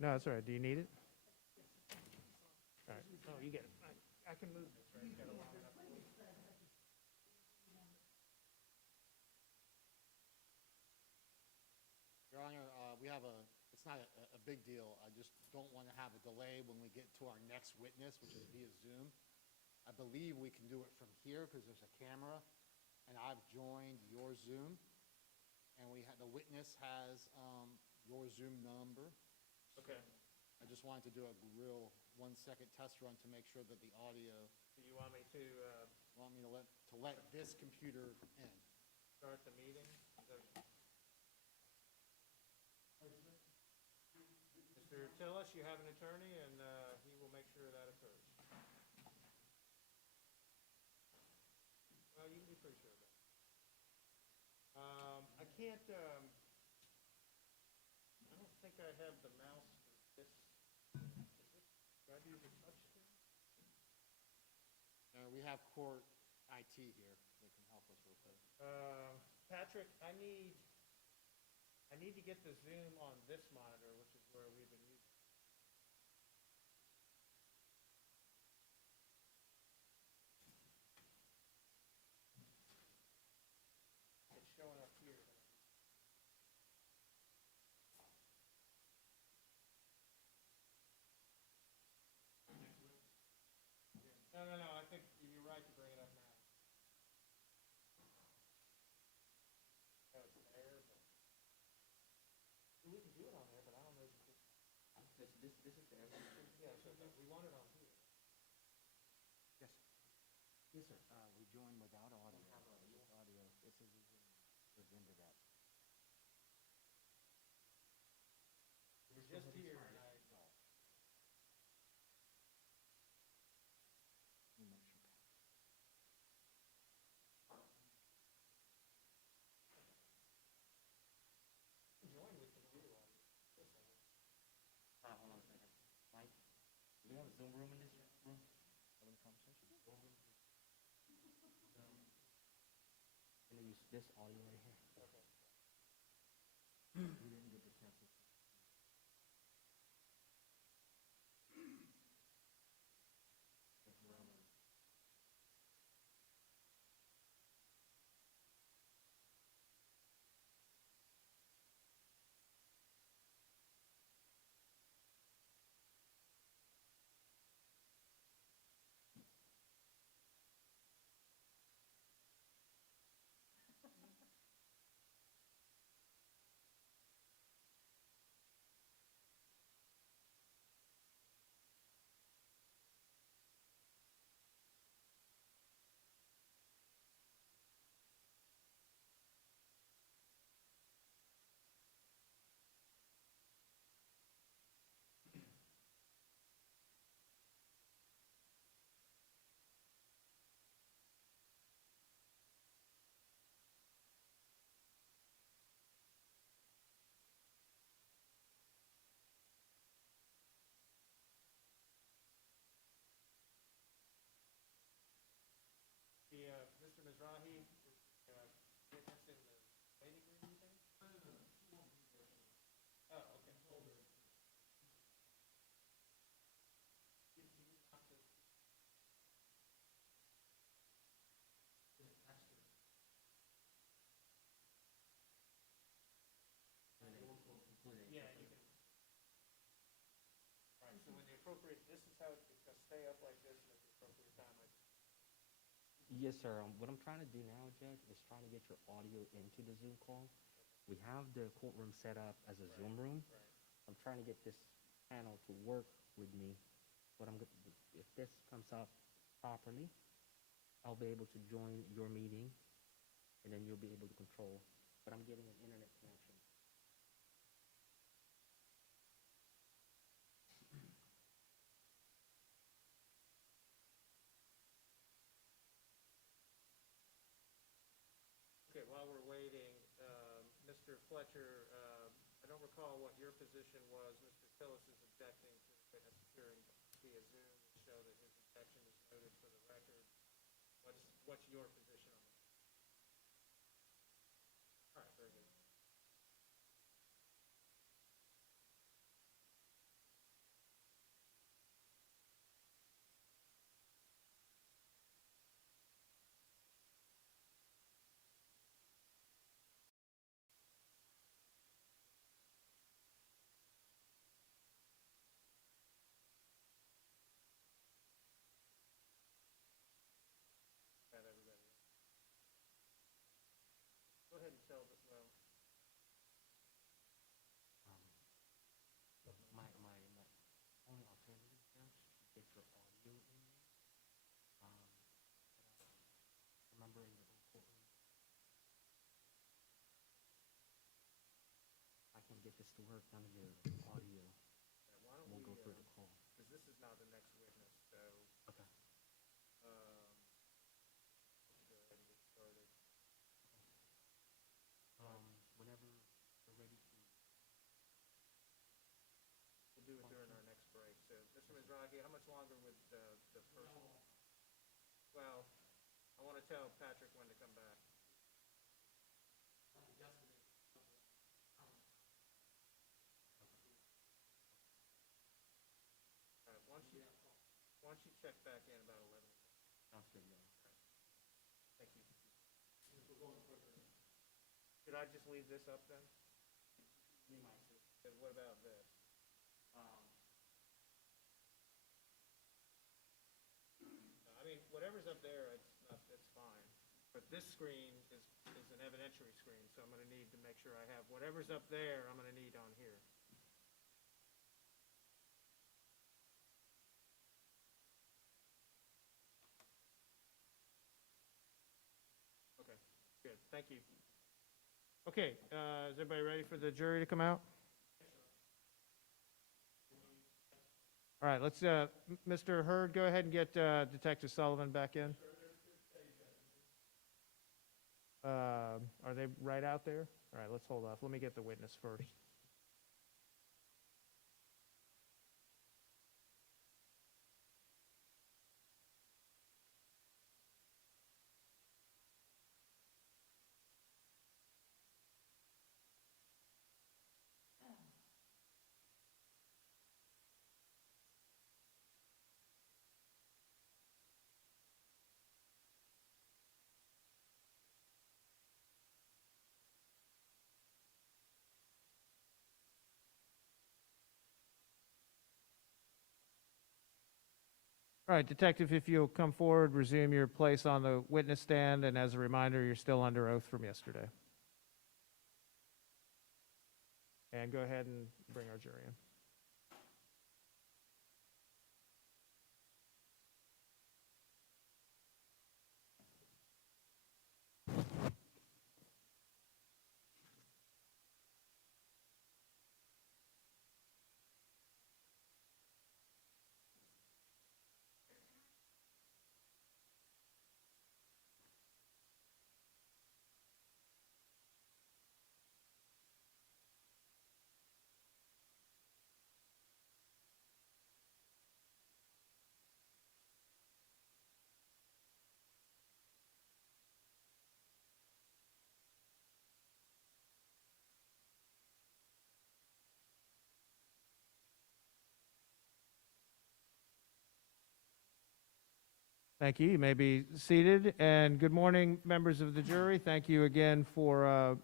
No, that's all right. Do you need it? All right. Oh, you get it. I can move this, right? Got a long enough. Your Honor, it's not a big deal. I just don't want to have a delay when we get to our next witness, which is via Zoom. I believe we can do it from here because there's a camera, and I've joined your Zoom, and the witness has your Zoom number. Okay. I just wanted to do a real 1-second test run to make sure that the audio. Do you want me to Want me to let this computer in? start the meeting? Mr. Tillis, you have an attorney, and he will make sure that occurs. Well, you can be pretty sure of that. I can't, I don't think I have the mouse for this. Do I do the touch screen? We have court IT here that can help us real quick. Patrick, I need to get the Zoom on this monitor, which is where we've been using. It's showing up here. No, I think you're right to bring it up now. Oh, it's there, but we can do it on there, but I don't know if you can. This is there. Yeah, so we want it on here. Yes. Yes, sir. We join without audio. Audio. This is into that. We're just here, and I. Join with computer on. Hold on a second. Mike, do we have a Zoom room in this room? Having a conversation? I'm gonna use this audio right here. Okay. We didn't get the chance to. Mr. Mizrahi is witness in the waiting room, you think? Oh, okay. Yeah, you can. Right, so when the appropriate, this is how it's gonna stay up like this, and at the appropriate time, Yes, sir. What I'm trying to do now, Judge, is trying to get your audio into the Zoom call. We have the courtroom set up as a Zoom room. right. I'm trying to get this panel to work with me. If this comes up properly, I'll be able to join your meeting, and then you'll be able to control. But I'm getting an internet connection. Okay, while we're waiting, Mr. Fletcher, I don't recall what your position was. Mr. Tillis is objecting to the witness appearing via Zoom to show that his objection is noted for the record. What's your position on that? All right, very good. trying to get audio. Why don't We'll we, go through the call. because this is not the next witness, so, Okay. let's go ahead and get started. Whenever we're ready to. We'll do it during our next break. So, Mr. Mizrahi, how much longer would the person? Well, I want to tell Patrick when to come back. All right, why don't you check back in about 11? Sounds good, yeah. Thank you. Should I just leave this up then? What about this? I mean, whatever's up there, it's fine. But this screen is an evidentiary screen, so I'm gonna need to make sure I have whatever's up there, I'm gonna need on here. Okay, good, thank you. Okay, is everybody ready for the jury to come out? All right, let's, Mr. Hurd, go ahead and get Detective Sullivan back in. Are they right out there? All right, let's hold off. Let me get the witness first. All right, Detective, if you'll come forward, resume your place on the witness stand, and as a reminder, you're still under oath from yesterday. And go ahead and bring our jury in. Thank you. You may be seated. And good morning, members of the jury. Thank you again for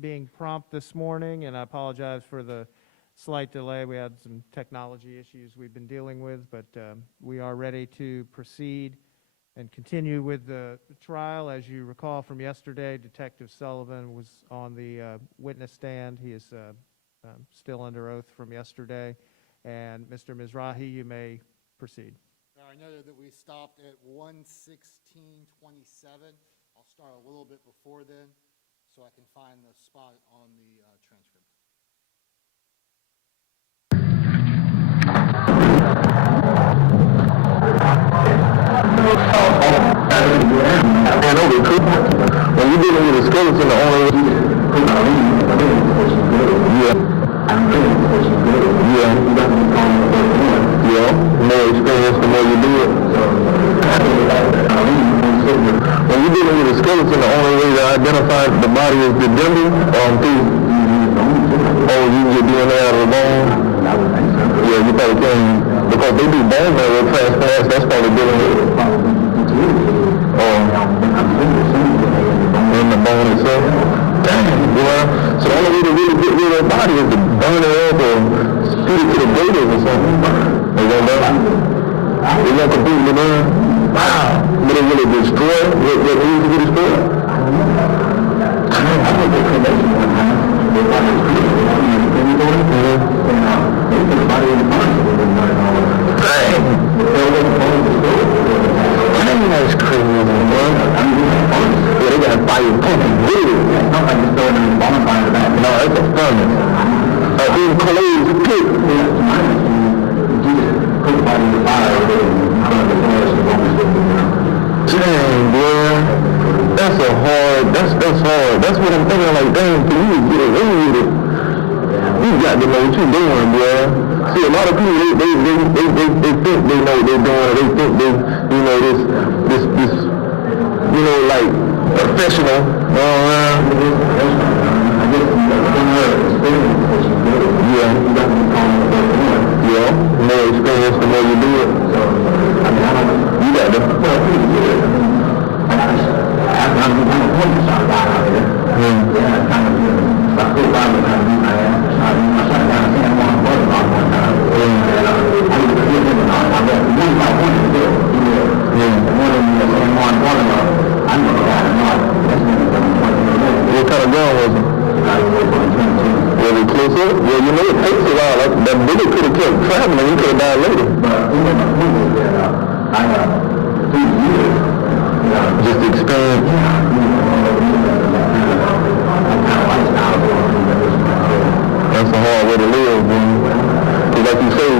being prompt this morning, and I apologize for the slight delay. We had some technology issues we've been dealing with, but we are ready to proceed and continue with the trial. As you recall from yesterday, Detective Sullivan was on the witness stand. He is still under oath from yesterday. And Mr. Mizrahi, you may proceed. I noted that we stopped at 1:16:27. I'll start a little bit before then, so I can find the spot on the transcript. When you're dealing with a skeleton, the only way more experience, the more you do it. When you're dealing with a skeleton, the only way to identify the body is the gender, through, you get DNA out of the bone. Yeah, you probably can, because they do bone marrow transplants, that's probably dealing with in the bone itself. So the only way to really get rid of the body is to burn it up or shoot it to the gators or something. They won't completely burn. Wow. But it really destroy what needs to be destroyed. I think the cremation one time, they thought it was pretty good. They put the body in the barn so they wouldn't burn it all over. Dang. That's crazy, man. Yeah, they got fire pumping good. It's not like you're throwing in the bonfire in the back. No, it's a furnace. Dang, boy. That's hard. That's what I'm thinking, like, dang, for you to get away with it, you got to know what you're doing, boy. See, a lot of people, they think they know what they're doing, they think they, you know, this, you know, like, professional. Yeah. Yeah. More experience, the more you do it. So, I mean, you got to. What kind of gun was it? Was it close up? Well, you know, it takes a while. That bullet could have kept traveling. He could have died later. Just experience. That's a hard way to live, man. Because like you say,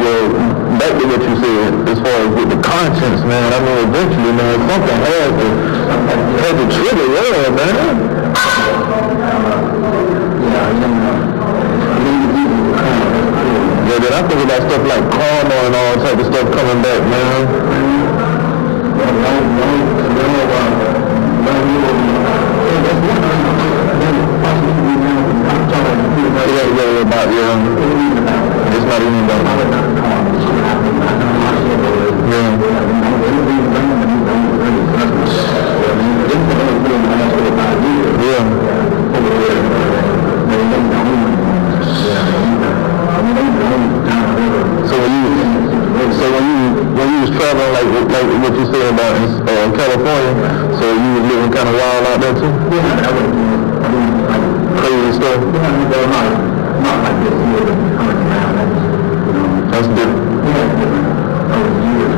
well, back to what you said, as far as with the conscience, man, I mean, eventually, man, something had to trigger, yeah, man. Yeah, then I think about stuff like karma and all type of stuff coming back, man. Yeah, about, yeah. It's not even about So when you was traveling, like what you said about in California, so you was living kind of wild out there too? Yeah, I was crazy stuff. Not like this here, but coming around. That's different. Yeah, over years,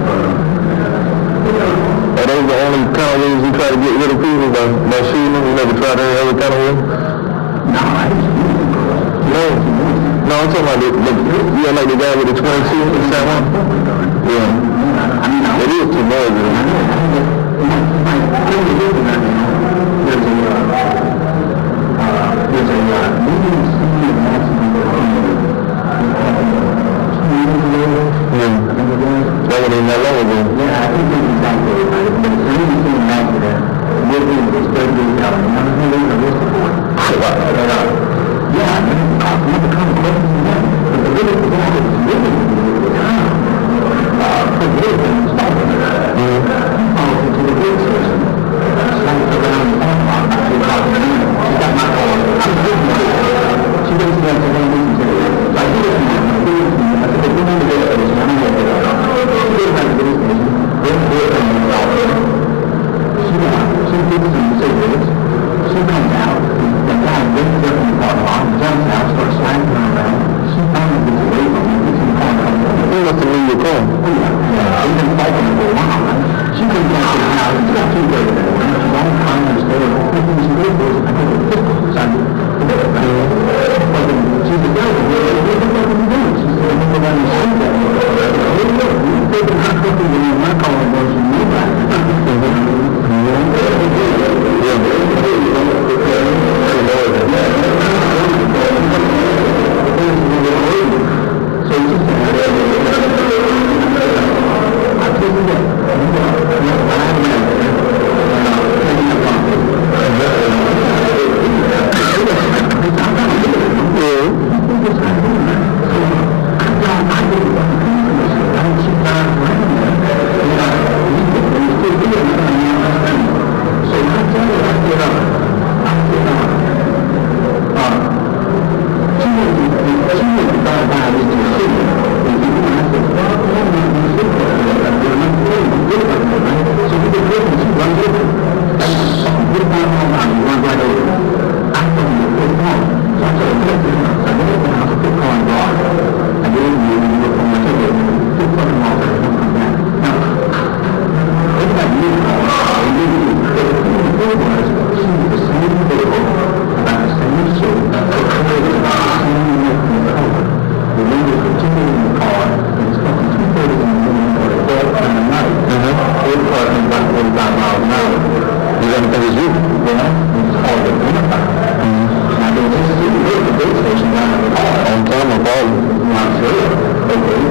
are those the only kind of ways you try to get rid of people by shooting them? You never tried any other kind of way? No, I didn't shoot them. No, I'm talking about yeah, like the guy with the 22 in San Juan? Yeah. It is too much. There's a movie scene in that wasn't that long ago. Yeah, I think it's exactly right. But it's a movie scene in accident. It's very good. Never heard of the rest of it. Yeah, I mean, never come close to that. But the really was really stopping it. To the big person. Slapped around the phone. She got my phone. I'm good.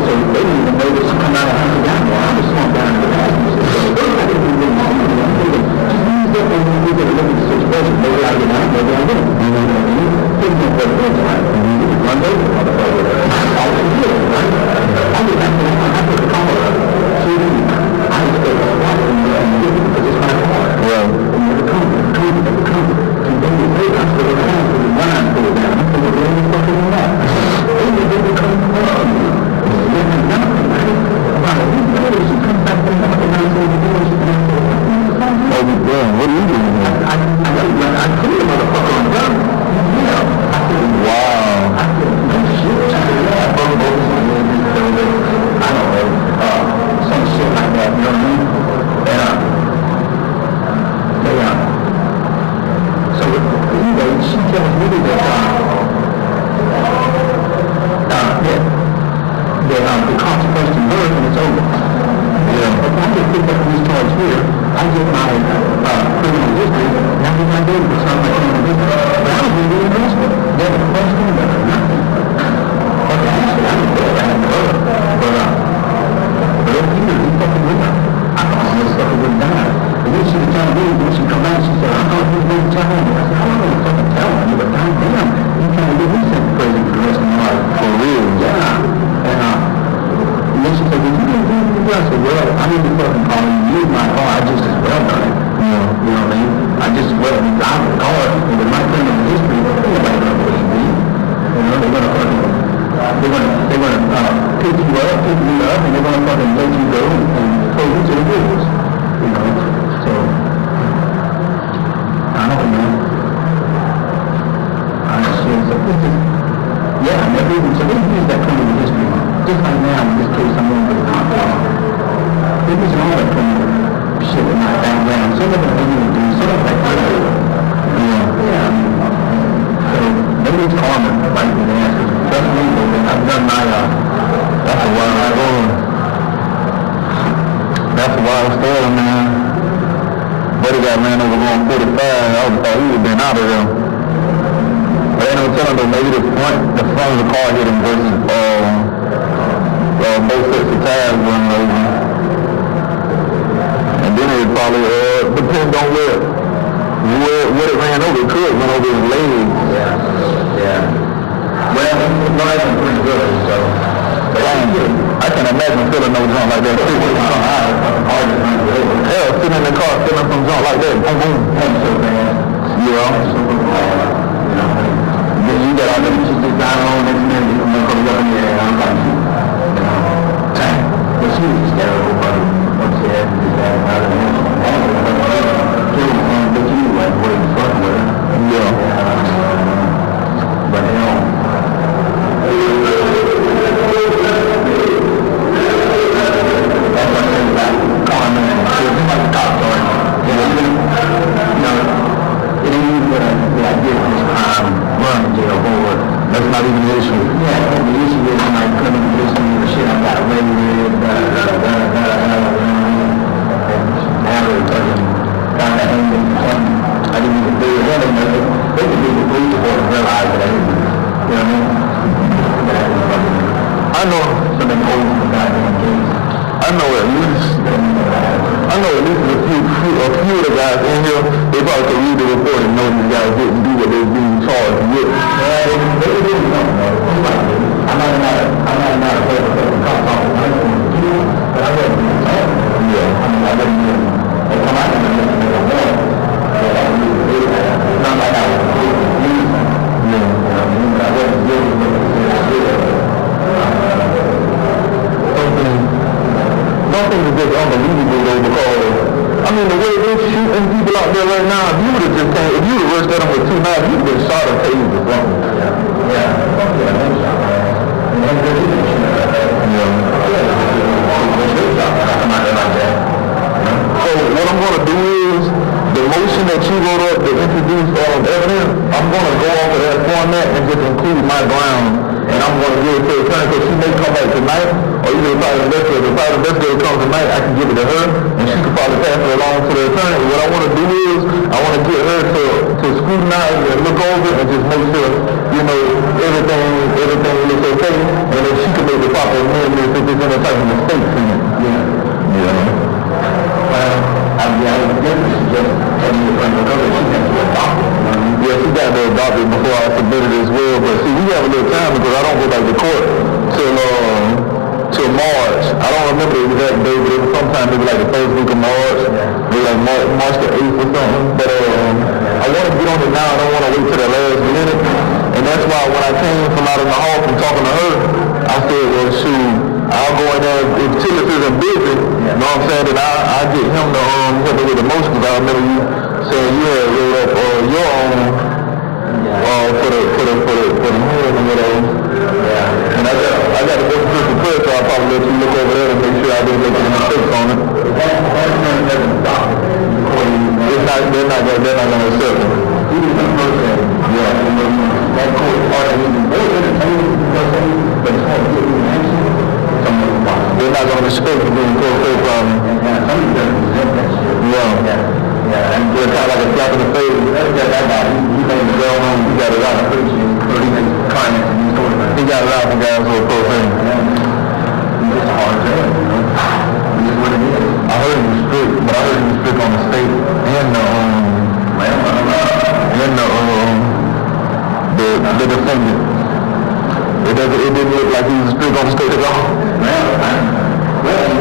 so they didn't even know that she come out of house down there. I was slumped down in the passenger seat. So I didn't even know. Just use that when we get a look at the situation. Maybe I get out, maybe I didn't. You know what I mean? Didn't know what it was like. Run over, motherfucker. I was here, right? I was after the call her. She didn't. I was going to watch her because it's my car. Well, and never come. And then you say, I'm still around for the wine for it now. I'm still around the fucking wine. Then they didn't come from. They didn't know, right? About a week later, she comes back from the house over there. She comes back. Oh, damn, what are you doing? I cleared the motherfucker on gun. Yeah. I said, wow. I said, no shit. She said, yeah, I broke over some of this building. I don't know, some shit like that, you know what I mean? And, so anyway, she tells me that, the consequence to her and it's over. Yeah. If I get picked up in this charge here, I get my criminal history, and I get my date for some of my criminal history. But I was really arrested. Never questioned, never nothing. Okay, actually, I didn't do it. I hadn't heard. But over here, he fucking with her. I thought this sucker would die. And then she was telling me, when she come back, she said, I thought you was going to tell me. I said, I don't know what fucking tell me, but goddamn, you trying to get me sent to prison for the rest of my life. For real? Yeah. And then she said, did you get anything? I said, well, I need to fucking call you. Use my car. I just as well done it. You know what I mean? I just as well drive the car. And with my criminal history, nobody gonna believe me. You know, they're gonna fucking, pick you up, and they're gonna fucking let you go and throw you to the wolves. You know, so, I don't know. So this is, yeah, I never even, so they use that criminal history. Just like now, in this case, I'm going to the top law. They use all that criminal shit in my background. Some of them didn't even do, some of them like I do. Yeah. So, nobody's calling me like the answers. Trust me, I've done my, that's a wild story. That's a wild story, man. Buddy got ran over going 45, I would thought he would have been out of there. But ain't no telling though, maybe the front of the car hit him versus, both sets of tires running over. And then it probably, depends on what it ran over. It could run over his legs. Yeah. Well, it's driving pretty good, so. I can imagine feeling no jump like that. Hell, sitting in the car, feeling some jump like that. Boom, boom. So bad. Yeah. Then you got all the bitches just down on next minute, you come up in the air, and I'm like, dang. But she was just terrible, but upset, just that, out of the house. But you like, where you fucking with her. Yeah. But hell. That's what I said about Carmen and shit. It's like a cop story. You know, it ain't even what I did this time, run in jail for. That's not even the issue. Yeah, the issue is my criminal history or shit I got away with, now they're fucking trying to hang me for something I didn't even do. They could be the police report and realize that I didn't, you know what I mean? I know something old from the goddamn case. I know at least a few of the guys in here, they probably could read the report and know these guys didn't do what they were being charged with. Yeah, they didn't know. I'm not a fucking cop off. But I wasn't being told. Yeah. I mean, I wasn't being, they come out and they make a warrant. It's not like I was using them. Yeah. You know what I mean? But I wasn't doing what they did. Something is just unbelievable though, because I mean the way they're shooting people out there right now, if you would have just came, if you would have rushed at them with 2 knives, you would have been shot or tased or something. Yeah. So what I'm gonna do is the motion that you wrote up to introduce evidence, I'm gonna go off of that format and just include my ground. And I'm going to give it to the attorney because she may come back tonight, or either the investigator. If the investigator comes tonight, I can give it to her, and she can probably pass it along to the attorney. What I want to do is, I want to get her to scrutinize and look over and just make sure, you know, everything looks okay, and then she can make the proper amendments been a type of mistake in it. Yeah. I would definitely suggest having your friend recover. She has to adopt it. Yeah, she got to adopt it before I submit it as well. But see, we have a little time because I don't go back to court till March. I don't remember the exact day, but it was sometime maybe like the first week of March, maybe like March the 8th or something. But I want to get on it now. I don't want to wait till the last minute. And that's why when I came from out in the hall from talking to her, I said, well, shoot, I'll go in there if Tillis isn't busy. You know what I'm saying? Then I get him to help me with the motion because I remember you saying you had wrote up your own for the hearing and whatever. And I got the best person prayer, so I'll probably let you look over there and make sure I didn't make any mistakes on it. They're not gonna accept it. Yeah. That court part of it is very entertaining, but it's hard to get any action. They're not gonna respect you being court from. Yeah. And they're kind of like a slap in the face. He made the girl home. He got it out. He got it out from guys who are profane. It's a hard job, you know. It's what it is. I heard he was strict, but I heard he was strict on the state and the defendant. It didn't look like he was strict on the state at all. Well,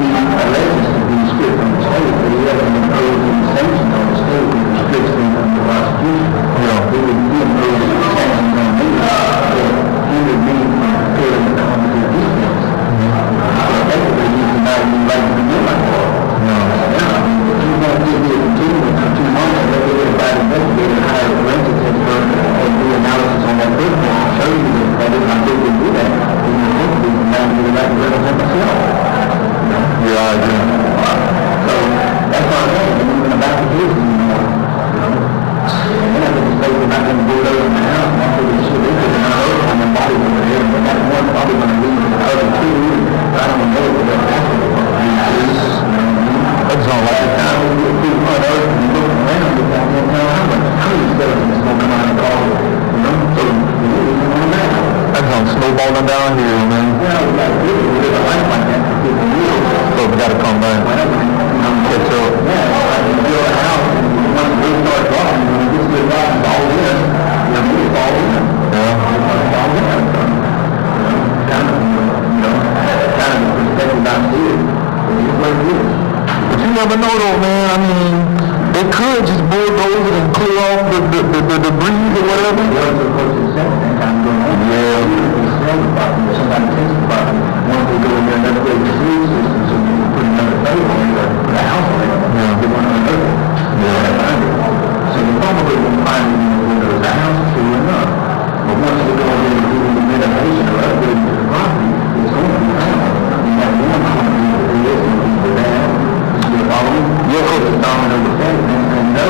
he alleges to be strict on the state, but he hasn't imposed any sanctions on the state with restriction on the prosecution. He imposed sanctions on me that hindered me from appearing in competent defense. Effectively, he's not even like to begin my court. If you want to give me a continuance for 2 months and let me get a private investigator and hire a forensic expert and do analysis on that person, I'll show you that if I think we do that, then you're hopefully not going to get back to represent myself. Yeah, I agree. So that's what I'm saying. And even about the case anymore, and then I think the state is not going to do it over in the house, and that's what they should do. They're not over on their bodies over there, but that one probably going to leave the other 2. I don't know what that's happening. That's all like it now. People on earth and you look around, you can't tell how many skeletons is going to come out and call it. So that's on snowballing down here, man. Well, we got to do it. We live a life like that for 50 years. So we got to come back. Catch up. Yeah, you build a house, and once you start drawing, when you get to the ground, it's all in. It's all in. Yeah. It's all in. Kind of the perspective I see it. It's what it is. But you never know though, man. I mean, they could just bulldoze it and clear off the debris or whatever. Yeah. Somebody takes the property. Once they go in there and upgrade the food system, so you can put another table on it or put a house on it. Yeah. They want another. Yeah. So you probably won't find it when there's a house true enough. But once you go in and do the renovation or upgrade to the property, it's going to be found. You have one company that is going to be bad. Your coach is dominant with that, and no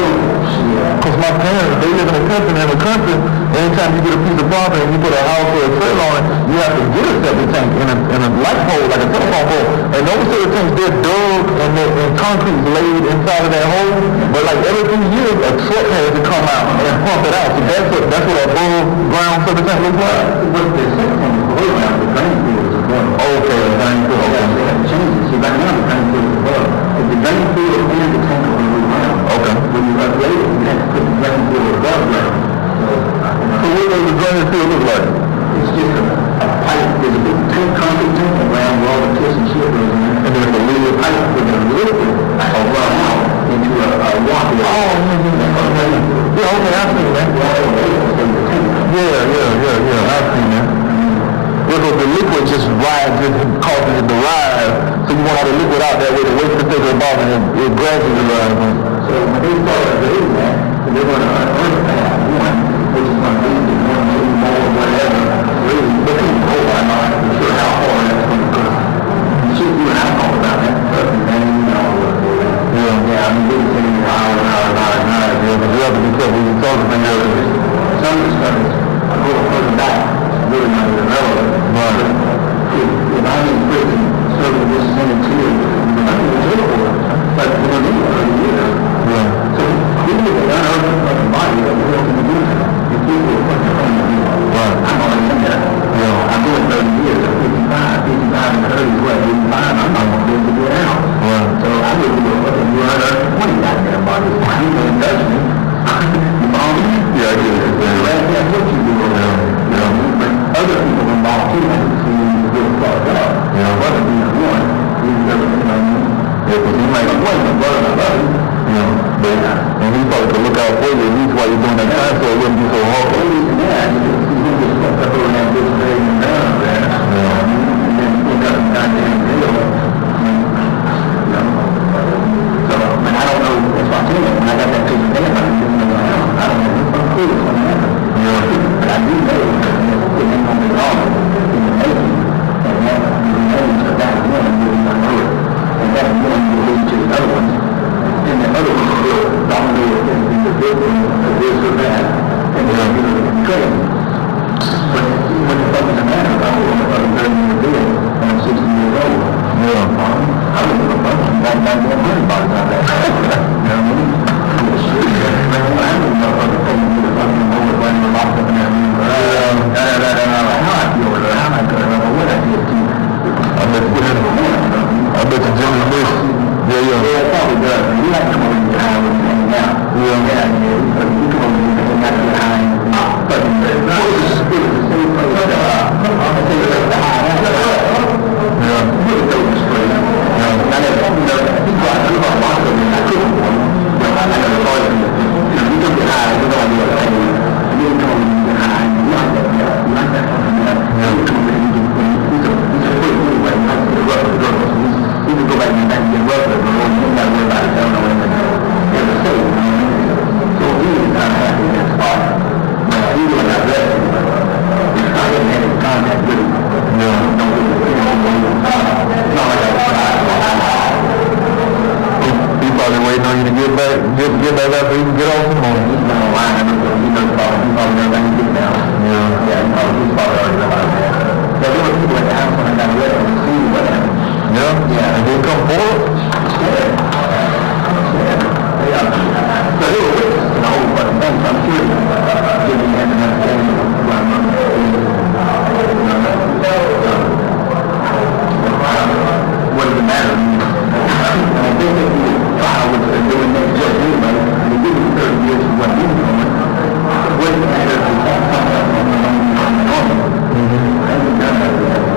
shit. Because my parents, they live in a country, anytime you get a piece of property and you put a house or a trailer on it, you have to get a septic tank in a light pole, like a telephone pole. And those septic tanks, they're dug and concrete is laid inside of that hole. But like every few years, a truck has to come out and pump it out. So that's what a above ground septic tank looks like. But the septic tank is below ground, the drain field is above. Okay, the drain field. Okay, they have to change it. See, right now the drain field is above. If the drain field and the tank are below ground, okay. When you upgrade it, you have to put the drain field above ground. So what does the drain field look like? It's just a pipe. There's a big tank, concrete tank around where all the piss and shit goes in. And there's a little pipe with a liquid run out into a water. Oh, yeah, okay, I've seen that. Yeah, I've seen that. Because the liquid just rides, it causes it to rise. So you want all the liquid out that way, the waste is taken above and it gradually rises. So when they start doing that, they're going to unearth that one, which is going to be the one, maybe more, whatever. Really, they can go by not sure how hard that's going to go. You should do an alcohol about that stuff, and then you know. Yeah, I mean, they're saying an hour. Yeah, but you have to be careful. You talk about that. Some of the stuff is a little further back. Really not even relevant. Right. If I'm in prison serving this sentence here, I'm in jail for it. But you know, they were 30 years. Yeah. So even if they unearth a fucking body, what the hell can you do? volunteer to see you get fucked up. You know, brother being one, he's never, you know, because he might have won, but brother, I love you. You know, but, and he probably could look out for you, at least while you're doing that time, so it wouldn't be so hard. Yeah, you get fucked up over that bitch dragging down, man. Yeah. And then you got a goddamn deal. You know, so, and I don't know, that's what I'm saying, when I got that picture there, I didn't know, I don't know, what's cool, what's going to happen. Yeah. But I do know, it ain't gonna be long in the making, and that remains of that one will be unheard. And that one will lead to the other ones. And the other ones will dominate the good one, the this or that, and they're going to be crazy. But when the fuck is the matter, I'm going to fucking 30 years old, and I'm 60 years old. Yeah. I don't give a fuck, I'm back down there $100 out there. You know what I mean? I'm just sure, man, I don't know what the fuck is the fucking over when you're locked up in that room. How I feel, how I could remember what I did to you. I bet you Jimmy missed. Yeah, it probably does. You like to come over your house and hang out. Yeah. But you come over here and hang out behind. But it was the same place. I'm going to take it to high. Yeah. You would go straight. Yeah. And I never, you know, people I knew about Boston and I couldn't for them. But I never thought of it. You know, you don't get high, you don't do anything. And you come over and get high. You like that. You like that. Yeah. You come over and you can put it anyway. You like to rub it. You can go back and get rougher, but you don't got to worry about it. Don't know anything. It's safe. So we really kind of happy in that spot. But even when I read it, it's not even any contact with it. No. Don't get it. It's not like that. He's probably waiting on you to get back after you can get off the morning. He's been online. He knows about it. He probably knows how to get down. Yeah, he's probably already know about that. There were people at the house when I got ready to see what happened. Yeah, and they come forward? Yeah. So they were witnesses to the whole fucking thing, so I'm sure Jimmy had an understanding of what I'm doing. What does it matter? And I think if you trial what they're doing next judge anyway, and they give you 30 years for what you're doing, what does it matter if you can't come up and normal? I haven't done that yet.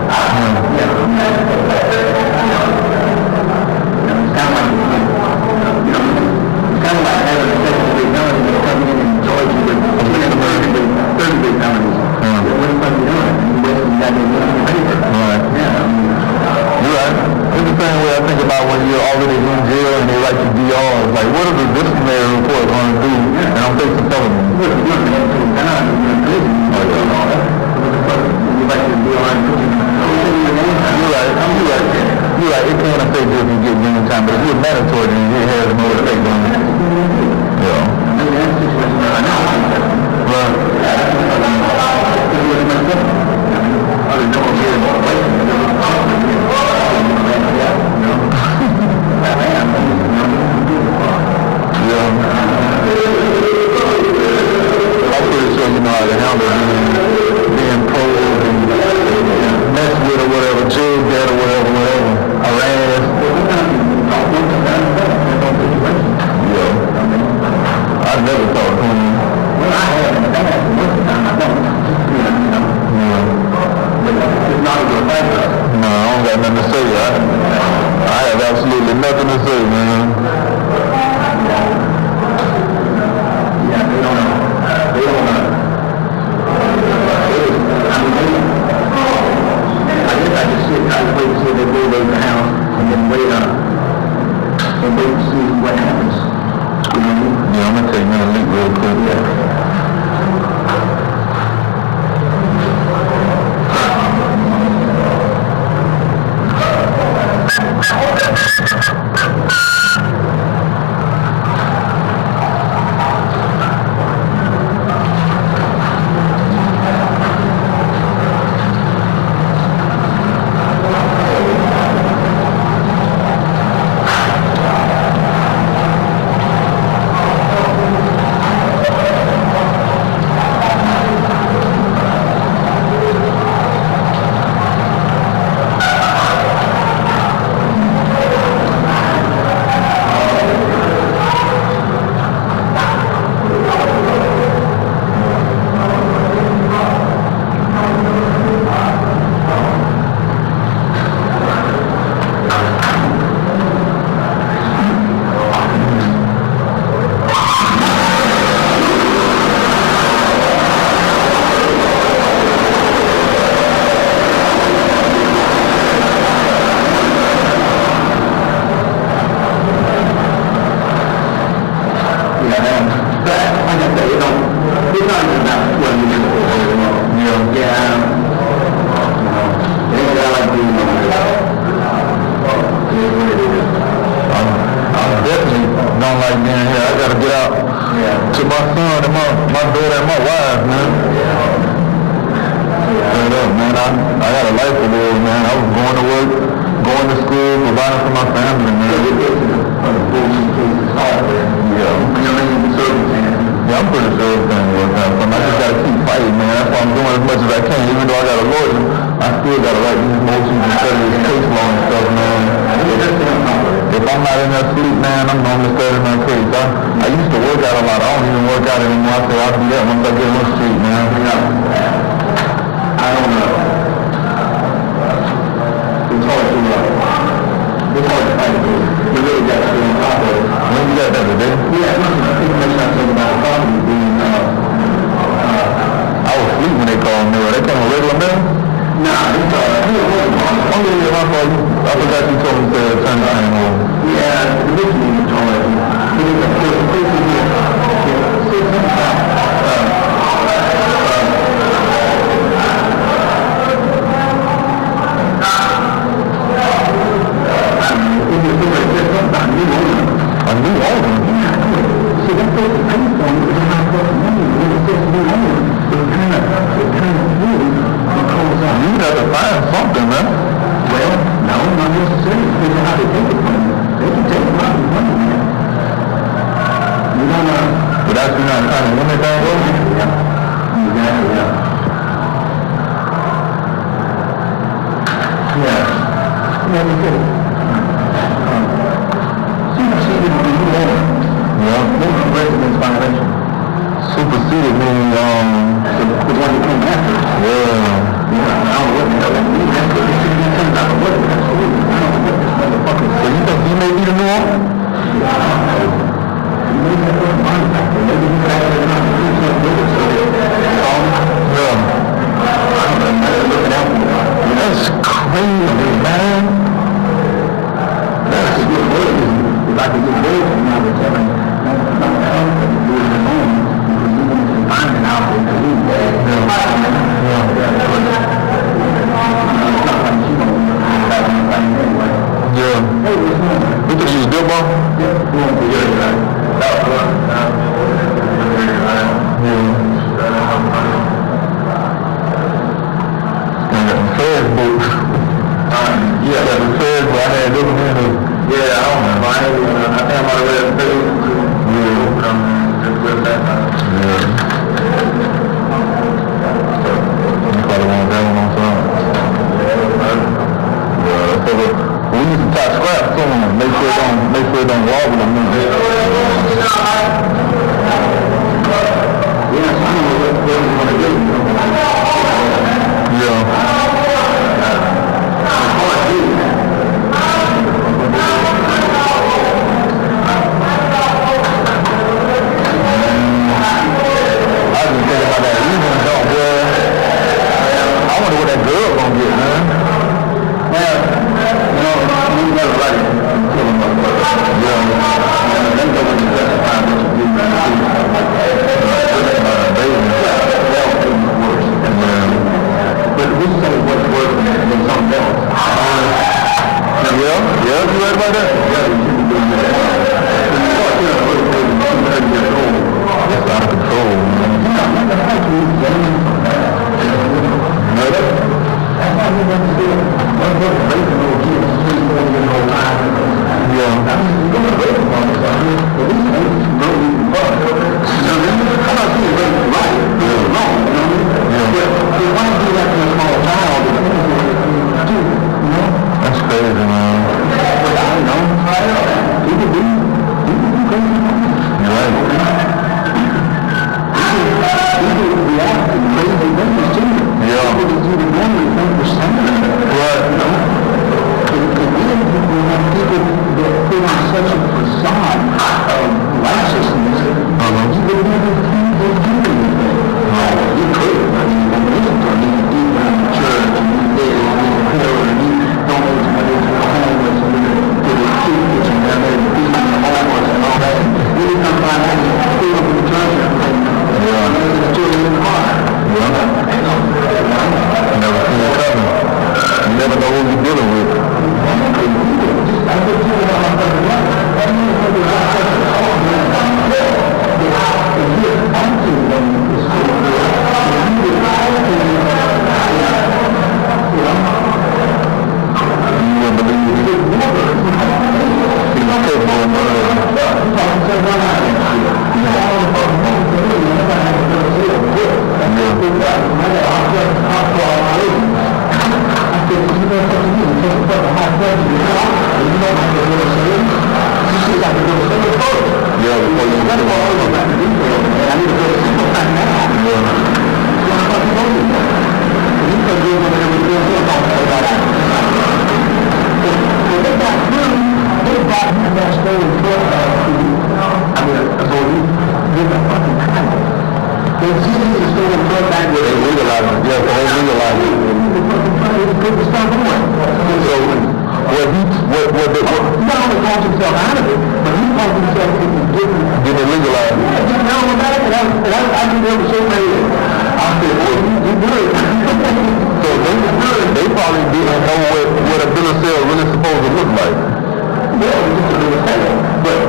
door at my wife, man. Straight up, man. I got a life to live, man. I was going to work, going to school, providing for my family, man. Yeah, I'm pretty sure everything worked out for me. I just gotta keep fighting, man. That's why I'm doing as much as I can. Even though I got a lawyer, I still gotta write these motions and study this case law and stuff, man. If I'm not in that sleep, man, I'm normally studying my case. I used to work out a lot. I don't even work out anymore. I say I'll do that once I get on the street, man. I don't know. It's hard to fight. You really got to be on top of it. When you got that today? Yeah, people mentioned something about the problem being, I was asleep when they called me. They came a regular mail? Nah, it's I forgot you told me to turn the time on. Yeah, the big thing you told me. A new owner? See, that's what the paint for me. It's not what the money is. It says new owner. It kind of weird because you have to find something, man. Well, no, not necessarily. Depends on how they take it from you. They can take a lot of money, man. You don't know. But that's not trying to limit that, though? Yeah. Exactly, yeah. Yeah. Yeah, they did. Superseded the new owner. Yeah. What was residence violation? Superseded meaning, the one that came after. Yeah. Yeah, I don't know what the hell that means. That's what it should be turned out. What? Absolutely. I don't know what this motherfucker is. So you think he may be the new owner? Yeah. He may be the first body factor. Maybe he got it enough to do something with it. So yeah. I don't know. That's looking out for me. That's crazy, man. That's a good word. If I could get words from now, they're telling me, don't come to do it your own, because you're going to find it out there to leave there. Yeah. You think she was good, bro? Yeah. Facebook. Yeah, the Facebook. I had looking at it. Yeah, I don't know. I think I'm on the way to Facebook. Yeah. Just with that. Yeah. You probably want that one on time. Yeah, so we need to tie scraps to them. Make sure it don't wobble them. Yeah, so I don't know what we're going to do. Yeah. I wonder what that girl gonna get, man. Well, you know, you never like it until a motherfucker. Yeah. Then go when you justify what you do, man. Baby. That would be worse. But we say what's worse than something else. Yeah, you right about that? Yeah, you should be doing that. That's out of control, man. That's actually James. That's how we want to do it. One book is raising little kids, 3, 4 years old, 5 years old. Yeah. I mean, you're going to raise them on this, but these things you don't even fuck. You know what I mean? I'm not saying raise them right. This is wrong, you know what I mean? Yeah. But they want to do that to a small child. It's too, you know? That's crazy, man. But I don't know. People do crazy. You're right. People react to crazy things, too. Yeah. People do the normally understand it. Right. You know? Because even people have people that put on such a facade of righteousness, you would never think they'd do anything. You could. I mean, when you listen to them, you do around the church, and you did, and you poor, and you don't know somebody to the homeless, and you to the kids, and they're beating the homeless, and all that. You come by and you fill up the church, and the children in the car. You never see it coming. You never know who you're dealing with. I have to go to the first. Yeah, before you get all over back to detail, man. I need to go to the back now. Yeah. So I'm about to go to that. You can do whatever you're doing, don't worry about that. So they got through, they brought him that story court I mean, so he's a fucking kind. They see the story court back where they legalized it. Yeah, they legalized it. Put the stuff on. So, not only calls himself out of it, but he calls himself getting it legalized. Yeah, getting out of that, and I can never say that. I said, well, you good. So they probably didn't know what a bill of sale really supposed to look like. Yeah, it was just a bill of sale, but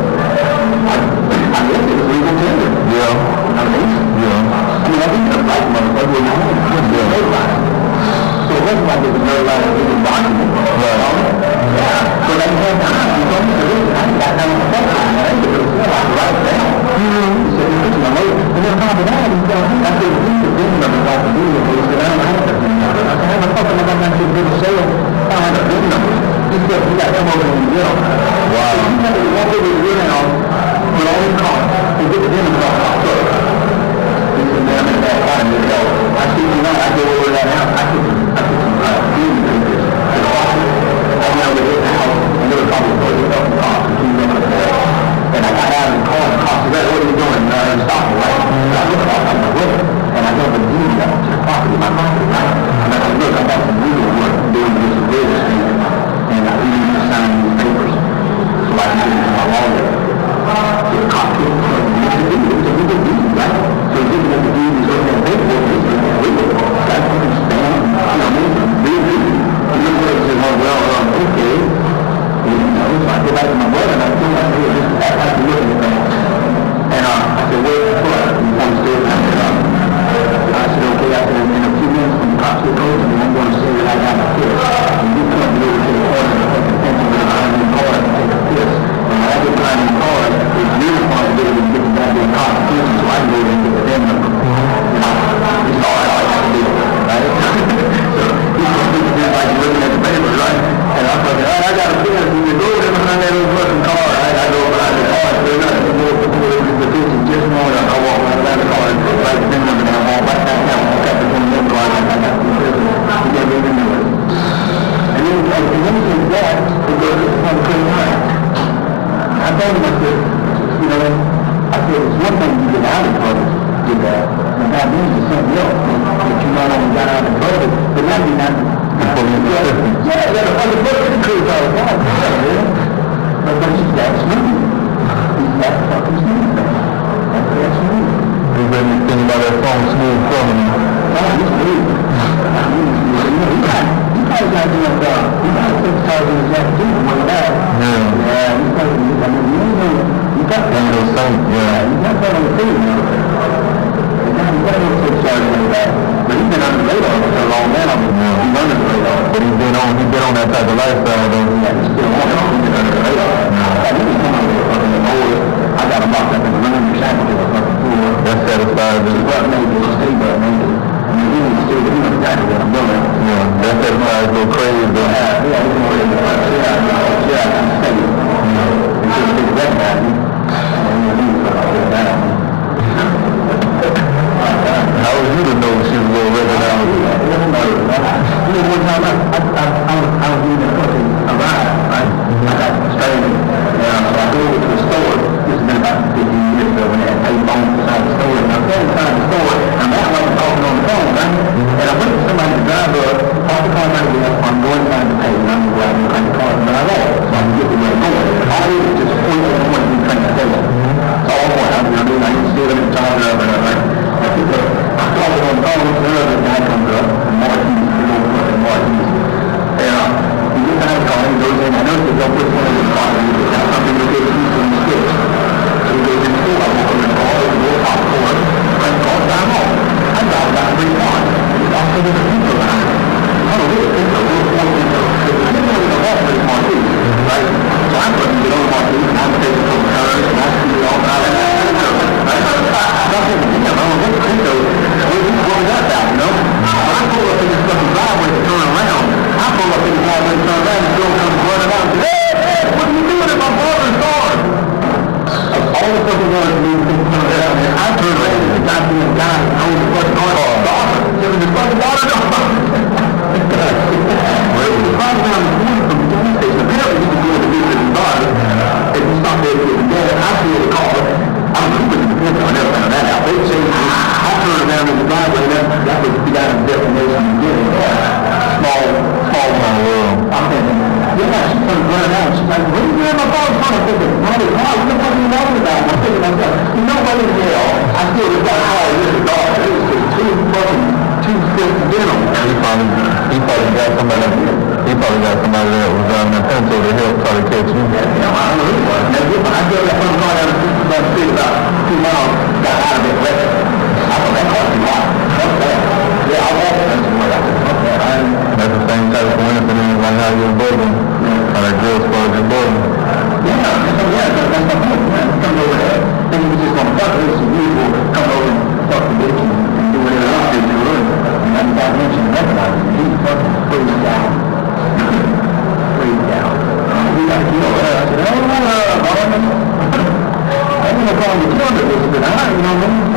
I guess it was legal tender. Yeah. I mean, I think the right motherfucker was home. So it wasn't like it was no like it was document. Yeah. So they had time. You told me to listen. I got down on the phone. I didn't get it right down. He said, listen, I'm late. And then on top of that, he said, I said, he's the business of the doctor. He said, I don't have to do that. I said, how the fuck am I going to do a bill of sale? I don't have a VIN number. He said, you got to come over and get them. Wow. So he had to walk over to your house with all his cars and get the VIN number off my truck. He said, man, I'm in that time. I said, you know, I go over to that house. I took some VIN numbers. I went over to his house and there was probably 30,000 cars and he went up there. And I got out of the car and the car said, what are you doing? And stopped me, right? And I looked off at my window and I know the deed up to the property, my property, right? And I said, look, I got some legal work doing this real estate and I need to sign these papers so I can get it to my lawyer. So the cop took me and he said, it's a legal deed, right? So he's looking at the deed, he's looking at the paperwork, he's looking at the legal. That's what he's saying, you know what I mean? Real deed. And he said, well, okay. So I go back to my brother and I told him, I said, hey, this is how I can look at things. And I said, where's the court? And he said, okay. I said, in a few minutes when the cops get close to me, I'm going to say that I got a piss. And you come to the court and put the pencil in the car and take a piss. And when I get behind the car, it's your responsibility to get the goddamn constitution so I can go and get the VIN number. It's all I have to do, right? So he's going to be like looking at the paper, right? And I'm like, I got a piss. And you go there behind that little fucking car, right? I go behind the car and there's nothing to do with the piss. It's just more than I walk right around the car and write the VIN number down, walk right down there. I got the VIN number, I got the piss. He gave me the number. And then he said that, it goes to the clean line. I told him, I said, you know, I said, it's one thing to get out of trouble, get that. And that means it's something else. That you not only got out of trouble, but now you're not. Yeah, the book is true all the time. But he's that smooth. He's that fucking smooth. That's that smooth. You read anything about that song, Smooth Criminal? Oh, he's smooth. He probably got to do a he got to take charge of his activity when that. Yeah, he's probably, I mean, you got that. Yeah, you got that on the field, you know. You got to take charge of that. But he's been on the radar for so long now. He's under the radar. But he's been on that type of lifestyle, though. Yeah, he's still on it. He's been under the radar. I think he's coming over fucking board. I got him locked up in the room. You're shackles in the fucking pool. That's satisfied. But maybe it's stay, but maybe. I mean, he needs to stay, but he knows exactly what I'm doing. Yeah, that's satisfied. Go crazy, though. Yeah, he's more in the front. Yeah, I'm saying. He should have been recognized. And he needs to put it down. How was you to know she was going to recognize you? You know, one time I was in the fucking arrive, right? I got stranded. So I go over to the store. This has been about 15 years ago when they had payphones beside the store. And I was inside the store, and I'm out like talking on the phone, right? And I went to somebody to drive up, park the car right there, I'm going inside the pay, and I'm going to grab the car and drive off. So I can get the way going. All it is just pointing to the point to the train station. So all the way, I mean, I can see them and charge up and everything. I called it on the phone, the other guy comes up, and Martin's, big old fucking Martin's. And he gets out of the car, he goes in, I noticed they don't put one in the car, and he got something to get used to in the switch. So he goes in the school, I walk in the car, and go top floor, and the car drive off. I drive about 3 blocks, and he's also with the people behind me. I don't know, it's a little more people. It's a little more with Martin's, right? So I'm putting it on Martin's, and I'm taking some cars, and I see it all out of that. What is that about, you know? I pull up in this fucking driveway to turn around, was running out. She's like, what are you doing my phone? I'm thinking, Mommy, what the fuck are you talking about? I'm thinking to myself, you know what in hell? I still just got called in the dog. It was just two sets of dental. He probably got somebody that was driving a pencil to help try to catch you. Yeah, I don't know who it was. I drove that phone car down the street about 2 miles, got out of it. I thought that cost me a lot. Yeah, I walked that somewhere. That's the same type of coincidence like how you're building. How that girl spoiled your building. Yeah, that's the point, man. Come over there. Then we just gonna fuck with some usual, come over and fuck the bitch and do whatever else they do. And that's not mentioned recognize him. He fucking freezed out. Freezed out. We got to kill her. I said, oh, I'm gonna call you killed it. But I, you know what I mean?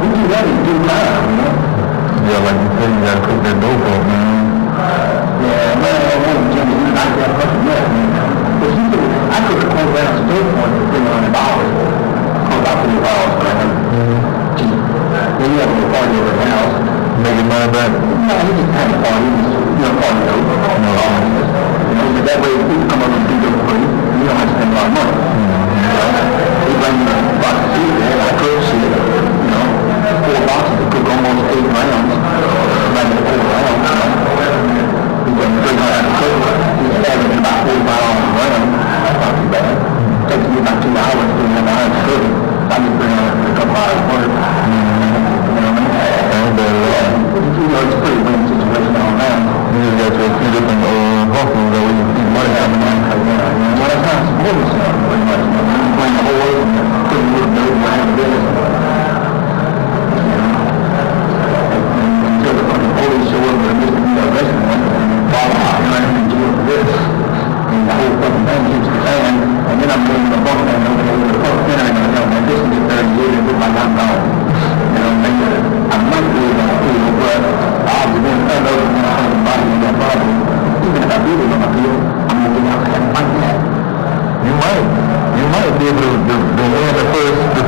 We do that in due time, you know? Yeah, like you said, you gotta cook that dope up, man. Yeah, man, I want Jimmy, you knocked that fucking mess, man. But you could, I could have closed down some dope for $300. Closed out $300, man. Gee. Then you have a little party over the house. Make your money back? No, he just had a party. He just, you know, party dope. No, you know, but that way people come up and do dope for you. You don't have to spend a lot of money. He bring you a box of food there, like cook shit, you know. 4 boxes to cook almost 8 rounds. Like 4 rounds, you know. He bring 300 to cook. He's averaging about 45 dollars a round. That's not too bad. Takes me about 2 hours to do that to cook. I just bring on a couple hours work. You know what I mean? You know, it's a pretty win situation all around. You just got to a few different hustles that we can see money coming in. Well, that's not supporting something pretty much. You bring the whole world and put a little dirt behind the business. Until the fucking police show up with a misdemeanor restaurant and follow out, you know, and jail for this. And the whole fucking thing keeps the fan. And then I'm going to the bunk man over there with the fucking center and I'm like, man, this will get 30 years and put my gun down. You know, make it. I might do it on appeal, but I'll be doing that over and I'm body in that body. Even if I do it on appeal, I'm going to get out and fight that. You might be able to win the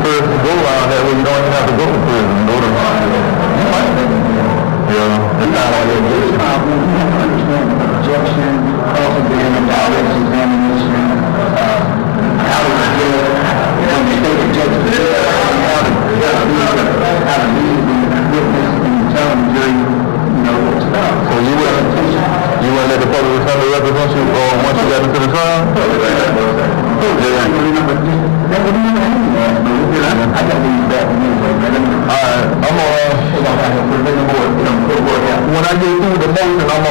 first go out that way you don't even have to go to prison. Go to you might be. Yeah, that's not all it is. You have to understand the objection, cross-examination, direct examination, how to get it, when the state objects how to lead the witness and tell the jury, you know, what's about. So you wouldn't let the public defender represent you once you got into the trial? I got these back anyway, man. Alright, I'm when I get through the motion, I'm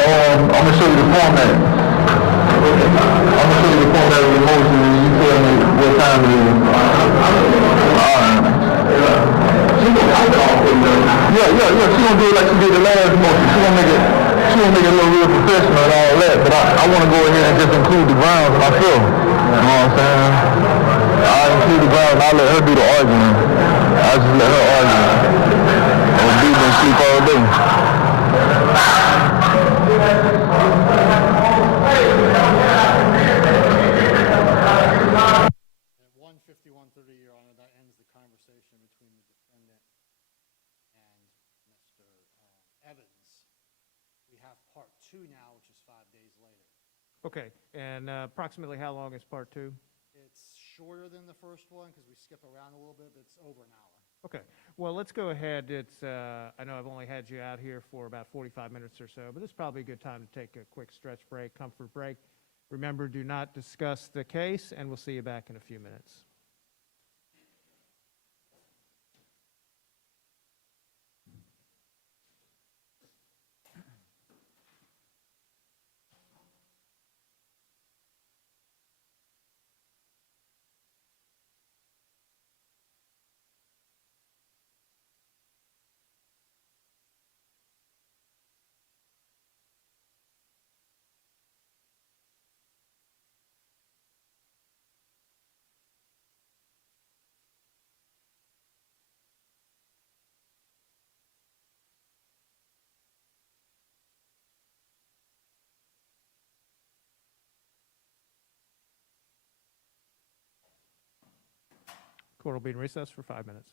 gonna show you the format. I'm gonna show you the format of the motion and you tell me what time it is. Alright. Yeah, she gonna do it like she did the last motion. She gonna make it look real professional and all that, but I wanna go ahead and just include the grounds myself. You know what I'm saying? I'll include the grounds and I'll let her do the arguing. I'll just let her argue. And be and sleep all day. At 1:51:30, Your Honor, that ends the conversation between the defendant and Mr. Evans. We have part 2 now, which is 5 days later. Okay, and approximately how long is part 2? It's shorter than the first one because we skip around a little bit, but it's over an hour. Okay, well, let's go ahead. I know I've only had you out here for about 45 minutes or so, but this is probably a good time to take a quick stretch break, comfort break. Remember, do not discuss the case, and we'll see you back in a few minutes. Court will be in recess for 5 minutes.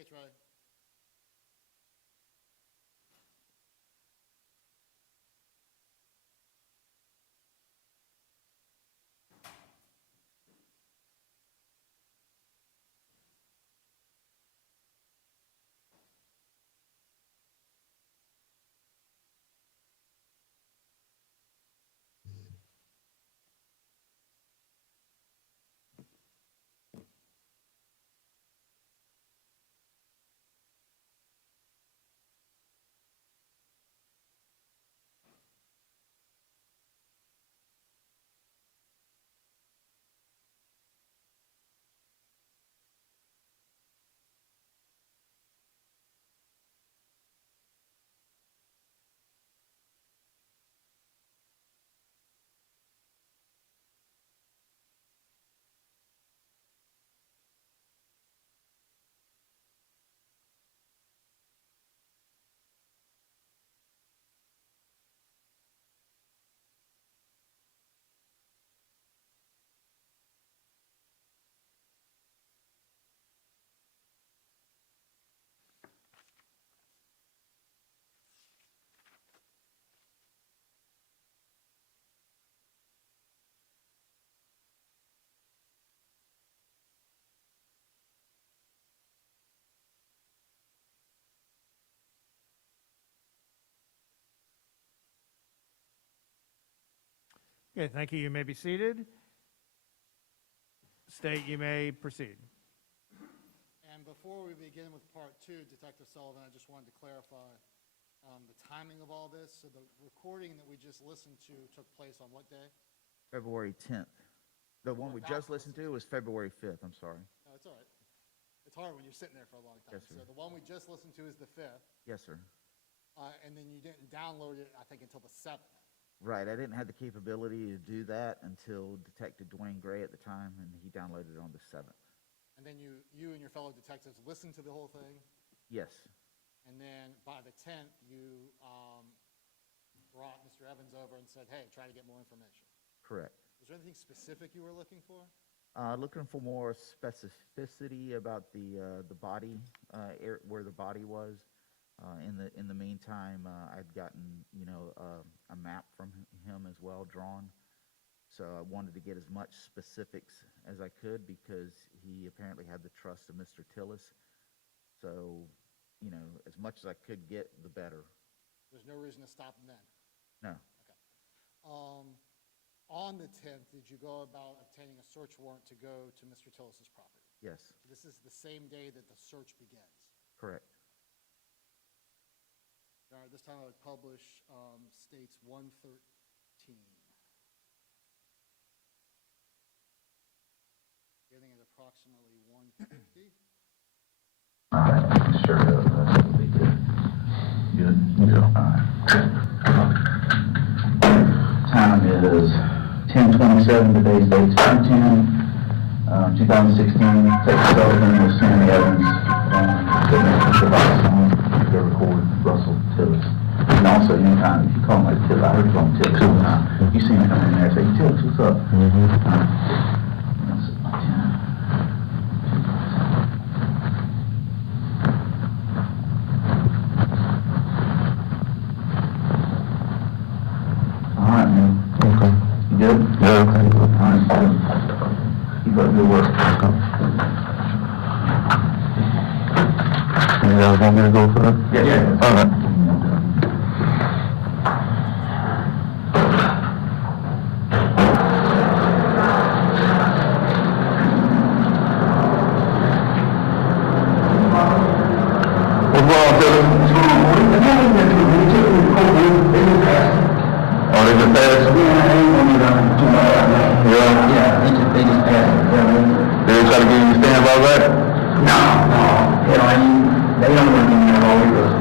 Hey, Trey. Okay, thank you. You may be seated. State, you may proceed. And before we begin with part 2, Detective Sullivan, I just wanted to clarify the timing of all this. So the recording that we just listened to took place on what day? February 10th. The one we just listened to was February 5th, I'm sorry. No, it's all right. It's hard when you're sitting there for a long time. Yes, sir. So the one we just listened to is the 5th, Yes, sir. and then you didn't download it, I think, until the 7th. Right, I didn't have the capability to do that until Detective Dwayne Gray at the time, and he downloaded it on the 7th. And then you and your fellow detectives listened to the whole thing, Yes, and then by the 10th, you brought Mr. Evans over and said, hey, try to get more information. correct. Was there anything specific you were looking for? Looking for more specificity about the body, where the body was. In the meantime, I'd gotten, a map from him as well, drawn. So I wanted to get as much specifics as I could because he apparently had the trust of Mr. Tillis. So, as much as I could get, the better. There's no reason to stop him then? No, Okay. On the 10th, did you go about obtaining a search warrant to go to Mr. Tillis's property? yes, This is the same day that the search begins. correct. All right, this time I would publish states 113. Getting at approximately 150. Sure, that's what they did. Good? Yeah. Time is 10:27, today's date's 2/10/2016. Texas Sullivan with Sammy Evans, the record Russell Tillis. And also, anytime if you call him like Tillis, I heard you call him Tillis. You see him come in there and say, Tillis, what's up? All right, man. Okay. You good? Yeah, okay. All right, good. Keep up good work. You guys want me to go for that? Yeah. All right. What's going on, Tillis? Oh, they just passed? Yeah, they just passed. Did they try to get you to stand by that? No. They don't want to give me a role because,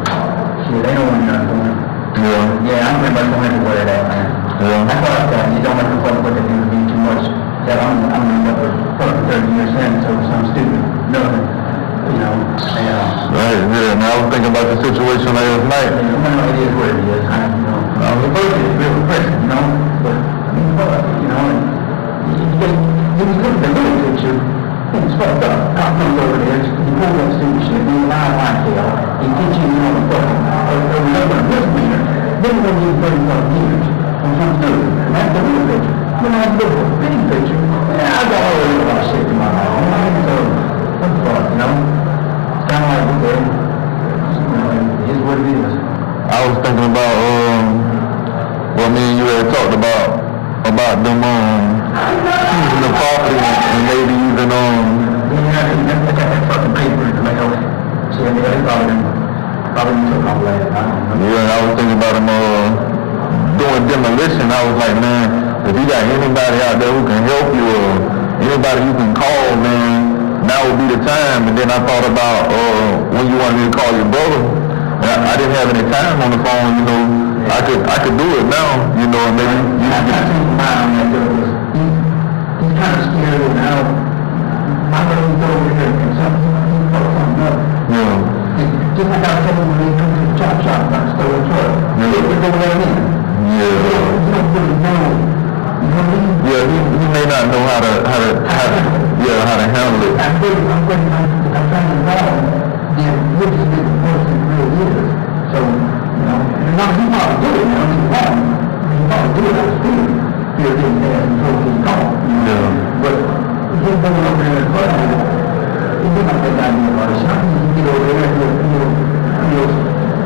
shit, they don't want me to do it. Yeah, I'm pretty much going everywhere that, man. That's what I said, you don't want to fuck with it, it would be too much. That I'm going to fuck for 30 years in, so I'm stupid. Nothing. Right, yeah, and I was thinking about the situation last night. It is what it is. The person is real pressure, but, fuck, and you just, when you look at the little picture, it's fucked up. How comes over there, pull that stupid shit, be lying like hell, and get you on the fucking, another misdemeanor. Then we're gonna give 30 years on something new. And that's the real picture. When I look at the big picture, yeah, I got all this about shit in my mind. So, what the fuck, you know? It's kind of like, okay, it is what it is. I was thinking about, well, me and you had talked about them, using the property and maybe even, Yeah, they got that fucking paper in the mail. See, I mean, they probably took off last time. yeah, I was thinking about them, doing demolition. I was like, man, if you got anybody out there who can help you or anybody you can call, man, now would be the time. And then I thought about, when you wanted me to call your brother. I didn't have any time on the phone, you know. I could do it now, you know, and maybe you I got to mind that he's kind of scared and now my brother's over here and something up. yeah. Just like I was telling him when he comes to the chop shop about the stolen truck. Yeah. We're going there in. Yeah. You don't really know. You know what I mean? Yeah, he may not know how to handle it. I'm trying to involve then we'll just make the person real is. So, you know, and now he probably do it now, he's wrong. He probably do it out of fear. Fear of getting bad until he's gone. Yeah. But he's going over there and fighting. He did not take that idea about it. So he can get over there and he'll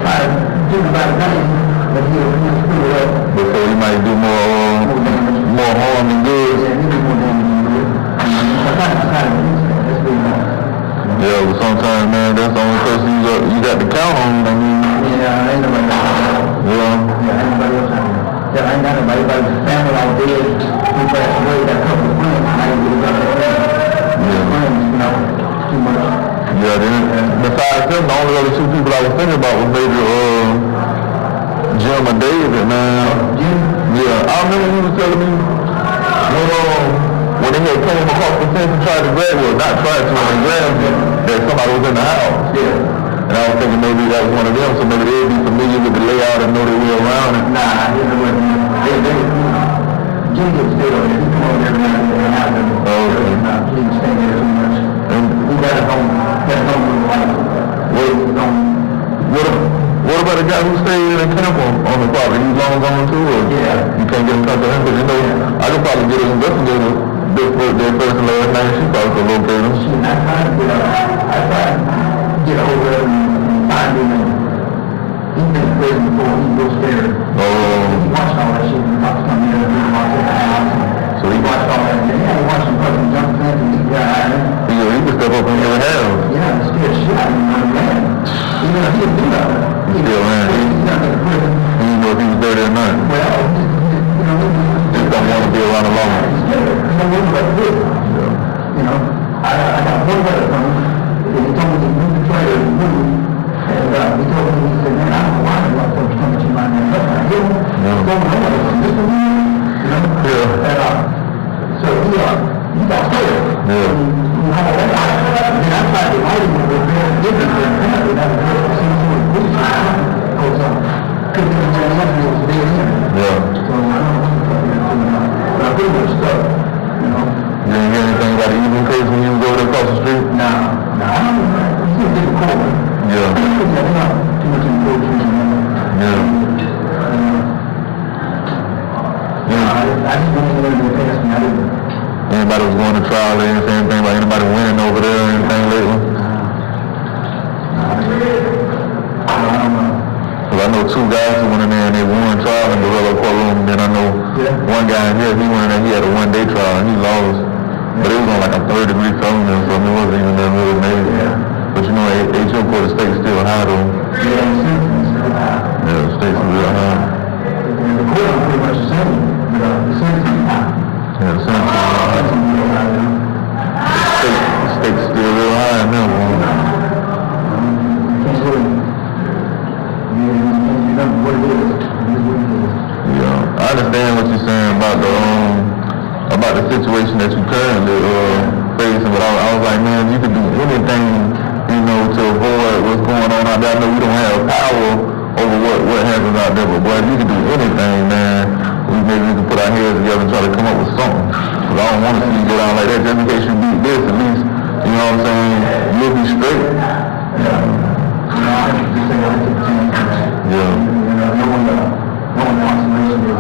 try to do the right thing, but he'll screw it up. Before he might do more harm than good. Yeah, he'll do more damage than good. That's really wrong. Yeah, but sometimes, man, that's the only person you got to count on. I mean, Yeah, ain't nobody else. yeah. Yeah, ain't nobody else out there. Yeah, ain't got nobody. Everybody's family all dead. We passed away. Got a couple of friends. I ain't really got that thing. Yeah. Friends, you know, too much. Yeah, then besides them, the only other two people I was thinking about was maybe Jim or David, man. Jim? Yeah, I remember you was telling me when they had came across the fence and tried to grab, well, not tried to, and grabbed him, that somebody was in the house. Yeah. And I was thinking maybe that was one of them, so maybe they'd be familiar with the layout and know their way around it. Nah, it wasn't. Jim gets still on there. He come over there every now and then. Oh, okay. Nah, he didn't stay there too much. And He got his own with the wife. what about the guy who stayed in the camp on the property? He's long gone too, or Yeah. you can't get in touch with him? But you know, I could probably get an investigator their first and last name. She probably could locate him. I tried to get over there and find him, and he's been in prison before. He's real scared. He watched all that shit. He watched come here and he watched at the house. So he Watched all that. Yeah, he watched him fucking jump fence and he got out of there. he could step up in your house. Yeah, it scared shit out of him, man. Even if he didn't do nothing. He still ran. He's not in prison. He didn't know if he was dirty or not. Well, Just don't want to be around alone. he's scared. There's no way but to do it. You know, I got one letter from him, and he told me to move the trailer and move. And he told me, he said, man, I don't know why I'm not supposed to come to my name. But I did. Yeah. Going home with him, just a minute. You know? Yeah. And so he got scared. Yeah. And I tried to write him over there and give him the apparently that was some sort of police because couldn't even tell something was dead in. Yeah. So I don't know what the fuck they're doing now. But I pretty much stuck, you know. You didn't hear anything about the evening case when you was over there across the street? No, I don't know. He's a big court. Yeah. They're not too much in court. Yeah. I just went in there and they passed me. I didn't. Anybody was going to trial or anything about anybody winning over there or anything lately? I don't know. Because I know two guys who went in there and they won trial in the Gorilla courtroom. And then I know one guy in here, he went in there, he had a one-day trial and he lost. But it was on like a third-degree felony or something. It wasn't even that really major. Yeah. But you know, HO court, the state's still high though. Yeah, Yeah, the state's real high. and the court is pretty much the same. But the sentence is high. Yeah, the state's still real high in there, boy. Yeah, I understand what you're saying about the situation that you currently facing, but I was like, man, you could do anything, you know, to avoid what's going on out there. I know we don't have power over what happens out there, but boy, if you can do anything, man, maybe we can put our heads together and try to come up with something. Because I don't want to see you go down like that. Just in case you beat this, at least You know what I'm saying? You'll be straight. Yeah. No one consummation is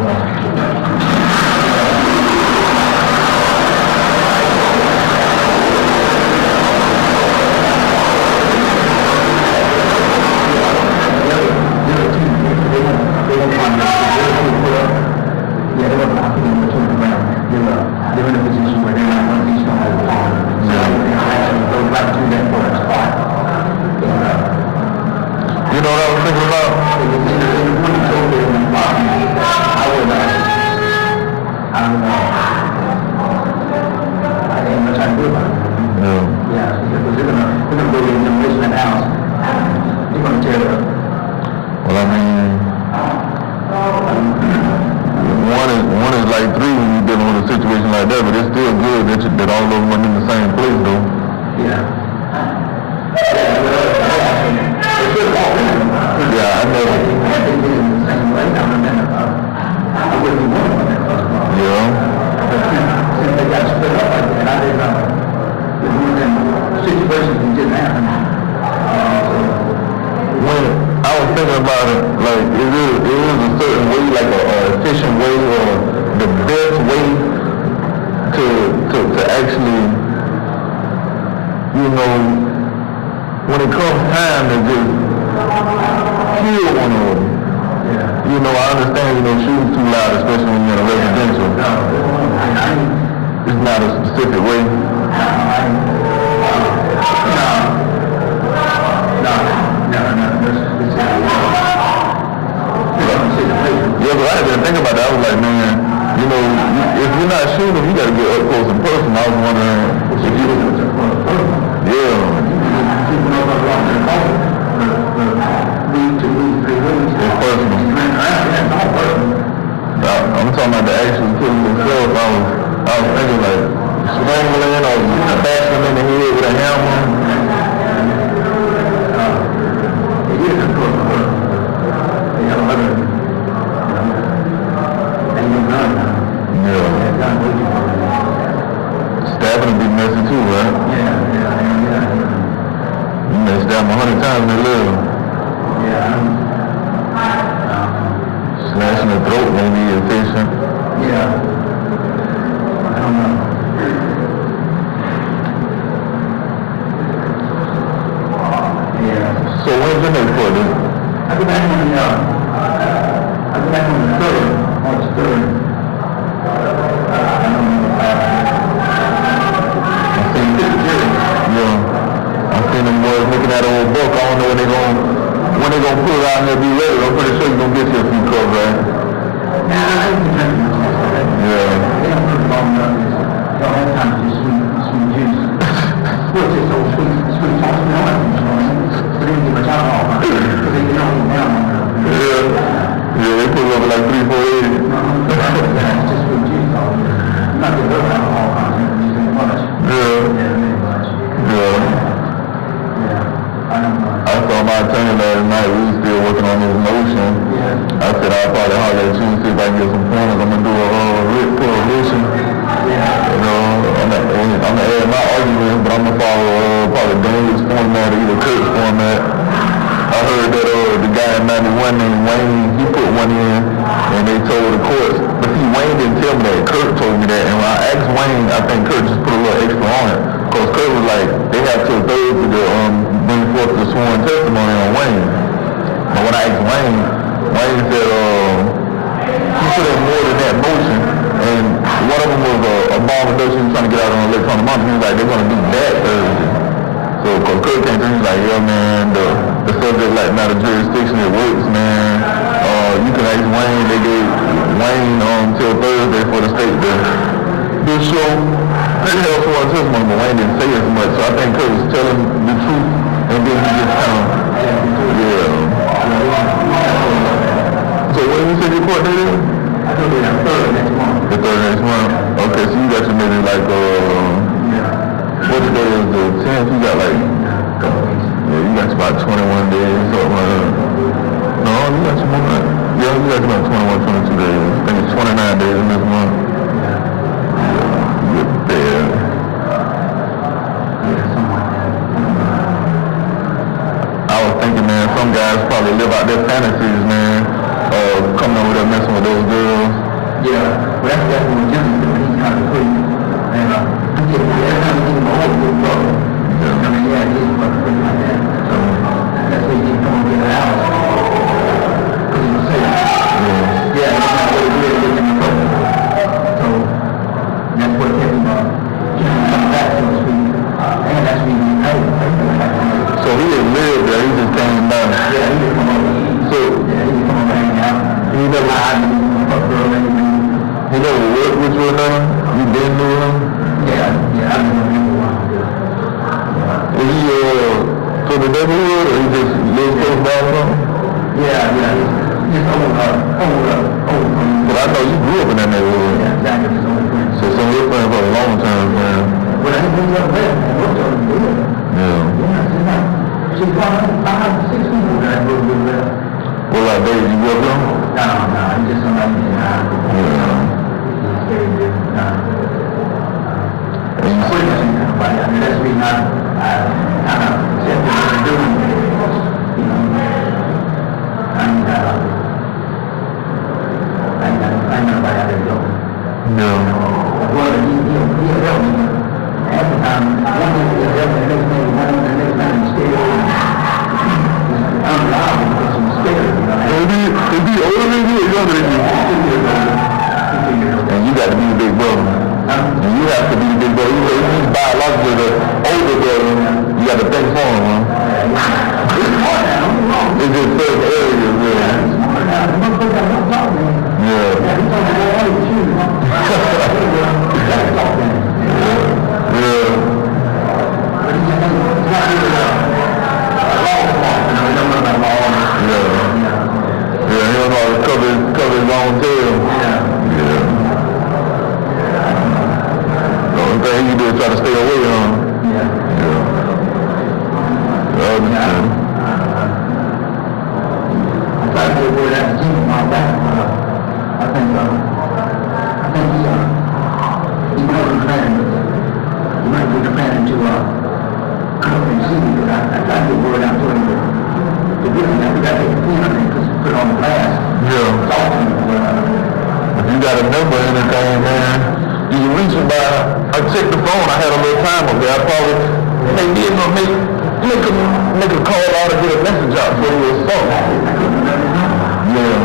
they're in a position where they're not going to be strong as a farm. So they actually go right to that first spot. You know what I was thinking about? I would, I don't know. I ain't much I can do about it. Yeah. Yeah, because they're gonna go in and demolition that house. They're gonna tear it up. Well, I mean, one is like three when you're dealing with a situation like that, but it's still good that all of them went in the same place, though. Yeah. Yeah, I know. Yeah. Since they got split up like that, I didn't know. Situations that didn't happen. When I was thinking about it, like, is a certain way, like a efficient way, or the best way to actually, you know, when it comes time to just kill one of them. Yeah. You know, I understand, you know, shooting too loud, especially when you're in a residential. It's not a specific way. Yeah, but I didn't think about that. I was like, man, you know, if you're not shooting them, you got to get up close and personal. I was wondering if you... Yeah. It's personal. I'm talking about the actual killing itself. I was thinking like strangling or bashing them in the head with a hammer. Stabbing would be messy too, right? Yeah. You may stab them 100 times and they live. Slashing the throat may be efficient. Yeah. I don't know. Yeah. So when's your next court date? I go back on the 3rd, March 3rd. I seen them boys looking at an old book. I don't know when they gonna pull it out and they'll be ready. I'm pretty sure you're gonna get you a few cups, right? Yeah. Yeah. They don't put it long enough. They don't have time to do sweet juice. What's this old sweet sauce? We don't have to, you know what I mean? So they don't get much alcohol. Because they don't eat down on it. Yeah, they pull up like 3-4 eggs. It's just sweet juice. Not the good alcohol content. It's too much. I saw my attorney last night. We was still working on this motion. I said I'll probably holler at you and see if I can get some pointers. I'm gonna do a writ coalition. You know, I'm gonna add my arguments, but I'm gonna follow probably Daniel's format or either Kurt's format. I heard that the guy in 91 named Wayne, he put one in and they told the courts, but see, Wayne didn't tell me that. Kurt told me that, and when I asked Wayne, I think Kurt just put a little extra on it. Because Kurt was like, they have till Thursday to bring forth the sworn testimony on Wayne. But when I asked Wayne said, he put in more than that motion, and one of them was a bond reduction, he was trying to get out on electronic money. He was like, they're going to do that Thursday. So, because Kurt came through, he was like, yeah, man, the subject like matter jurisdiction, it works, man. You can ask Wayne, they gave Wayne till Thursday for the state to show. They held for a testimony, but Wayne didn't say as much, so I think Kurt was telling the truth, and then he just kind of, So when you said your court date is? I told you the 3rd next month. The 3rd next month? Okay, so you got your maybe like, what today is the 10th? You got like, you got about 21 days, something like that. No, you got some more. Yeah, you got about 21, 22 days. I think it's 29 days in this month. You're there. Yeah, probably live out their fantasies, man. Coming over there messing with those girls. Yeah, but that's definitely what Jimmy said. He's kind of free. And he said, every time he came home, he was brother. I mean, yeah, he's fucking free like that. So that's why he didn't come and get an house. Because he was safe. Yeah, that's not what he did. He didn't come. So that's what kept him coming back, so to speak. And that's when he paid. So he didn't live there, he just came back. Yeah, he just come over. So Yeah, he just come over and hang out. he never Lied and fuck girl and everything. he never worked with you or nothing? You didn't know him? Yeah, I've been with him for a while. Is he from the neighborhood or he just lives close by or something? Yeah, he's old. But I know you grew up in that neighborhood. Yeah, exactly, his old friend. So some of your friends for a long time, man. Well, he moved up there, he worked on the good. Yeah. Yeah, she's about 5 6 people that moved up there. What about Dave, you grew up with him? No, he's just somebody in the house. Yeah. He's very good. And you Pretty much ain't nobody. I mean, that's the reason I kind of said what I'm doing. You know, I ain't got nobody out there to go. No. Well, he'll help me. Half the time, one day he'll help me, the next day, the next time he's scared. I'm driving because I'm scared, you know. Is he older than you or younger than you? And you got to be the big brother. And you have to be the big brother. Even though he's biologically the older brother, you got to think for him, huh? It's hard now, I'm wrong. It's just certain areas, yeah. It's hard now, the motherfucker got no talk, man. Yeah. Yeah, he told me, hey, shoot, that's talk, man. Yeah. But he's not really law smart, you know, he don't know about law. Yeah. Yeah, he don't know how to cover his own tail. Yeah. Yeah. The only thing you do is try to stay away, huh? Yeah. Yeah. I understand. I tried to get word out to Jimmy a while back, but I think he might be planning to come and see me, but I tried to get word out to him to get him. We got to take a pin on it, because put it on the glass. Yeah. Talk to him, If you got a number or anything, man, you can reach it by, I checked the phone, I had a little time up there, I probably make a call out and get a message out for you or something. Yeah.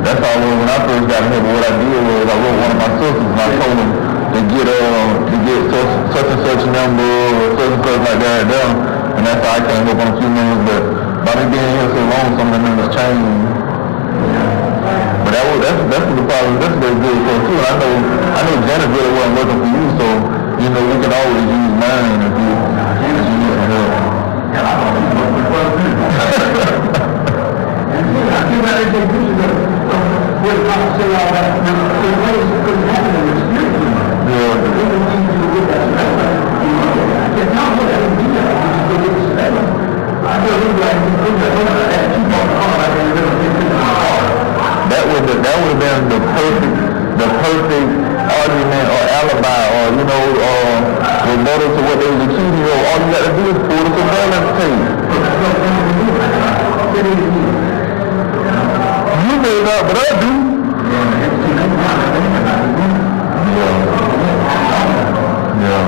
That's all when I first got here, but what I did was I wrote one of my sisters and I told them to get such and such number or such and such like that down. And that's how I came up on a few numbers, but by me being here so long, some of the numbers changed. But that's what the problem, that's what it's good for too. And I know Janet really wasn't working for you, so you know we can always use mine if you need some help. and I thought he was working for 12 minutes. And I feel like they do what if I say all that, the way it couldn't happen in the security. Yeah. They didn't need you to get that surveillance. I said, no, I didn't do that. I just go get the surveillance. I know he was like, that keep on the car like they were going to That would have been the perfect argument or alibi or rebuttal to what they was accusing you of. All you got to do is pull the surveillance tape. You may not, but I do. Yeah.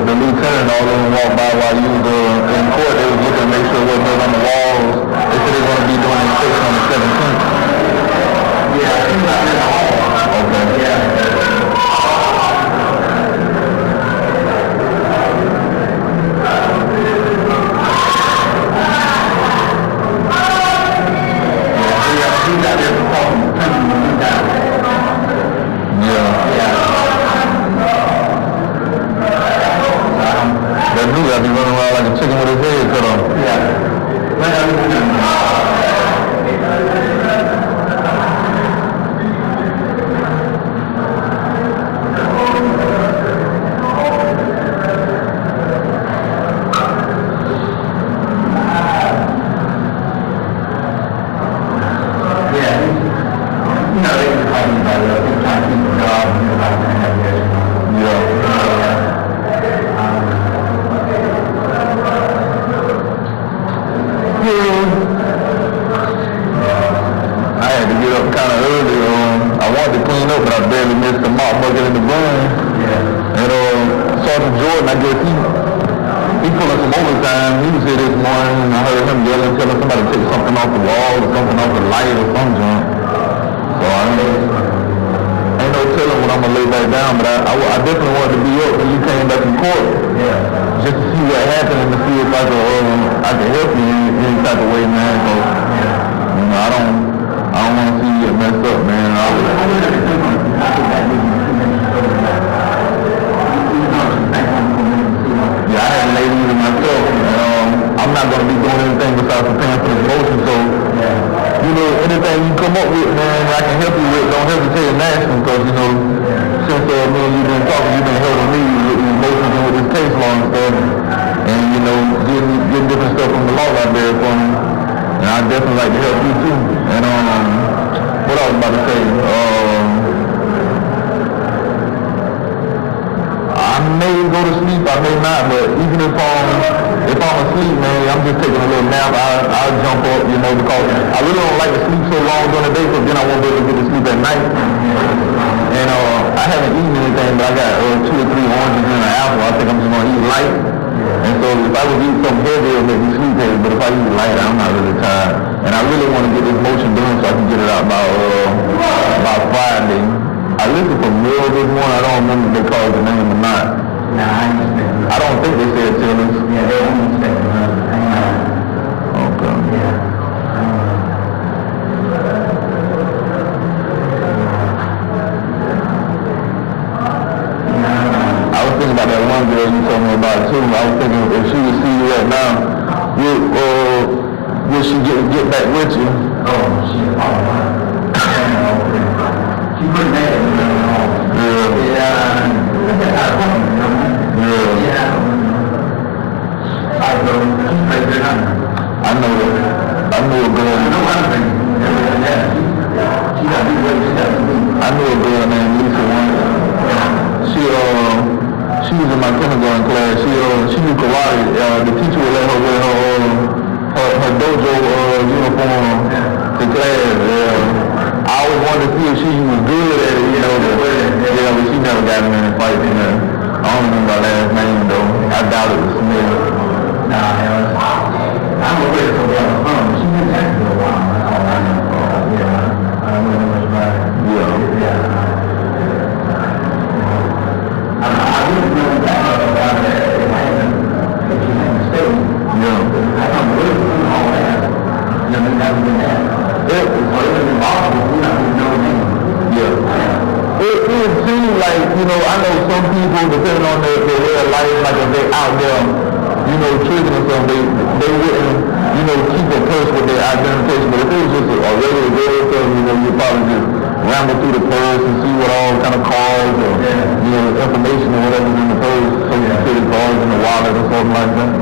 The lieutenant, all of them walked by while you was in court. They was looking to make sure what was on the walls. They said they were going to be doing inspection on the 17th. Yeah, I think I'm in the hall. Okay. Yeah. That dude got to be running around like a chicken with his head cut off. like anybody else, just trying to keep a job and everybody can have this. I had to get up kind of early. I wanted to clean up, but I barely missed the mop bucket in the room. And Sergeant Jordan, I guess he pulling some overtime. He was here this morning, and I heard him yelling, telling somebody to take something off the wall or something off the light or something. So I ain't no telling when I'm gonna lay back down, but I definitely wanted to be up when you came back from court. Just to see what happened and to see if I could help you in any type of way, man. So, you know, I don't want to see you get messed up, man. Yeah, I had ladies in myself, and I'm not going to be doing anything besides preparing for the motion, so, you know, anything you come up with, man, I can help you with, don't hesitate in asking, because, you know, since me and you've been talking, you've been helping me with these motions and with this case law and stuff, and, you know, getting different stuff from the law library for me, and I'd definitely like to help you too. And, what I was about to say, I may go to sleep, I may not, but even if I'm asleep, man, I'm just taking a little nap, I'll jump up, you know, because I really don't like to sleep so long during the day, because then I won't be able to get to sleep at night. And I haven't eaten anything, but I got 2 or 3 oranges and an apple. I think I'm just going to eat light. And so if I would eat something heavy, it'll make me sleep heavy, but if I eat light, I'm not really tired. And I really want to get this motion done so I can get it out by Friday. I listened for Mill this morning. I don't remember if they called the name or not. Nah, I understand. I don't think they said Tillis. Yeah, they don't understand. Okay. Yeah. I was thinking about that one girl you told me about too. I was thinking if she would see you right now, will she get back with you? Oh, she pretty mad at me. I know a girl. I knew a girl named Lisa once. She was in my kindergarten class. She knew karate. The teacher would let her wear her dojo uniform to class. I always wanted to see if she was good at it, you know. But she never got in any fights, you know. I don't remember her last name though. I doubt it was Smith. I'm aware of her. She been there for a while. I don't know much about it. I wouldn't know about it if she hadn't stayed. I don't believe in all that. You know, that was in that. It was impossible. We don't even know her name. It seems like, you know, I know some people, depending on their real life, like if they're out there, you know, triggering or something, they wouldn't, you know, keep a purse with their identification. But if it was just a regular girl or something, you know, you'd probably just ramble through the purse and see what all kind of cards or, you know, information or whatever's in the purse, social security cards in the wallet or something like that.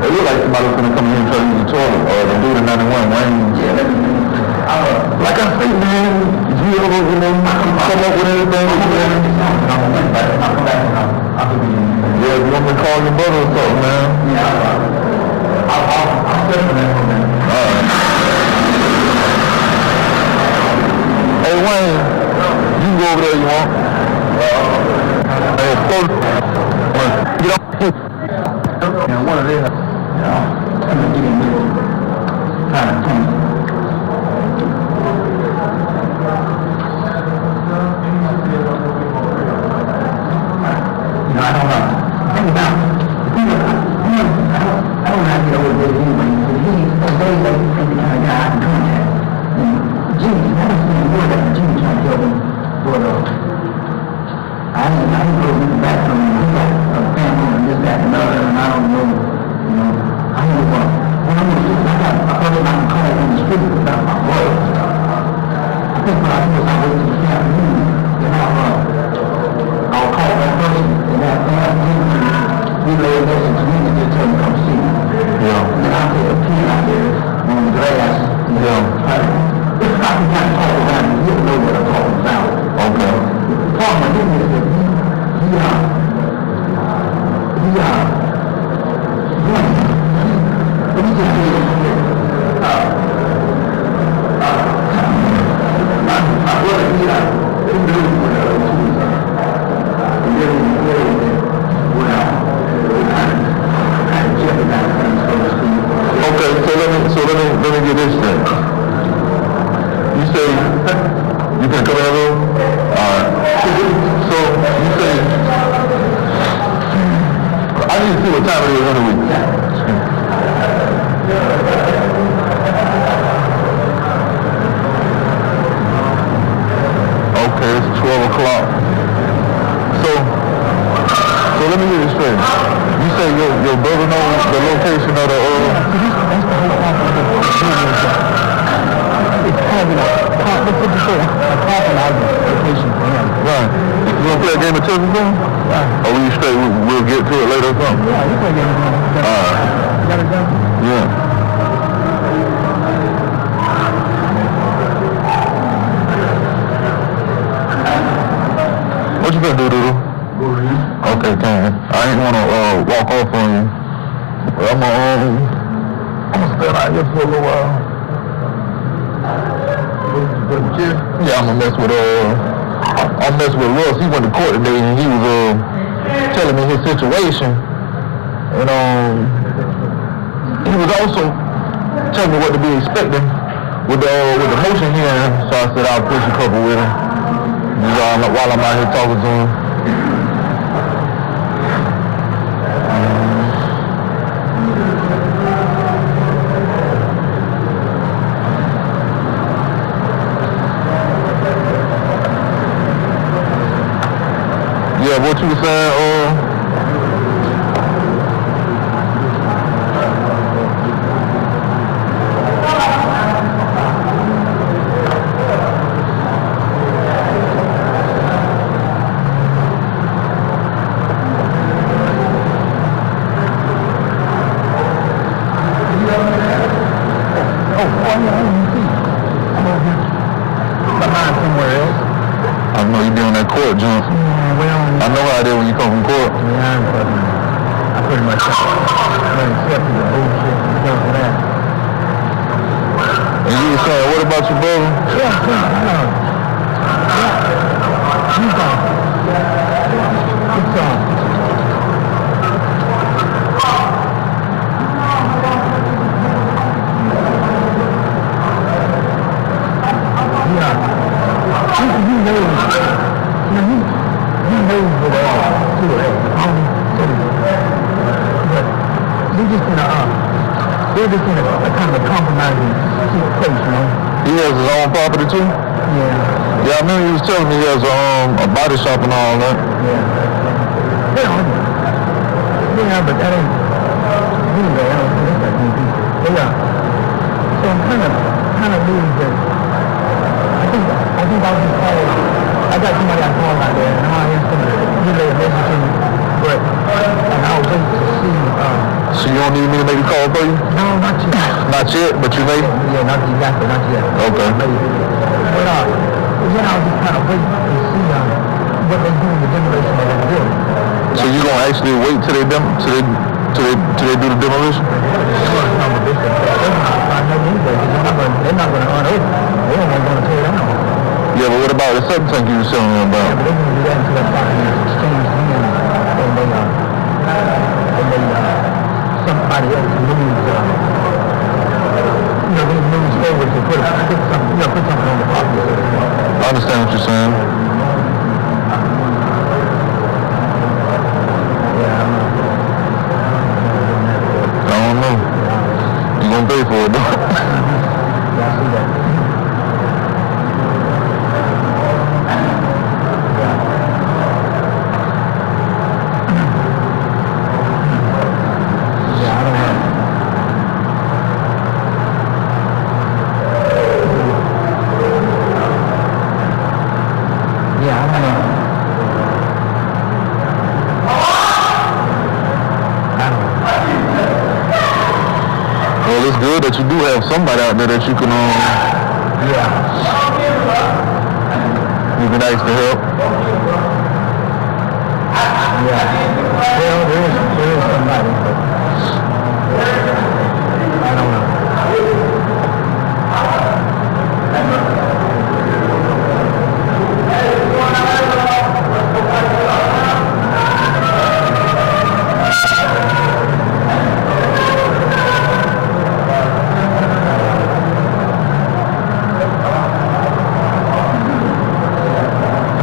It looked like somebody was going to come in here and try to use the toilet, or the dude in 91 Wayne. Like I say, man, if you ever, you know, come up with anything, I'll come back. Yeah, if you want me to call your brother or something, man. I'll step on that for a minute. All right. Hey, Wayne, you can go over there you want. Hey, get on. One of them, I'm going to get in there. Kind of clean. I don't know. Think about it. I don't have to know what it is anyway. He's a very late kind of guy I can contact. Jimmy, I don't see any word that Jimmy trying to tell me what I didn't go in the bathroom and look at a family and this, that, and another, and I don't know, you know, I know what I'm going to do. I thought I can call in the street without my words. I think what I do is I wait till this afternoon and I'll call that person and that relay a message to me and just tell them to come see me. And then I'll take a pin out there on the grass. I can kind of talk about it, you'll know what I'm talking about. Okay. The problem with him is that let me just say this here. Okay, so let me get this straight. You say you can come in the room? Alright. So you say I need to see what time it is in the week. Okay, it's 12 o'clock. So let me get this straight. You say your brother knows the location of the It's having a pathology location for him. Right. You wanna play a game of chess with him? Right. Or will you straight, we'll get to it later or something? Yeah, you play games with him. Alright. You got it done? Yeah. What you gonna do, Doodle? Okay, Ken. I ain't wanna walk off on you. But I'm gonna stand out here for a little while. Yeah, I'm gonna mess with Russ. He went to court today and he was telling me his situation. And he was also telling me what to be expecting with the motion hearing. So I said I'll push a couple with him while I'm out here talking to him. Yeah, what you were saying, I know you be on that court, John. I know how it is when you come from court. I pretty much accepted the bullshit because of that. And you were saying, what about your brother? Yeah, I know. He's on. It's on. Yeah. He knows. He knows what they are. But they're just in a kind of a compromising place, you know. He has his own property too? Yeah. Yeah, I remember he was telling me he has a body shop and all that. Yeah. Yeah, but that ain't. Anyway, I don't think that's that many people. But yeah. So I'm kind of losing that. I think I'll just call. I got somebody I call out there, and I'll ask them to relay a message to me. But and I'll wait to see. So you don't need me to make a call for you? No, not yet. Not yet, but you may? Yeah, not exactly, not yet. Okay. Maybe. But then I'll just kind of wait to see what they do in the demolition of that building. So you gonna actually wait till they do the demolition? They're not going to run over. They're only going to tear it down. Yeah, but what about the septic tank you were telling me about? Yeah, but they're going to do that until that property is exchanged in, somebody else moves, moves forward to put something on the property. I understand what you're saying. I don't know. You gonna pay for it, though. Yeah, I see that. Well, it's good that you do have somebody out there that you can, Yeah. ask to help. Yeah. Well, there is somebody, but I don't know.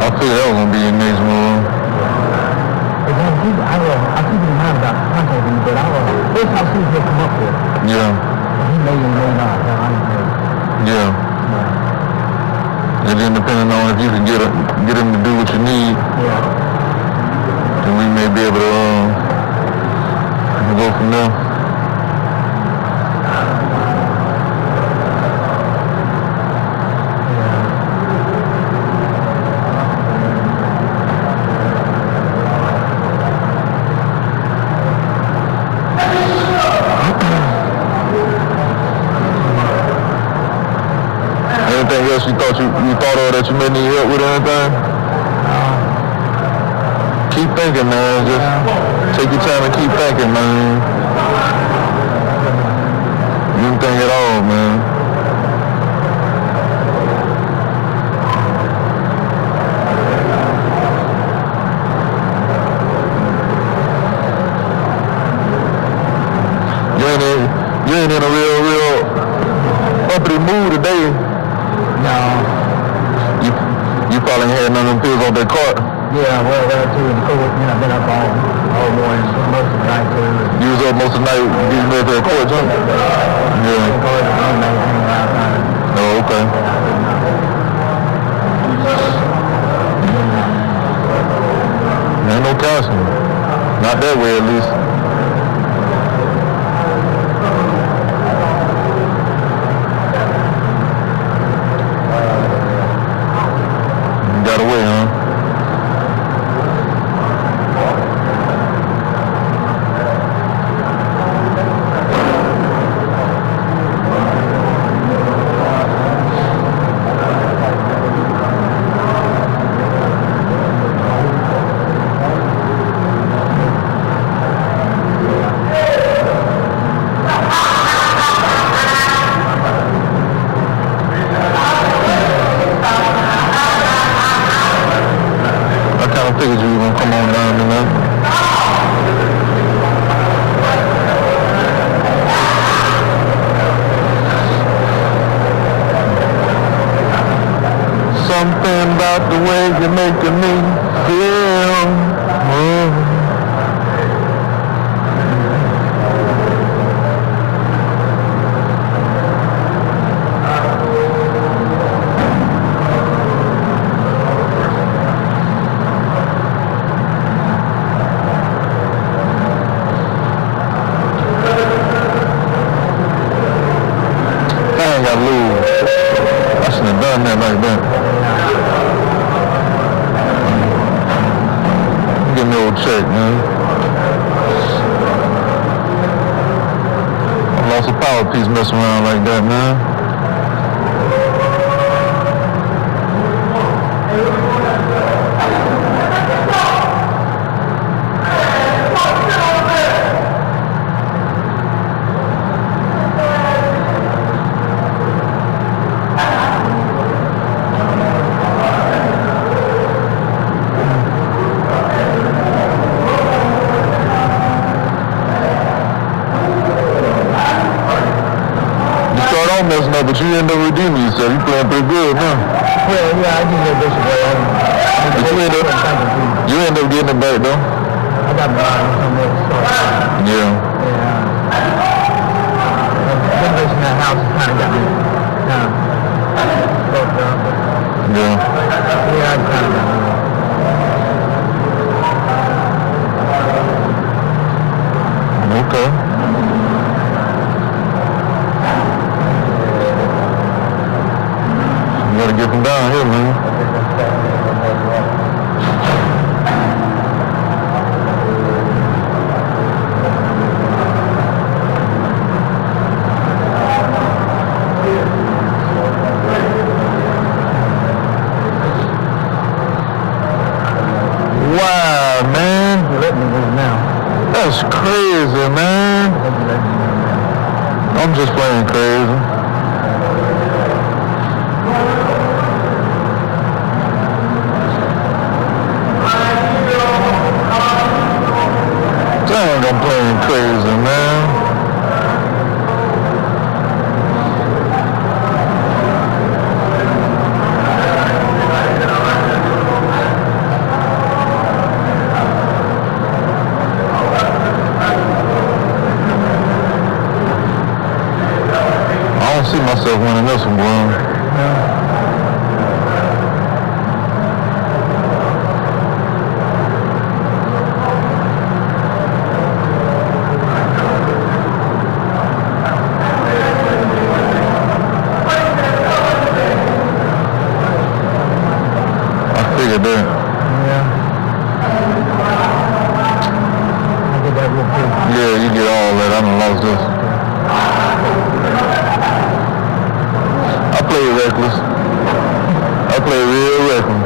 I feel that was gonna be your next move. I'll keep in mind about contacting you, but first I'll see if he'll come up here. Yeah. He may or may not. I don't know. Yeah. And then depending on if you can get him to do what you need, Yeah. then we may be able to go from there. Anything else you thought of that you may need help with or anything? Keep thinking, man. Just take your time and keep thinking, man. You didn't think at all, man. You ain't in a real uppity mood today. No. You probably had none of them pills on that cart. Yeah, well, that too. And of course, I've been up all morning, most of the night too. You was up most of the night getting ready for the court, huh? Yeah. Oh, okay. Ain't no counseling. Not that way, at least. You got away, huh? I figured you were gonna come on down, you know. Something about the way you're making me feel. I lose. I shouldn't have done that like that. Give me a little check, man. I lost a power piece messing around like that, man. Messing up, but you end up redeeming yourself. You playing pretty good, huh? Well, yeah, I just let this go. But you end up getting it back, though. I got mine somewhere. Yeah. Renovation in that house has kind of got me broke up. Yeah. Yeah, I kind of got me. Okay. You gotta get them down here, man. crazy, man. I'm just playing crazy. Dang, I'm playing crazy, man. I don't see myself winning this one, bro. Yeah, you get all that. I done lost this. I play reckless. I play real reckless.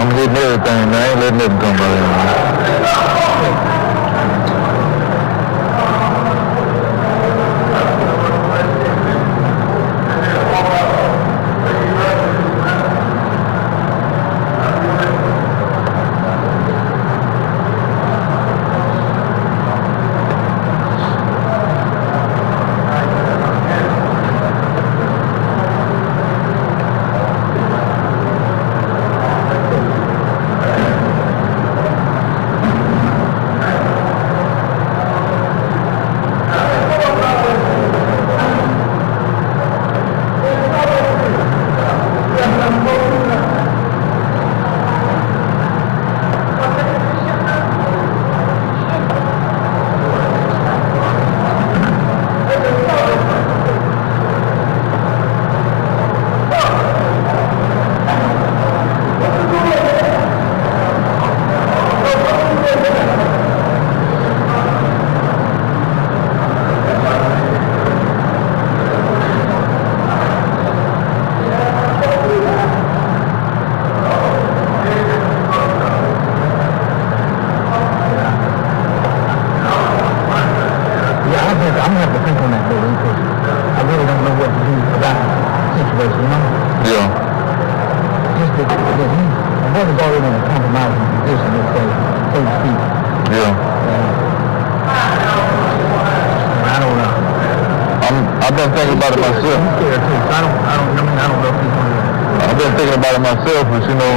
I'm hitting everything, man. I ain't letting nothing come by here. I've been thinking about it myself. I've been thinking about it myself, but you know,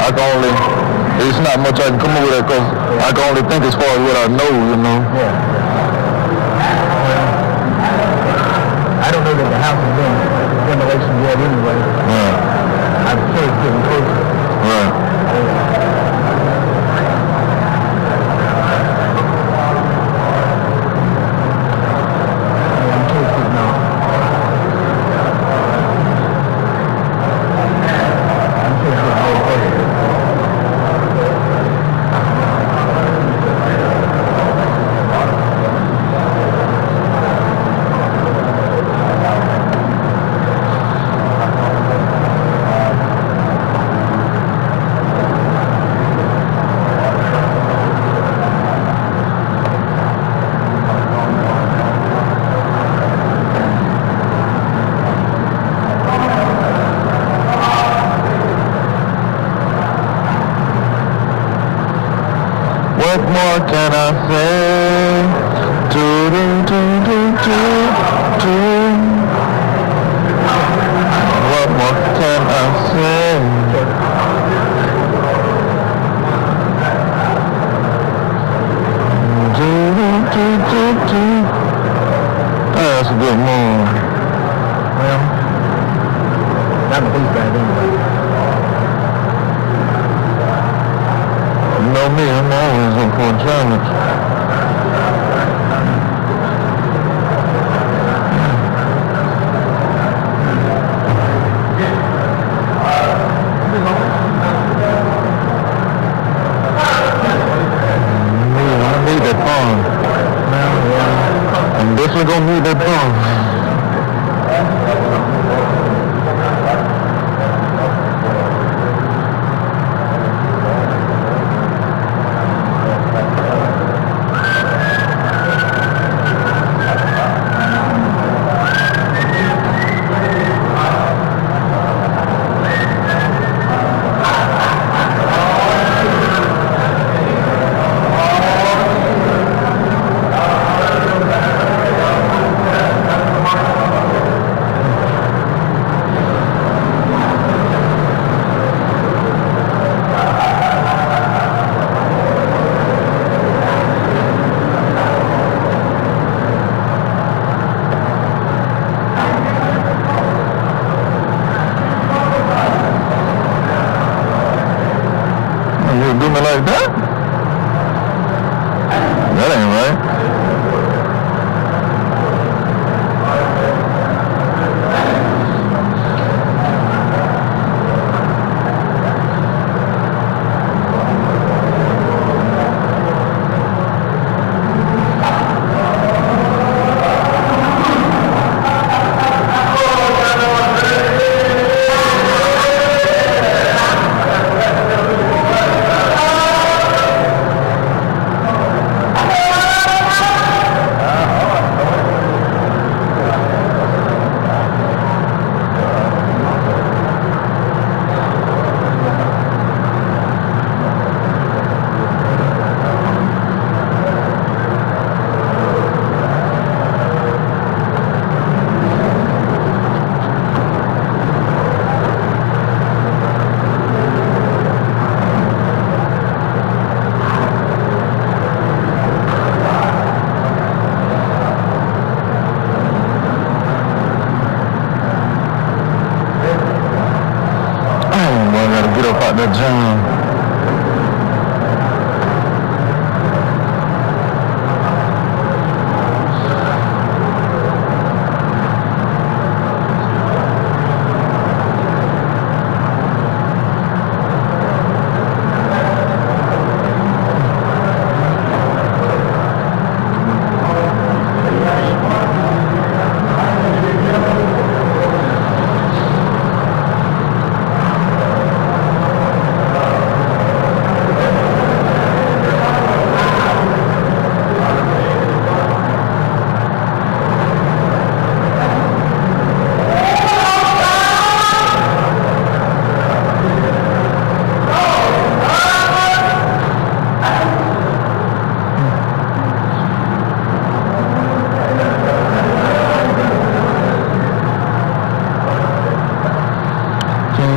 I can only, it's not much I can come up with it because I can only think as far as what I know, you know. Yeah. Well, I don't know that the house has been demolition yet anyway. Yeah. I'm sure it's getting closer. Right. What more can I say? Do, do, do, do, do, do. What more can I say? Do, do, do, do. That's a good move. Well, not the beast bad anyway. You know me, I'm always up for a challenge. I need that phone. I'm definitely gonna need that phone. got that John.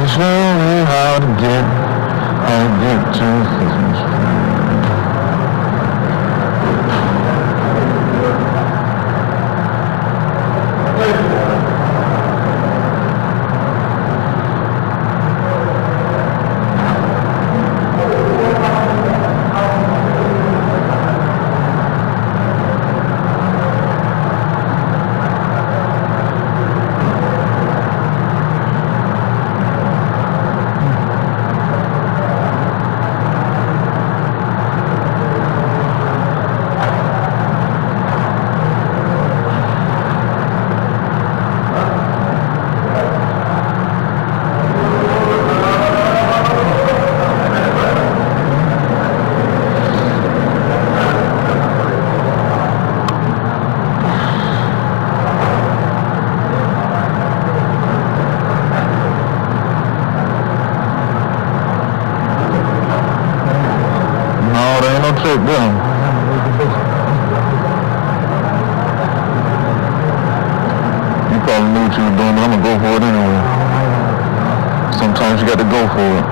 Show me how to get to Christmas tree. Trip down. You probably knew what you were doing, but I'm gonna go for it anyway. Sometimes you got to go for it.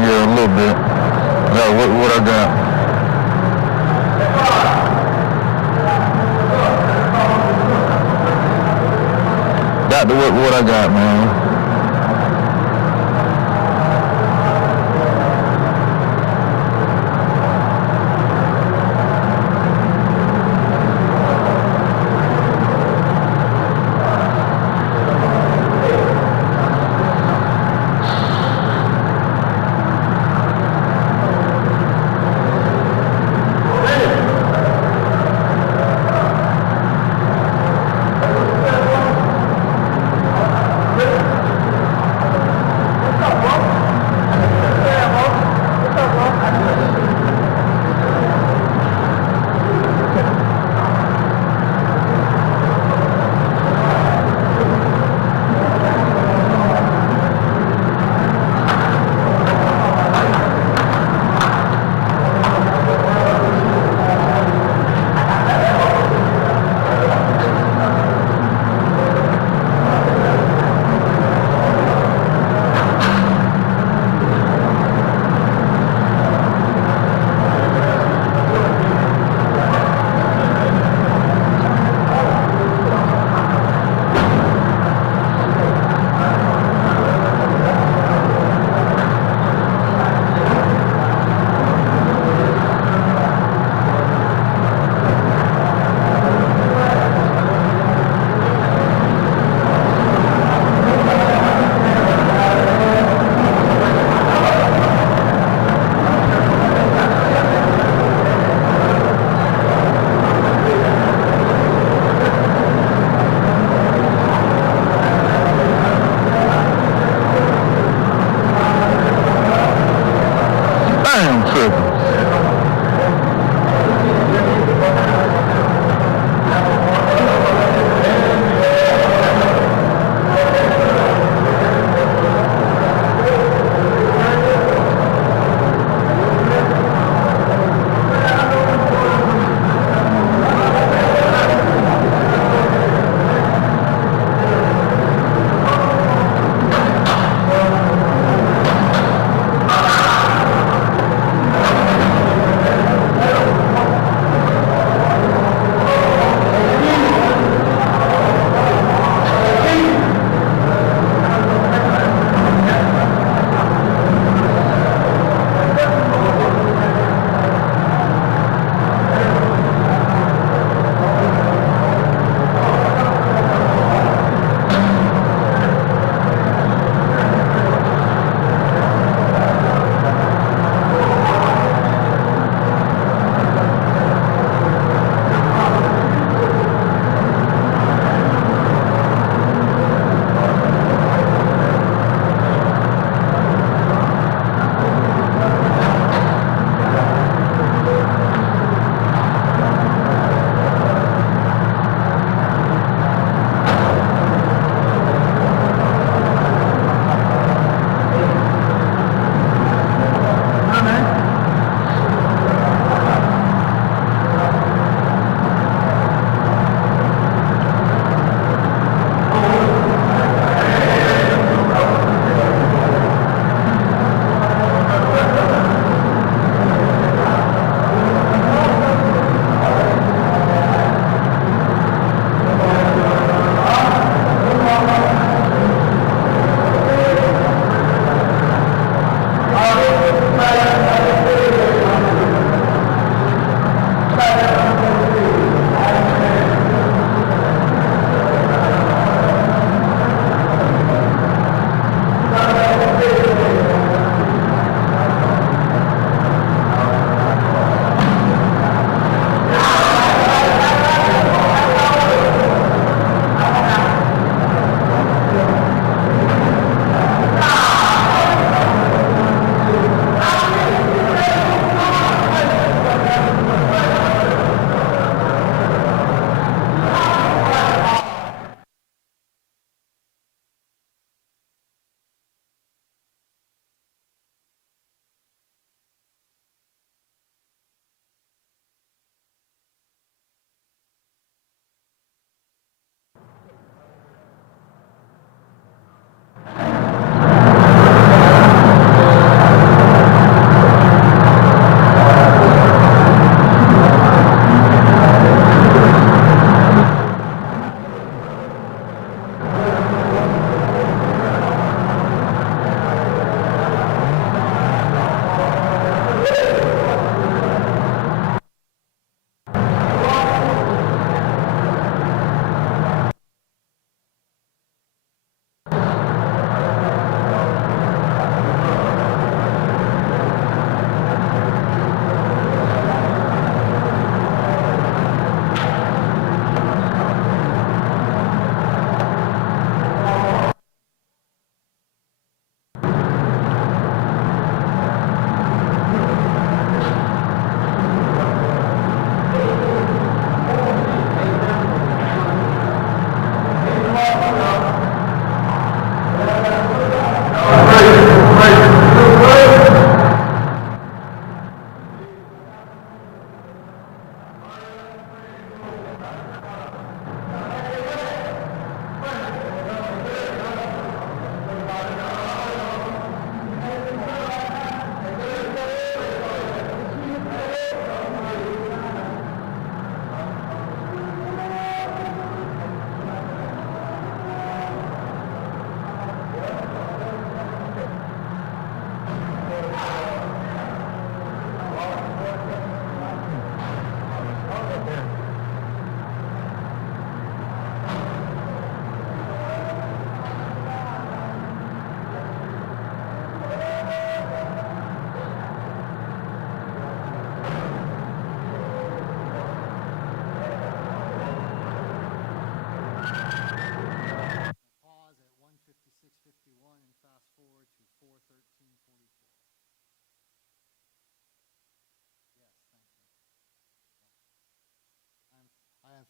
Yeah, a little bit. What I got? Got to what I got, man.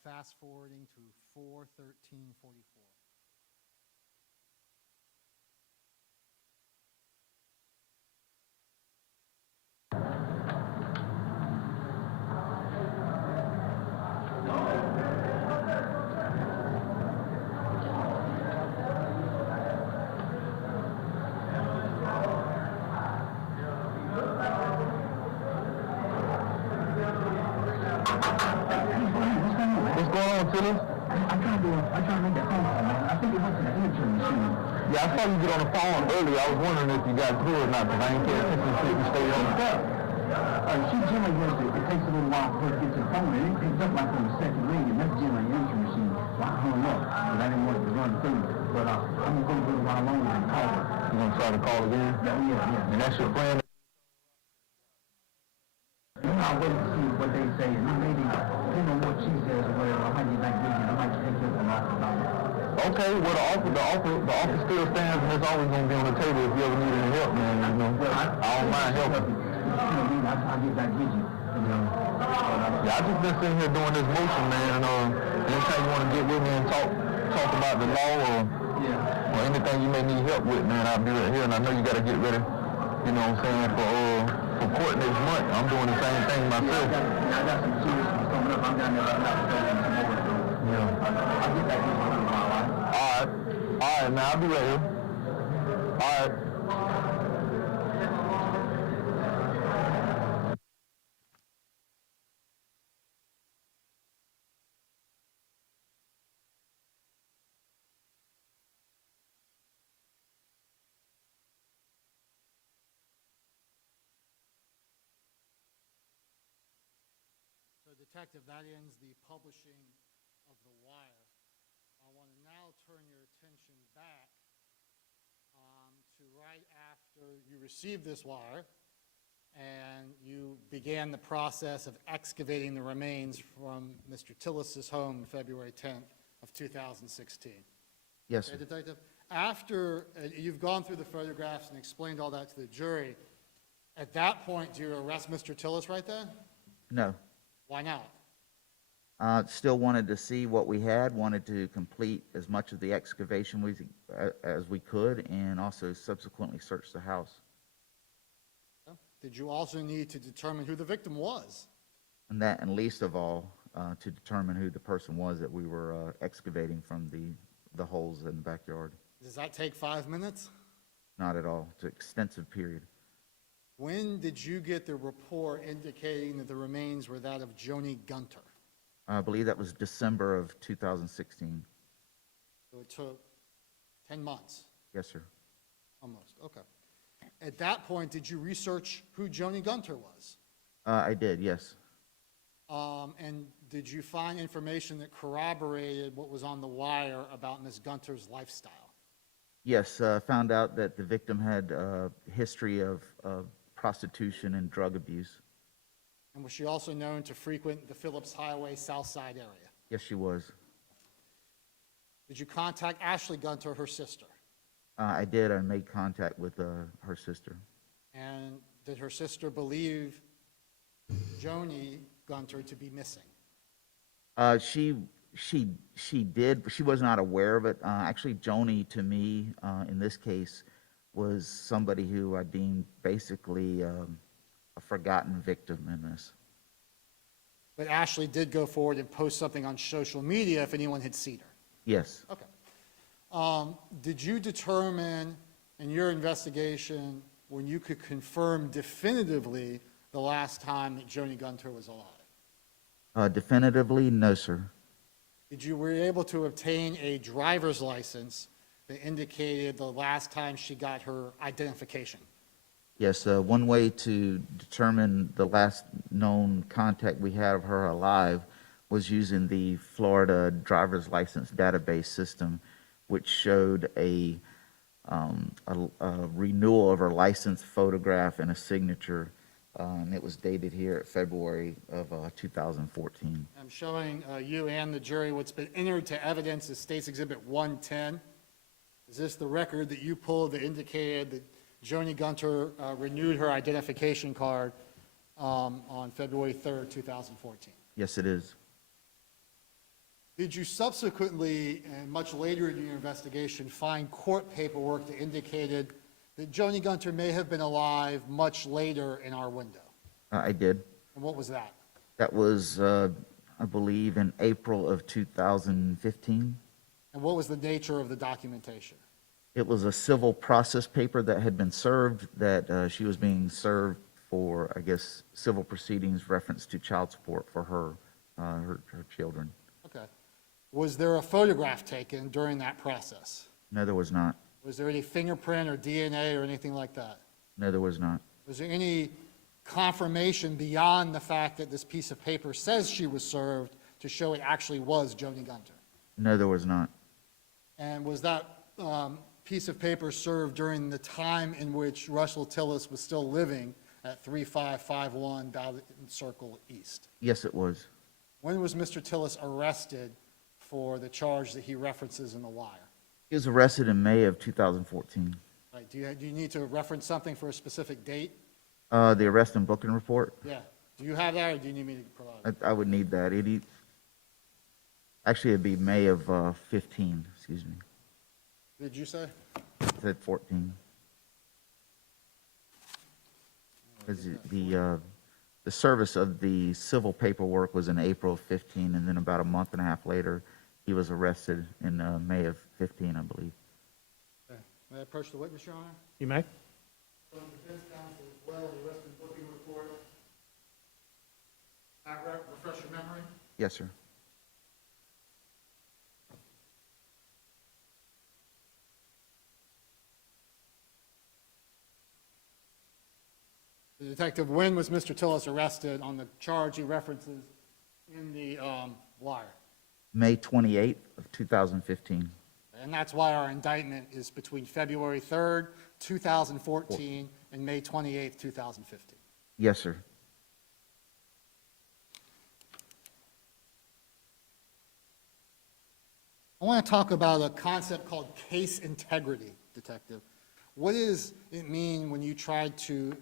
fast forwarding to 4/13/44. What's going on, Tillis? I'm trying to make that phone call, man. I think it went to the answering machine. Yeah, I saw you get on the phone earlier. I was wondering if you got through or not, because I ain't paying attention to it. You stay on. She generally does it. It takes a little while for her to get to the phone, and it picks up like on the second ring, and that's generally an answering machine. So I hung up, because I didn't want it to run through. But I'm going to go a while longer and call her. You gonna try to call again? Yeah. And that's your plan? I'll wait to see what they say, and then maybe, depending on what she says or whatever, I might get back with you, I might take this one off the number. Okay, well, the offer still stands, and it's always gonna be on the table if you ever need any help, man. You know, I don't mind helping. I'll get back with you. Yeah, I just been sitting here doing this motion, man, and anytime you wanna get with me and talk about the law or anything you may need help with, man, I'll be right here, and I know you gotta get ready, you know what I'm saying, for court next month. I'm doing the same thing myself. I got some serious ones coming up. I'm down there right now. Yeah. I'll get back with you in a while, all right? All right, man, I'll be right here. All right. So Detective, that ends the publishing of The Wire. I want to now turn your attention back to right after you received this wire and you began the process of excavating the remains from Mr. Tillis's home February 10th of 2016. Yes, sir. Okay, Detective, after you've gone through the photographs and explained all that to the jury, at that point, do you arrest Mr. Tillis right then? No. Why not? Still wanted to see what we had, wanted to complete as much of the excavation as we could, and also subsequently search the house. Did you also need to determine who the victim was? And that, and least of all, to determine who the person was that we were excavating from the holes in the backyard. Does that take 5 minutes? Not at all. It's an extensive period. When did you get the report indicating that the remains were that of Joni Gunter? I believe that was December of 2016. So it took 10 months, Yes, sir. almost, okay. At that point, did you research who Joni Gunter was? I did, yes. And did you find information that corroborated what was on the wire about Ms. Gunter's lifestyle? Yes, found out that the victim had a history of prostitution and drug abuse. And was she also known to frequent the Phillips Highway Southside area? Yes, she was. Did you contact Ashley Gunter, her sister? I did. I made contact with her sister. And did her sister believe Joni Gunter to be missing? She did, but she was not aware of it. Actually, Joni, to me, in this case, was somebody who I deemed basically a forgotten victim in this. But Ashley did go forward and post something on social media if anyone had seen her. Yes. Okay. Did you determine in your investigation when you could confirm definitively the last time that Joni Gunter was alive? Definitively, no, sir. Did you were able to obtain a driver's license that indicated the last time she got her identification? Yes, one way to determine the last known contact we had of her alive was using the Florida driver's license database system, which showed a renewal of her license photograph and a signature, and it was dated here at February of 2014. I'm showing you and the jury what's been entered to evidence as State's Exhibit 110. Is this the record that you pulled that indicated that Joni Gunter renewed her identification card on February 3rd, 2014? Yes, it is. Did you subsequently, and much later in your investigation, find court paperwork that indicated that Joni Gunter may have been alive much later in our window? I did. And what was that? That was, I believe, in April of 2015. And what was the nature of the documentation? It was a civil process paper that had been served, that she was being served for, I guess, civil proceedings reference to child support for her children. Okay. Was there a photograph taken during that process? No, there was not. Was there any fingerprint or DNA or anything like that? No, there was not. Was there any confirmation beyond the fact that this piece of paper says she was served to show it actually was Joni Gunter? No, there was not. And was that piece of paper served during the time in which Russell Tillis was still living at 3551 Bowden Circle East? Yes, it was. When was Mr. Tillis arrested for the charge that he references in the wire? He was arrested in May of 2014. Right, do you need to reference something for a specific date? The arrest and booking report, Yeah. Do you have that, or do you need me to provide it? I would need that. Actually, it'd be May of 15, excuse me. Did you say? I said 14. Because the service of the civil paperwork was in April of 15, and then about a month and a half later, he was arrested in May of 15, I believe. Okay. May I approach the witness, Your Honor? You may. From the defense counsel as well, the arrest and booking report. Refresh your memory? Yes, sir. Detective, when was Mr. Tillis arrested on the charge he references in the wire? May 28th of 2015. And that's why our indictment is between February 3rd, 2014, and May 28th, 2015. Yes, sir. I want to talk about a concept called case integrity, Detective. What does it mean when you try to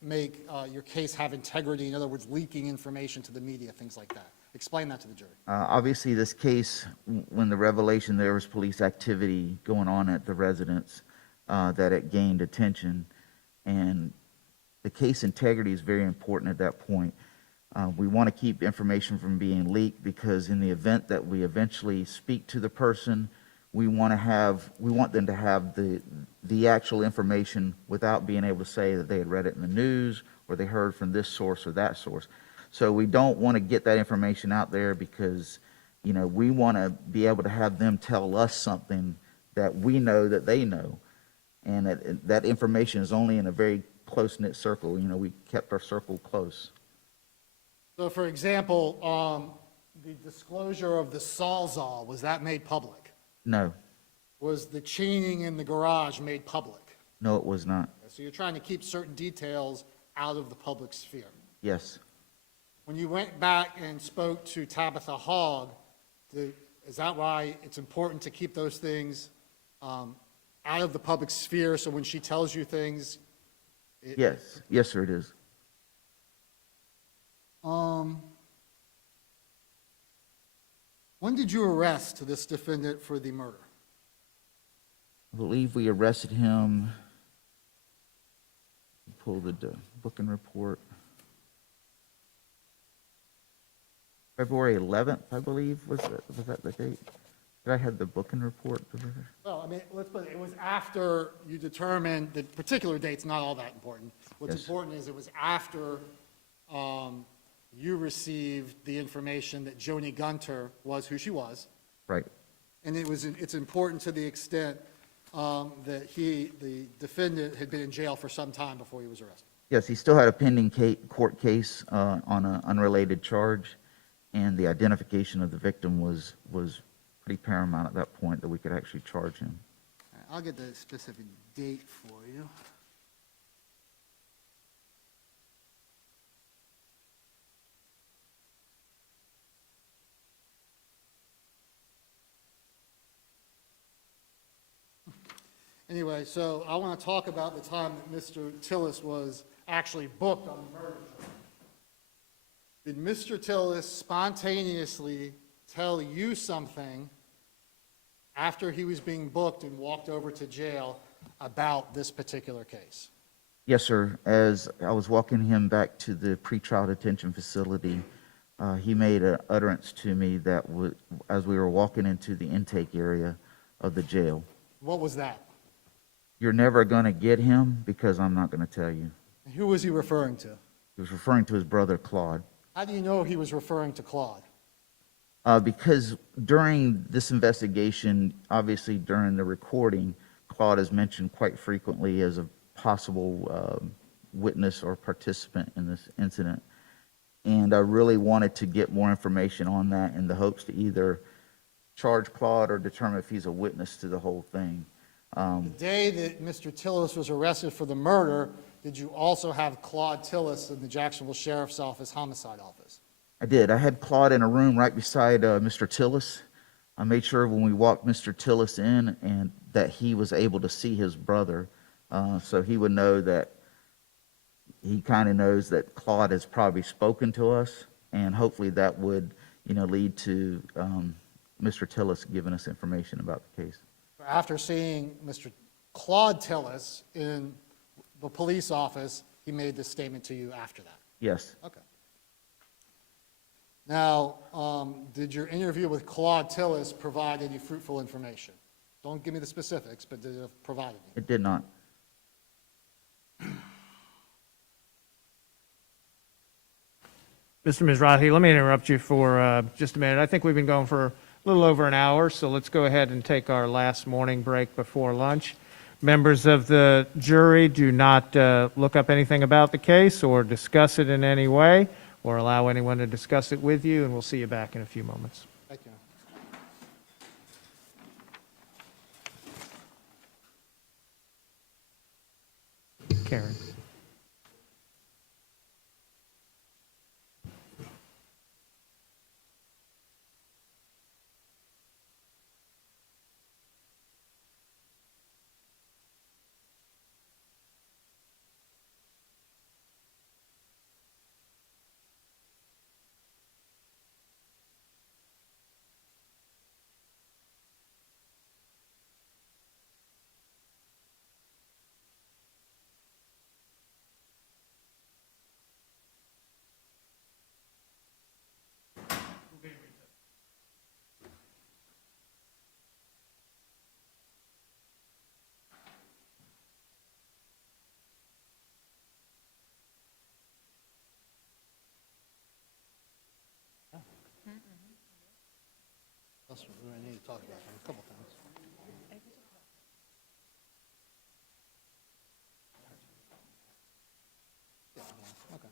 make your case have integrity, in other words, leaking information to the media, things like that? Explain that to the jury. Obviously, this case, when the revelation there was police activity going on at the residence, that it gained attention, and the case integrity is very important at that point. We want to keep information from being leaked, because in the event that we eventually speak to the person, we want them to have the actual information without being able to say that they had read it in the news or they heard from this source or that source. So we don't want to get that information out there, because, you know, we want to be able to have them tell us something that we know that they know. And that information is only in a very close-knit circle. You know, we kept our circle close. So, for example, the disclosure of the Sawzall, was that made public? No, Was the chaining in the garage made public? no, it was not. So you're trying to keep certain details out of the public sphere. Yes, When you went back and spoke to Tabitha Hogg, is that why it's important to keep those things out of the public sphere, so when she tells you things? yes, yes, sir, it is. When did you arrest this defendant for the murder? I believe we arrested him, pull the booking report, February 11th, I believe, was that the date? Did I have the booking report? Well, I mean, let's put it, it was after you determined, the particular date's not all that important. What's Yes. important is it was after you received the information that Joni Gunter was who she was. Right, And it's important to the extent that the defendant had been in jail for some time before he was arrested. yes, he still had a pending court case on an unrelated charge, and the identification of the victim was pretty paramount at that point, that we could actually charge him. I'll get the specific date for you. Anyway, so I want to talk about the time that Mr. Tillis was actually booked on the murder charge. Did Mr. Tillis spontaneously tell you something after he was being booked and walked over to jail about this particular case? Yes, sir. As I was walking him back to the pretrial detention facility, he made an utterance to me that as we were walking into the intake area of the jail. What was that? You're never going to get him because I'm not going to tell you. Who was he referring to? He was referring to his brother, Claude. How do you know he was referring to Claude? Because during this investigation, obviously during the recording, Claude is mentioned quite frequently as a possible witness or participant in this incident. And I really wanted to get more information on that in the hopes to either charge Claude or determine if he's a witness to the whole thing. The day that Mr. Tillis was arrested for the murder, did you also have Claude Tillis in the Jacksonville Sheriff's Office Homicide Office? I did. I had Claude in a room right beside Mr. Tillis. I made sure when we walked Mr. Tillis in and that he was able to see his brother, so he would know that he kind of knows that Claude has probably spoken to us, and hopefully that would, lead to Mr. Tillis giving us information about the case. After seeing Mr. Claude Tillis in the police office, he made this statement to you after that? Yes. Okay. Now, did your interview with Claude Tillis provide any fruitful information? Don't give me the specifics, but did it provide any? It did not. Mr. Mizrahi, let me interrupt you for just a minute. I think we've been going for a little over an hour, so let's go ahead and take our last morning break before lunch. Members of the jury, do not look up anything about the case or discuss it in any way, or allow anyone to discuss it with you, and we'll see you back in a few moments. Thank you. Karen. That's what we need to talk about a couple things. Yeah, okay.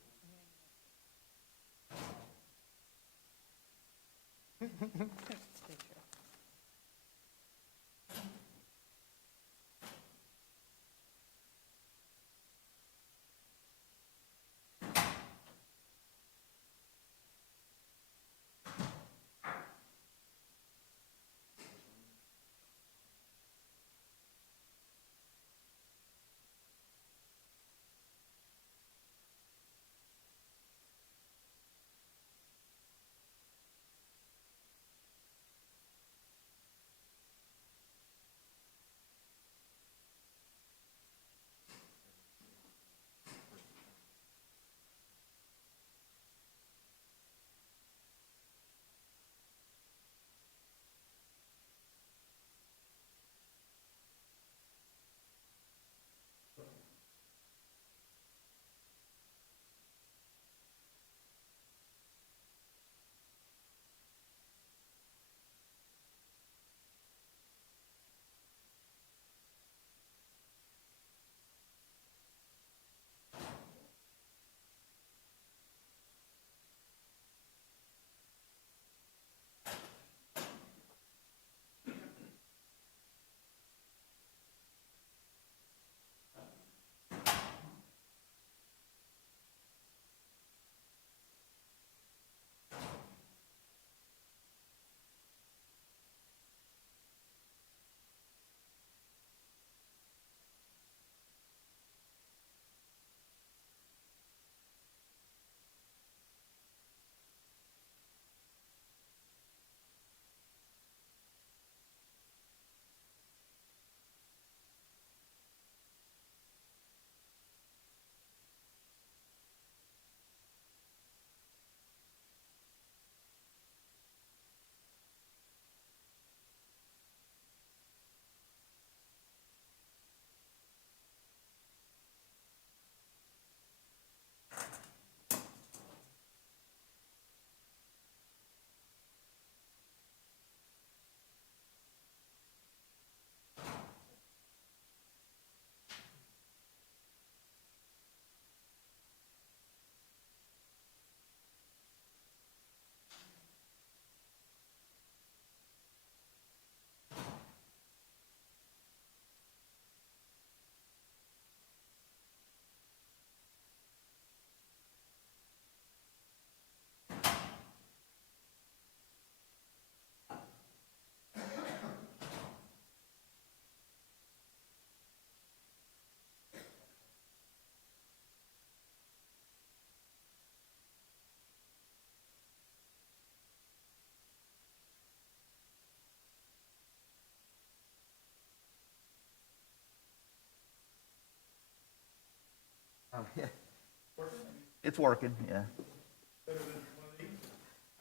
It's working, yeah.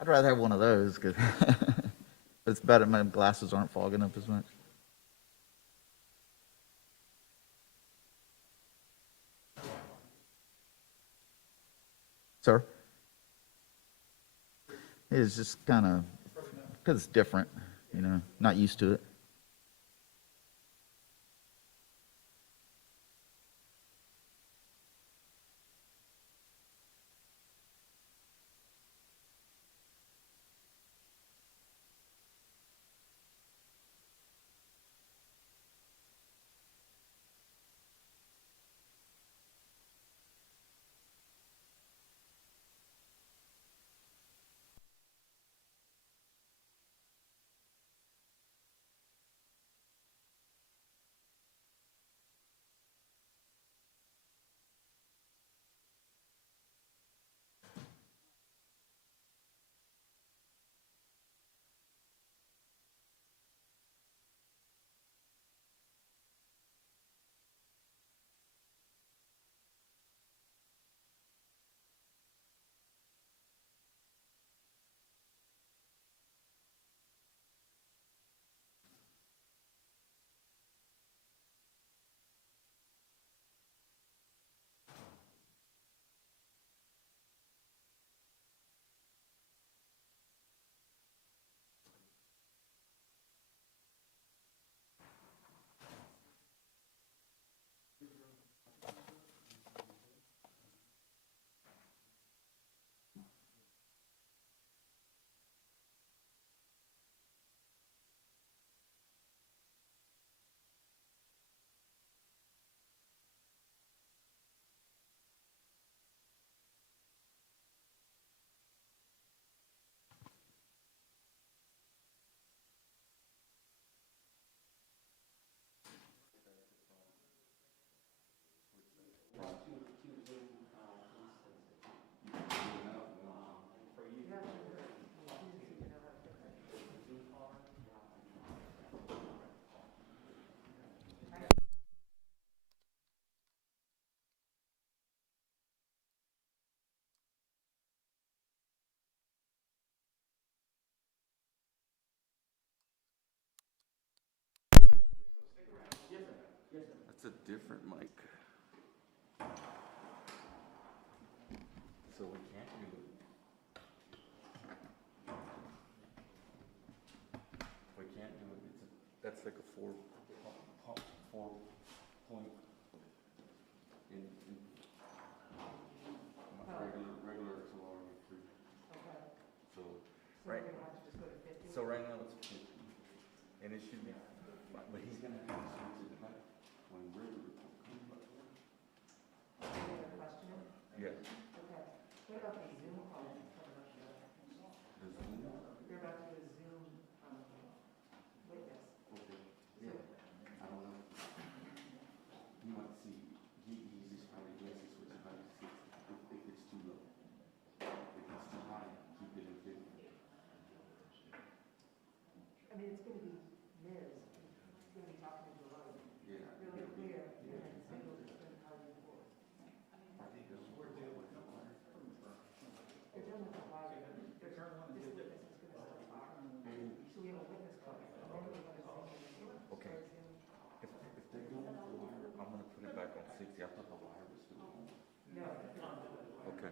I'd rather have one of those, cause but it's better, my glasses aren't fogging up as much. Sir? It's just kind of, because it's different, you know, not used to it. That's a different mic. So we can't do it. We can't do it. That's like a four point. Regular XLR with 3. Okay. So right. So right now it's 50, and it should be. But he's gonna have to switch it back when regular comes up. Yeah. Okay. What about the Zoom call that's coming up here? The Zoom? You're about to do a Zoom witness. Okay. Yeah. I don't know. He might see. He's just trying to guess it, switch it back to 60 if it's too low. If it's too high, keep it in 50. I mean, it's going to be Miz. It's going to be talking to the right. Yeah. Really clear. And then signals it's going to tell you forward. I think we're dealing with the wire. You're done with the wire. This witness is going to start talking. So we have a witness call. And then we're going to Zoom. Okay. If they're going with the wire, I'm gonna put it back on 60. I thought the wire was still on. No. Okay.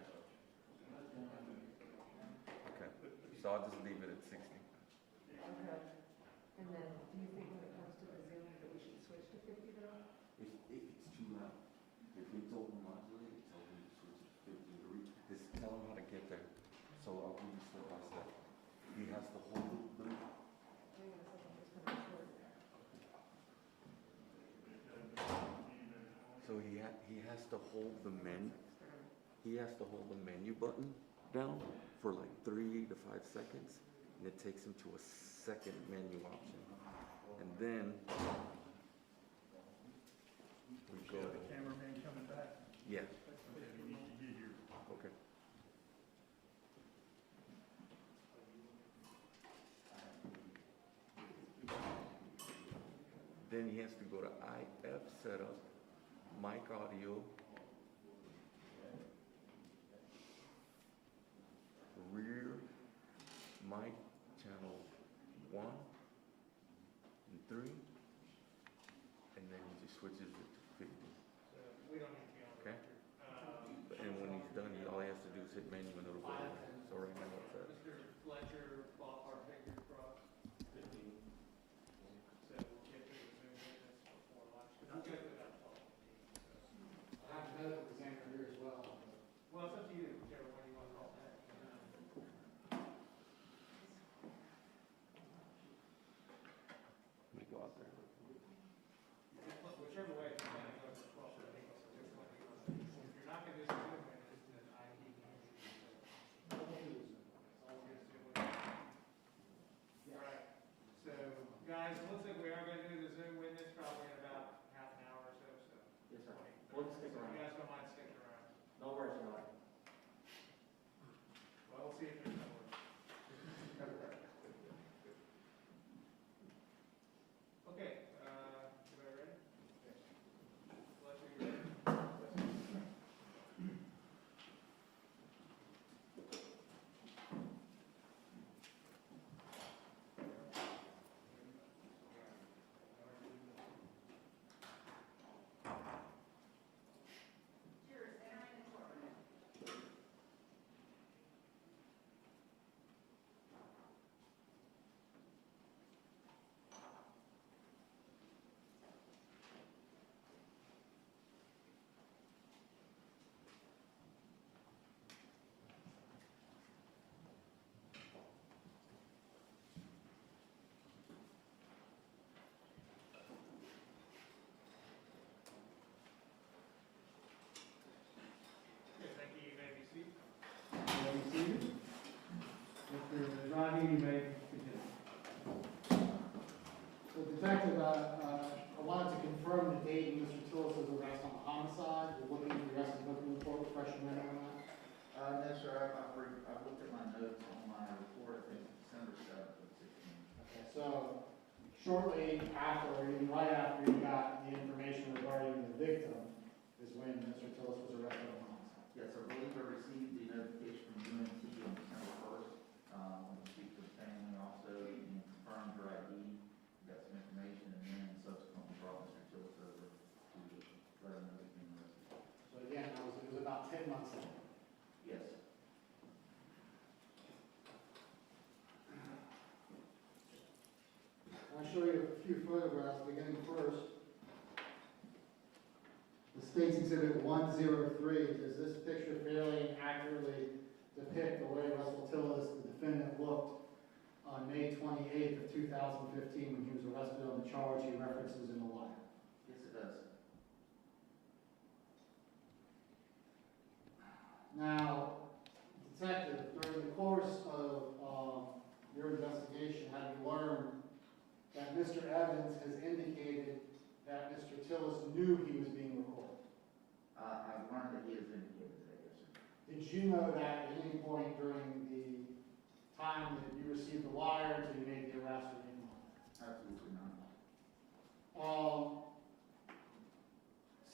Okay. So I'll just leave it at 60. Okay. And then do you think when it comes to the Zoom that we should switch to 50 though? If it's too loud, if it's overmodulated, tell them to switch it to 50. Just tell them how to get there. So I'll give you step by step. He has to hold the. Hang on a second. I'm just going to record. So he has to hold the menu. He has to hold the menu button down for like 3 to 5 seconds, and it takes him to a second menu option, and then we go. The cameraman coming back. Yeah. Okay. Then he has to go to IF setup, mic audio, my channel 1 and 3, and then he just switches it to 50. So we don't need to be on Okay. record. And when he's done, all he has to do is hit menu and it'll go away. So right now it's at Mr. Fletcher, ballpark figure across. 15. So we'll get to the Zoom witness before lunch, because we'll get to that 12:15. I have a medical examiner here as well. Well, it's up to you, whichever one you want to call that. Let me go out there. Whichever way, it's going to go to 12:15. So which one do you want to do? If you're not going to do Zoom witness, then I need you to do Zoom. All right. So, guys, it looks like we are going to do the Zoom witness probably in about half an hour or so. Yes, sir. 20, We'll stick 30. around. You guys don't mind sticking around? No worries, no. Well, we'll see if there's no work. Okay, everybody ready? Fletcher, you ready? Okay, thank you. You may be seated. Mr. Rodney, you may continue. So Detective, I wanted to confirm the date of Mr. Tillis' arrest on homicide. We're looking at the arrest and booking report, fresh memory on that. No, sir, I've looked at my notes on my report, I think December 7th of 16. Okay, so shortly after, or even right after you got the information regarding the victim is when Mr. Tillis was arrested on homicide. Yes, I believe I received the notification from UNT on December 1st. When I speak to the family also and confirmed her ID, got some information, and then subsequently brought Mr. Tillis over to let him know he's being arrested. So again, it was about 10 months ago. Yes. I'll show you a few photographs, beginning first. The State's Exhibit 103, does this picture fairly and accurately depict the way Russell Tillis, the defendant, looked on May 28th of 2015 when he was arrested on the charge he references in the wire? Yes, it does. Now, Detective, during the course of your investigation, have you learned that Mr. Evans has indicated that Mr. Tillis knew he was being recorded? I've learned that he has indicated that, yes, sir. Did you know that at any point during the time that you received the wire until you made the arrest or anything like that? Absolutely not.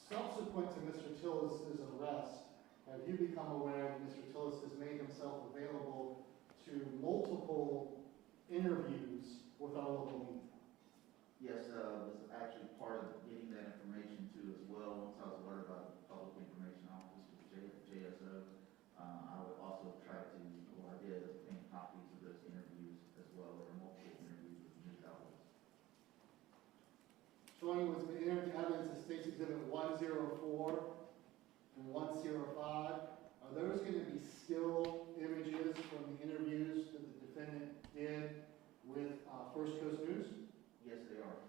Subsequent to Mr. Tillis' arrest, have you become aware that Mr. Tillis has made himself available to multiple interviews with our local media? Yes, was actually part of getting that information too as well. Once I was alerted by the Public Information Office, JSO, I would also try to, well, I did obtain copies of those interviews as well. There were multiple interviews with news outlets. Showing was the evidence of State's Exhibit 104 and 105. Are those going to be still images from the interviews that the defendant did with First Coast News? Yes, they are.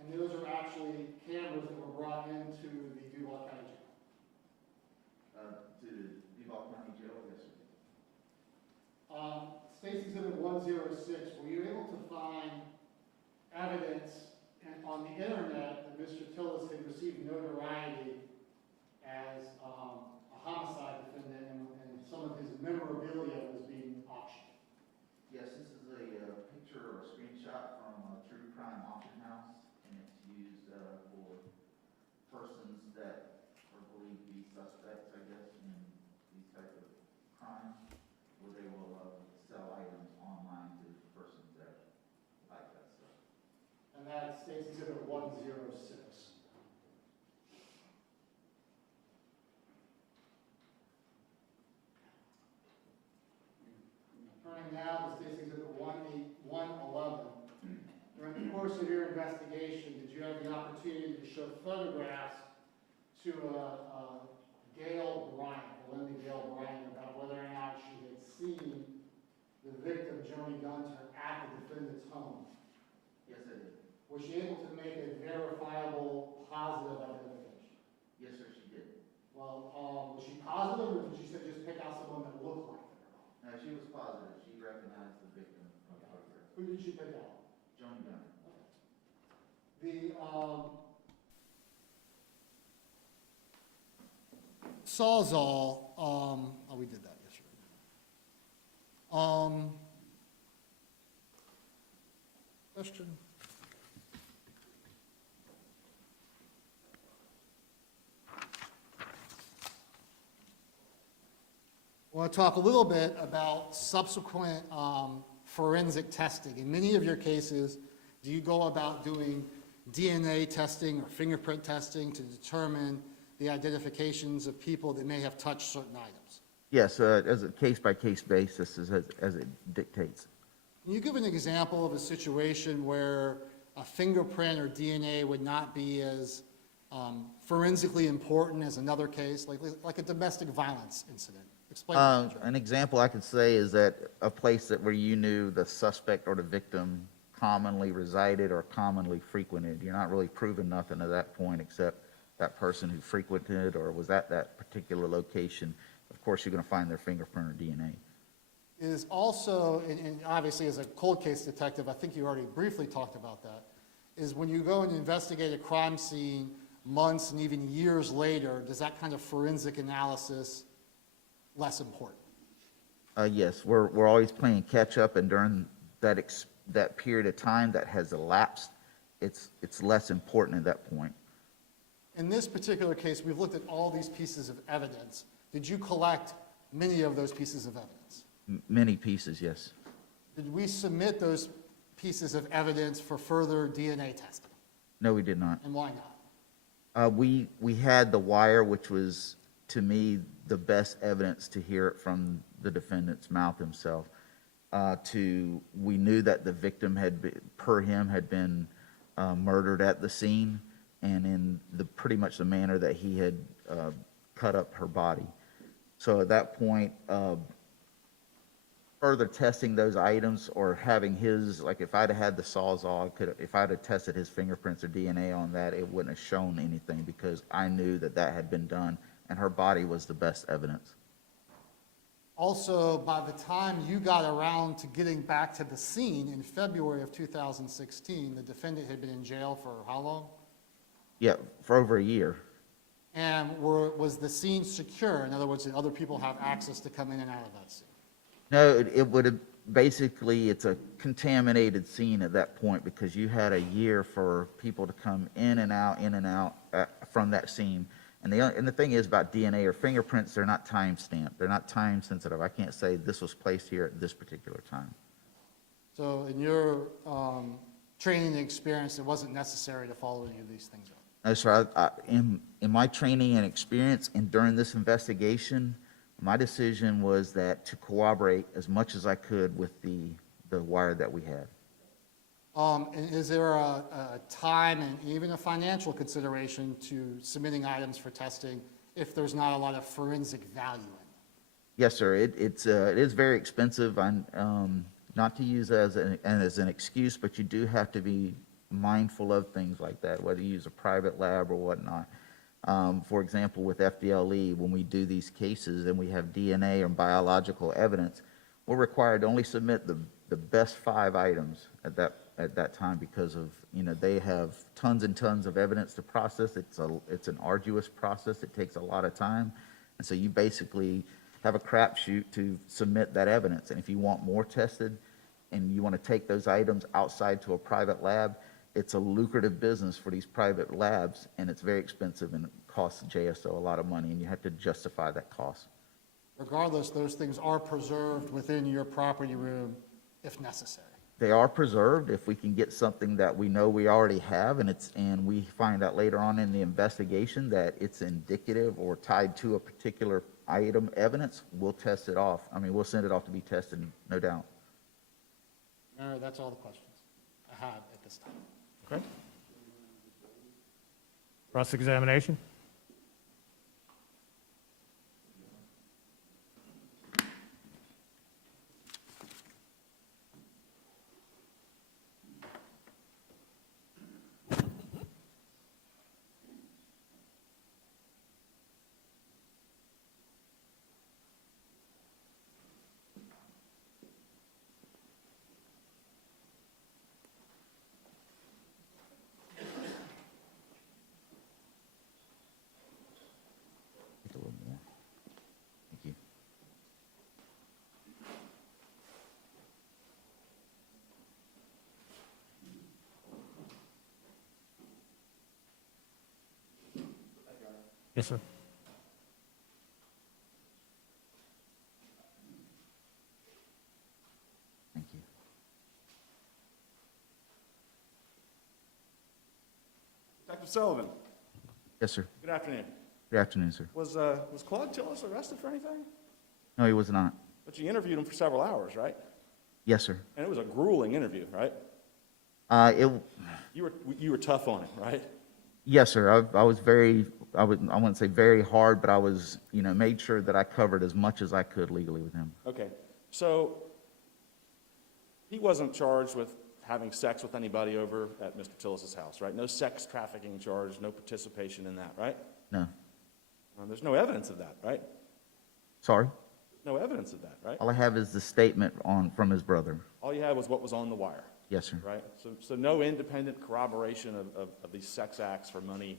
And those are actually cameras that were brought into the Duval County Jail. To the Duval County Jail, yes, sir. State's Exhibit 106, were you able to find evidence on the internet that Mr. Tillis had received notoriety as a homicide defendant and some of his memorabilia was being auctioned? Yes, this is a picture or a screenshot from a true crime auction house, and it's used for persons that are believed to be suspects, I guess, in these type of crimes. State's Exhibit 106. Turning now to State's Exhibit 111. During the course of your investigation, did you have the opportunity to show photographs to Gail Bryant, Belinda Gail Bryant, about whether or not she had seen the victim, Joni Gunter, at the defendant's home? Yes, I did. Was she able to make a verifiable positive identification? Yes, sir, she did. Well, was she positive, or did she say just pick out someone that looked like her? No, she was positive. She recognized the victim from the photograph. Who did she pick out? Joni Gunter. The Sawzall, oh, we did that yesterday. Question? I want to talk a little bit about subsequent forensic testing. In many of your cases, do you go about doing DNA testing or fingerprint testing to determine the identifications of people that may have touched certain items? Yes, as a case-by-case basis, as it dictates. Can you give an example of a situation where a fingerprint or DNA would not be as forensically important as another case, like a domestic violence incident? Explain that. An example I could say is that a place that where you knew the suspect or the victim commonly resided or commonly frequented. You're not really proving nothing at that point except that person who frequented or was at that particular location. Of course, you're going to find their fingerprint or DNA. Is also, and obviously as a cold case detective, I think you already briefly talked about that, is when you go and investigate a crime scene months and even years later, does that kind of forensic analysis less important? Yes, we're always playing catch up, and during that period of time that has elapsed, it's less important at that point. In this particular case, we've looked at all these pieces of evidence. Did you collect many of those pieces of evidence? Many pieces, yes. Did we submit those pieces of evidence for further DNA testing? No, we did not. And why not? We had the wire, which was, to me, the best evidence to hear it from the defendant's mouth himself. We knew that the victim had been murdered at the scene, and in pretty much the manner that he had cut up her body. So at that point, further testing those items or having his, like if I'd have had the Sawzall, if I'd have tested his fingerprints or DNA on that, it wouldn't have shown anything because I knew that had been done, and her body was the best evidence. Also, by the time you got around to getting back to the scene in February of 2016, the defendant had been in jail for how long? Yeah, for over a year. And was the scene secure? In other words, did other people have access to come in and out of that scene? No, it would have, basically, it's a contaminated scene at that point because you had a year for people to come in and out from that scene. And the thing is about DNA or fingerprints, they're not time stamped. They're not time sensitive. I can't say this was placed here at this particular time. So in your training and experience, it wasn't necessary to follow any of these things up? No, sir. In my training and experience and during this investigation, my decision was that to corroborate as much as I could with the wire that we had. And is there a time and even a financial consideration to submitting items for testing if there's not a lot of forensic value in them? Yes, sir. It is very expensive. Not to use as an excuse, but you do have to be mindful of things like that, whether you use a private lab or whatnot. For example, with FDLE, when we do these cases and we have DNA or biological evidence, we're required to only submit the best 5 items at that time because of, they have tons and tons of evidence to process. It's an arduous process. It takes a lot of time. And so you basically have a crapshoot to submit that evidence. And if you want more tested and you want to take those items outside to a private lab, it's a lucrative business for these private labs, and it's very expensive and it costs JSO a lot of money, and you have to justify that cost. Regardless, those things are preserved within your property room if necessary. They are preserved. If we can get something that we know we already have, and we find out later on in the investigation that it's indicative or tied to a particular item evidence, we'll test it off. I mean, we'll send it off to be tested, no doubt. Mayor, that's all the questions I have at this time. Okay. Cross-examination? Take a little more. Thank you. Yes, sir. Thank you. Detective Sullivan, Yes, sir. good afternoon. Good afternoon, sir. Was Claude Tillis arrested for anything? No, he was not. But you interviewed him for several hours, right? Yes, sir. And it was a grueling interview, right? You were tough on him, right? Yes, sir. I was very, I wouldn't say very hard, but I was, made sure that I covered as much as I could legally with him. Okay, so he wasn't charged with having sex with anybody over at Mr. Tillis's house, right? No sex trafficking charge, no participation in that, right? No. There's no evidence of that, right? Sorry? No evidence of that, right? All I have is the statement from his brother. All you had was what was on the wire, Yes, sir. right? So no independent corroboration of these sex acts for money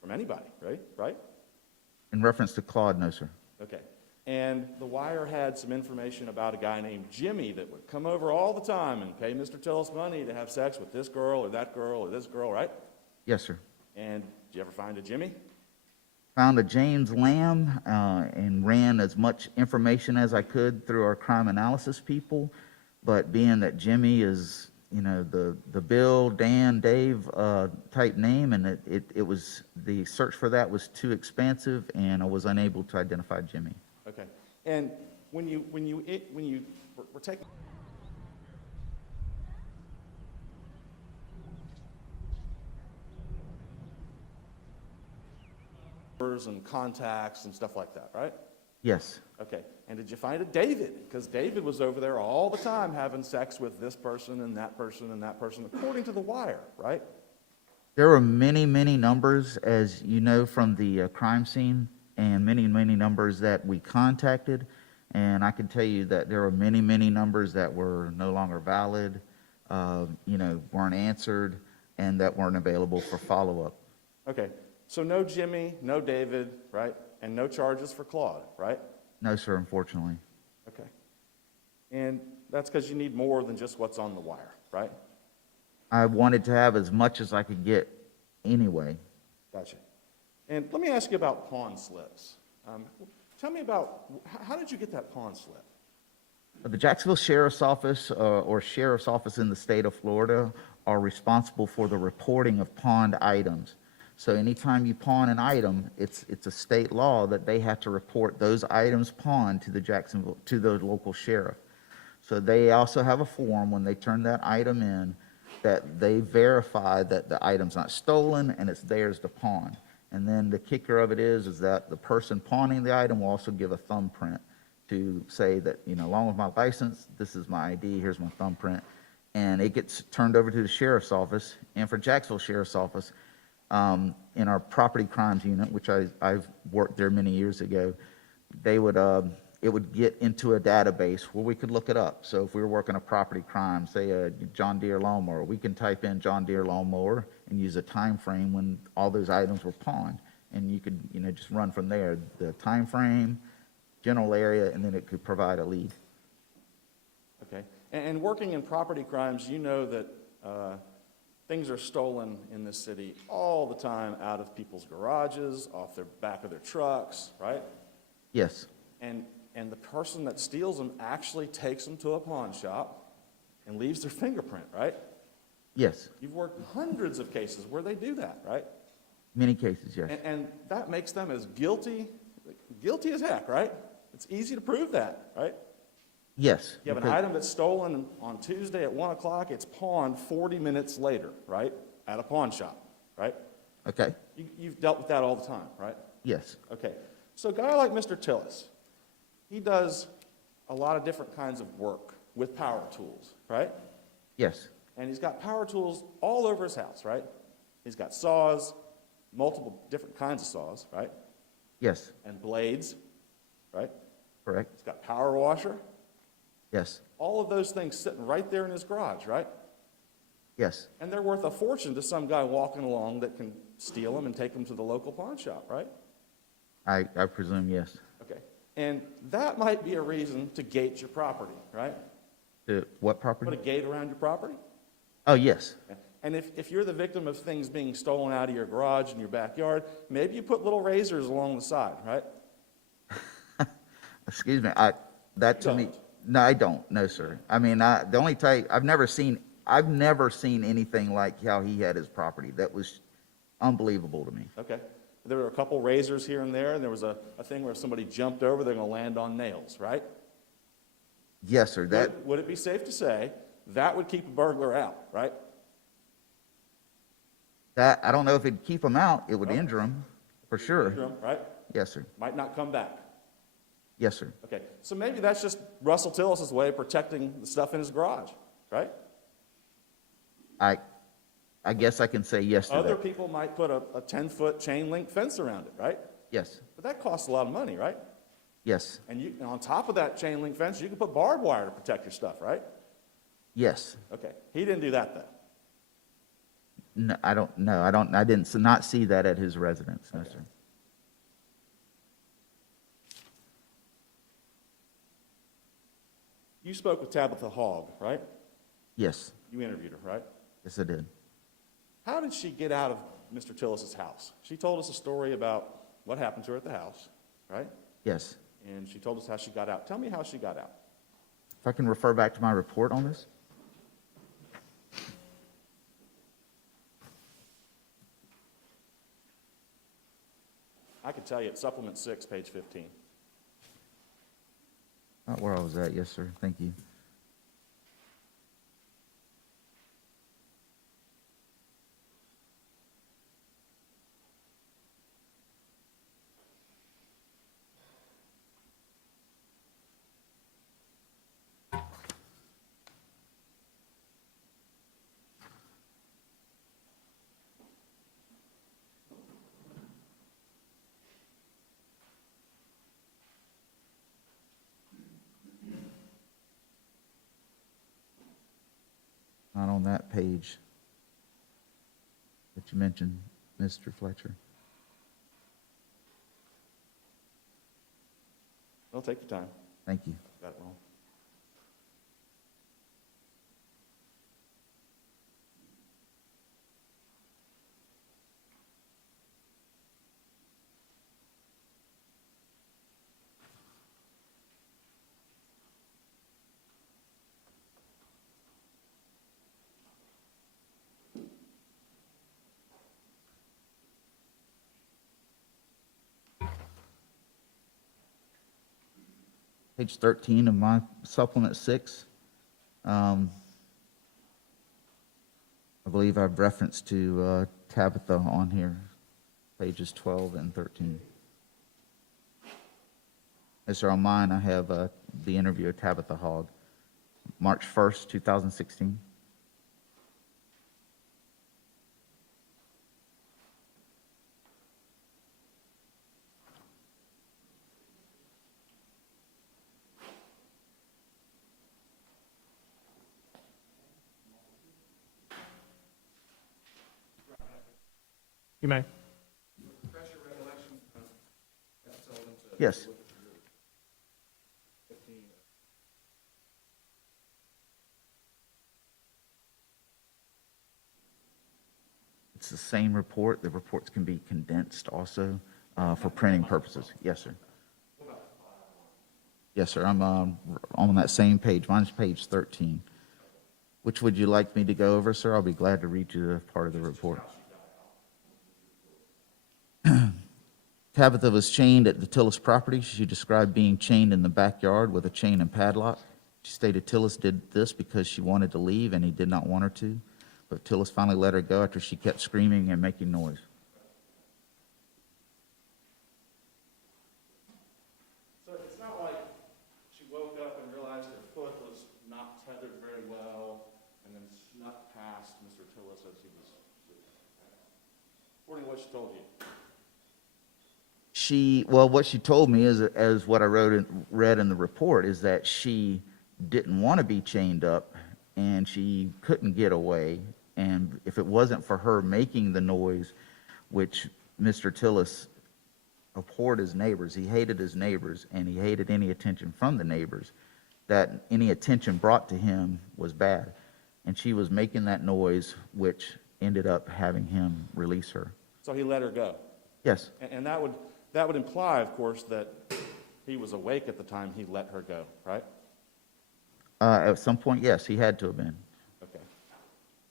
from anybody, right? Right? In reference to Claude, no, sir. Okay. And the wire had some information about a guy named Jimmy that would come over all the time and pay Mr. Tillis money to have sex with this girl or that girl or this girl, right? Yes, sir. And did you ever find a Jimmy? Found a James Lamb and ran as much information as I could through our crime analysis people. But being that Jimmy is, the Bill, Dan, Dave type name, and it was, the search for that was too expansive, and I was unable to identify Jimmy. Okay. And when you were taking numbers and contacts and stuff like that, right? Yes. Okay. And did you find a David? Because David was over there all the time having sex with this person and that person and that person, according to the wire, right? There were many, many numbers, as you know, from the crime scene, and many, many numbers that we contacted. And I can tell you that there were many, many numbers that were no longer valid, weren't answered, and that weren't available for follow-up. Okay. So no Jimmy, no David, right? And no charges for Claude, right? No, sir, unfortunately. Okay. And that's because you need more than just what's on the wire, right? I wanted to have as much as I could get anyway. Gotcha. And let me ask you about pawn slips. Tell me about, how did you get that pawn slip? The Jacksonville Sheriff's Office or Sheriff's Office in the state of Florida are responsible for the reporting of pawned items. So anytime you pawn an item, it's a state law that they have to report those items pawned to the local sheriff. So they also have a form when they turn that item in that they verify that the item's not stolen and it's theirs to pawn. And then the kicker of it is that the person pawning the item will also give a thumbprint to say that, along with my license, this is my ID, here's my thumbprint. And it gets turned over to the sheriff's office. And for Jacksonville Sheriff's Office, in our property crimes unit, which I've worked there many years ago, they would, it would get into a database where we could look it up. So if we were working a property crime, say a John Deere lawnmower, we can type in John Deere lawnmower and use a time frame when all those items were pawned. And you could, just run from there, the time frame, general area, and then it could provide a lead. Okay. And working in property crimes, you know that things are stolen in this city all the time out of people's garages, off their back of their trucks, right? Yes. And the person that steals them actually takes them to a pawn shop, and leaves their fingerprint, right? Yes, You've worked hundreds of cases where they do that, right? many cases, yes. And that makes them as guilty as heck, right? It's easy to prove that, right? Yes. You have an because- item that's stolen on Tuesday at 1 o'clock, it's pawned 40 minutes later, right? At a pawn shop, right? Okay, You've dealt with that all the time, right? yes, Okay, so a guy like Mr. Tillis, he does a lot of different kinds of work with power tools, right? yes, And he's got power tools all over his house, right? He's got saws, multiple different kinds of saws, right? yes, And blades, right? correct, He's got power washer, yes, all of those things sitting right there in his garage, right? yes, And they're worth a fortune to some guy walking along that can steal them and take them to the local pawn shop, right? I presume, yes. Okay, and that might be a reason to gate your property, right? What Put property? a gate around your property. Oh, yes, And if you're the victim of things being stolen out of your garage and your backyard, maybe you put little razors along the side, right? excuse me, that to me, Don't. no, I don't, no, sir. I mean, the only time, I've never seen anything like how he had his property. That was unbelievable to me. Okay. There were a couple razors here and there, and there was a thing where if somebody jumped over, they're going to land on nails, right? Yes, sir, that, Would it be safe to say that would keep a burglar out, right? I don't know if it'd keep him out, it would injure him, for sure. Right? Yes, sir, Might not come back. yes, sir. Okay. So maybe that's just Russell Tillis's way of protecting the stuff in his garage, right? I guess I can say yes to Other that. people might put a 10-foot chain link fence around it, right? Yes, But that costs a lot of money, right? yes, And on top of that chain link fence, you can put barbed wire to protect your stuff, right? yes. Okay. He didn't do that, though. No, I didn't not see that at his residence, no, sir. You spoke with Tabitha Hogg, right? Yes, You interviewed her, right? yes, I did. How did she get out of Mr. Tillis's house? She told us a story about what happened to her at the house, right? Yes. And she told us how she got out. Tell me how she got out. If I can refer back to my report on this? I can tell you it's supplement 6, page 15. Not where I was at, yes, sir, thank you. Not on that page that you mentioned, Mr. Fletcher. Well, take your time. Thank you. Got it wrong. Page 13 of my supplement 6. I believe I've reference to Tabitha on here, pages 12 and 13. Yes, sir, on mine I have the interview of Tabitha Hogg, March 1st, 2016. You may. Yes. It's the same report. The reports can be condensed also for printing purposes. Yes, sir. Yes, sir. I'm on that same page. Mine's page 13. Which would you like me to go over, sir? I'll be glad to read you the part of the report. Tabitha was chained at the Tillis property. She described being chained in the backyard with a chain and padlock. She stated Tillis did this because she wanted to leave and he did not want her to, but Tillis finally let her go after she kept screaming and making noise. So it's not like she woke up and realized her foot was not tethered very well and then snuck past Mr. Tillis as he was sleeping. According to what she told you. What she told me is, as what I read in the report, is that she didn't want to be chained up and she couldn't get away. And if it wasn't for her making the noise, which Mr. Tillis abhorred his neighbors, he hated his neighbors and he hated any attention from the neighbors, that any attention brought to him was bad. And she was making that noise, which ended up having him release her. So he let her go. Yes. And that would imply, of course, that he was awake at the time he let her go, right? At some point, yes, he had to have been. Okay.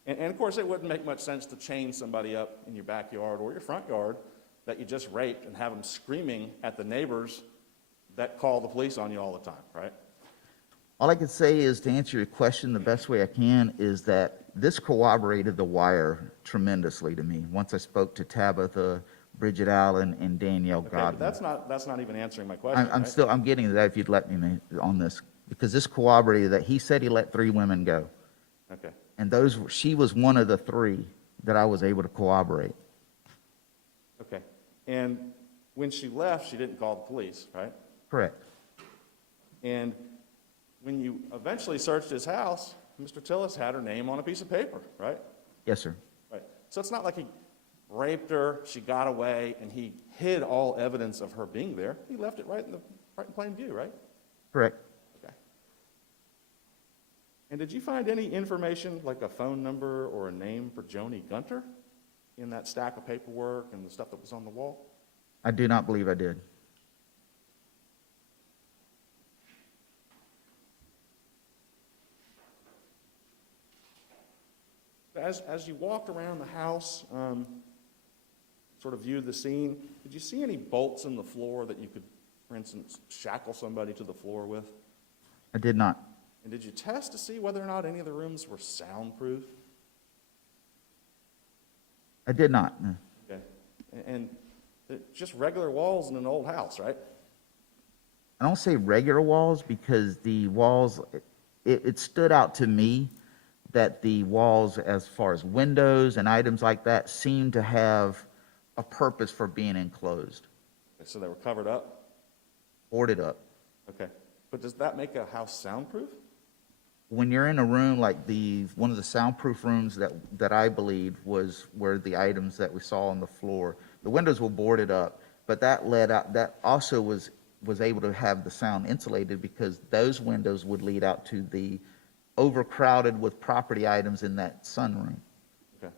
And of course, it wouldn't make much sense to chain somebody up in your backyard or your front yard that you just raped and have them screaming at the neighbors that call the police on you all the time, right? All I can say is, to answer your question the best way I can, is that this corroborated the wire tremendously to me. Once I spoke to Tabitha, Bridget Allen, and Danielle Okay, Godwin. but that's not even answering my question. I'm getting to that if you'd let me on this, because this corroborated that he said he let 3 women go. Okay. And she was one of the 3 that I was able to corroborate. Okay. And when she left, she didn't call the police, right? Correct. And when you eventually searched his house, Mr. Tillis had her name on a piece of paper, right? Yes, sir. Right. So it's not like he raped her, she got away, and he hid all evidence of her being there. He left it right in plain view, right? Correct. Okay. And did you find any information, like a phone number or a name for Joni Gunter in that stack of paperwork and the stuff that was on the wall? I do not believe I did. As you walked around the house, sort of viewed the scene, did you see any bolts in the floor that you could, for instance, shackle somebody to the floor with? I did not. And did you test to see whether or not any of the rooms were soundproof? I did not. No. Okay. And just regular walls in an old house, right? I don't say regular walls because the walls, it stood out to me that the walls, as far as windows and items like that, seemed to have a purpose for being enclosed. So they were covered up? Boarded up. Okay. But does that make a house soundproof? When you're in a room like one of the soundproof rooms that I believe was where the items that we saw on the floor, the windows were boarded up, but that also was able to have the sound insulated because those windows would lead out to the overcrowded with property items in that sunroom. Okay.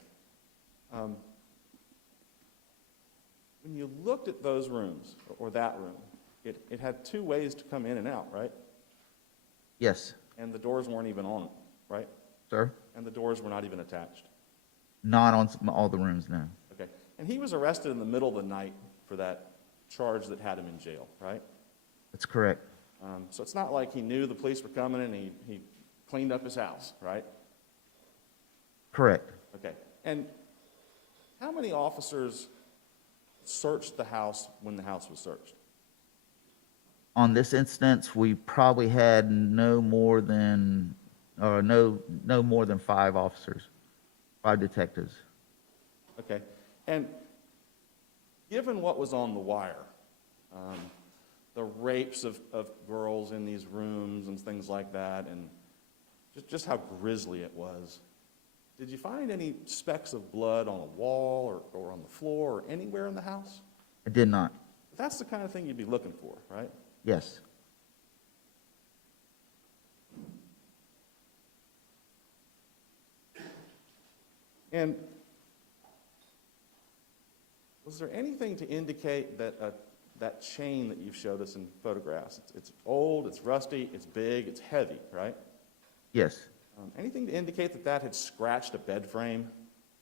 When you looked at those rooms, or that room, it had 2 ways to come in and out, right? Yes. And the doors weren't even on it, right? Sir? And the doors were not even attached. Not on all the rooms, no. Okay. And he was arrested in the middle of the night for that charge that had him in jail, right? That's correct. So it's not like he knew the police were coming and he cleaned up his house, right? Correct. Okay. And how many officers searched the house when the house was searched? On this instance, we probably had no more than 5 officers, 5 detectives. Okay. And given what was on the wire, the rapes of girls in these rooms and things like that, and just how grisly it was, did you find any specks of blood on a wall or on the floor or anywhere in the house? I did not. That's the kind of thing you'd be looking for, right? Yes. And was there anything to indicate that that chain that you've showed us in photographs, it's old, it's rusty, it's big, it's heavy, right? Yes. Anything to indicate that that had scratched a bed frame?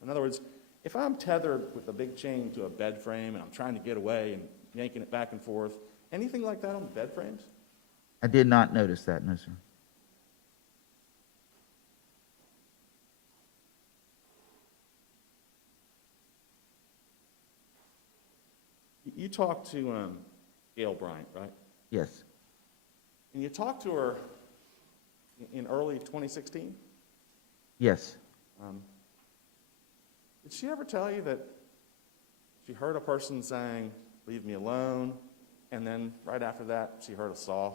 In other words, if I'm tethered with a big chain to a bed frame and I'm trying to get away and yanking it back and forth, anything like that on the bed frames? I did not notice that, no, sir. You talked to Gail Bryant, right? Yes. And you talked to her in early 2016? Yes. Did she ever tell you that she heard a person saying, "Leave me alone," and then right after that, she heard a saw?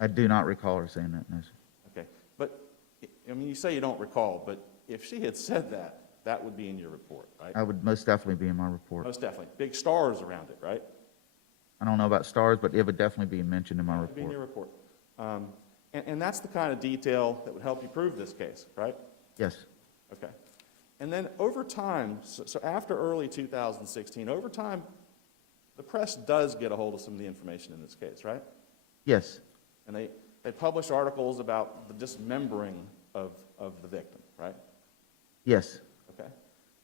I do not recall her saying that, no, sir. Okay, but, I mean, you say you don't recall, but if she had said that, that would be in your report, right? I would most definitely be in my report. Most definitely. Big stars around it, right? I don't know about stars, but it would definitely be mentioned in my It would be in report. your report. And that's the kind of detail that would help you prove this case, right? Yes. Okay. And then over time, so after early 2016, over time, the press does get a hold of some of the information in this case, right? Yes. And they publish articles about the dismembering of the victim, right? Yes. Okay.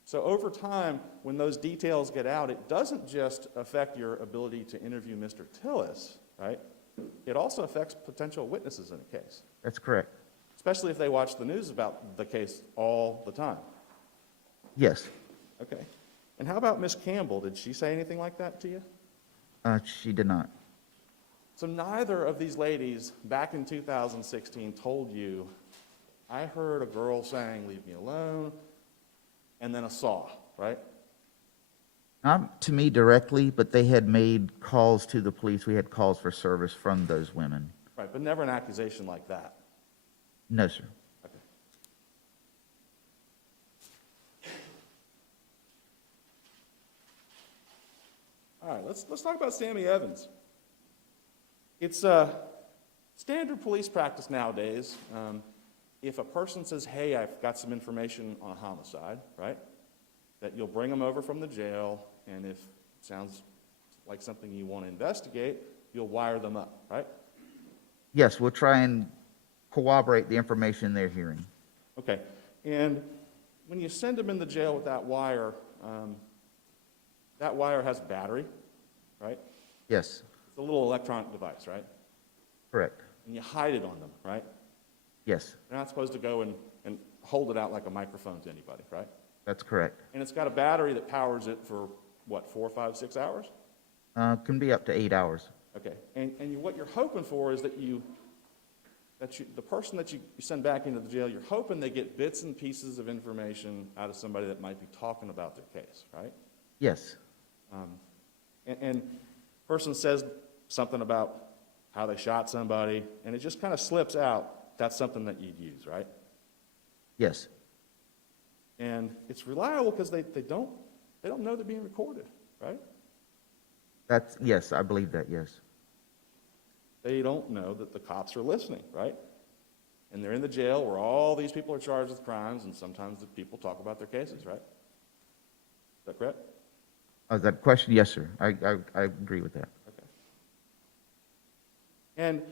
So over time, when those details get out, it doesn't just affect your ability to interview Mr. Tillis, right? It also affects potential witnesses in a case, That's correct. especially if they watch the news about the case all the time. Yes. Okay. And how about Miss Campbell? Did she say anything like that to you? She did not. So neither of these ladies back in 2016 told you, "I heard a girl saying, 'Leave me alone,' and then a saw," right? Not to me directly, but they had made calls to the police. We had calls for service from those women. Right, but never an accusation like that. No, sir. Okay. All right, let's talk about Sammy Evans. It's standard police practice nowadays. If a person says, "Hey, I've got some information on a homicide," right, that you'll bring them over from the jail, and if it sounds like something you want to investigate, you'll wire them up, right? Yes, we'll try and corroborate the information they're hearing. Okay, and when you send them in the jail with that wire has a battery, right? Yes, It's a little electronic device, right? correct. And you hide it on them, right? Yes, They're not supposed to go and hold it out like a microphone to anybody, right? that's correct. And it's got a battery that powers it for, what, 4, 5, 6 hours? Can be up to 8 hours. Okay, and what you're hoping for is that the person that you send back into the jail, you're hoping they get bits and pieces of information out of somebody that might be talking about their case, right? Yes, And person says something about how they shot somebody, and it just kind of slips out. That's something that you'd use, right? yes, And it's reliable because they don't know they're being recorded, right? yes, I believe that, yes. They don't know that the cops are listening, right? And they're in the jail where all these people are charged with crimes, and sometimes the people talk about their cases, right? Is that correct? Is that a question? Yes, sir. I agree with that. Okay. And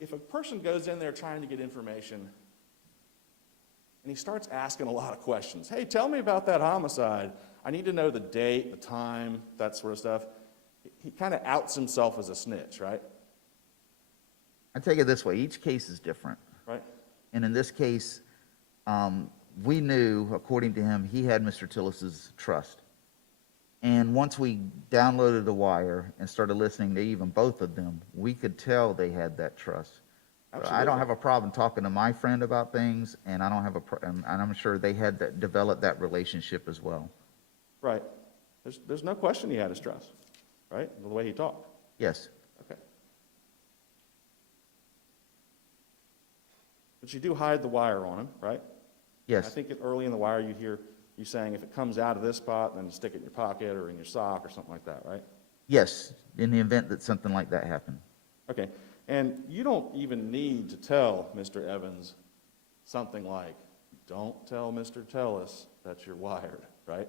if a person goes in there trying to get information, and he starts asking a lot of questions, "Hey, tell me about that homicide. I need to know the date, the time," that sort of stuff. He kind of outs himself as a snitch, right? I take it this way, each case is different. Right? And in this case, we knew, according to him, he had Mr. Tillis's trust. And once we downloaded the wire and started listening to even both of them, we could tell they had that trust. I Absolutely. don't have a problem talking to my friend about things, and I don't have and I'm sure they had developed that relationship as well. Right. There's no question he had his trust, right? The way he talked. Yes, Okay. But you do hide the wire on him, right? yes, I think early in the wire you hear you saying if it comes out of this spot, then stick it in your pocket or in your sock or something like that, right? yes, in the event that something like that happened. Okay. And you don't even need to tell Mr. Evans something like, "Don't tell Mr. Tillis that you're wired," right?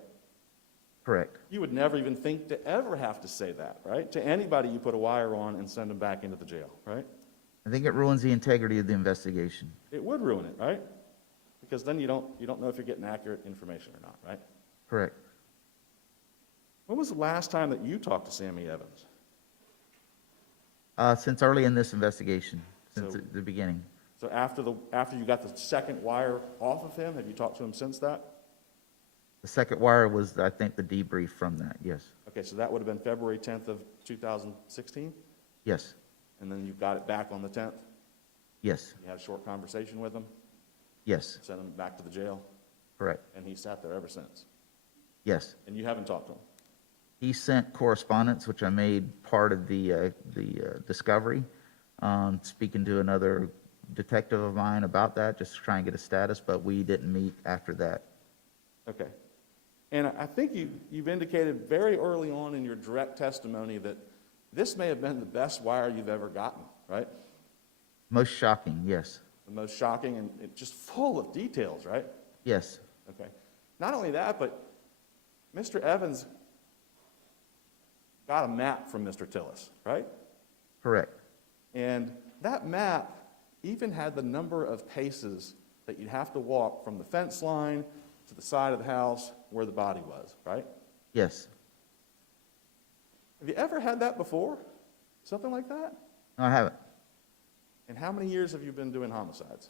Correct. You would never even think to ever have to say that, right? To anybody you put a wire on and send them back into the jail, right? I think it ruins the integrity of the investigation. It would ruin it, right? Because then you don't know if you're getting accurate information or not, right? Correct. When was the last time that you talked to Sammy Evans? Since early in this investigation, since So- the beginning. So after you got the second wire off of him, have you talked to him since that? The second wire was, I think, the debrief from that, yes. Okay, so that would have been February 10th of 2016? Yes, And then you got it back on the 10th? yes, You had a short conversation with him, yes, sent him back to the jail, correct, and he sat there ever since? yes. And you haven't talked to him? He sent correspondence, which I made part of the discovery, speaking to another detective of mine about that, just to try and get a status, but we didn't meet after that. Okay. And I think you've indicated very early on in your direct testimony that this may have been the best wire you've ever gotten, right? Most shocking, yes, The most shocking and just full of details, right? yes, Okay. Not only that, but Mr. Evans got a map from Mr. Tillis, right? correct, And that map even had the number of paces that you'd have to walk from the fence line to the side of the house where the body was, right? yes. Have you ever had that before? Something like that? No, I haven't. And how many years have you been doing homicides?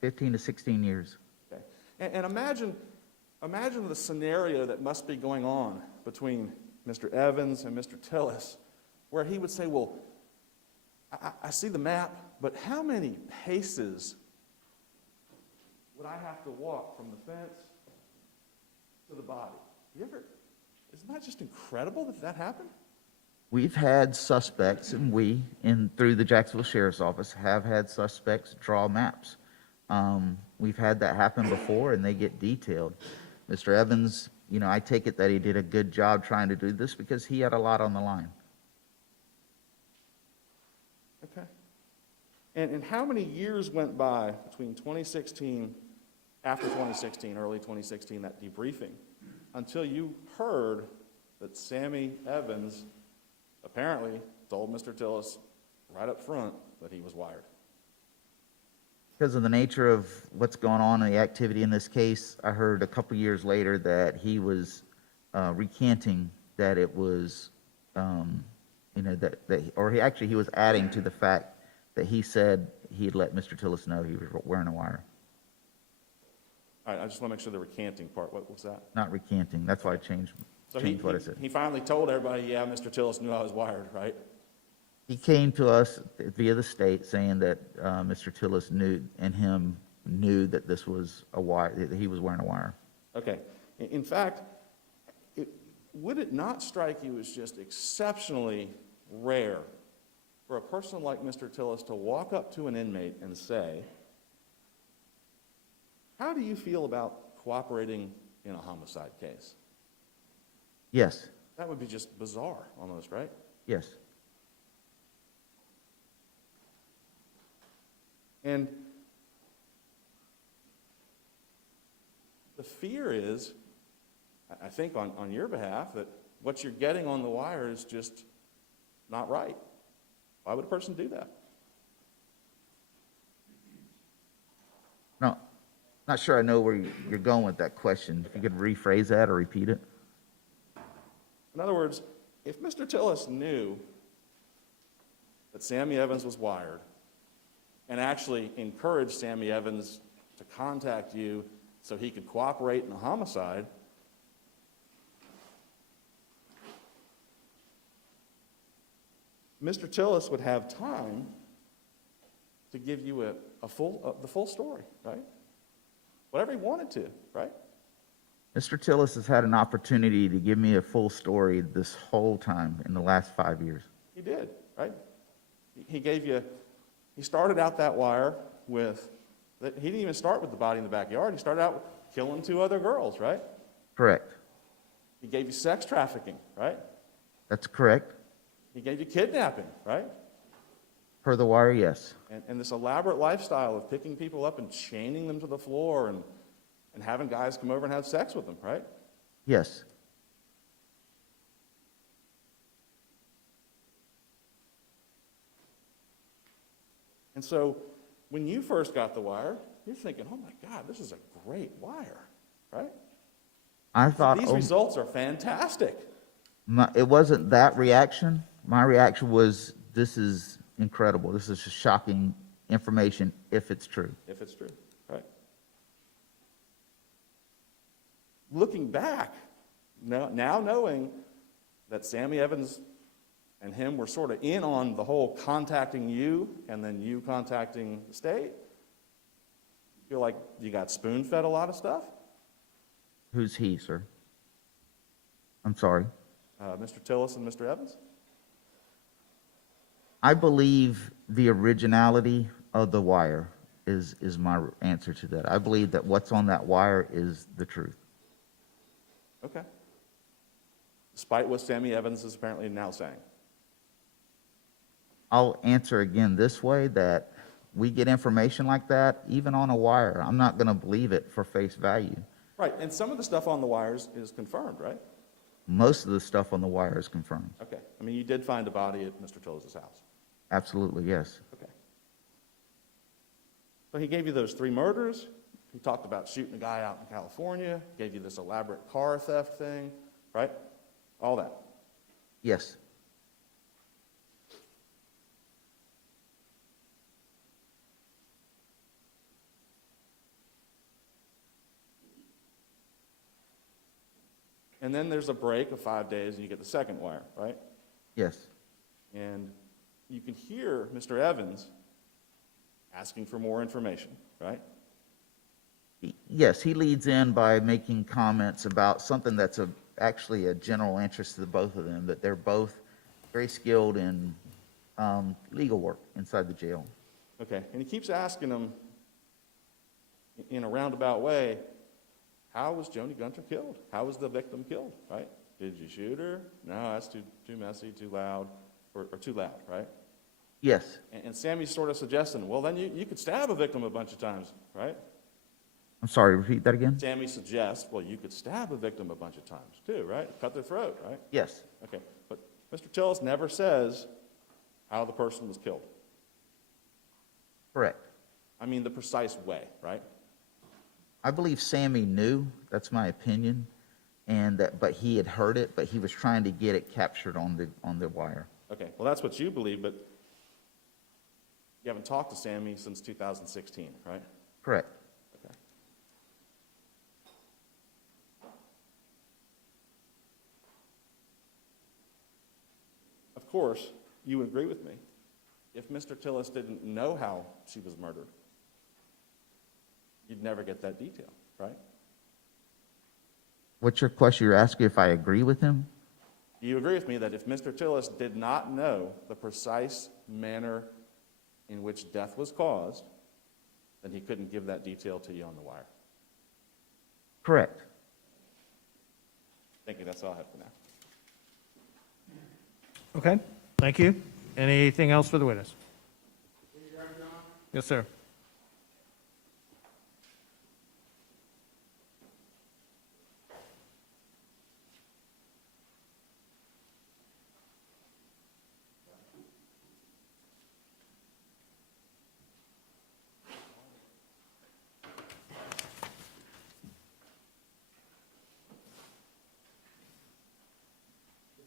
15 to 16 years. Okay. And imagine the scenario that must be going on between Mr. Evans and Mr. Tillis, where he would say, well, I see the map, but how many paces would I have to walk from the fence to the body? Isn't that just incredible that that happened? We've had suspects, and through the Jacksonville Sheriff's Office, have had suspects draw maps. We've had that happen before, and they get detailed. Mr. Evans, I take it that he did a good job trying to do this because he had a lot on the line. Okay. And how many years went by between 2016, after 2016, early 2016, that debriefing, until you heard that Sammy Evans apparently told Mr. Tillis right up front that he was wired? Because of the nature of what's going on and the activity in this case, I heard a couple years later that he was recanting that it was, he was adding to the fact that he said he had let Mr. Tillis know he was wearing a wire. All right, I just want to make sure the recanting part, what was that? Not recanting, that's why I changed what I said. He finally told everybody, yeah, Mr. Tillis knew I was wired, right? He came to us via the state saying that Mr. Tillis knew that this was a wire, that he was wearing a wire. Okay. In fact, would it not strike you as just exceptionally rare for a person like Mr. Tillis to walk up to an inmate and say, how do you feel about cooperating in a homicide case? Yes, That would be just bizarre almost, right? yes. And the fear is, I think on your behalf, that what you're getting on the wire is just not right. Why would a person do that? No, not sure I know where you're going with that question. If you could rephrase that or repeat it. In other words, if Mr. Tillis knew that Sammy Evans was wired and actually encouraged Sammy Evans to contact you so he could cooperate in a homicide, Mr. Tillis would have time to give you the full story, right? Whatever he wanted to, right? Mr. Tillis has had an opportunity to give me a full story this whole time in the last 5 years. He did, right? He started out that wire with, he didn't even start with the body in the backyard. He started out with killing 2 other girls, right? Correct. He gave you sex trafficking, right? That's correct. He gave you kidnapping, right? Per the wire, yes. And this elaborate lifestyle of picking people up and chaining them to the floor and having guys come over and have sex with them, right? Yes. And so when you first got the wire, you're thinking, oh my God, this is a great wire, right? I thought, These results are fantastic. it wasn't that reaction. My reaction was, this is incredible. This is shocking information if it's true. If it's true, right? Looking back, now knowing that Sammy Evans and him were sort of in on the whole contacting you and then you contacting the state, feel like you got spoon-fed a lot of stuff? Who's he, sir? I'm sorry. Mr. Tillis and Mr. Evans? I believe the originality of the wire is my answer to that. I believe that what's on that wire is the truth. Okay. Despite what Sammy Evans is apparently now saying. I'll answer again this way, that we get information like that, even on a wire. I'm not going to believe it for face value. Right, and some of the stuff on the wires is confirmed, right? Most of the stuff on the wire is confirmed. Okay. I mean, you did find a body at Mr. Tillis' house. Absolutely, yes. Okay. So he gave you those 3 murders. He talked about shooting a guy out in California, gave you this elaborate car theft thing, right? All that. Yes. And then there's a break of 5 days and you get the second wire, right? Yes. And you can hear Mr. Evans asking for more information, right? Yes, he leads in by making comments about something that's actually a general interest to the both of them, that they're both very skilled in legal work inside the jail. Okay, and he keeps asking him in a roundabout way, how was Joni Gunter killed? How was the victim killed, right? Did you shoot her? No, that's too messy, too loud, or too loud, right? Yes. And Sammy's sort of suggesting, well, then you could stab a victim a bunch of times, right? I'm sorry, repeat that again? Sammy suggests, well, you could stab a victim a bunch of times too, right? Cut their throat, right? Yes. Okay, but Mr. Tillis never says how the person was killed. Correct. I mean, the precise way, right? I believe Sammy knew, that's my opinion, but he had heard it, but he was trying to get it captured on the wire. Okay, well, that's what you believe, but you haven't talked to Sammy since 2016, right? Correct. Okay. Of course, you would agree with me. If Mr. Tillis didn't know how she was murdered, you'd never get that detail, right? What's your question? You're asking if I agree with him? Do you agree with me that if Mr. Tillis did not know the precise manner in which death was caused, then he couldn't give that detail to you on the wire? Correct. Thank you, that's all I have for now. Okay, thank you. Anything else for the witness? Yes, sir.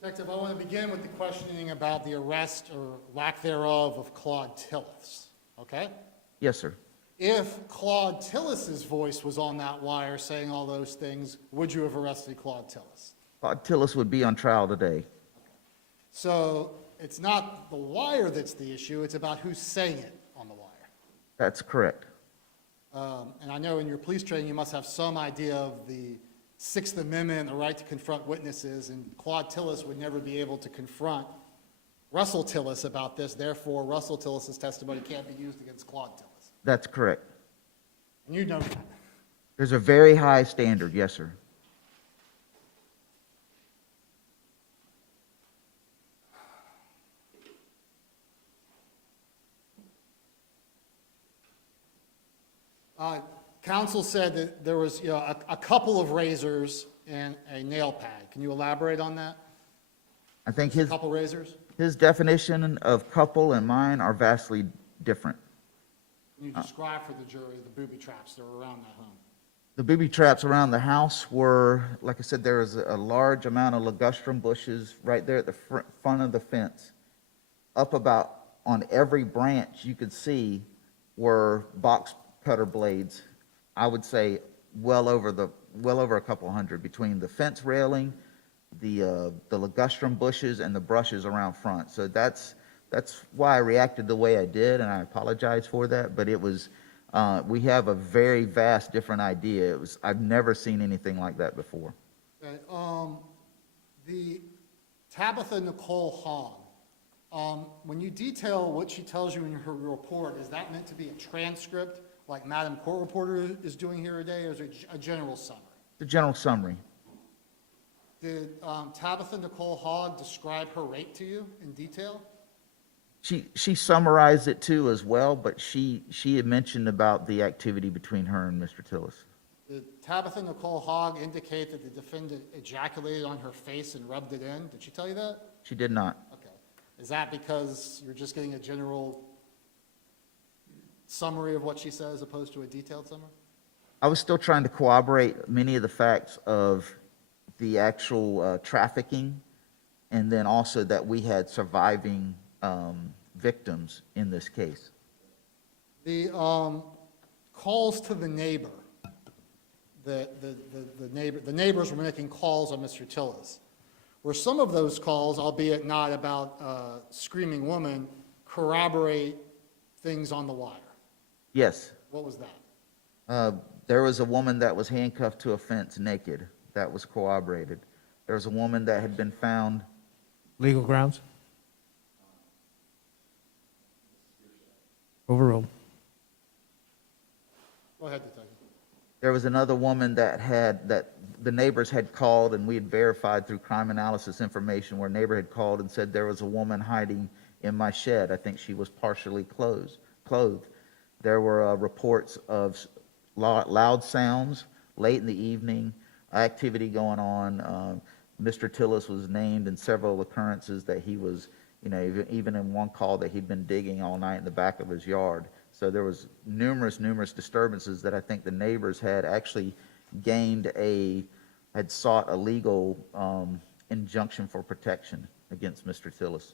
Detective, I want to begin with the questioning about the arrest or lack thereof of Claude Tillis, okay? Yes, sir. If Claude Tillis's voice was on that wire saying all those things, would you have arrested Claude Tillis? Tillis would be on trial today. So it's not the wire that's the issue, it's about who's saying it on the wire. That's correct. And I know in your police training, you must have some idea of the Sixth Amendment, the right to confront witnesses, and Claude Tillis would never be able to confront Russell Tillis about this. Therefore, Russell Tillis's testimony can't be used against Claude Tillis. That's correct. And you know that. There's a very high standard, yes, sir. Counsel said that there was a couple of razors and a nail pad. Can you elaborate on that? I think A couple razors? his definition of couple and mine are vastly different. Can you describe for the jury the booby traps that were around that home? The booby traps around the house were, like I said, there was a large amount of ligustrum bushes right there at the front of the fence. Up about on every branch you could see were box cutter blades. I would say well over a couple hundred between the fence railing, the ligustrum bushes, and the brushes around front. So that's why I reacted the way I did, and I apologize for that. But it was, we have a very vast different idea. I've never seen anything like that before. Okay, the Tabitha Nicole Hahn, when you detail what she tells you in her report, is that meant to be a transcript like Madam Court Reporter is doing here today, or is it a general summary? The general summary. Did Tabitha Nicole Hogg describe her rape to you in detail? She summarized it too as well, but she had mentioned about the activity between her and Mr. Tillis. Did Tabitha Nicole Hogg indicate that the defendant ejaculated on her face and rubbed it in? Did she tell you that? She did not. Okay. Is that because you're just getting a general summary of what she said as opposed to a detailed summary? I was still trying to corroborate many of the facts of the actual trafficking, and then also that we had surviving victims in this case. The calls to the neighbor, the neighbors were making calls on Mr. Tillis. Were some of those calls, albeit not about a screaming woman, corroborate things on the wire? Yes. What was that? There was a woman that was handcuffed to a fence naked. That was corroborated. There was a woman that had been found. Legal grounds? Overruled. Go ahead, Detective. There was another woman that the neighbors had called, and we had verified through crime analysis information where a neighbor had called and said there was a woman hiding in my shed. I think she was partially clothed. There were reports of loud sounds late in the evening, activity going on. Mr. Tillis was named in several occurrences that he was, even in one call that he'd been digging all night in the back of his yard. So there was numerous disturbances that I think the neighbors had actually had sought a legal injunction for protection against Mr. Tillis.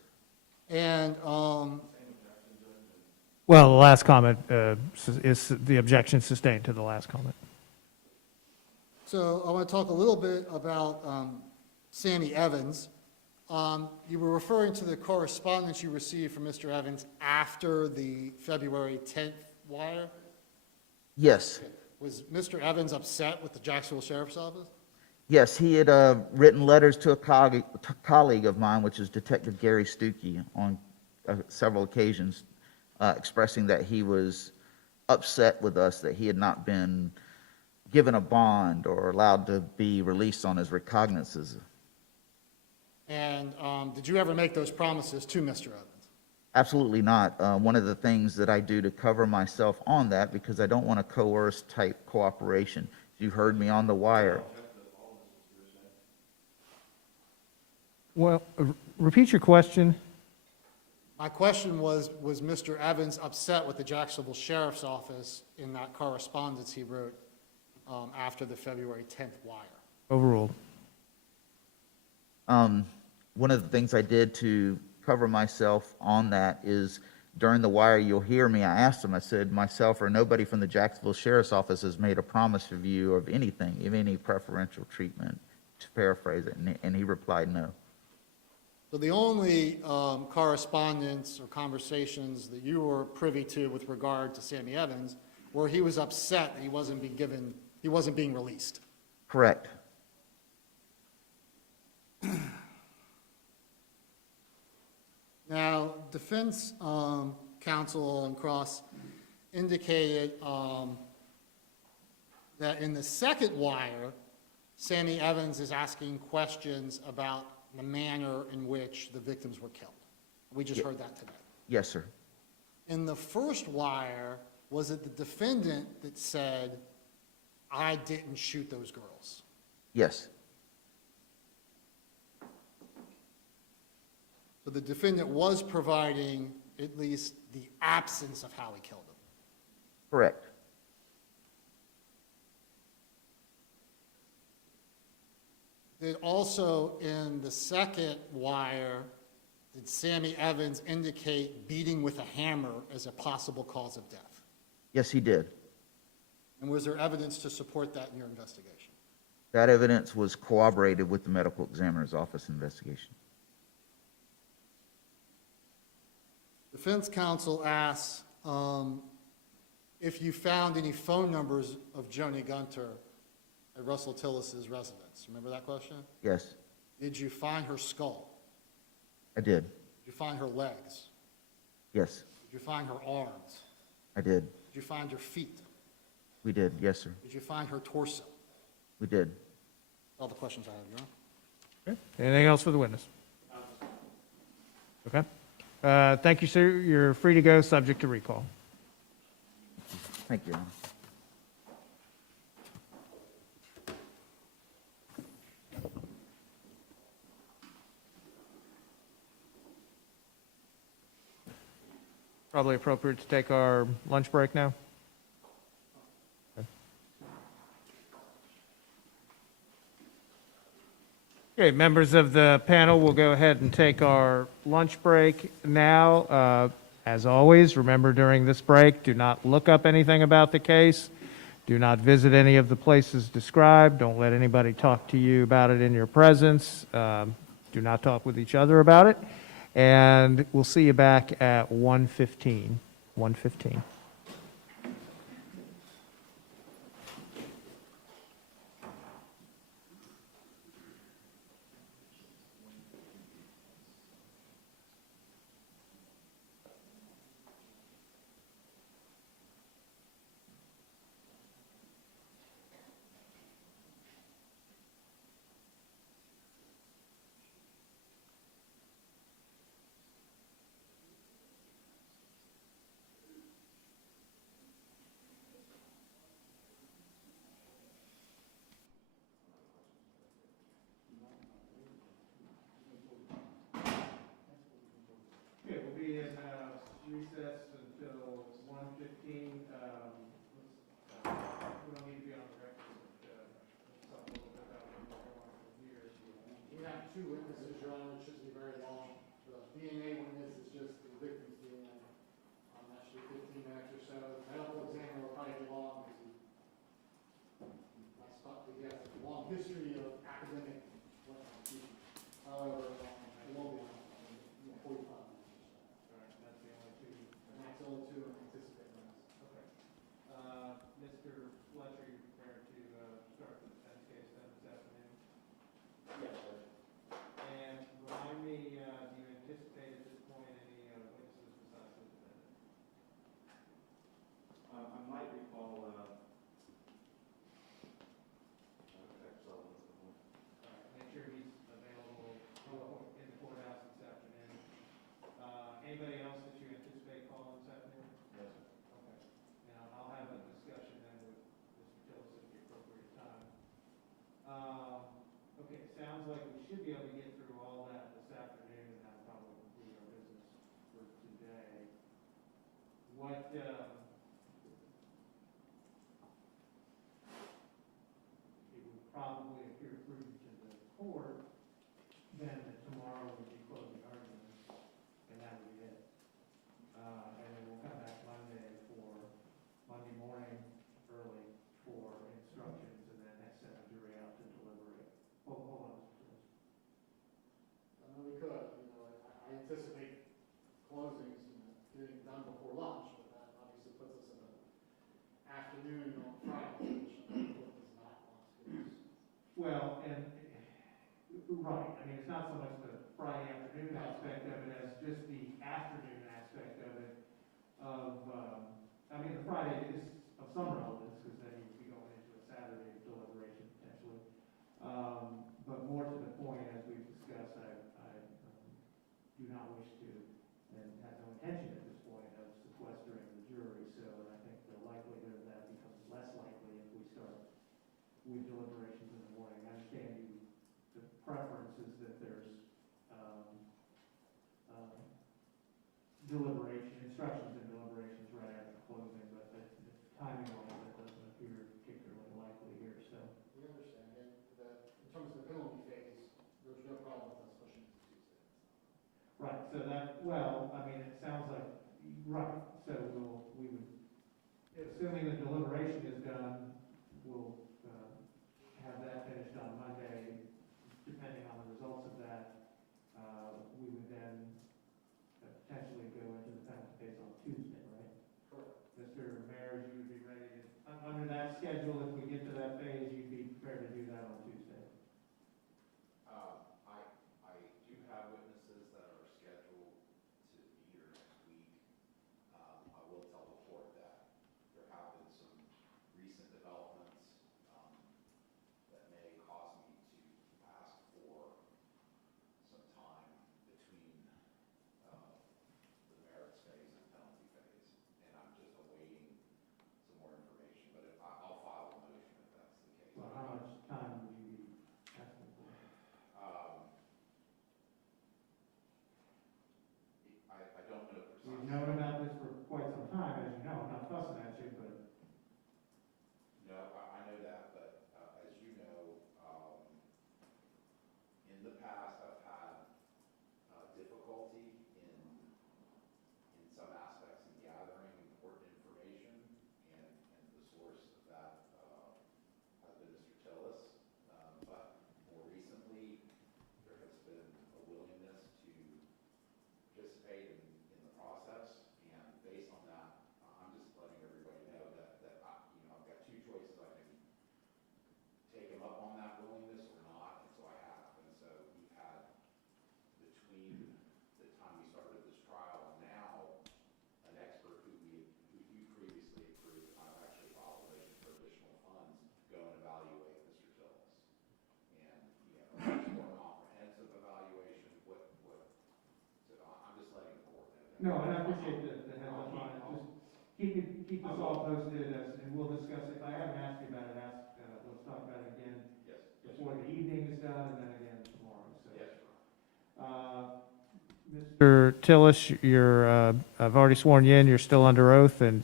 And Well, the last comment is the objection sustained to the last comment. so I want to talk a little bit about Sammy Evans. You were referring to the correspondence you received from Mr. Evans after the February 10th wire? Yes. Was Mr. Evans upset with the Jacksonville Sheriff's Office? Yes, he had written letters to a colleague of mine, which is Detective Gary Stuckey, on several occasions, expressing that he was upset with us that he had not been given a bond or allowed to be released on his recognizances. And did you ever make those promises to Mr. Evans? Absolutely not. One of the things that I do to cover myself on that, because I don't want a coerced type cooperation. You heard me on the wire. Well, repeat your question. My question was Mr. Evans upset with the Jacksonville Sheriff's Office in that correspondence he wrote after the February 10th wire? Overruled. One of the things I did to cover myself on that is during the wire, you'll hear me, I asked him, I said, myself or nobody from the Jacksonville Sheriff's Office has made a promise of you of anything, of any preferential treatment, to paraphrase it, and he replied no. So the only correspondence or conversations that you were privy to with regard to Sammy Evans were he was upset that he wasn't being released. Correct. Now, defense counsel on cross indicated that in the second wire, Sammy Evans is asking questions about the manner in which the victims were killed. We just heard that today. Yes, sir. In the first wire, was it the defendant that said, I didn't shoot those girls? Yes. So the defendant was providing at least the absence of how he killed them. Correct. Did also in the second wire, did Sammy Evans indicate beating with a hammer as a possible cause of death? Yes, he did. And was there evidence to support that in your investigation? That evidence was corroborated with the medical examiner's office investigation. Defense counsel asks if you found any phone numbers of Joni Gunter at Russell Tillis's residence. Remember that question? Yes, Did you find her skull? I did. Did you find her legs? Yes, Did you find her arms? I did. Did you find her feet? We did. Yes, sir. Did you find her torso? We did. All the questions I have, Your Honor. Okay. Anything else for the witness? Okay. Thank you, sir. You're free to go, subject to recall. Thank you, Your Honor. Probably appropriate to take our lunch break now. Okay, members of the panel, we'll go ahead and take our lunch break now. As always, remember during this break, do not look up anything about the case. Do not visit any of the places described. Don't let anybody talk to you about it in your presence. Do not talk with each other about it. And we'll see you back at 1:15. 1:15. Okay, we'll be in recess until 1:15. We don't need to be on the record, but let's talk a little bit about what's going on from here. We have two witnesses, Your Honor, it shouldn't be very long. The DNA witness is just the victim's DNA. That should be 15 minutes or so. The medical examiner will probably be long because he has a long history of academic teaching. However, it won't be long, 45 minutes or so. All right, that's the only two. And that's the only two in anticipated minutes. Okay. Mr. Fletcher, you prepared to start the defense case then this afternoon? Yes, sir. And remind me, do you anticipate at this point any witnesses besides the defendant? I might recall, Sullivan. All right, make sure he's available in the courthouse this afternoon. Anybody else that you anticipate calling this afternoon? Yes, sir. Okay. And I'll have a discussion then with Mr. Tillis at the appropriate time. Okay, it sounds like we should be able to get through all that this afternoon, and that'll probably complete our business for today. What, it would probably appear prudent to the court then that tomorrow would be closing arguments, and that would be it. And then we'll come back Monday morning early for instructions, and then send the jury out to deliberate. Hold on, Mr. Tillis. We could, I anticipate closings, getting done before lunch, but that obviously puts us in the afternoon on Friday, which the court does not want to do. Well, and, right, I mean, it's not so much the Friday afternoon aspect of it as just the afternoon aspect of it, I mean, the Friday is of some relevance, because then you would be going into a Saturday deliberation potentially. But more to the point, as we've discussed, I do not wish to, and have no intention at this point of sequestering the jury, so, and I think the likelihood of that becomes less likely if we start with deliberations in the morning. I understand the preference is that there's instructions and deliberations right after closing, but so that, well, I mean, it sounds like, right, so we would, assuming the deliberation is done, we'll, have that finished on Monday, depending on the results of that, we would then potentially go into the penalty phase on Tuesday, right? Correct. Mr. Mayor, you would be ready to, under that schedule, if we get to that phase, you'd be prepared to do that on Tuesday? I do have witnesses that are scheduled to be here next week. I will tell the court that there have been some recent developments that may cause me to ask for some time between the merits phase and penalty phase. And I'm just awaiting some more information, but if I'll file a motion if that's the case. Well, how much time would you be asking for? I don't know precisely. We've known about this for quite some time, as you know, I'm not fussing at you, but. No, I know that, but as you know, in the past, I've had difficulty in some aspects in gathering important information, and the source of that has been Mr. Tillis. But more recently, there has been a willingness to participate in the process, and based on that, I'm just letting everybody know that I've got two choices. I can take him up on that willingness or not, and so I have. And so we've had, between the time we started this trial and now, an expert who you previously approved, and I've actually filed a motion for additional funds, go and evaluate Mr. Tillis. And, a much more comprehensive evaluation, so I'm just letting the court know that. No, and I appreciate the heads up on it, just keep us all posted, and we'll discuss it. If I haven't asked you about it, let's talk about it again. Yes. Before the evening is done, and then again tomorrow, so. Yes, Mr. Tillis, I've already sworn you in, you're still under oath, and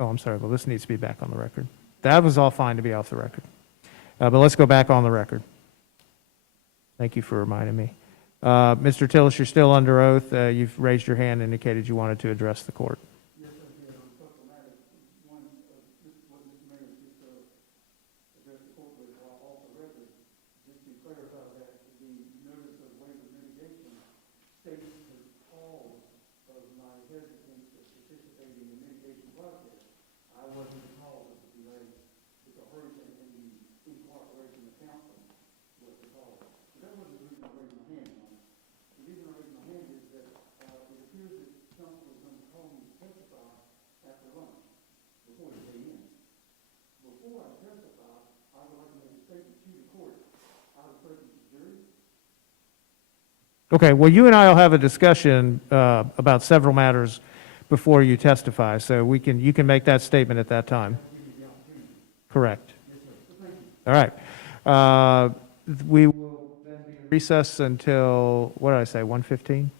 oh, I'm sorry, well, this needs to be back on the record. That was all fine to be off the record. But let's go back on the record. Thank you for reminding me. Mr. Tillis, you're still under oath. You've raised your hand, indicated you wanted to address the court. Yes, I did. On a couple of matters. One, what Mr. Mayor just addressed the court with off the record, just to clarify that the notice of waiver mitigation states the cause of my hesitance of participating in the mitigation process. I wasn't the cause of the delay. It's a hurricane and the incorporation of counsel was the cause. But that wasn't the reason I raised my hand on it. The reason I raised my hand is that it appears that counsel was going to call me to testify after lunch, before the day ends. Before I testify, I would like to make a statement to the court. I was present to the jury. Okay, well, you and I will have a discussion about several matters before you testify, so you can make that statement at that time. Correct. All right. We will then be in recess until, what did I say, 1:15?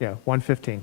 Yeah, 1:15.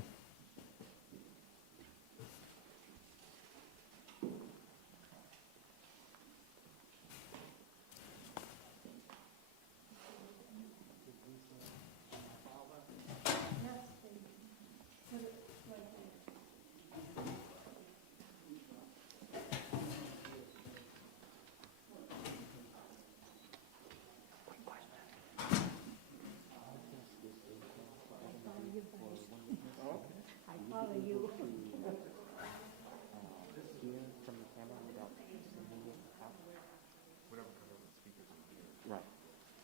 Right,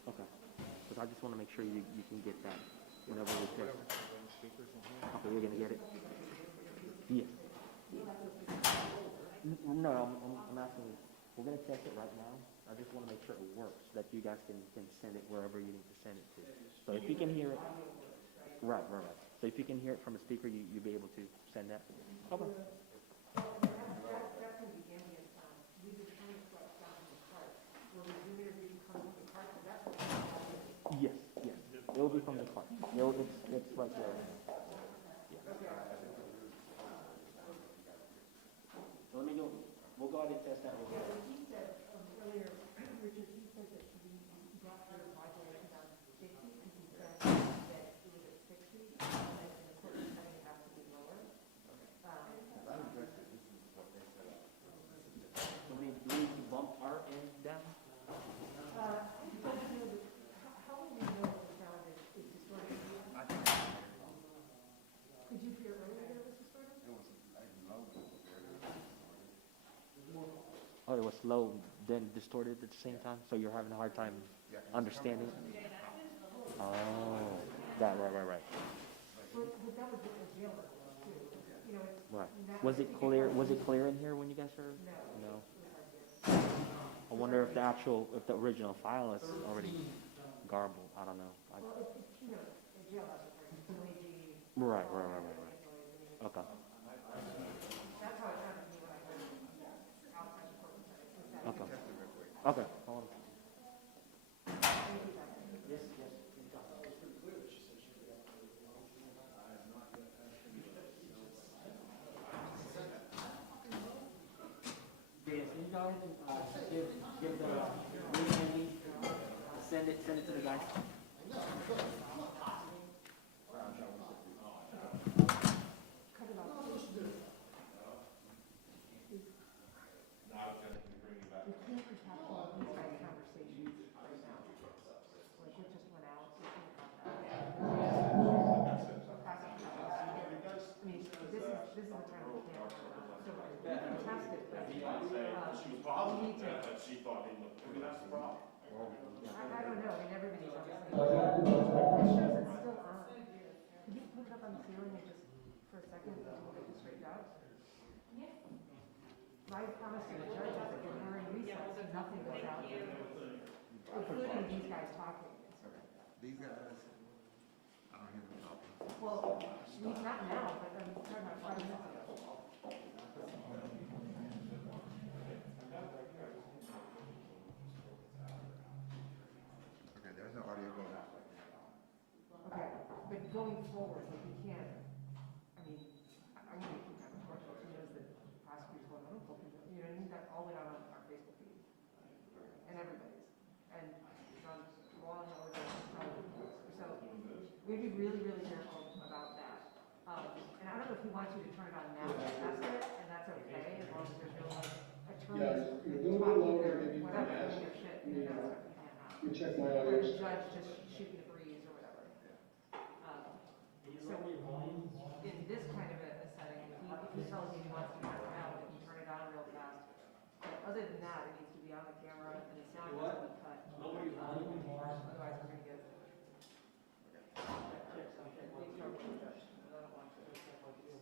okay. Because I just want to make sure you can get that whenever we test. Okay, you're gonna get it? Yes. No, I'm asking, we're gonna test it right now. I just want to make sure it works, that you guys can send it wherever you need to send it to. So if you can hear it, right. So if you can hear it from a speaker, you'll be able to send that? Okay. Yes. It'll be from the cart. It's right there. So let me go, we'll go ahead and test that real quick. He said earlier, Richard, he said that he brought her violation down to 50, and he said that slow, then distorted at the same time, so you're having a hard time understanding? Oh, that, right. But that was the jail level too, you know, it's. Right. that- Was it clear in here when you guys heard? No. I wonder if the original file is already garbled, I don't know. Well, it's, you know, the jail level, noisy. Right. Okay. That's how it sounded to me when I heard outside the courtroom. It was that. Okay. Hold on. Can you go ahead and give the link send it to the guys? We can't recap all these guys' conversations right now. Like what just went out, so think about that. I mean, this is the time we can't work around. So we can test it, but, we need to. I don't know, I mean, everybody's obviously. It shows it's still on. Could you put it up on the ceiling and just, for a second, until we get this straightened out? I promise you, the judge has a good hearing recess, nothing goes out, including these guys talking. These guys, I don't hear them talking. Well, not now, but I'm talking about 5 minutes ago. Okay, there's no audio going out. Okay, but going forward, like we can't, I mean, I'm gonna keep that report, so he knows that prosecutors going, I don't fucking know, you know, and he's got all the way on our Facebook feed. And everybody's, and it's on long over there, so we'd be really, really careful about that. And I don't know if he wants you to turn it on now to test it, and that's okay, as long as there's no like attorneys talking or whatever, doing their shit, you know, that stuff you can't have. You check my Or audio. the judge just shooting the breeze or whatever. So in this kind of a setting, if he tells you he wants to turn it down, he can turn it on real fast. But other than that, it needs to be on the camera and the sound has to be cut. Otherwise, we're gonna get.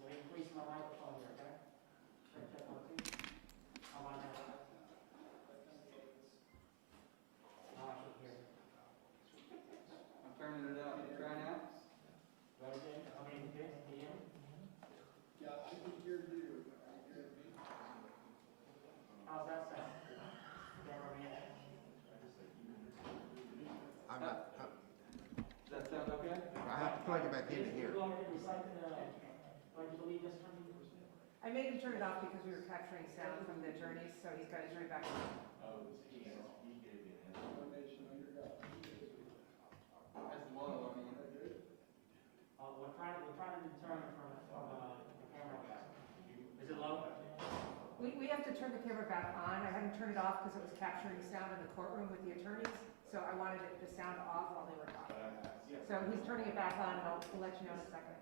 Increase my microphone here, okay? How about now? Now I should hear. I'm turning it up. Try now. Right again? Okay, good. Again? Yeah, I can hear you. How's that sound? Cameraman? I'm not, Does that sound okay? I have to plug it back in here. Go ahead and recite the pledge of allegiance for me. I made him turn it off because we were capturing sound from the attorneys, so he's gotta turn it back on. That's low, I mean. We're trying to determine from the camera back. Is it low? We have to turn the camera back on. I had him turn it off because it was capturing sound in the courtroom with the attorneys, so I wanted the sound off while they were talking. So he's turning it back on, and I'll let you know in a second.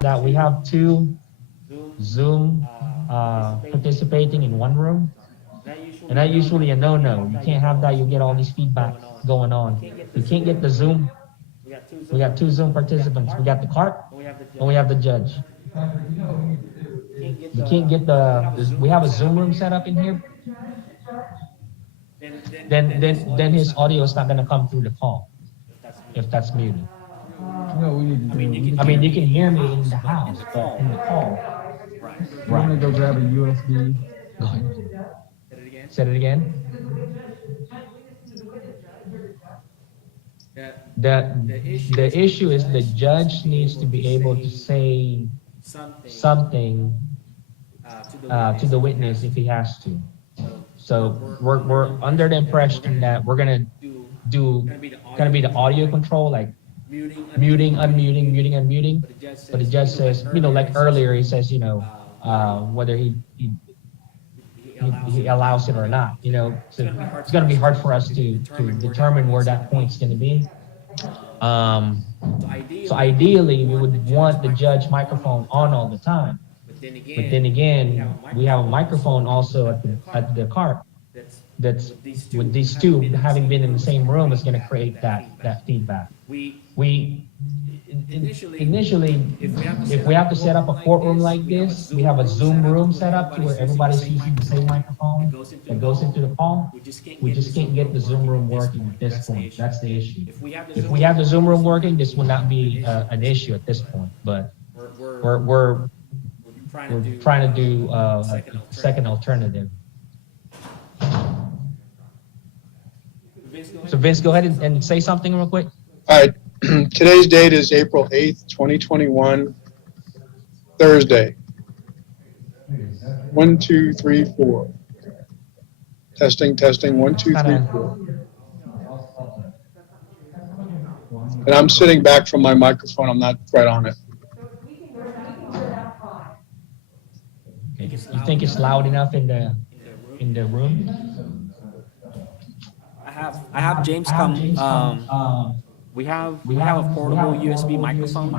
That we have two Zoom participating in one room, and that usually a no-no. You can't have that. You get all these feedback going on. You can't get the Zoom. We got two Zoom participants. We got the clerk and we have the judge. You can't get we have a Zoom room set up in here. Then his audio is not gonna come through the call if that's muted. No, we need to do. I mean, you can hear me in the house, but in the call. I'm gonna go grab a USB. Go ahead. Say it again. The issue is the judge needs to be able to say something to the witness if he has to. So we're under the impression that we're gonna be the audio control, like muting, unmuting. But the judge says, like earlier, he says, whether he allows it or not, so it's gonna be hard for us to determine where that point's gonna be. So ideally, we would want the judge microphone on all the time. But then again, we have a microphone also at the cart that's, with these two having been in the same room, is gonna create that feedback. We, initially, if we have to set up a courtroom like this, we have a Zoom room set up to where everybody's using the same microphone that goes into the call. We just can't get the Zoom room working at this point. That's the issue. If we have the Zoom room working, this will not be an issue at this point, but we're trying to do a second alternative. So Vince, go ahead and say something real quick. All right. Today's date is April 8th, 2021, Thursday. 1, 2, 3, 4. Testing, testing, 1, 2, 3, 4. And I'm sitting back from my microphone. I'm not right on it. You think it's loud enough in the room? I have James come. We have a portable USB microphone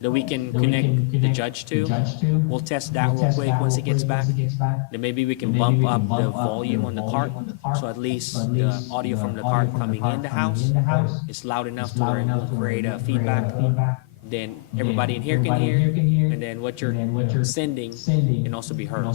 that we can connect the judge to. We'll test that real quick once he gets back. Then maybe we can bump up the volume on the cart, so at least the audio from the cart coming in the house is loud enough to where it won't create a feedback. Then everybody in here can hear, and then what you're sending can also be heard.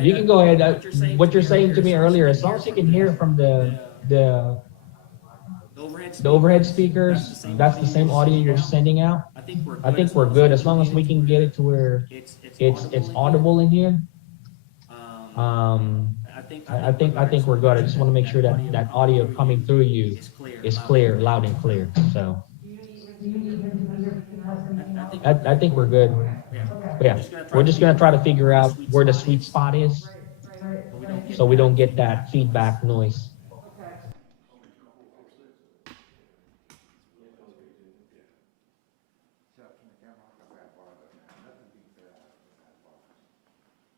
You can go ahead. What you're saying to me earlier, as long as you can hear from the overhead speakers, that's the same audio you're sending out. I think we're good as long as we can get it to where it's audible in here. I think we're good. I just want to make sure that audio coming through you is clear, loud and clear. So I think we're good. But yeah, we're just gonna try to figure out where the sweet spot is, so we don't get that feedback noise.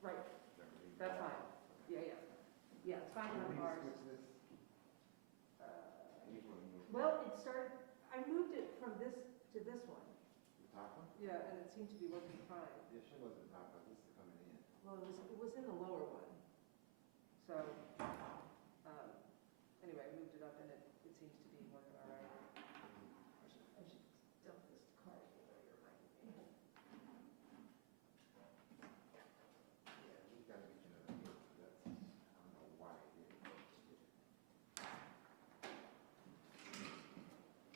Right, that's fine. Yeah. Yeah, it's fine on ours. Well, it started, I moved it from this to this one. Yeah, and it seemed to be working fine. Well, it was in the lower one. So, anyway, I moved it up and it seems to be working all right. I should dump this card.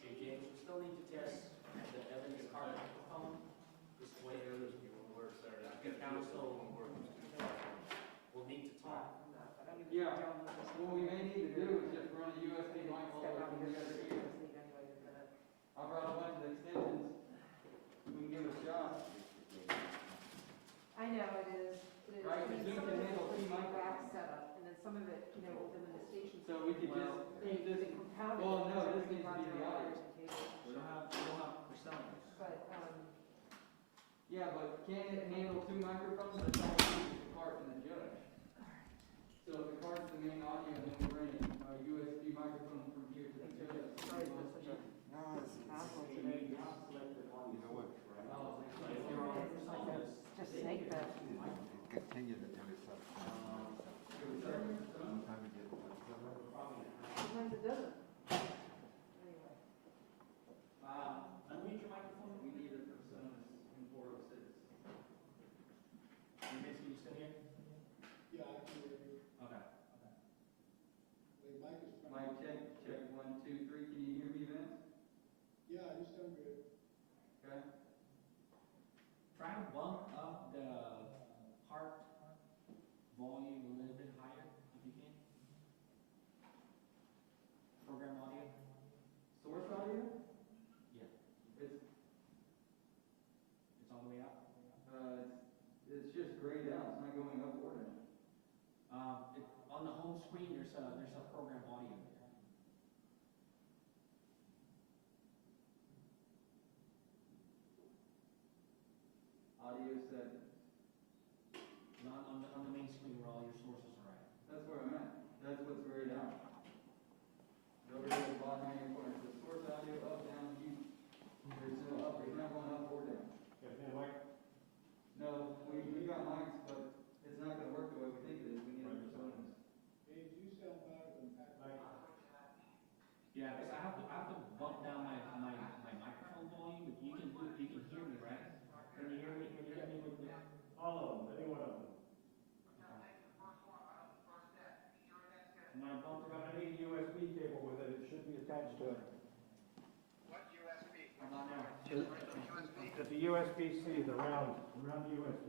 Hey James, we still need to test the evidence card microphone. This way the council will need to talk. Yeah, what we may need to do is just run a USB mic all the way from the other ear. I brought a bunch of extensions. We can give it a shot. I know it is. Right, I mean, Zoom some can of it handle was two the microphones. back setup, and then some of it, within the station. So we could just keep this. They compounded it. Well, no, because this everybody needs to brought be their the own audio. wires and cables and We don't have Priscilla. But, Yeah, but can it handle two microphones? That's all we need is the cart and the judge. So if the cart's the main audio, then we bring a USB microphone from here to the judge. sorry for such a hassle today. You have selected audio. You know what? It's like a, just snake bit. Continue to do it. Sometimes it doesn't. Anyway. Unmute your microphone. We need it for personas in 406. Can you still hear? Yeah, I can hear you. Okay. The mic is Mic check, check 1, 2, 3. Can you hear me, Vince? Yeah, you sound good. Okay. Try to bump up the heart volume a little bit higher if you can. Program audio. Source audio? Yeah. It's It's all the way up. it's just grayed out. It's not going up or down. On the home screen, there's a program audio there. setting? On the main screen where all your sources are at. That's where I'm at. That's what's grayed out. Over here at the bottom right hand corner, it says source audio, up, down, mute. There's no up, there's not going up or down. No, we got mics, but it's not gonna work the way we think it is. We need a personas. Dave, do you sound louder than Pat? Yeah, because I have to bump down my microphone volume. You can hear me, right? Can you hear me? Can you hear me with the? All of them, any one of them. When I bump Got a USB cable with it, it should be attached to it. I'm not now. At the USB-C, the round USB.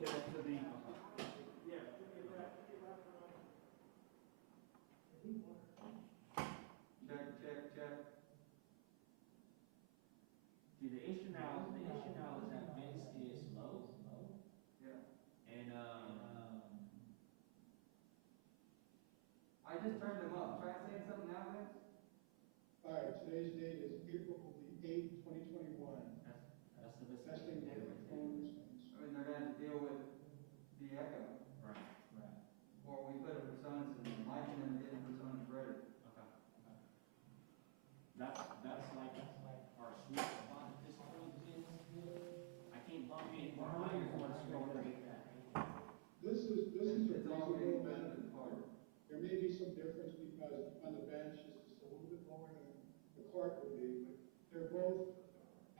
Connect to the. Check. See, the issue now is that Vince is low. Yeah. And I just turned them up. Try saying something now, Vince. All right, today's date is April the 8th, 2021. that's the best. Testing microphones. I mean, they're gonna have to deal with the echo. Right. Or we put a personas in the mic and then get the personas ready. Okay. That's like our sweet spot at this point is I can't bump any more higher once you go to get that. This is a It's all getting reasonable better amount. than part. There may be some difference because on the bench is just a little bit lower than the court would be, but they're both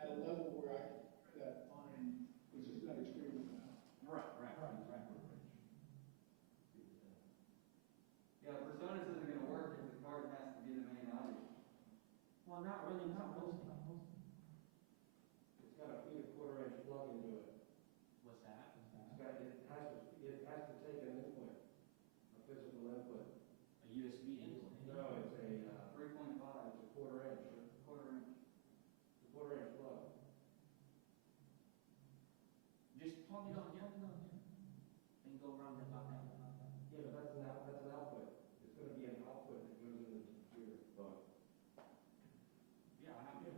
at a level where I can hear that fine, which is not extremely loud. Right. Yeah, personas isn't gonna work if the card has to be the main audio. Well, not really, not mostly. It's got a 3/4 inch plug into it. What's that? It has to take an input, a physical input. A USB input? No, it's a, 3.5. it's a quarter inch. Quarter inch. It's a quarter inch plug. Just plug it on, and go around the clock. Yeah, but that's an output. It's gonna be an output that goes into the computer. Yeah, I have it.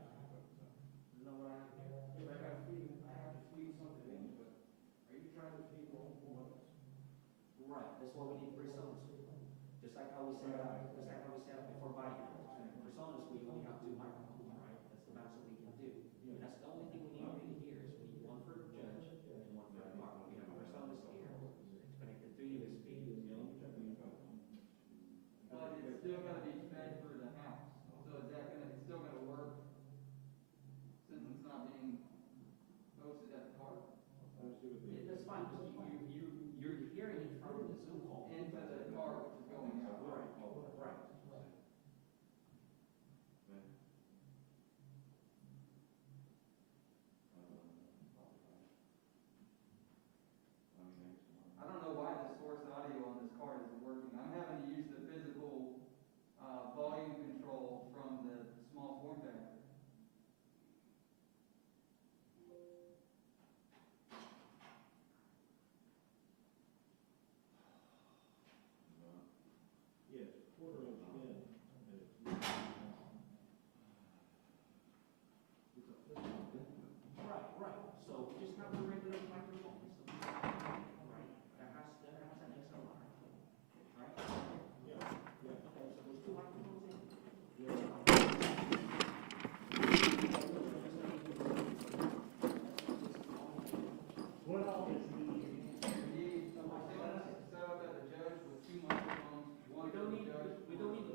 You know what I have here? Yeah, but I have to feed something into it. Are you trying to feed multiple ones? Right, that's why we need personas. Just like how we set up before body cameras. Personas, we only have 2 microphones, right? That's the max that we can do. And that's the only thing we need really here is we need one for judge and one for the bar. We have personas here. It's connected through USB. But it's still gonna be fed through the house. So is that gonna, it's still gonna work since it's not being hosted at the park? Yeah, that's fine, because you're hearing it from the Zoom call. Into the car, which is going out. Right. I don't know why the source audio on this card isn't working. I'm having to use the physical volume control from the small form factor. Yes, quarter inch in. Right. So we just have the regular microphone. Right. That has an XLR. Right? Yeah. Okay, so there's 2 microphones in. What else is We need set up at the judge with 2 microphones, one for the judge. We don't need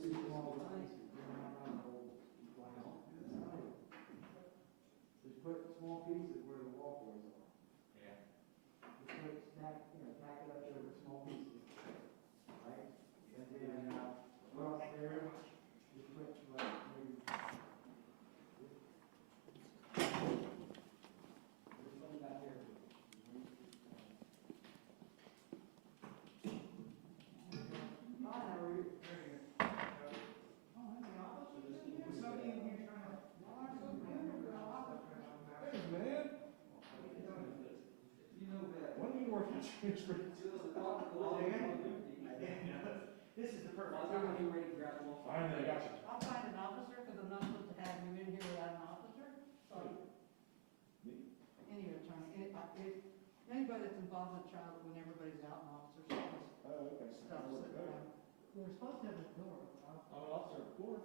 see small pieces, they're not on the whole ground. Just put small pieces where the walkways are. Yeah. Just put, stack, tack it up there with small pieces, right? And then, across there, just put like maybe. There's something back there. This is the perfect time. Finally, I got you. I'll find an officer, because I'm not supposed to have you in here without an officer, so. Any attorney, anybody that's involved in a child, when everybody's out, an officer says stuff sitting around. We're supposed to have a door. I'm an officer of the court.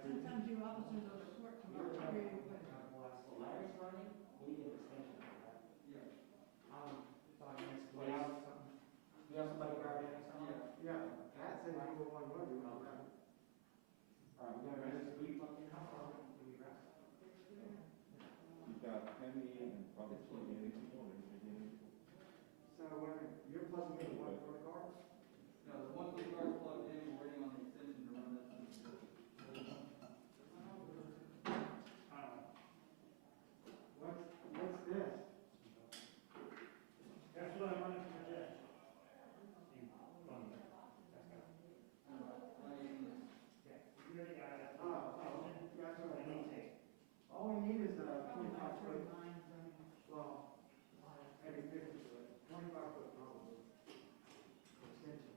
Sometimes you officers of the court come up with creative ways. Larry's running, we need an extension for that. Yeah. Do you have somebody grab it? Yeah, Pat said he would want to do it. All right, we got ready. We plugged in, how far do we grab? You've got Penny and probably 28 people, or 58 people. So when you're plugging in one for the car? No, the one for the car's plugged in, we're waiting on the extension to run that thing. What's this? That's what I wanted to project. That's what I need. All we need is a 25-foot, well, maybe 50-foot, 25-foot probably. Extension.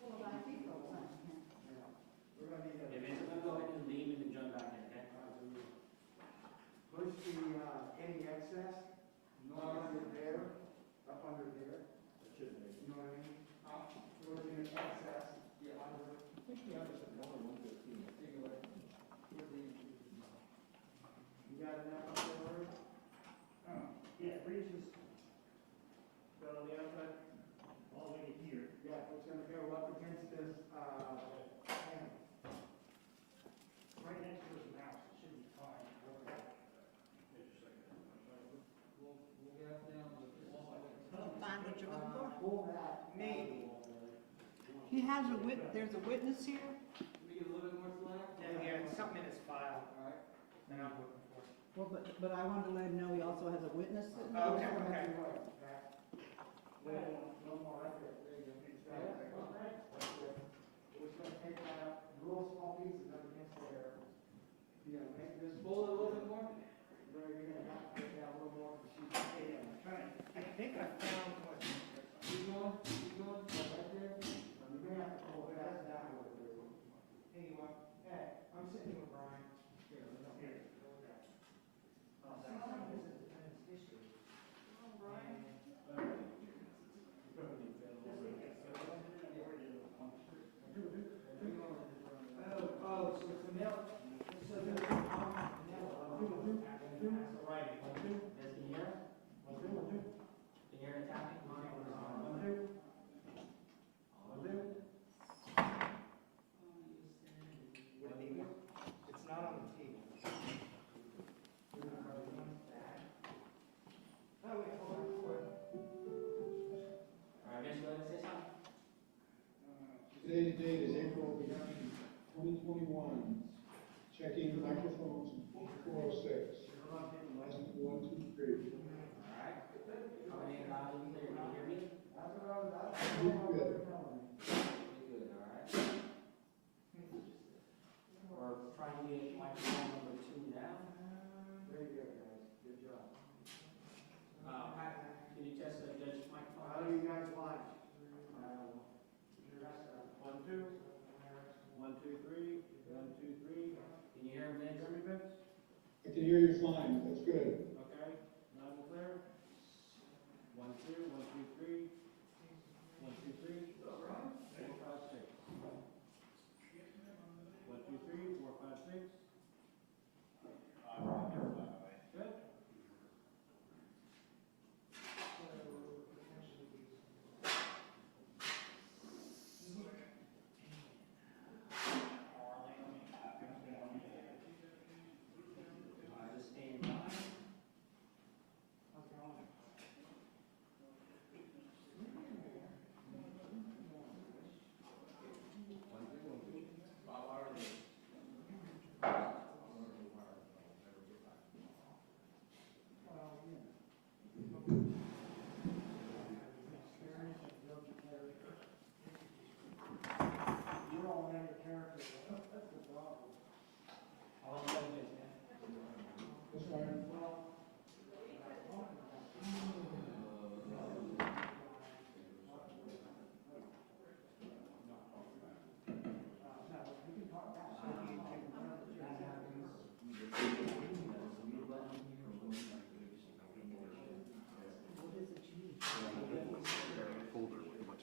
We're gonna need a. If it's gonna go ahead and leave and then jump back in, okay? Push the, any excess, up under there, You know what I mean? Push the excess, under. I think the others have more than 115. You got enough up there, Larry? Yeah, reaches, so the outside, all the way to here. Yeah, it's gonna go up against this, panel. Right next to this house, it should be fine. We'll get down to the wall. Find what you're looking for? Pull that. Maybe. He has there's a witness here? Can we get a little bit more slack? Yeah, something in his file All right. that I'm looking for. Well, but I wanted to let him know he also has a witness sitting there. Okay, okay. No more right there. There you go. We're just gonna take that up, real small pieces up against there. You know, make this. Pull it a little bit more? There, you're gonna have to take that a little more, because she's. I think I found what. Keep going, right there. You may have to pull that down a little bit. Hey, you want, hey, I'm sitting with Brian. Here, let's go. Here. Some of this is defendant's history. Oh, Brian. Oh, so it's a nail. So there's a right. Yes, can you hear us? Can you hear it tapping? It's not on the table. Oh, wait, hold on. All right, Vince, go ahead and say something. Today's date is April 2021. Checking microphones 406. License 1, 2, 3. All right. Coming in loud and clear, can you hear me? That's what I was, that's Good. what I was telling you. Good, all right. We're trying to get microphone number 2 now. There you go, guys, good job. Pat, can you test the judge's microphone? How do you guys like? 1, 2. 1, 2, 3. 1, 2, 3. Can you hear him, Vince? I can hear you fine. That's good. Okay, loud and clear. 1, 2, 1, 2, 3. 1, 2, 3. 4, 5, 6. 1, 2, 3, 4, 5, Good. You're all in your character. That's the problem.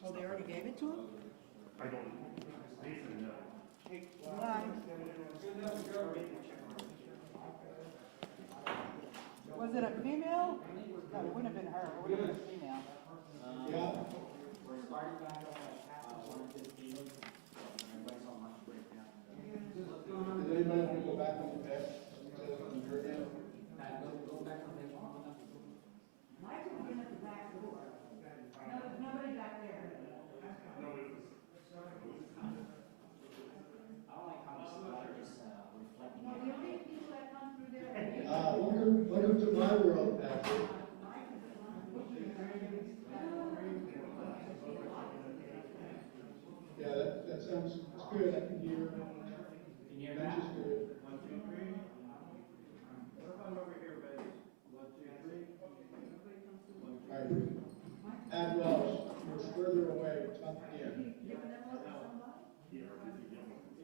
Oh, they already gave it to him? I don't. Why? Was it a female? No, it wouldn't have been her, it would have been a female. Does anybody want to go back on the deck? Mike would have been at the back door. No, there's nobody back there. No, the only people that come through there. Welcome to my world, Patrick. Yeah, that sounds, it's good, I can hear. Can you hear That's that? just good. 1, 2, 3. What if I'm over here, baby? 1, 2, 3. All right. Add Welsh, you're further away, talk again. You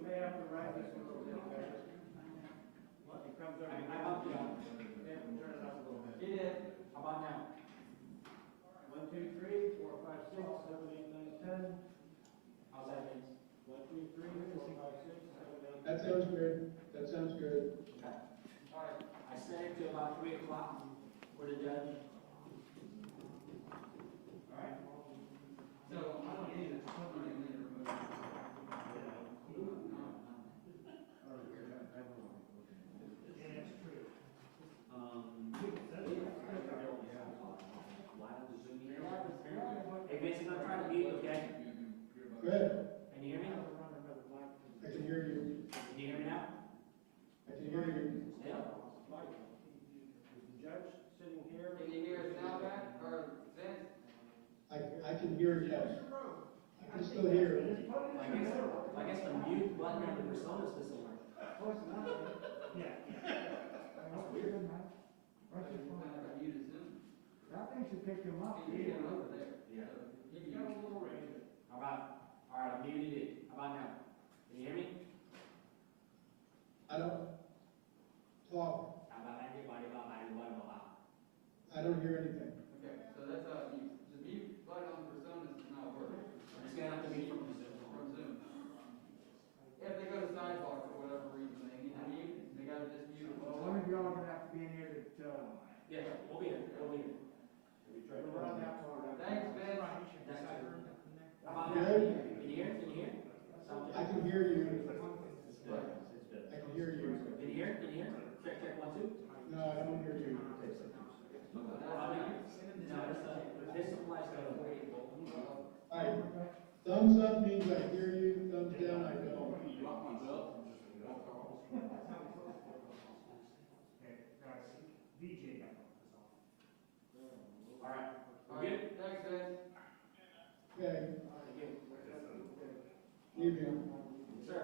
may have to write this a little bit better. It comes over. I bumped it up. Yeah, turn it up a little bit. It is. How about now? 1, 2, 3, 4, 5, 6, 7, 8, 9, 10. How's that, Vince? 1, 2, 3, 4, 5, 6, 7, 8. That sounds good, that sounds good. Okay. All right. I set it to about 3 o'clock for the judge. All right. So I don't need it. Hey, Vince, I'm gonna try to mute, okay? Go ahead, Can you hear me? I can hear you, Can you hear me now? I can hear you. Yeah. Mike, is the judge sitting here? Can you hear us now, Matt, or Vince? I can hear, yes. I can still hear. I guess the mute button on the Personas doesn't work. Yeah. That's weird. That thing should pick him up. You can hear him over there. Yeah. He's got a little range. How about, all right, I muted it. How about now? Can you hear me? I don't talk, I don't hear anything. Okay, so that's the mute button on Personas is not working. I'm just gonna have to mute from Zoom. From Zoom. If they go to sidebar for whatever reason, they need to mute, they gotta just mute. Well, one of y'all are gonna have to be in here that, yeah, we'll be here, we'll be here. We'll run that part. Thanks, Vince. How about now? Good. Can you hear? Can you hear? I can hear you. It's good. I can hear you. Can you hear? Can you hear? Check, check, 1, 2. No, I don't hear you. This applies to All right, thumbs up means I hear you, thumbs down I don't. All right. All right, thanks, Vince. Okay. Evening. Sir.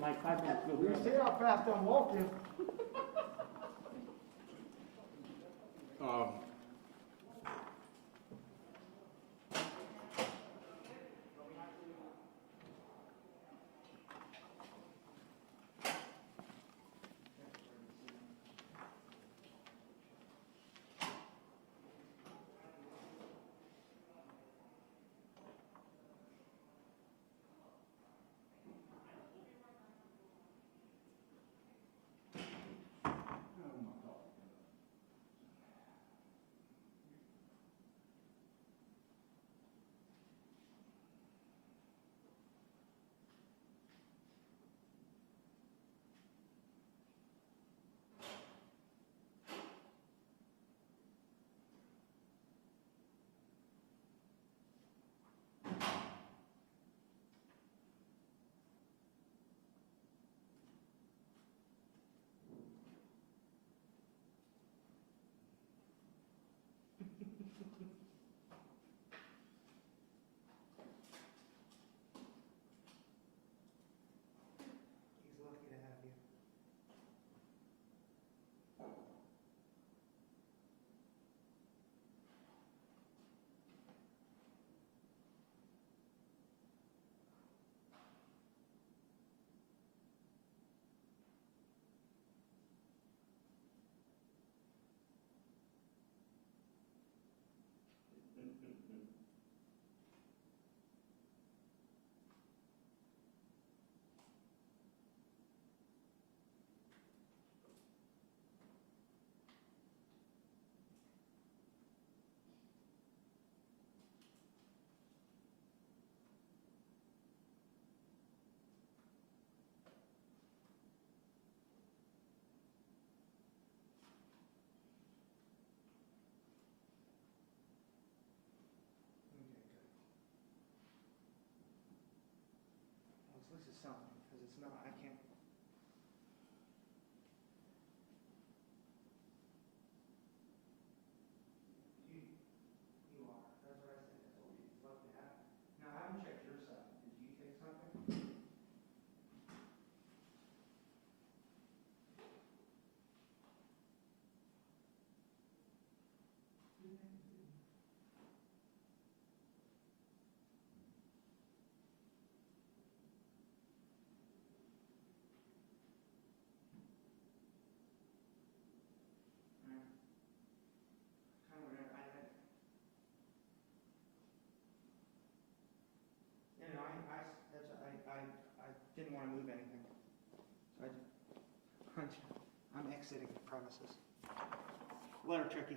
Like 5 minutes. You see how fast I'm walking? something, because it's not, I can't. You are, that's what I said, that's what we'd love to have. Now, I haven't checked your side, did you take something? Kind of, you know, I didn't want to move anything. So I'm exiting the premises. A little tricky.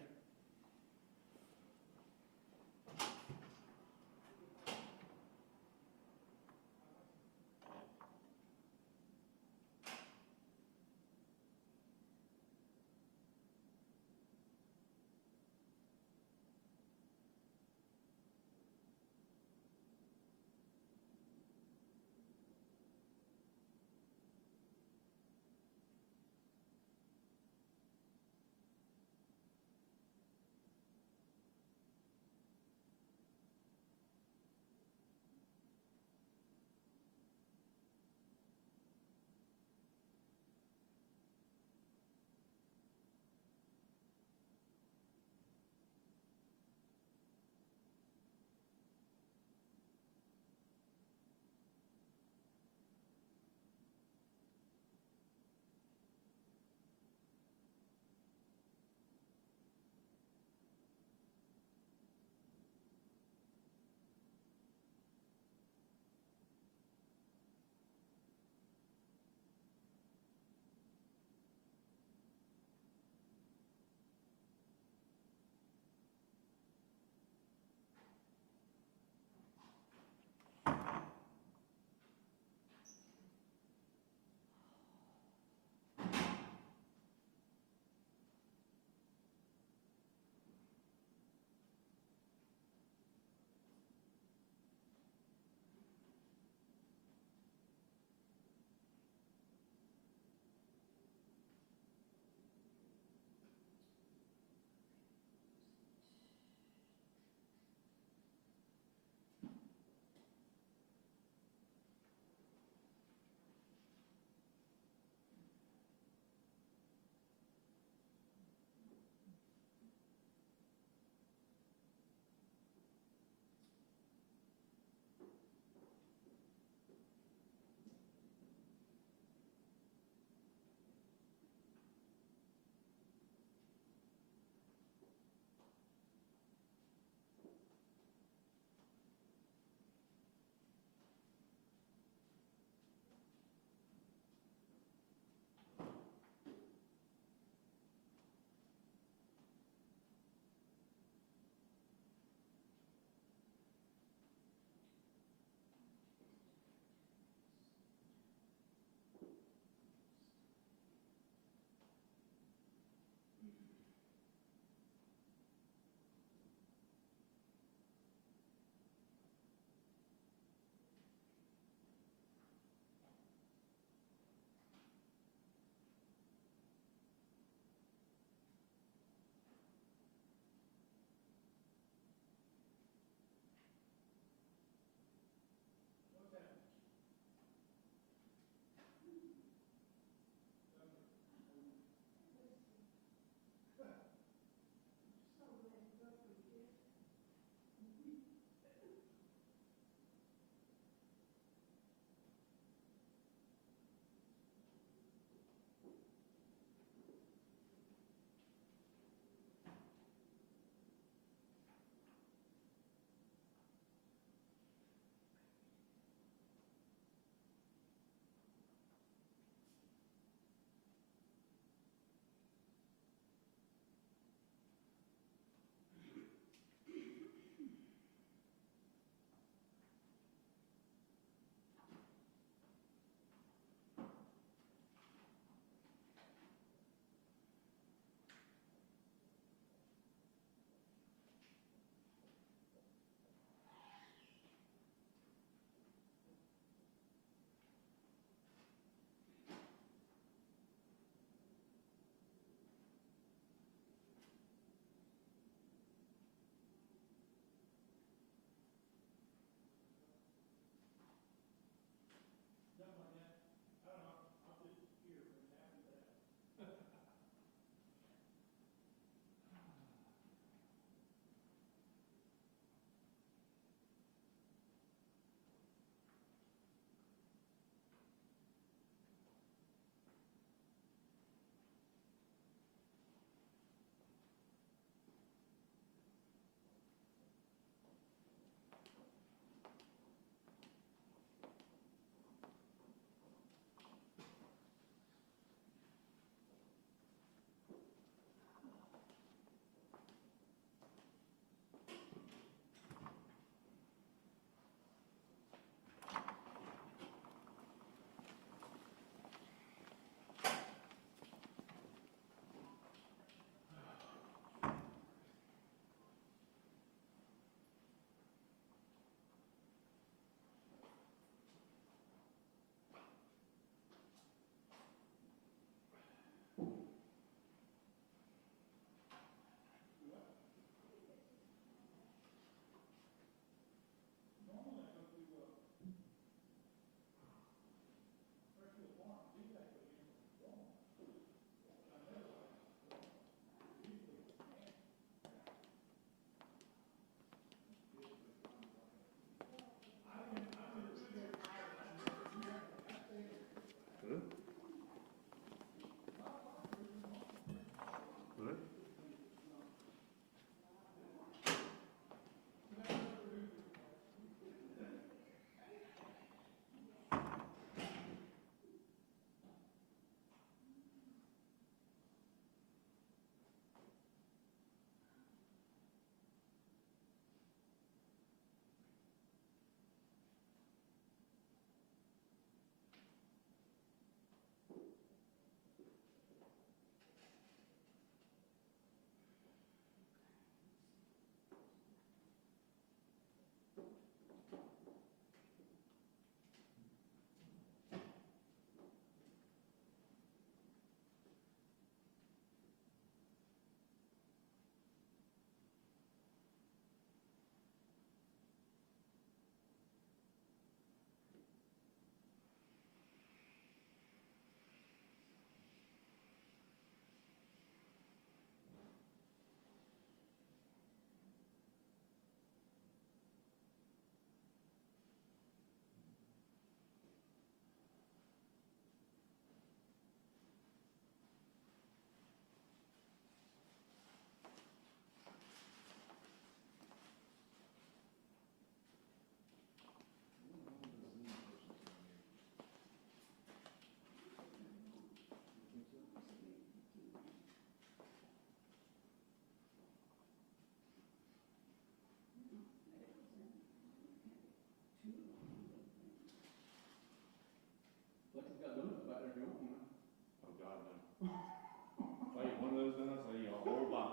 windows down, so you know, or box.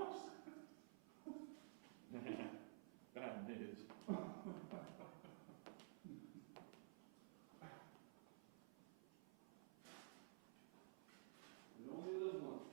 Bad news. You only live once.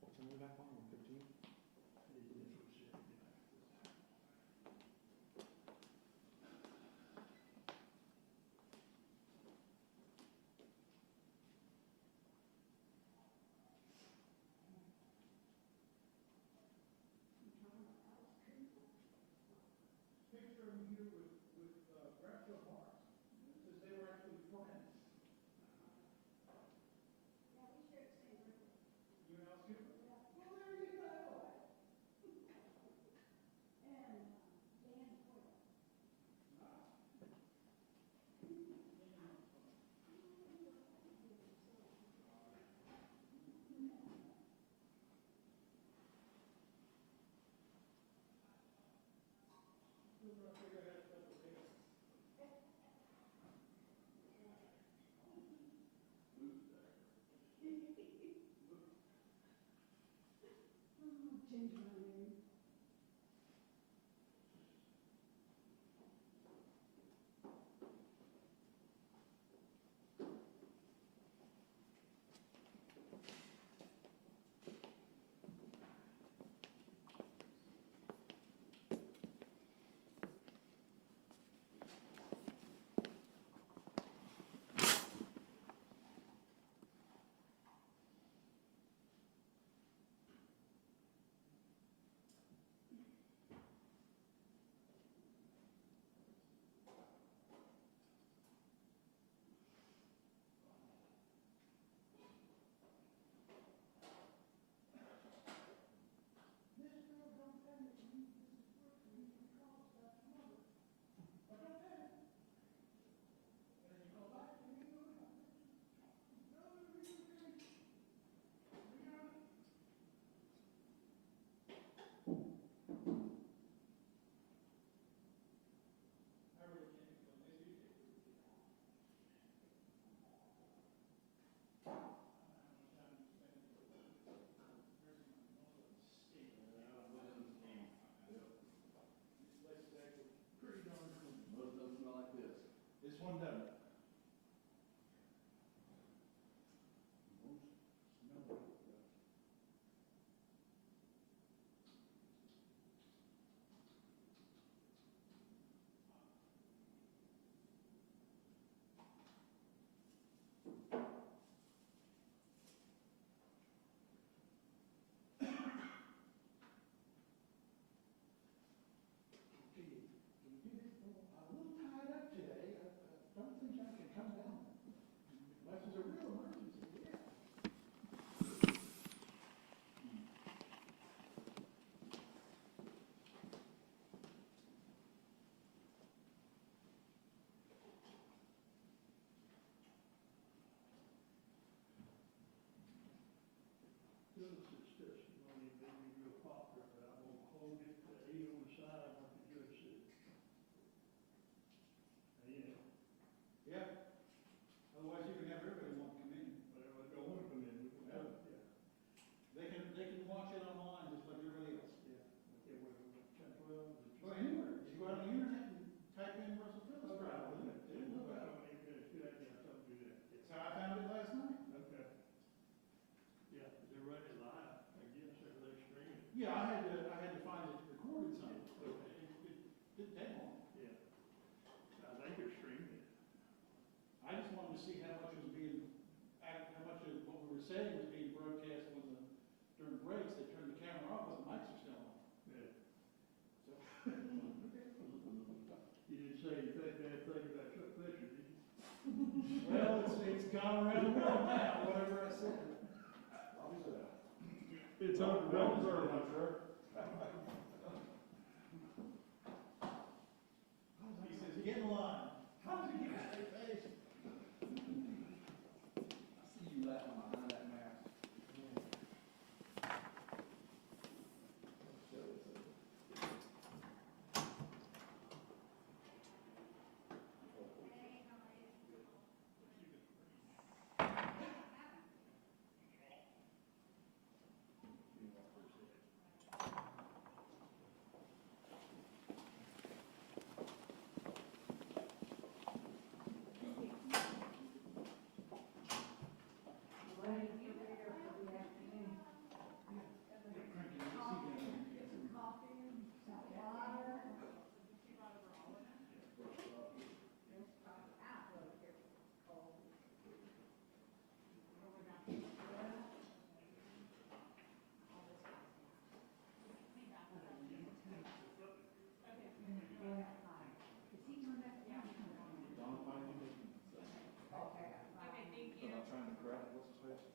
What's the name back on, 115? Picture of him here with Groucho Marx, says they were actually friends. Yeah, we share the same birthday. You and Alice Cooper? Yeah. Well, there you go. And Dan Hoyle. Change my name. one done. Tillis' testimony may be real popular, but I'm gonna hold it to eight on the side of what the judge said. Yeah. Yeah. Otherwise, you can have everybody want to come in. Well, I don't want to come in. We can have it. Yeah. They can watch it online just like everybody else. Yeah. Okay, well, anywhere. You go out on the internet and type in Russell Tillis trial. It'll look up. Good idea. I'll do that. That's how I found it last night. Okay. Yeah, they're running live, I guess, they're streaming. Yeah, I had to find it recorded somewhere. It didn't take long. Yeah. I think they're streaming it. I just wanted to see how much was being, how much of what we were saying was being broadcast during breaks. They turned the camera off, but the mics are still on. Yeah. So. You didn't say any bad thing about Chuck Fletcher, did you? Well, it's gone around the world now, whatever I said. It's on the reserve, I'm sure. He says, get in line. How did he get a straight face? I see you laughing behind that mask.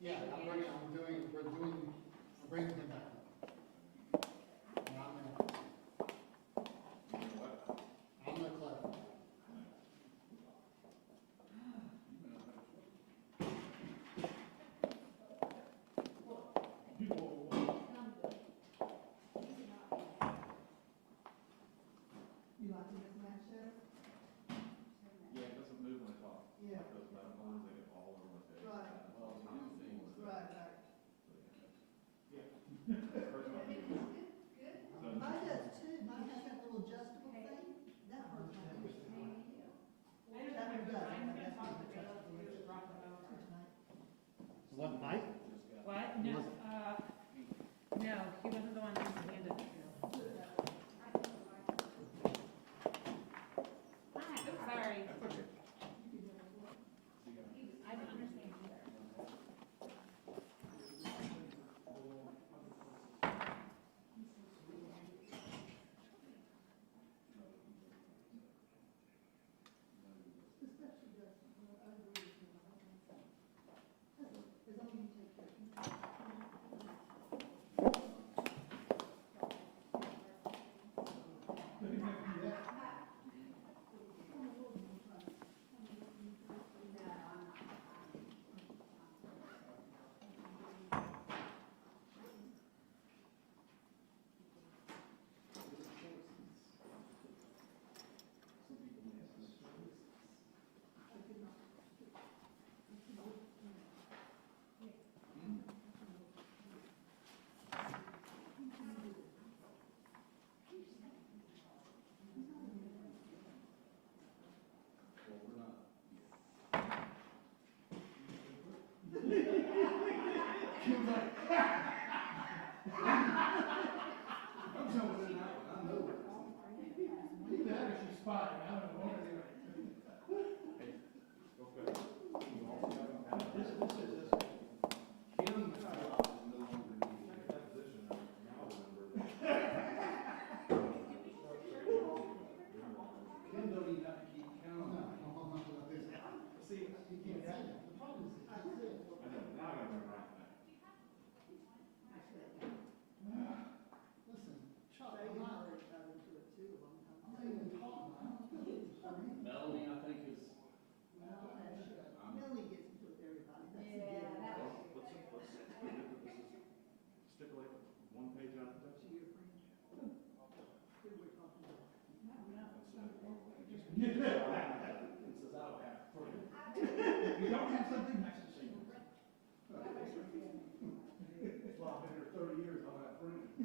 Yeah, we're bringing him back up. And I'm gonna collect. You like to get match there? Yeah, it doesn't move when I talk. Yeah. Those metaphors, they get all over my face. Right. Well, the new thing was that You do. It says I don't have friends. If you don't have something, that's the same. Well, I've been here 30 years, I don't have friends.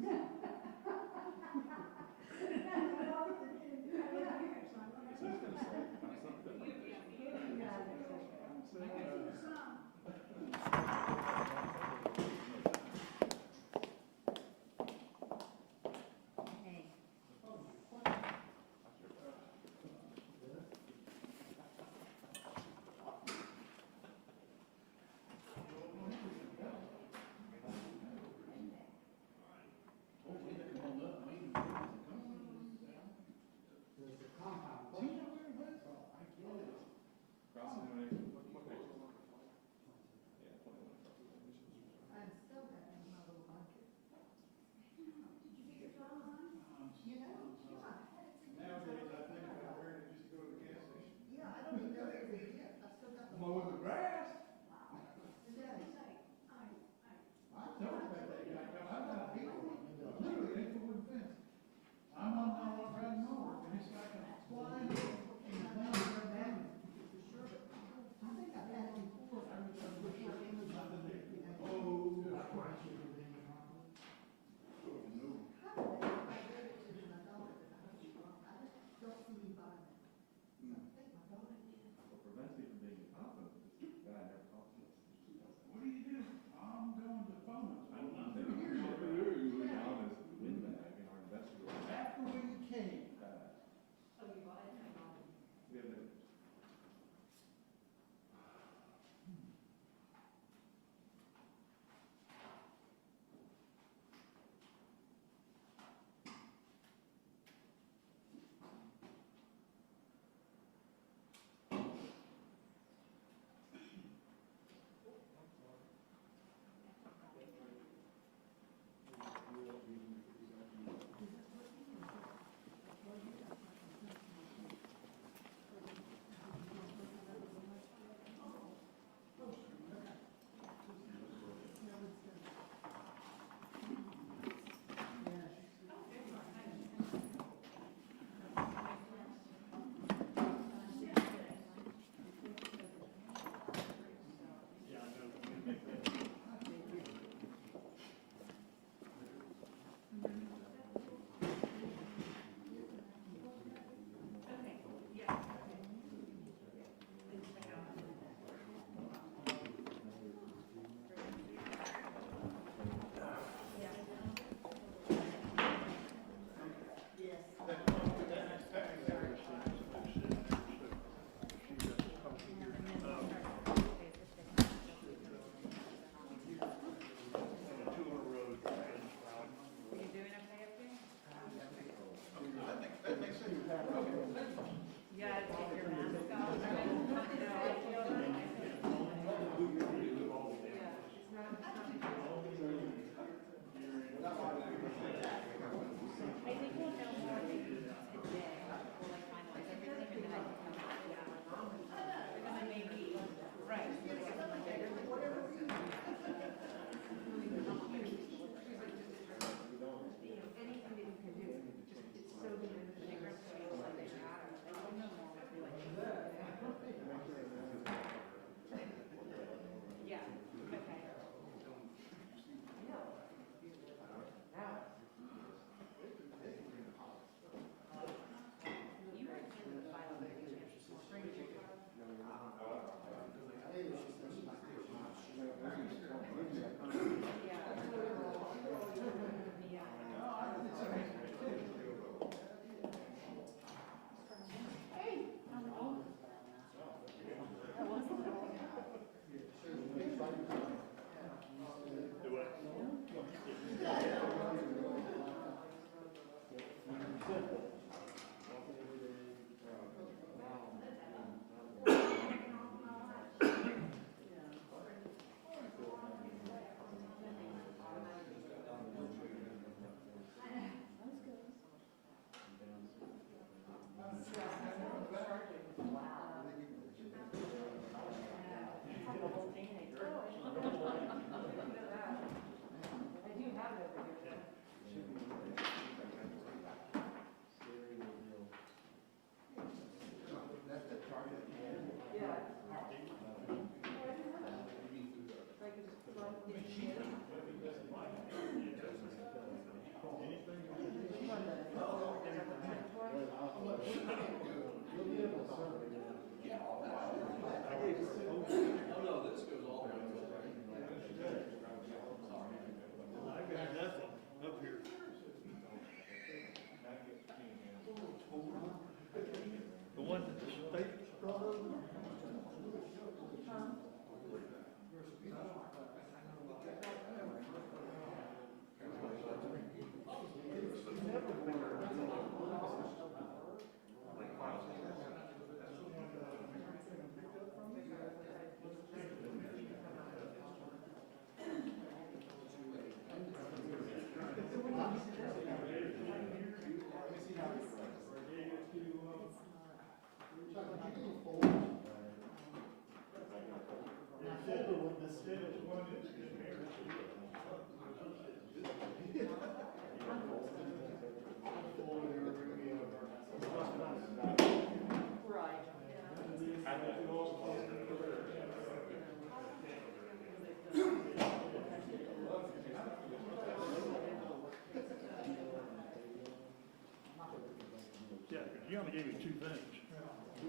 only gave us two things.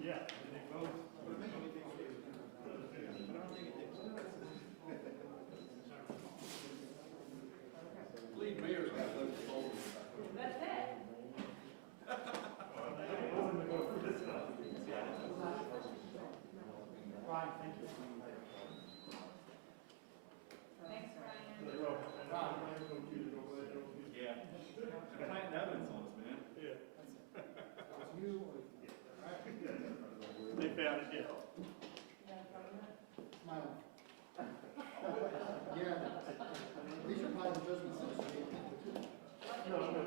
Yeah, and they both. Lead mayor's got those folders. That's it. Ryan, thank you. Thanks, Ryan. Yeah. Planting evidence on us, man. Yeah. They found it, yeah. My own. Yeah, these are probably the judgment centers. No, no, no.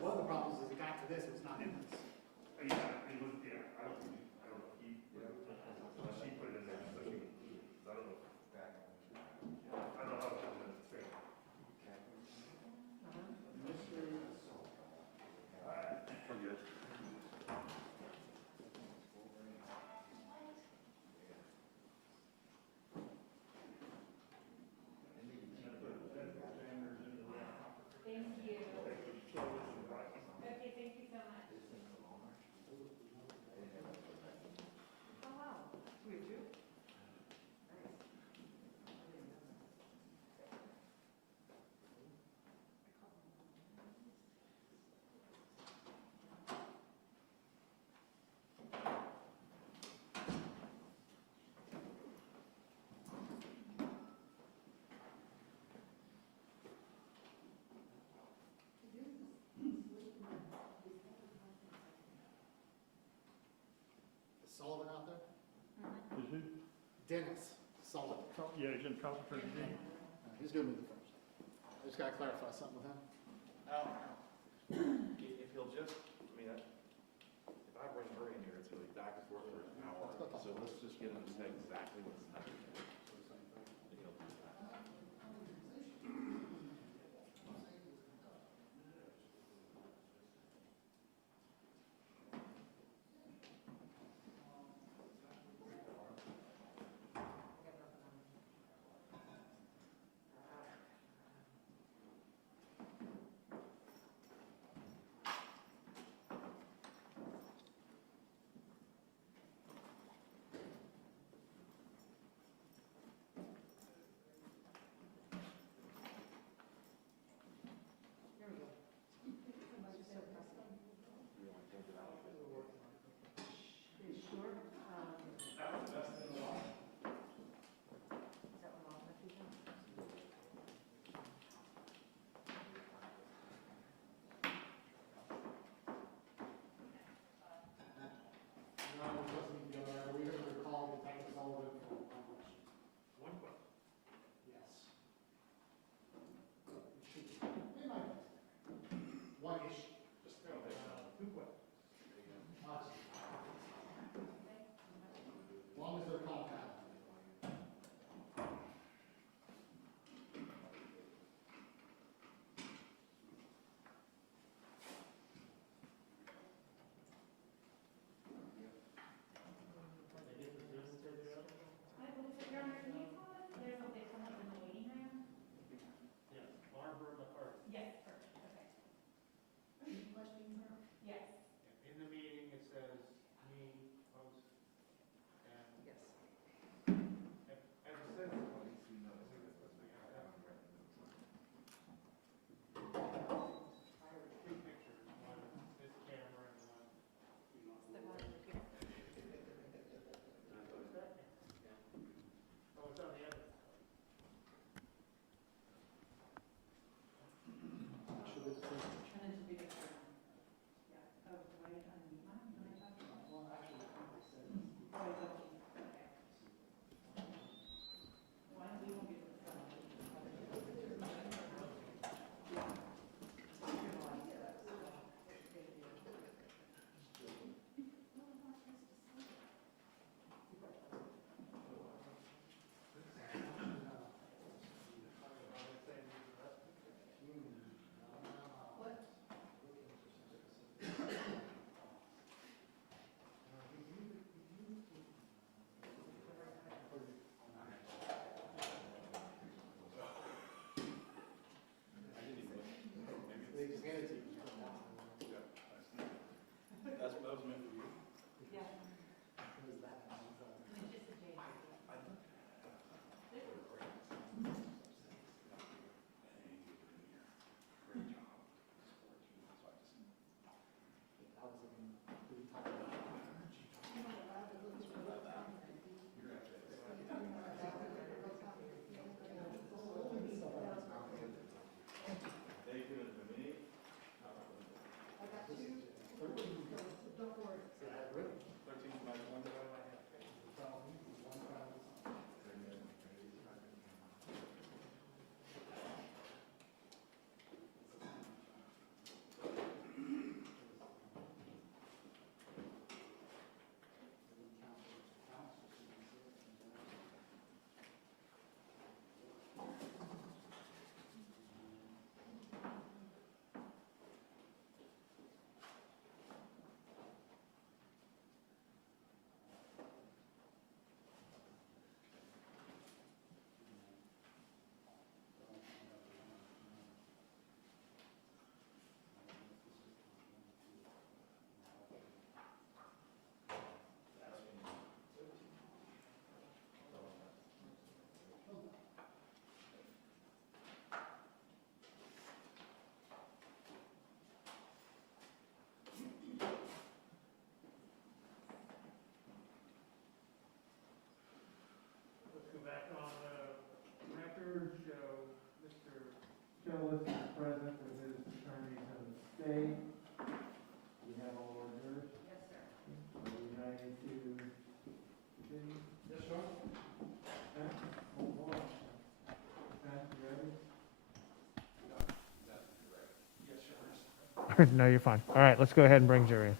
One of the problems is it got to this, it was not in this. Yeah, it was, yeah, I don't know if he, she put it in there, so she, I don't know. I don't know how to do it. We're good. Thank you. Okay, thank you so much. Oh, wow. We have two? Is Sullivan out there? Is who? Dennis Sullivan. Yeah, he's in conference today. He's gonna move the first. I just gotta clarify something with him. If he'll just, I mean, if I bring her in here, it's gonna be back and forth for an hour. So let's just get him to say exactly what's happening. Tillis is present with his attorneys in the state. We have all our jurors. Yes, sir. Are we ready to continue? Yes, sir. Okay, hold on. Okay, you ready? No, you're fine. All right, let's go ahead and bring jury in.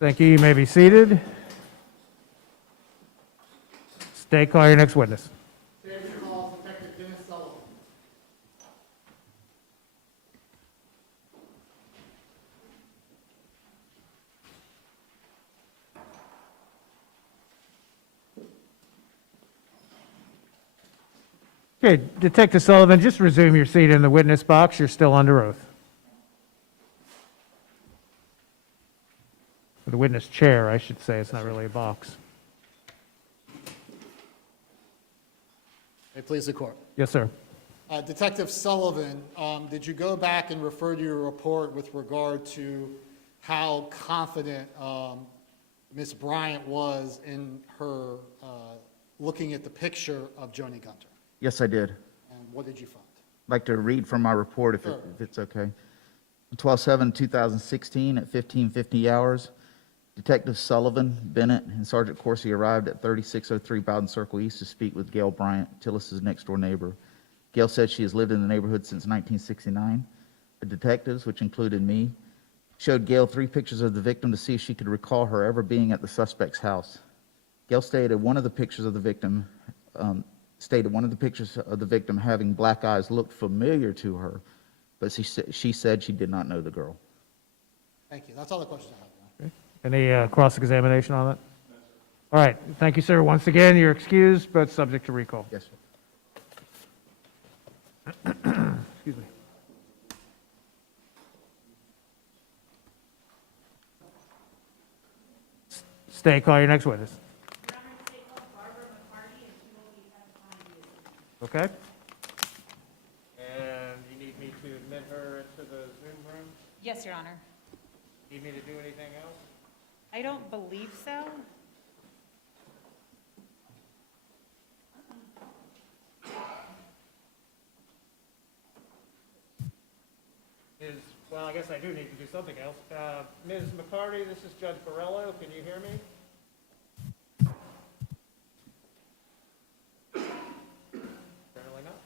Thank you. You may be seated. Stay, call your next witness. David calls Detective Dennis Sullivan. Okay, Detective Sullivan, just resume your seat in the witness box. You're still under oath. Or the witness chair, I should say. It's not really a box. May it please the court. Yes, sir. Detective Sullivan, did you go back and refer to your report with regard to how confident Ms. Bryant was in her looking at the picture of Joni Gunter? Yes, I did. And what did you find? I'd like to read from my report if, Sure. if it's okay. 12/7/2016 at 15:50 hours, Detective Sullivan, Bennett, and Sergeant Corsi arrived at 3603 Bowden Circle East to speak with Gail Bryant, Tillis' next-door neighbor. Gail said she has lived in the neighborhood since 1969. The detectives, which included me, showed Gail 3 pictures of the victim to see if she could recall her ever being at the suspect's house. Gail stated one of the pictures of the victim having black eyes looked familiar to her, but she said she did not know the girl. Thank you. That's all the questions I have. Any cross-examination on that? All right. Thank you, sir. Once again, you're excused, but subject to recall. Yes, sir. Excuse me. Stay, call your next witness. Okay. And you need me to admit her into the Zoom room? Yes, Your Honor. Need me to do anything else? I don't believe so. Well, I guess I do need to do something else. Ms. McCarty, this is Judge Borello. Can you hear me? Apparently not.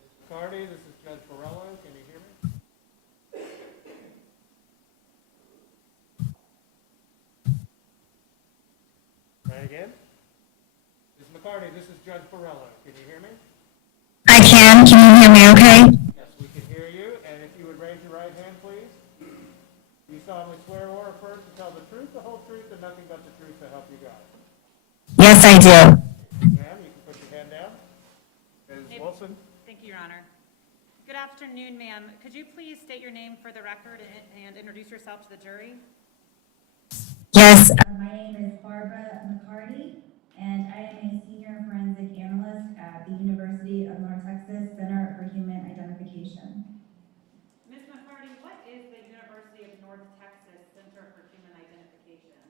Ms. McCarty, this is Judge Borello. Can you hear me? Try again. Ms. McCarty, this is Judge Borello. Can you hear me? I can. Can you hear me okay? Yes, we can hear you. And if you would raise your right hand, please. You solemnly swear or affirm to tell the truth, the whole truth, and nothing but the truth to help you God? Yes, I do. Ma'am, you can put your hand down. Ms. Wilson? Thank you, Your Honor. Good afternoon, ma'am. Could you please state your name for the record and introduce yourself to the jury? Yes, my name is Barbara McCarty, and I am a senior forensic analyst at the University of North Texas Center for Human Identification. Ms. McCarty, what is the University of North Texas Center for Human Identification?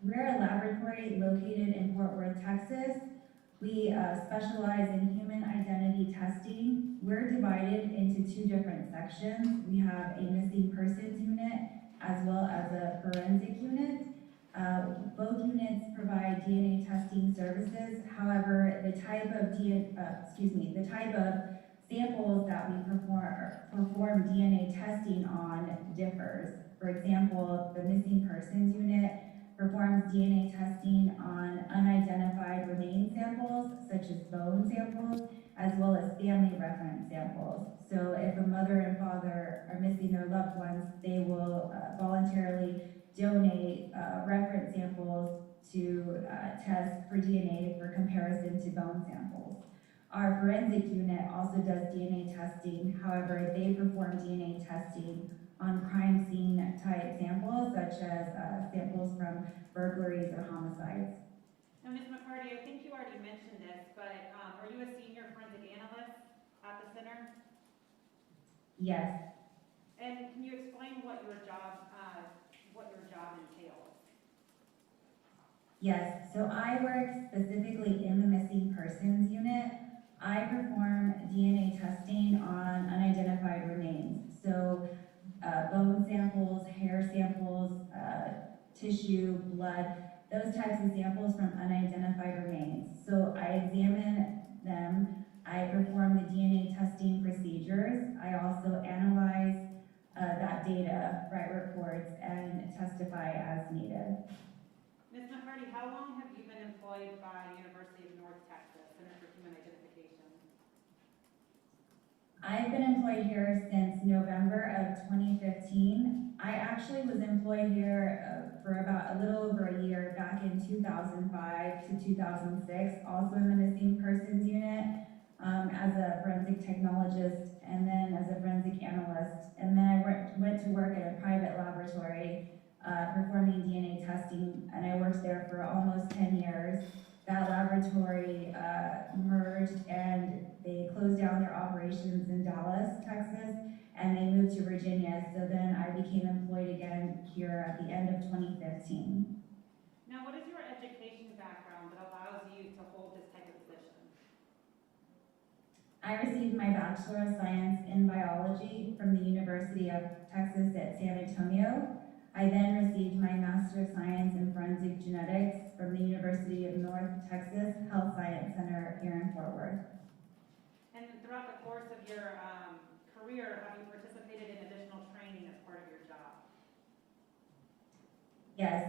We're a laboratory located in Fort Worth, Texas. We specialize in human identity testing. We're divided into two different sections. We have a missing persons unit as well as a forensic unit. Both units provide DNA testing services. However, the type of samples that we perform DNA testing on differs. For example, the missing persons unit performs DNA testing on unidentified remains samples, such as bone samples, as well as family reference samples. So if a mother and father are missing their loved ones, they will voluntarily donate reference samples to test for DNA for comparison to bone samples. Our forensic unit also does DNA testing. However, they perform DNA testing on crime scene type samples, such as samples from burglaries or homicides. Now, Ms. McCarty, I think you already mentioned this, but are you a senior forensic analyst at the center? Yes. And can you explain what your job entails? Yes, so I work specifically in the missing persons unit. I perform DNA testing on unidentified remains. So bone samples, hair samples, tissue, blood, those types of samples from unidentified remains. So I examine them, I perform the DNA testing procedures, I also analyze that data, write reports, and testify as needed. Ms. McCarty, how long have you been employed by University of North Texas Center for Human Identification? I've been employed here since November of 2015. I actually was employed here for about a little over a year back in 2005 to 2006, also in the missing persons unit as a forensic technologist and then as a forensic analyst. And then I went to work at a private laboratory performing DNA testing, and I worked there for almost 10 years. That laboratory merged and they closed down their operations in Dallas, Texas, and they moved to Virginia. So then I became employed again here at the end of 2015. Now, what is your education background that allows you to hold this type of position? I received my Bachelor of Science in Biology from the University of Texas at San Antonio. I then received my Master of Science in Forensic Genetics from the University of North Texas Health Science Center here in Fort Worth. And throughout the course of your career, have you participated in additional training as part of your job? Yes,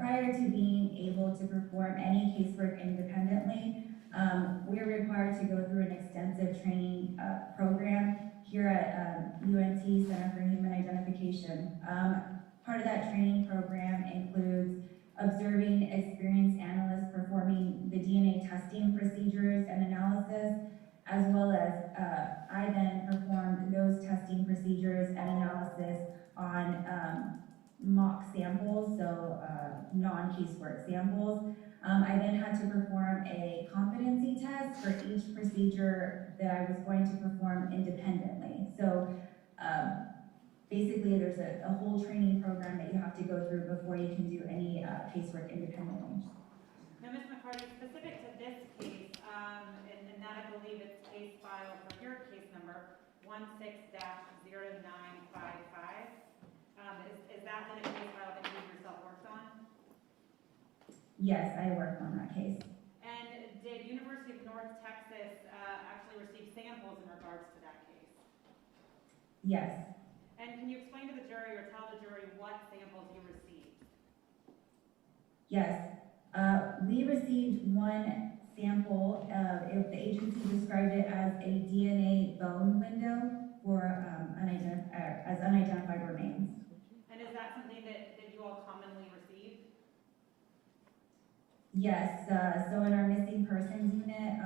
prior to being able to perform any casework independently, we're required to go through an extensive training program here at UNT Center for Human Identification. Part of that training program includes observing experienced analysts performing the DNA testing procedures and analysis, as well as I then performed those testing procedures and analysis on mock samples, so non-casework samples. I then had to perform a competency test for each procedure that I was going to perform independently. So basically there's a whole training program that you have to go through before you can do any casework independently. Now, Ms. McCarty, specific to this case, and that I believe it's case file for your case number 16-0955, is that then a case file that you yourself worked on? Yes, I worked on that case. And did University of North Texas actually receive samples in regards to that case? Yes. And can you explain to the jury or tell the jury what samples you received? Yes. We received one sample. If the agency described it as a DNA bone window for unidentified remains. all commonly receive? Yes, so in our missing persons unit,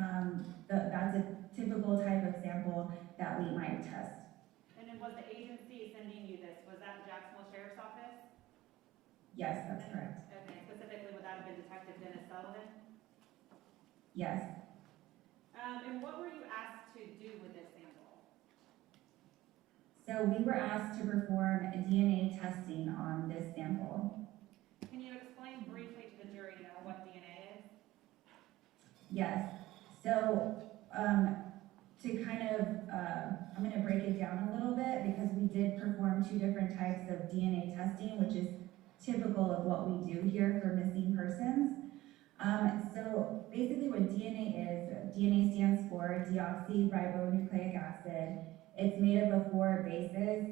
that's a typical type of sample that we might test. And then was the agency sending you this, was that the Jacksonville Sheriff's Office? Yes, that's correct. Okay, specifically would that have been Detective Dennis Sullivan? Yes. And what were you asked to do with this sample? So we were asked to perform DNA testing on this sample. Can you explain briefly to the jury what DNA is? Yes. So to kind of, I'm going to break it down a little bit because we did perform 2 different types of DNA testing, which is typical of what we do here for missing persons. So basically what DNA stands for deoxyribonucleic acid. It's made up of 4 bases.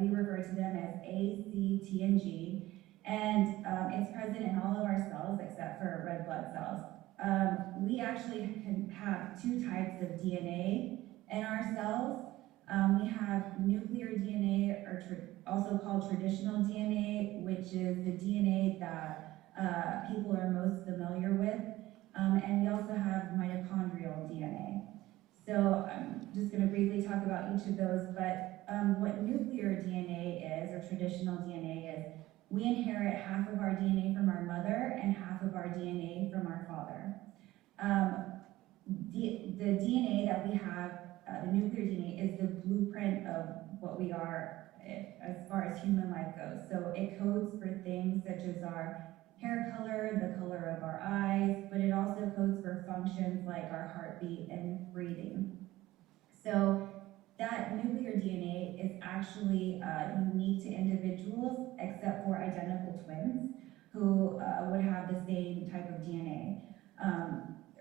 We refer to them as A, C, T, and G. And it's present in all of our cells except for red blood cells. We actually can have 2 types of DNA in our cells. We have nuclear DNA, or also called traditional DNA, which is the DNA that people are most familiar with. And we also have mitochondrial DNA. So I'm just going to briefly talk about each of those, but what nuclear DNA is, or traditional DNA is, we inherit half of our DNA from our mother and half of our DNA from our father. The DNA that we have, the nuclear DNA, is the blueprint of what we are as far as human life goes. So it codes for things such as our hair color, the color of our eyes, but it also codes for functions like our heartbeat and breathing. So that nuclear DNA is actually unique to individuals except for identical twins who would have the same type of DNA,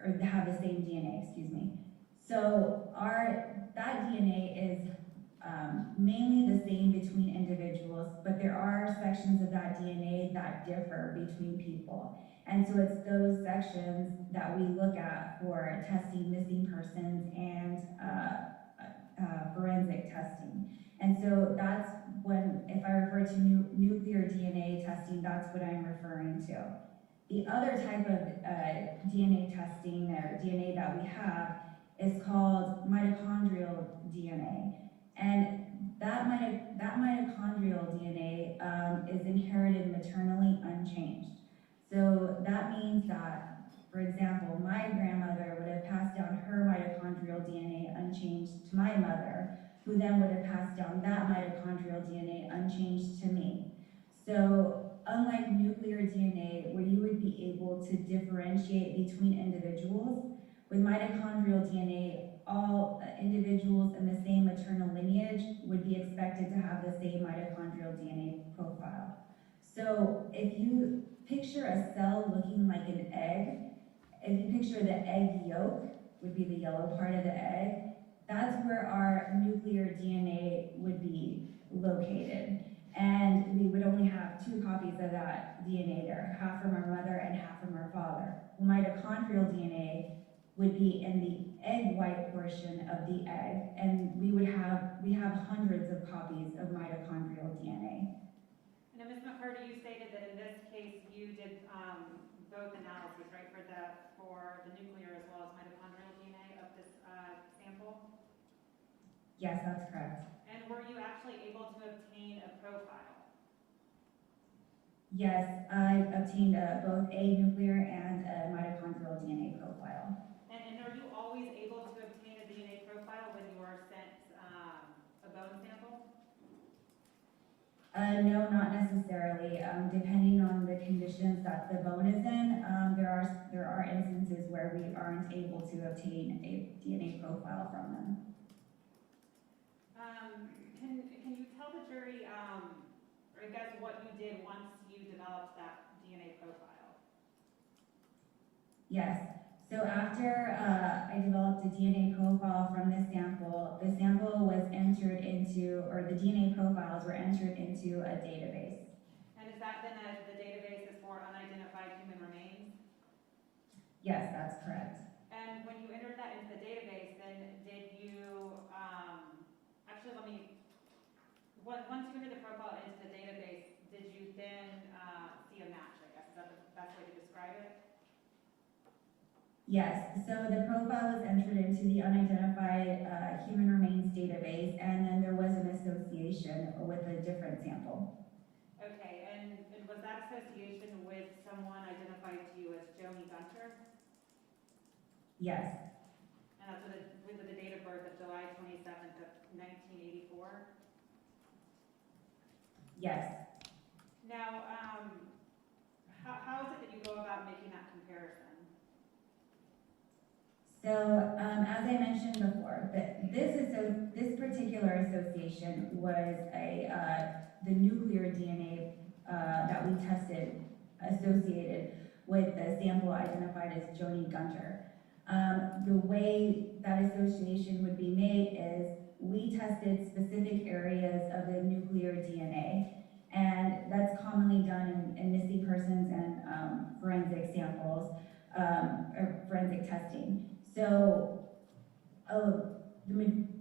or have the same DNA, excuse me. So that DNA is mainly the same between individuals, but there are sections of that DNA that differ between people. And so it's those sections that we look at for testing missing persons and forensic testing. And so that's when, if I refer to nuclear DNA testing, that's what I'm referring to. The other type of DNA testing, or DNA that we have, is called mitochondrial DNA. And that mitochondrial DNA is inherited maternally unchanged. So that means that, for example, my grandmother would have passed down her mitochondrial DNA unchanged to my mother, who then would have passed down that mitochondrial DNA unchanged to me. So unlike nuclear DNA, where you would be able to differentiate between individuals, with mitochondrial DNA, all individuals in the same maternal lineage would be expected to have the same mitochondrial DNA profile. So if you picture a cell looking like an egg, if you picture the egg yolk, would be the yellow part of the egg, that's where our nuclear DNA would be located. And we would only have 2 copies of that DNA there, half from our mother and half from our father. Well, mitochondrial DNA would be in the egg white portion of the egg, and we have hundreds of copies of mitochondrial DNA. And then Ms. McCarty, you stated that in this case you did both analyses, right, for the nuclear as well as mitochondrial DNA of this sample? Yes, that's correct. And were you actually able to obtain a profile? Yes, I obtained both a nuclear and a mitochondrial DNA profile. And are you always able to obtain a DNA profile when you are sent a bone sample? No, not necessarily. Depending on the conditions that the bone is in, there are instances where we aren't able to obtain a DNA profile from them. Can you tell the jury, or I guess, what you did once you developed that DNA profile? Yes. So after I developed a DNA profile from the sample was entered into, or the DNA profiles were entered into a database. And is that then the database is for unidentified human remains? Yes, that's correct. And when you entered that into the database, then did you, actually once you entered the profile into the database, did you then Yes, so the profile was entered into the unidentified human remains database, and then there was an association with a different sample. Okay, and was that association with someone identified to you as Joni Gunter? Yes, And that's with the date of birth of July 27th of 1984? yes. Now, how is it that you go about making that comparison? So, as I mentioned before, this particular association was the nuclear DNA that we tested associated with the sample identified as Joni Gunter. The way that association would be made is we tested specific areas of the nuclear DNA, and that's commonly done in missing persons and forensic samples, or forensic testing. So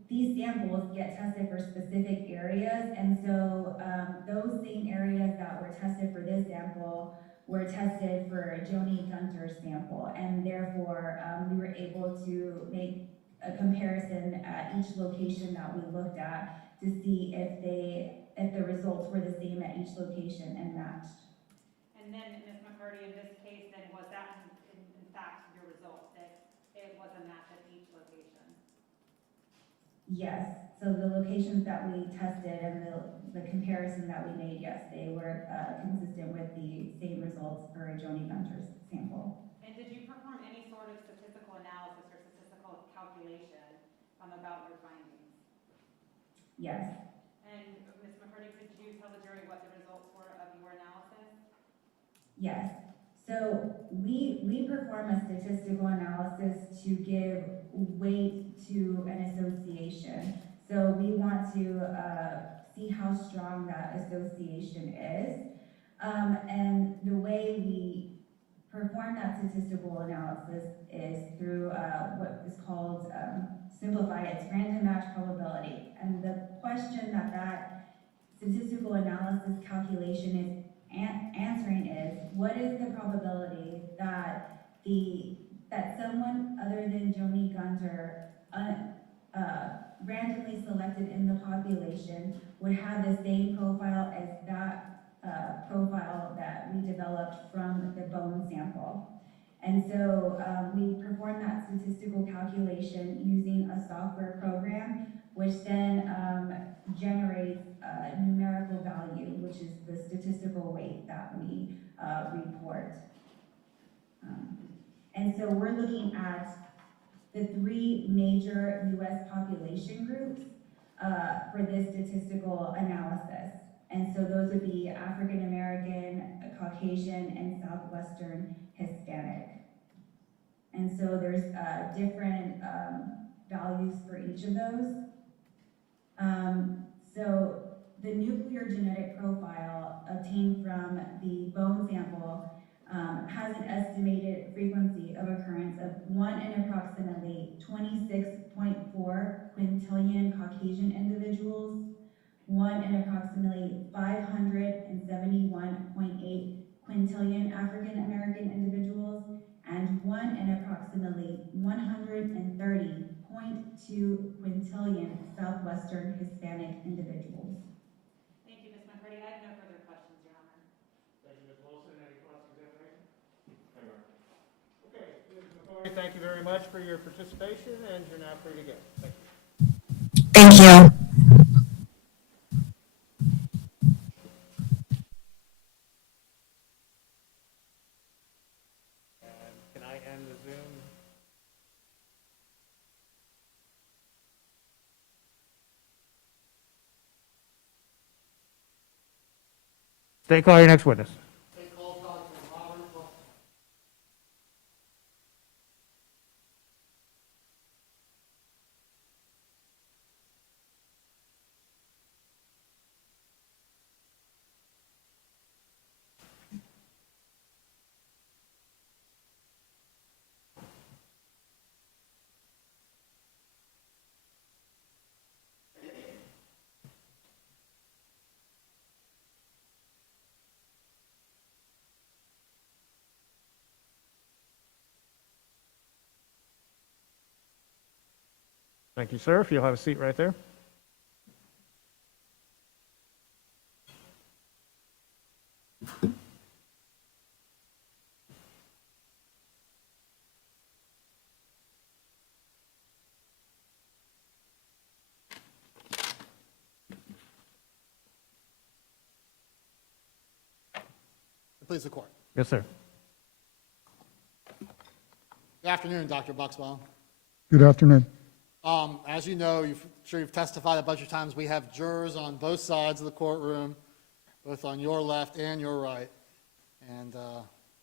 these samples get tested for specific areas, and so those same areas that were tested for this sample were tested for Joni Gunter's sample, and therefore we were able to make a comparison at each location that we looked at to see if the results were the same at each location and matched. And then, Ms. McCarty, in this case, then was that in fact your result, that it was a match at each location? Yes, so the locations that we tested and the comparison that we made, yes, they were consistent with the same results for Joni Gunter's sample. And did you perform any sort of statistical analysis or statistical calculation about your findings? Yes. And Ms. McCarty, could you tell the jury what the results were of your analysis? Yes. So we perform a statistical analysis to give weight to an association. So we want to see how strong that association is. And the way we perform that statistical analysis is through what is called simplified, it's random match probability. And the question that statistical analysis calculation is answering is, what is the probability that someone other than Joni Gunter randomly selected in the population would have the same profile as that profile that we developed from the bone sample. And so we perform that statistical calculation using a software program, which then generates a numerical value, which is the statistical weight that we report. And so we're looking at the three major U.S. population groups for this statistical analysis. And so those would be African American, Caucasian, and Southwestern Hispanic. And so there's different values for each of those. So the nuclear genetic profile obtained from the bone sample has an estimated frequency of occurrence of 1 in approximately 26.4 quintillion Caucasian individuals, 1 in approximately 571.8 quintillion African American individuals, and 1 in approximately 130.2 quintillion Southwestern Hispanic individuals. Thank you, Ms. McCarty. I have no further questions, Your Honor. Thank you, Ms. Wilson. Any cross-examination? Okay, Ms. McCarty, thank you very much for your participation, and you're now free to go. Thank you. Thank you. And can I end the Zoom? Stay call your next witness. Thank you, sir. If you'll have a seat right there. Please, the court. Yes, sir. Good afternoon, Dr. Buxbaum. Good afternoon. As you know, you've testified a bunch of times. We have jurors on both sides of the courtroom, both on your left and your right. And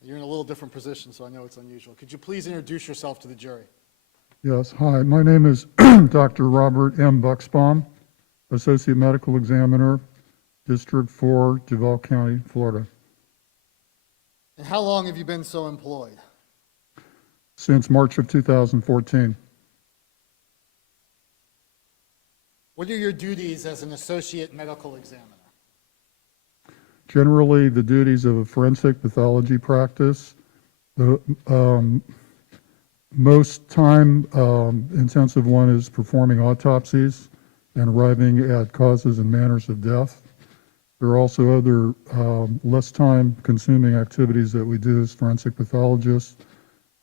you're in a little different position, so I know it's unusual. Could you please introduce yourself to the jury? Yes, hi. My name is Dr. Robert M. Buxbaum, Associate Medical Examiner, District 4, Duval County, Florida. And how long have you been so employed? Since March of 2014. What are your duties as an associate medical examiner? Generally, the duties of a forensic pathology practice. The most time-intensive one is performing autopsies and arriving at causes and manners of death. There are also other less time-consuming activities that we do as forensic pathologists.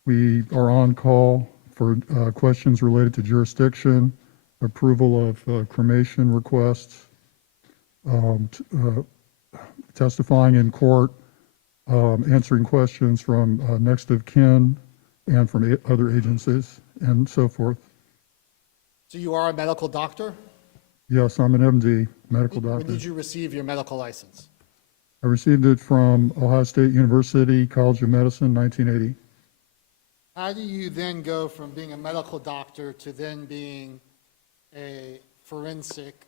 We are on call for questions related to jurisdiction, approval of cremation requests, testifying in court, answering questions from next of kin and from other agencies, and so forth. So you are a medical doctor? Yes, I'm an MD, medical doctor. When did you receive your medical license? I received it from Ohio State University College of Medicine, 1980. How do you then go from being a medical doctor to then being a forensic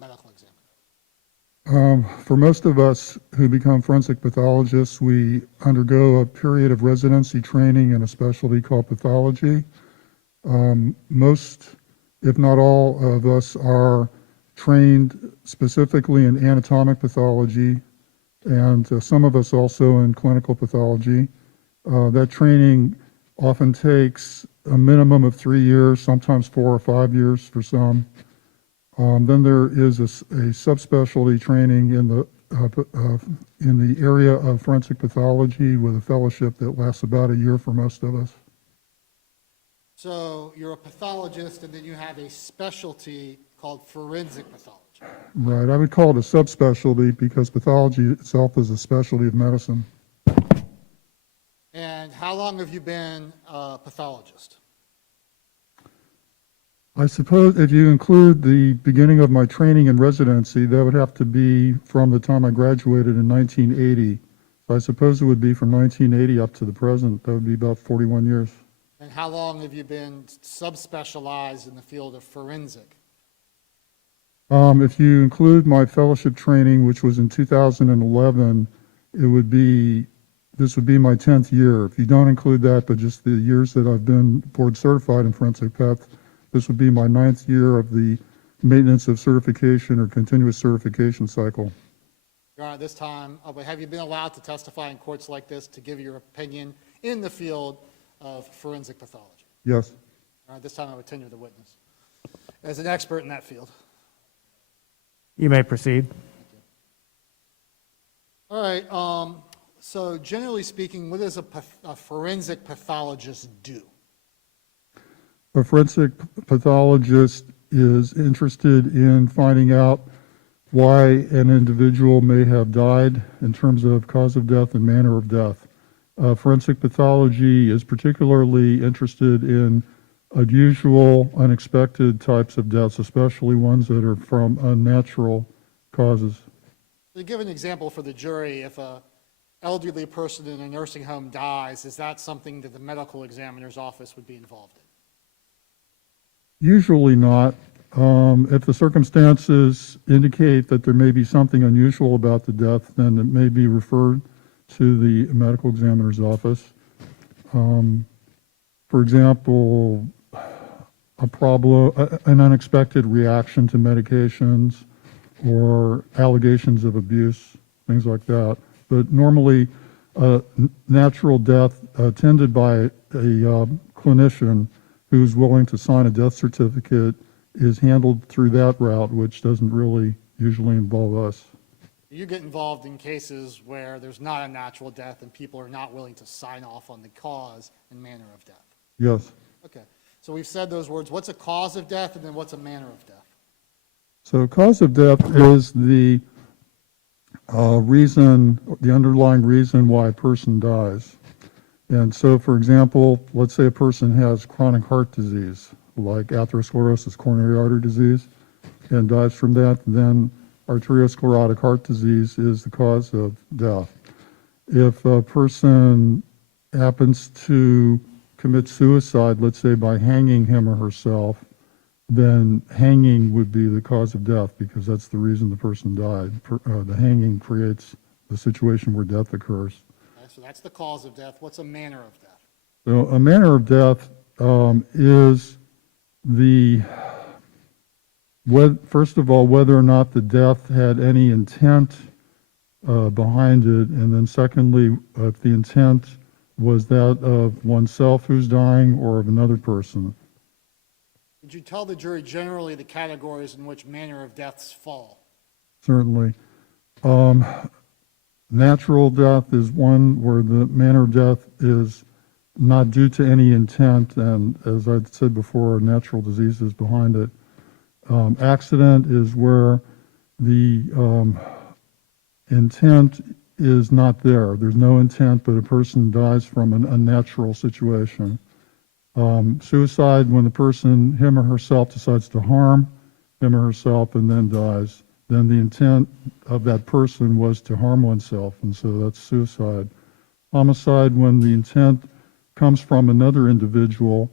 medical examiner? For most of us who become forensic pathologists, we undergo a period of residency training in a specialty called pathology. Most, if not all of us, are trained specifically in anatomic pathology, and some of us also in clinical pathology. That training often takes a minimum of 3 years, sometimes 4 or 5 years for some. Then there is a subspecialty training in the area of forensic pathology with a fellowship that lasts about a year for most of us. So you're a pathologist, and then you have a specialty called forensic pathology. Right, I would call it a subspecialty because pathology itself is a specialty of medicine. And how long have you been a pathologist? I suppose if you include the beginning of my training and residency, that would have to be from the time I graduated in 1980. So I suppose it would be from 1980 up to the present. That would be about 41 years. And how long have you been subspecialized in the field of forensic? If you include my fellowship training, which was in 2011, this would be my 10th year. If you don't include that, but just the years that I've been board certified in forensic path, this would be my 9th year of the maintenance of certification or continuous certification cycle. Your Honor, this time, have you been allowed to testify in courts like this to give your opinion in the field of forensic pathology? Yes. All right, this time I would tenure the witness as an expert in that field. You may proceed. All right, so generally speaking, what does a forensic pathologist do? A forensic pathologist is interested in finding out why an individual may have died in terms of cause of death and manner of death. Forensic pathology is particularly interested in unusual, unexpected types of deaths, especially ones that are from unnatural causes. To give an example for the jury, if an elderly person in a nursing home dies, is that something that the medical examiner's office would be involved in? Usually not. If the circumstances indicate that there may be something unusual about the death, then it may be referred to the medical examiner's office. For example, an unexpected reaction to medications or allegations of abuse, things like that. But normally, natural death attended by a clinician who's willing to sign a death certificate is handled through that route, which doesn't really usually involve us. You get involved in cases where there's not a natural death and people are not willing to sign off on the cause and manner of death. Yes. Okay, so we've said those words. What's a cause of death and then what's a manner of death? So cause of death is the reason, the underlying reason why a person dies. And so, for example, let's say a person has chronic heart disease, like atherosclerosis, coronary artery disease, and dies from that, then arteriosclerotic heart disease is the cause of death. If a person happens to commit suicide, let's say by hanging him or herself, then hanging would be the cause of death because that's the reason the person died. The hanging creates the situation where death occurs. Okay, so that's the cause of death. What's a manner of death? So a manner of death is first of all, whether or not the death had any intent behind it, and then secondly, if the intent was that of oneself who's dying or of another person. Would you tell the jury generally the categories in which manner of deaths fall? Certainly. Natural death is one where the manner of death is not due to any intent, and as I said before, natural disease is behind it. Accident is where the intent is not there. There's no intent, but a person dies from an unnatural situation. Suicide, when the person, him or herself, decides to harm him or herself and then dies, then the intent of that person was to harm oneself, and so that's suicide. Homicide, when the intent comes from another individual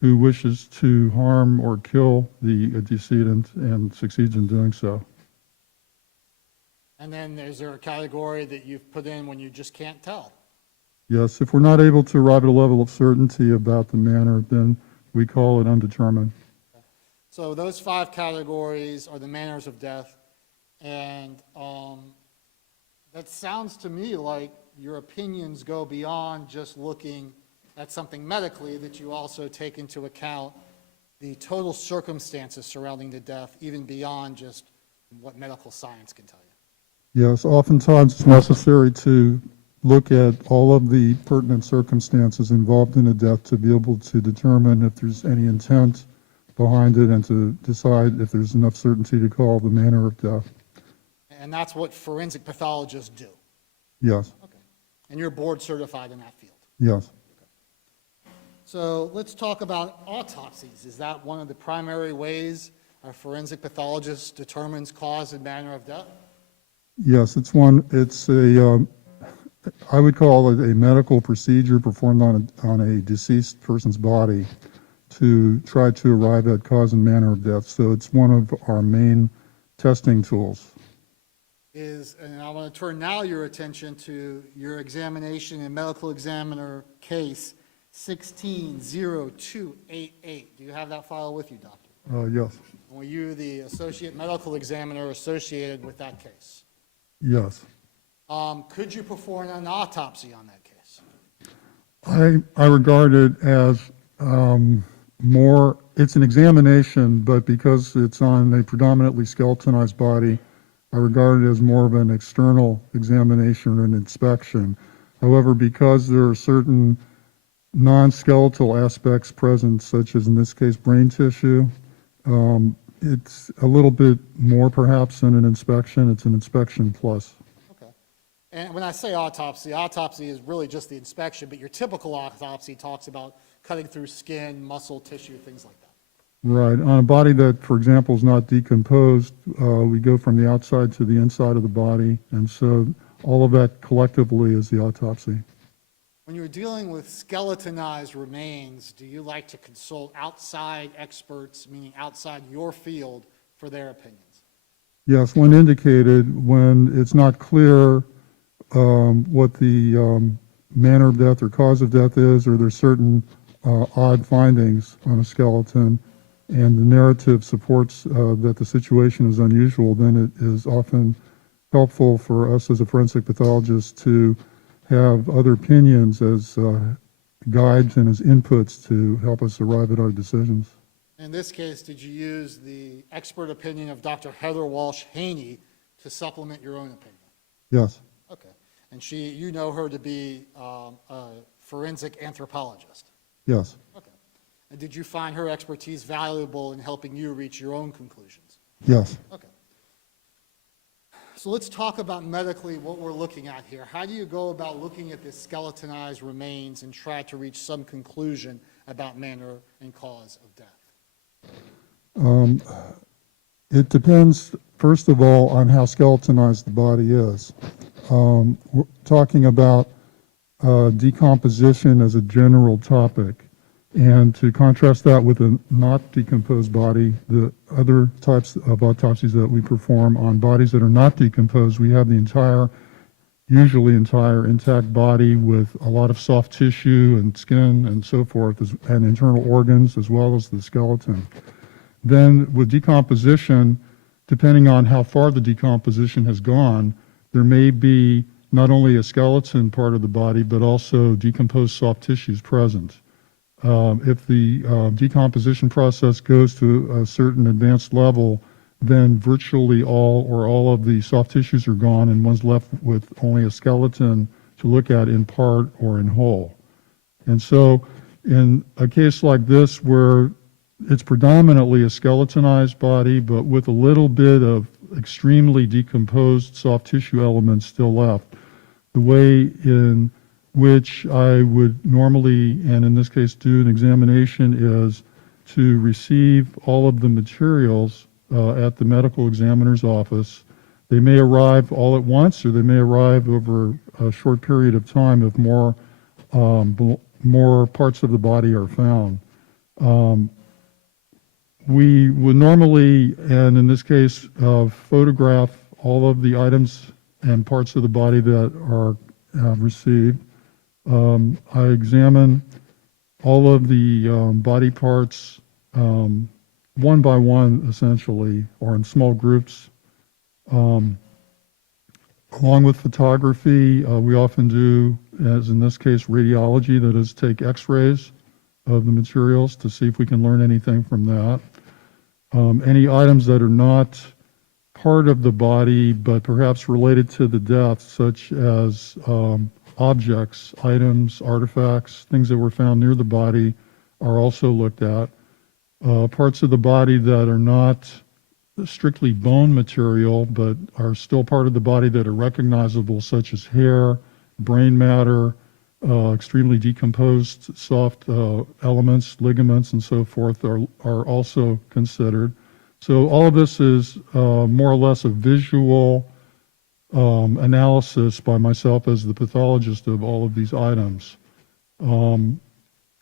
who wishes to harm or kill the decedent and succeeds in doing so. And then is there a category that you've put in when you just can't tell? Yes, if we're not able to arrive at a level of certainty about the manner, then we call it undetermined. So those 5 categories are the manners of death, and that sounds to me like your opinions go beyond just looking at something medically, that you also take into account the total circumstances surrounding the death, even beyond just what medical science can tell you. Yes, oftentimes it's necessary to look at all of the pertinent circumstances involved in a death to be able to determine if there's any intent behind it and to decide if there's enough certainty to call the manner of death. And that's what forensic pathologists do. Yes. Okay. And you're board certified in that field. Yes. So let's talk about autopsies. Is that one of the primary ways a forensic pathologist determines cause and manner of death? Yes, it's a, I would call it a medical procedure performed on a deceased person's body to try to arrive at cause and manner of death. So it's one of our main testing tools. And I want to turn now your attention to your examination and medical examiner case 160288. Do you have that file with you, doctor? Yes. And were you the associate medical examiner associated with that case? Yes. Could you perform an autopsy on that case? I regard it as it's an examination, but because it's on a predominantly skeletonized body, I regard it as more of an external examination or an inspection. However, because there are certain non-skeletal aspects present, such as in this case brain tissue, it's a little bit more perhaps than an inspection. It's an inspection plus. Okay. And when I say autopsy is really just the inspection, but your typical autopsy talks about cutting through skin, muscle, tissue, things like that. Right. On a body that, for example, is not decomposed, we go from the outside to the inside of the body, and so all of that collectively is the autopsy. When you're dealing with skeletonized remains, do you like to consult outside experts, meaning outside your field, for their opinions? Yes, when indicated, when it's not clear what the manner of death or cause of death is, or there's certain odd findings on a skeleton, and the narrative supports that the situation is unusual, then it is often helpful for us as a forensic pathologist to have other opinions as guides and as inputs to help us arrive at our decisions. In this case, did you use the expert opinion of Dr. Heather Walsh Haney to supplement your own opinion? Yes. Okay. And you know her to be a forensic anthropologist? Yes. Okay. And did you find her expertise valuable in helping you reach your own conclusions? Yes. Okay. So let's talk about medically what we're looking at here. How do you go about looking at the skeletonized remains and try to reach some conclusion about manner and cause of death? It depends, first of all, on how skeletonized the body is. We're talking about decomposition as a general topic. And to contrast that with a not decomposed body, the other types of autopsies that we perform on bodies that are not decomposed, we have the usually entire intact body with a lot of soft tissue and skin and so forth, and internal organs, as well as the skeleton. Then with decomposition, depending on how far the decomposition has gone, there may be not only a skeleton part of the body, but also decomposed soft tissues present. If the decomposition process goes to a certain advanced level, then virtually all of the soft tissues are gone, and one's left with only a skeleton to look at in part or in whole. And so in a case like this, where it's predominantly a skeletonized body, but with a little bit of extremely decomposed soft tissue elements still left, the way in which I would normally, and in this case do an examination, is to receive all of the materials at the medical examiner's office. They may arrive all at once, or they may arrive over a short period of time if more parts of the body are found. We would normally, and in this case, photograph all of the items and parts of the body that are received. I examine all of the body parts one by one, essentially, or in small groups. Along with photography, we often do, as in this case, radiology, that is, take x-rays of the materials to see if we can learn anything from that. Any items that are not part of the body, but perhaps related to the death, such as objects, items, artifacts, things that were found near the body, are also looked at. Parts of the body that are not strictly bone material, but are still part of the body that are recognizable, such as hair, brain matter, extremely decomposed soft elements, ligaments, and so forth, are also considered. So all of this is more or less a visual analysis by myself as the pathologist of all of these items.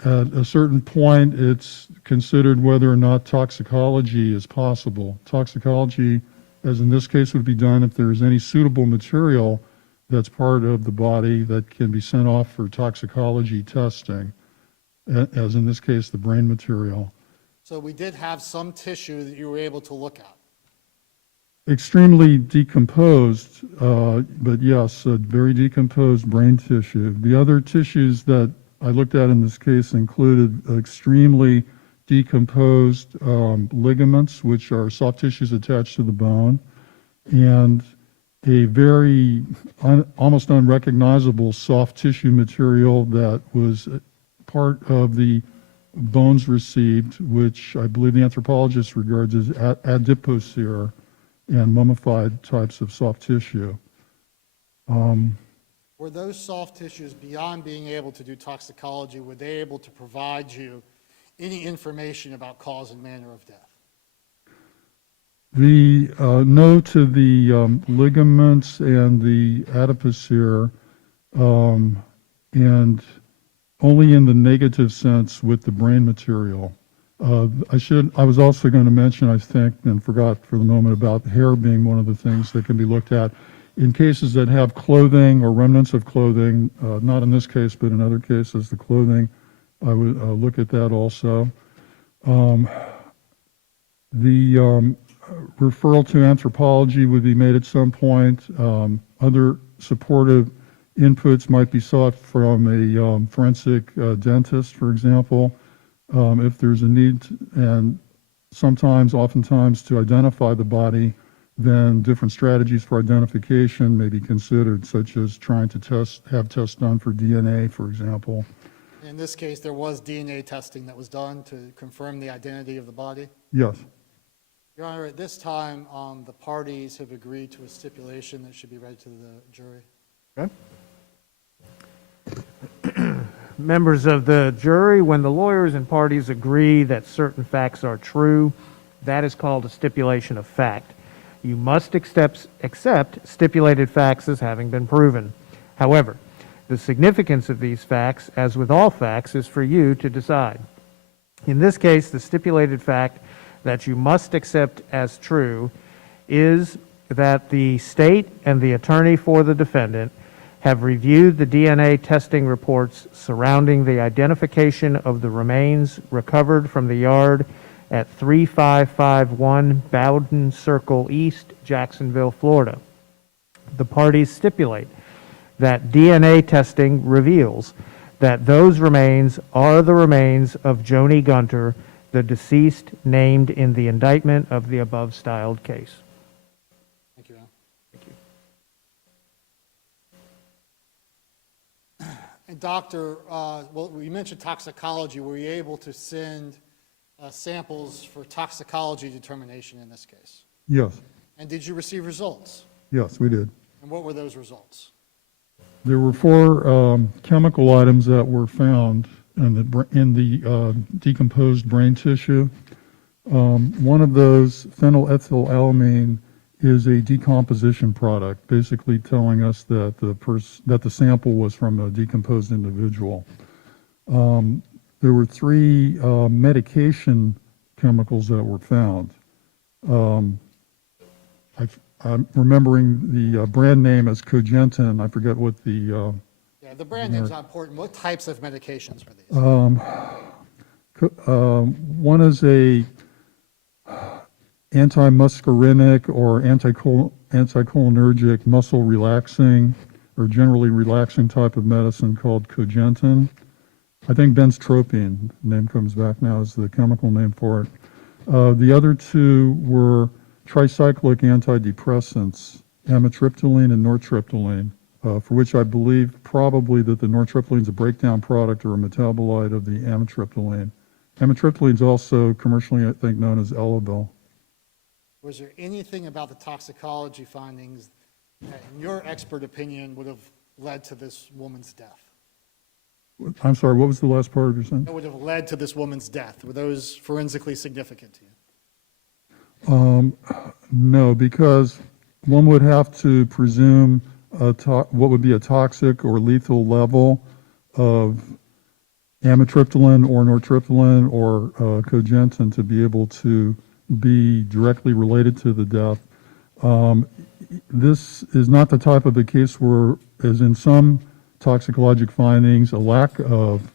At a certain point, it's considered whether or not toxicology is possible. Toxicology, as in this case, would be done if there's any suitable material that's part of the body that can be sent off for toxicology testing, as in this case, the brain material. So we did have some tissue that you were able to look at. Extremely decomposed, but yes, very decomposed brain tissue. The other tissues that I looked at in this case included extremely decomposed ligaments, which are soft tissues attached to the bone, and a very almost unrecognizable soft tissue material that was part of the bones received, which I believe the anthropologist regards as adipocere and mummified types of soft tissue. Were those soft tissues, beyond being able to do toxicology, were they able to provide you any information about cause and manner of death? The no to the ligaments and the adipocere, and only in the negative sense with the brain material. I was also going to mention, I think, and forgot for the moment, about hair being one of the things that can be looked at. In cases that have clothing or remnants of clothing, not in this case, but in other cases, the clothing, I would look at that also. The referral to anthropology would be made at some point. Other supportive inputs might be sought from a forensic dentist, for example, if there's a need, and oftentimes to identify the body, then different strategies for identification may be considered, such as trying to have tests done for DNA, for example. In this case, there was DNA testing that was done to confirm the identity of the body. Yes. Your Honor, at this time, the parties have agreed to a stipulation that should be read to the jury. Okay. Members of the jury, when the lawyers and parties agree that certain facts are true, that is called a stipulation of fact. You must accept stipulated facts as having been proven. However, the significance of these facts, as with all facts, is for you to decide. In this case, the stipulated fact that you must accept as true is that the state and the attorney for the defendant have reviewed the DNA testing reports surrounding the identification of the remains recovered from the yard at 3551 Bowden Circle East, Jacksonville, Florida. The parties stipulate that DNA testing reveals that those remains are the remains of Joni Gunter, the deceased named in the indictment of the above styled case. Thank you, Al. Thank you. And Doctor, well, you mentioned toxicology. Were you able to send samples for toxicology determination in this case? Yes. And did you receive results? Yes, we did. And what were those results? There were 4 chemical items that were found in the decomposed brain tissue. One of those, phenylethylamine, is a decomposition product, basically telling us that the sample was from a decomposed individual. There were 3 medication chemicals that were found. I'm remembering the brand name as Cogentin. I forget what the... yeah, the brand name's not important. What types of medications were these? One is a antimuscarinic or anticholinergic muscle relaxing or generally relaxing type of medicine called Cogentin. I think benztropine, name comes back now as the chemical name for it. The other 2 were tricyclic antidepressants, amitriptyline and nortriptyline, for which I believe probably that the nortriptyline is a breakdown product or a metabolite of the amitriptyline. Amitriptyline is also commercially, I think, known as Elevil. Was there anything about the toxicology findings that, in your expert opinion, would have led to this woman's death? I'm sorry, what was the last part of your sentence? That would have led to this woman's death. Were those forensically significant to you? No, because one would have to presume what would be a toxic or lethal level of amitriptyline or nortriptyline or Cogentin to be able to be directly related to the death. This is not the type of a case where, as in some toxicologic findings, a lack of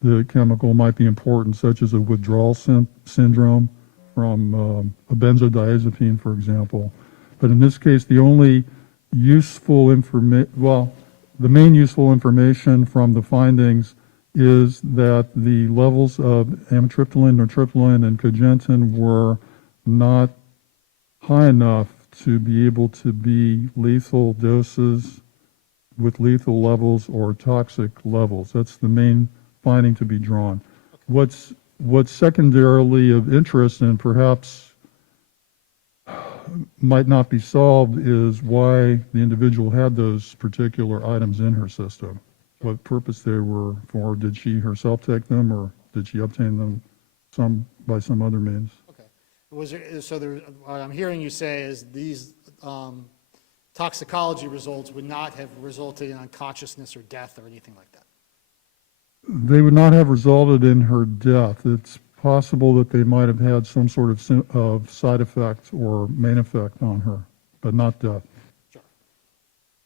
the chemical might be important, such as a withdrawal syndrome from a benzodiazepine, for example. But in this case, the only useful information, well, the main useful information from the findings is that the levels of amitriptyline, nortriptyline, and Cogentin were not high enough to be able to be lethal doses with lethal levels or toxic levels. That's the main finding to be drawn. What's secondarily of interest and perhaps might not be solved is why the individual had those particular items in her system. What purpose they were for. Did she herself take them, or did she obtain them by some other means? Okay. What I'm hearing you say is these toxicology results would not have resulted in unconsciousness or death or anything like that? They would not have resulted in her death. It's possible that they might have had some sort of side effect or main effect on her, but not death. Sure.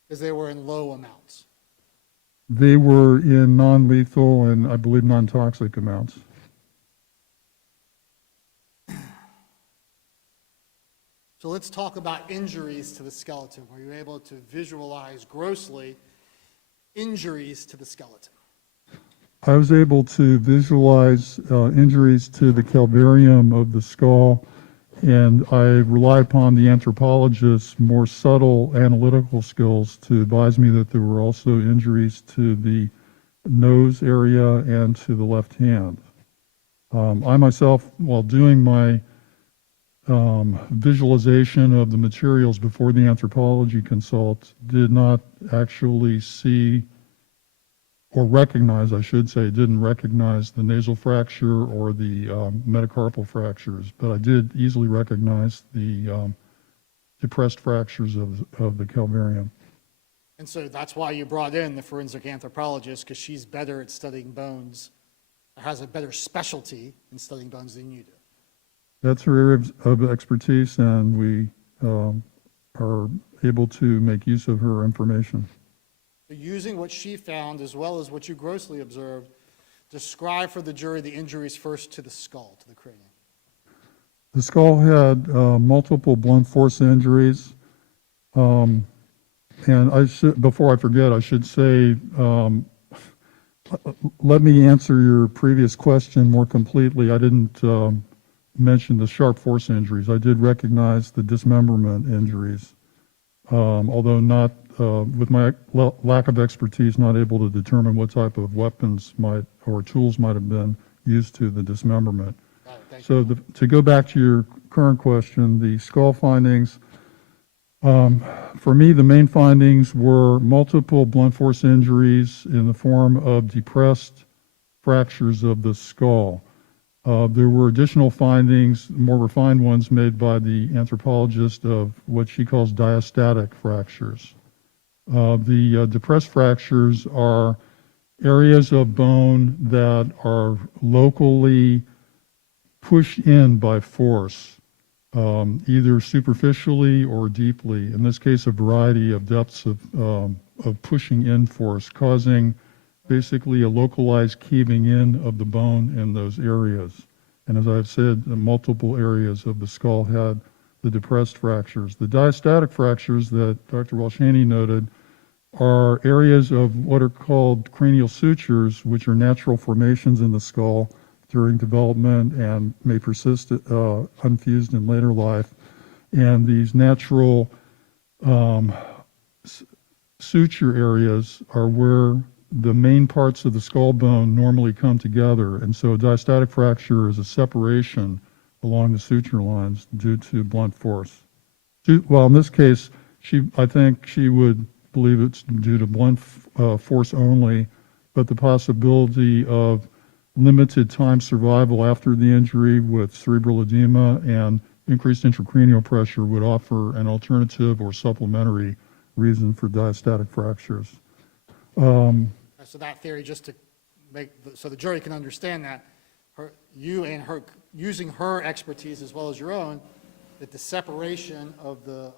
Because they were in low amounts. They were in non-lethal and I believe non-toxic amounts. So let's talk about injuries to the skeleton. Were you able to visualize grossly injuries to the skeleton? I was able to visualize injuries to the calvarium of the skull, and I rely upon the anthropologist's more subtle analytical skills to advise me that there were also injuries to the nose area and to the left hand. I myself, while doing my visualization of the materials before the anthropology consult, did not actually see or recognize, I should say, didn't recognize the nasal fracture or the metacarpal fractures, but I did easily recognize the depressed fractures of the calvarium. And so that's why you brought in the forensic anthropologist, because she's better at studying bones, has a better specialty in studying bones than you do. That's her area of expertise, and we are able to make use of her information. Using what she found as well as what you grossly observed, describe for the jury the injuries first to the skull, to the cranium. The skull had multiple blunt force injuries. And I should, before I forget, I should say, let me answer your previous question more completely. I didn't mention the sharp force injuries. I did recognize the dismemberment injuries, although not, with my lack of expertise, not able to determine what type of weapons or tools might have been used to the dismemberment. So to go back to your current question, the skull findings, for me, the main findings were multiple blunt force injuries in the form of depressed fractures of the skull. There were additional findings, more refined ones, made by the anthropologist of what she calls diastatic fractures. The depressed fractures are areas of bone that are locally pushed in by force, either superficially or deeply. In this case, a variety of depths of pushing in force, causing basically a localized caving in of the bone in those areas. And as I've said, multiple areas of the skull had the depressed fractures. The diastatic fractures that Dr. Walshaney noted are areas of what are called cranial sutures, which are natural formations in the skull during development and may persist unfused in later life. And these natural suture areas are where the main parts of the skull bone normally come together. And so a diastatic fracture is a separation along the suture lines due to blunt force. Well, in this case, I think she would believe it's due to blunt force only, but the possibility of limited time survival after the injury with cerebral edema and increased intracranial pressure would offer an alternative or supplementary reason for diastatic fractures. So that theory, just to make, so the jury can understand that, you and her, using her expertise as well as your own, that the separation of the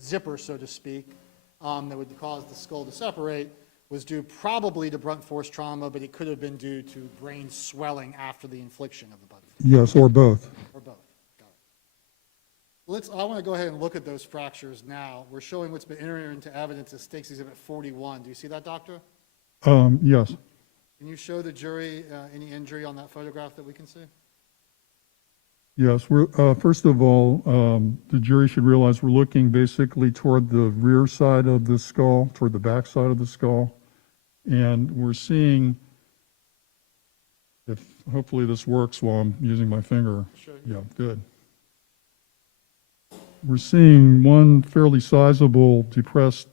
zipper, so to speak, that would cause the skull to separate was due probably to blunt force trauma, but it could have been due to brain swelling after the infliction of the blunt force. Yes, or both. Or both. Got it. I want to go ahead and look at those fractures now. We're showing what's been entered into evidence as Stakes Exhibit 41. Do you see that, Doctor? Yes. Can you show the jury any injury on that photograph that we can see? Yes. First of all, the jury should realize we're looking basically toward the rear side of the skull, toward the back side of the skull. And we're seeing, if hopefully this works while I'm using my finger. Sure. Yeah, good. We're seeing one fairly sizable depressed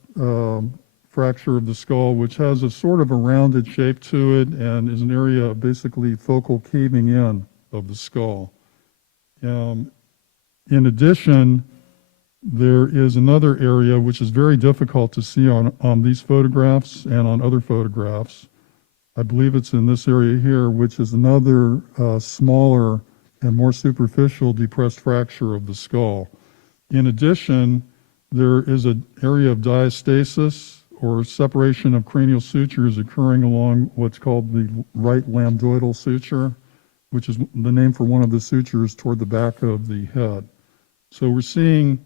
fracture of the skull, which has a sort of a rounded shape to it and is an area of basically focal caving in of the skull. In addition, there is another area which is very difficult to see on these photographs and on other photographs. I believe it's in this area here, which is another smaller and more superficial depressed fracture of the skull. In addition, there is an area of diastasis, or separation of cranial sutures, occurring along what's called the right lambdoidal suture, which is the name for one of the sutures toward the back of the head. So we're seeing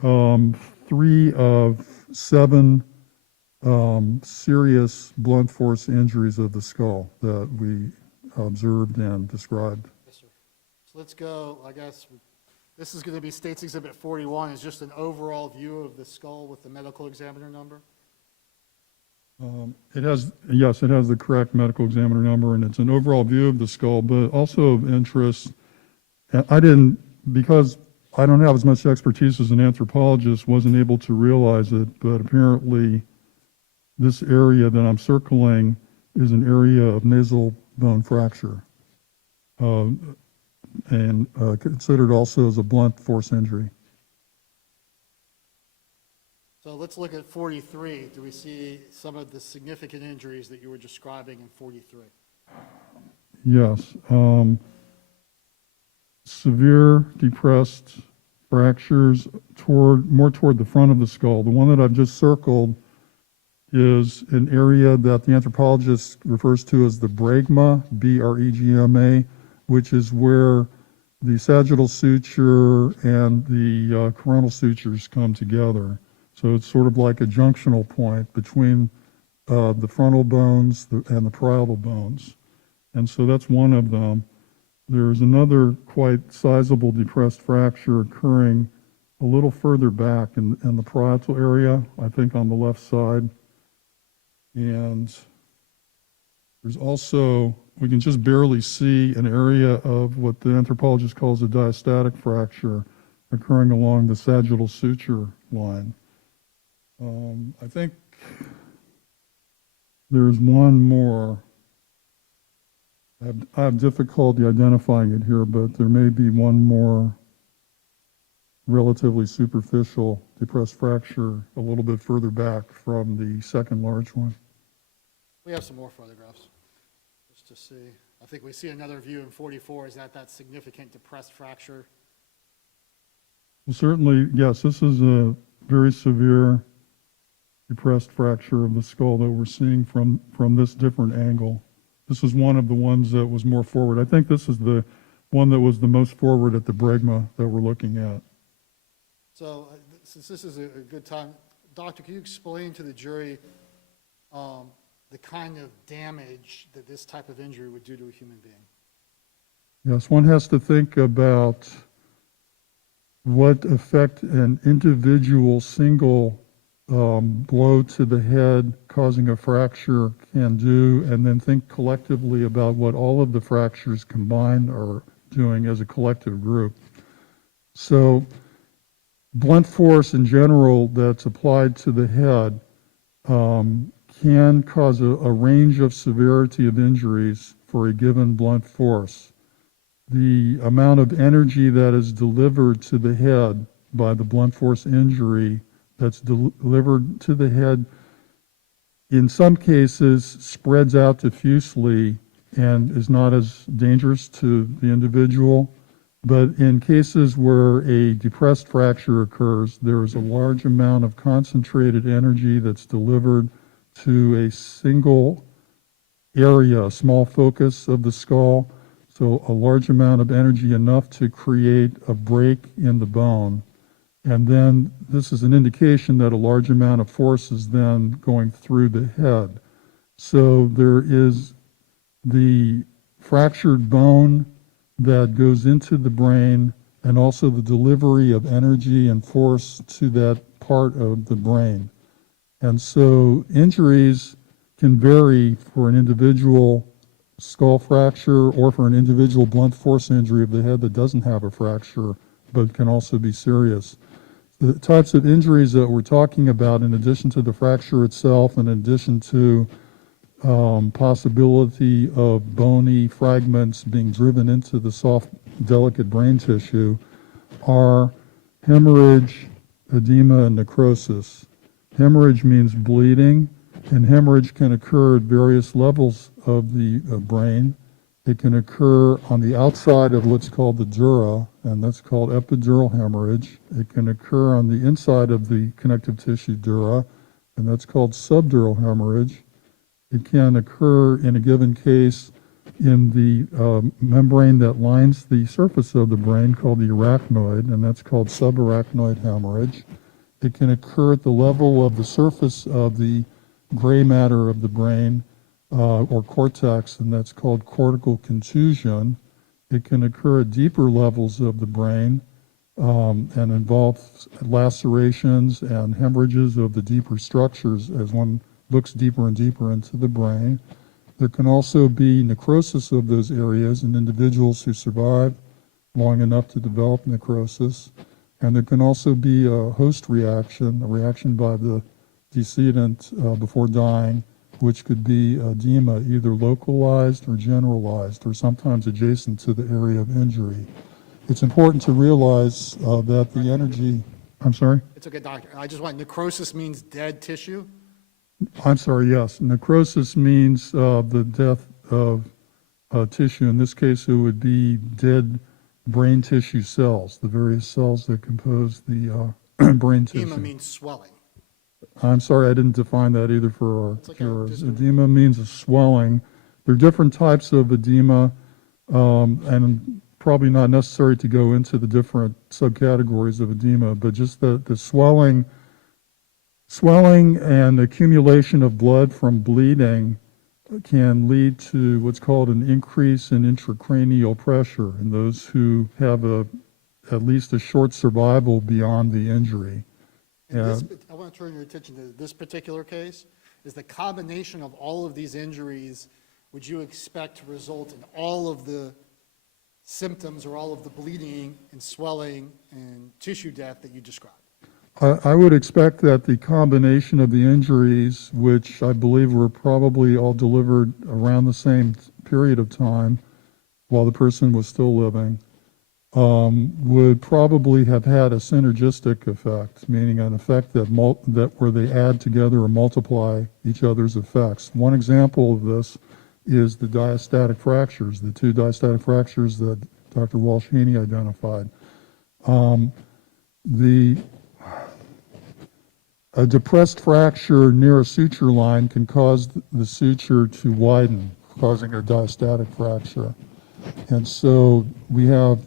3 of 7 serious blunt force injuries of the skull that we observed and described. Yes, sir. So let's go, I guess, this is going to be State's Exhibit 41, is just an overall view of the skull with the medical examiner number? It has the correct medical examiner number, and it's an overall view of the skull, but also of interest. Because I don't have as much expertise as an anthropologist, wasn't able to realize it, but apparently this area that I'm circling is an area of nasal bone fracture, and considered also as a blunt force injury. So let's look at 43. Do we see some of the significant injuries that you were describing in 43? Yes. Severe depressed fractures more toward the front of the skull. The one that I've just circled is an area that the anthropologist refers to as the bregma, B-R-E-G-M-A, which is where the sagittal suture and the coronal sutures come together. So it's sort of like a junctional point between the frontal bones and the parietal bones. And so that's one of them. There's another quite sizable depressed fracture occurring a little further back in the parietal area, I think on the left side. And there's also, we can just barely see an area of what the anthropologist calls a diastatic fracture occurring along the sagittal suture line. I think there's one more. I have difficulty identifying it here, but there may be one more relatively superficial depressed fracture a little bit further back from the second large one. We have some more photographs, just to see. I think we see another view in 44. Is that significant depressed fracture? Well, certainly, yes, this is a very severe depressed fracture of the skull that we're seeing from this different angle. This is one of the ones that was more forward. I think this is the one that was the most forward at the bregma that we're looking at. So since this is a good time, Doctor, can you explain to the jury the kind of damage that this type of injury would do to a human being? Yes, one has to think about what effect an individual single blow to the head causing a fracture can do, and then think collectively about what all of the fractures combined are doing as a collective group. So blunt force in general that's applied to the head can cause a range of severity of injuries for a given blunt force. The amount of energy that is delivered to the head by the blunt force injury that's delivered to the head in some cases spreads out diffusely and is not as dangerous to the individual. But in cases where a depressed fracture occurs, there is a large amount of concentrated energy that's delivered to a single area, a small focus of the skull. So a large amount of energy, enough to create a break in the bone. And then this is an indication that a large amount of force is then going through the head. So there is the fractured bone that goes into the brain, and also the delivery of energy and force to that part of the brain. And so injuries can vary for an individual skull fracture or for an individual blunt force injury of the head that doesn't have a fracture, but can also be serious. The types of injuries that we're talking about, in addition to the fracture itself, and in addition to possibility of bony fragments being driven into the soft, delicate brain tissue, are hemorrhage, edema, and necrosis. Hemorrhage means bleeding, and hemorrhage can occur at various levels of the brain. It can occur on the outside of what's called the dura, and that's called epidural hemorrhage. It can occur on the inside of the connective tissue dura, and that's called subdural hemorrhage. It can occur in a given case in the membrane that lines the surface of the brain, called the arachnoid, and that's called subarachnoid hemorrhage. It can occur at the level of the surface of the gray matter of the brain or cortex, and that's called cortical contusion. It can occur at deeper levels of the brain and involve lacerations and hemorrhages of the deeper structures as one looks deeper and deeper into the brain. There can also be necrosis of those areas in individuals who survive long enough to develop necrosis. And there can also be a host reaction, a reaction by the decedent before dying, which could be edema, either localized or generalized, or sometimes adjacent to the area of injury. It's important to realize that the energy, I'm sorry? It's okay, doctor. I just want, necrosis means dead tissue? I'm sorry, yes. Necrosis means the death of tissue. In this case, it would be dead brain tissue cells, the various cells that compose the brain tissue. Edema means swelling. I'm sorry, I didn't define that either for our okay, jurors. Edema means a swelling. There are different types of edema, and probably not necessary to go into the different subcategories of edema, but just the swelling and accumulation of blood from bleeding can lead to what's called an increase in intracranial pressure in those who have at least a short survival beyond the injury. I want to turn your attention to this particular case. Is the combination of all of these injuries, would you expect to result in all of the symptoms or all of the bleeding and swelling and tissue death that you described? I would expect that the combination of the injuries, which I believe were probably all delivered around the same period of time while the person was still living, would probably have had a synergistic effect, meaning an effect that where they add together or multiply each other's effects. One example of this is the diastatic fractures, the two diastatic fractures that Dr. Walsh-Haney identified. A depressed fracture near a suture line can cause the suture to widen, causing a diastatic fracture. And so we have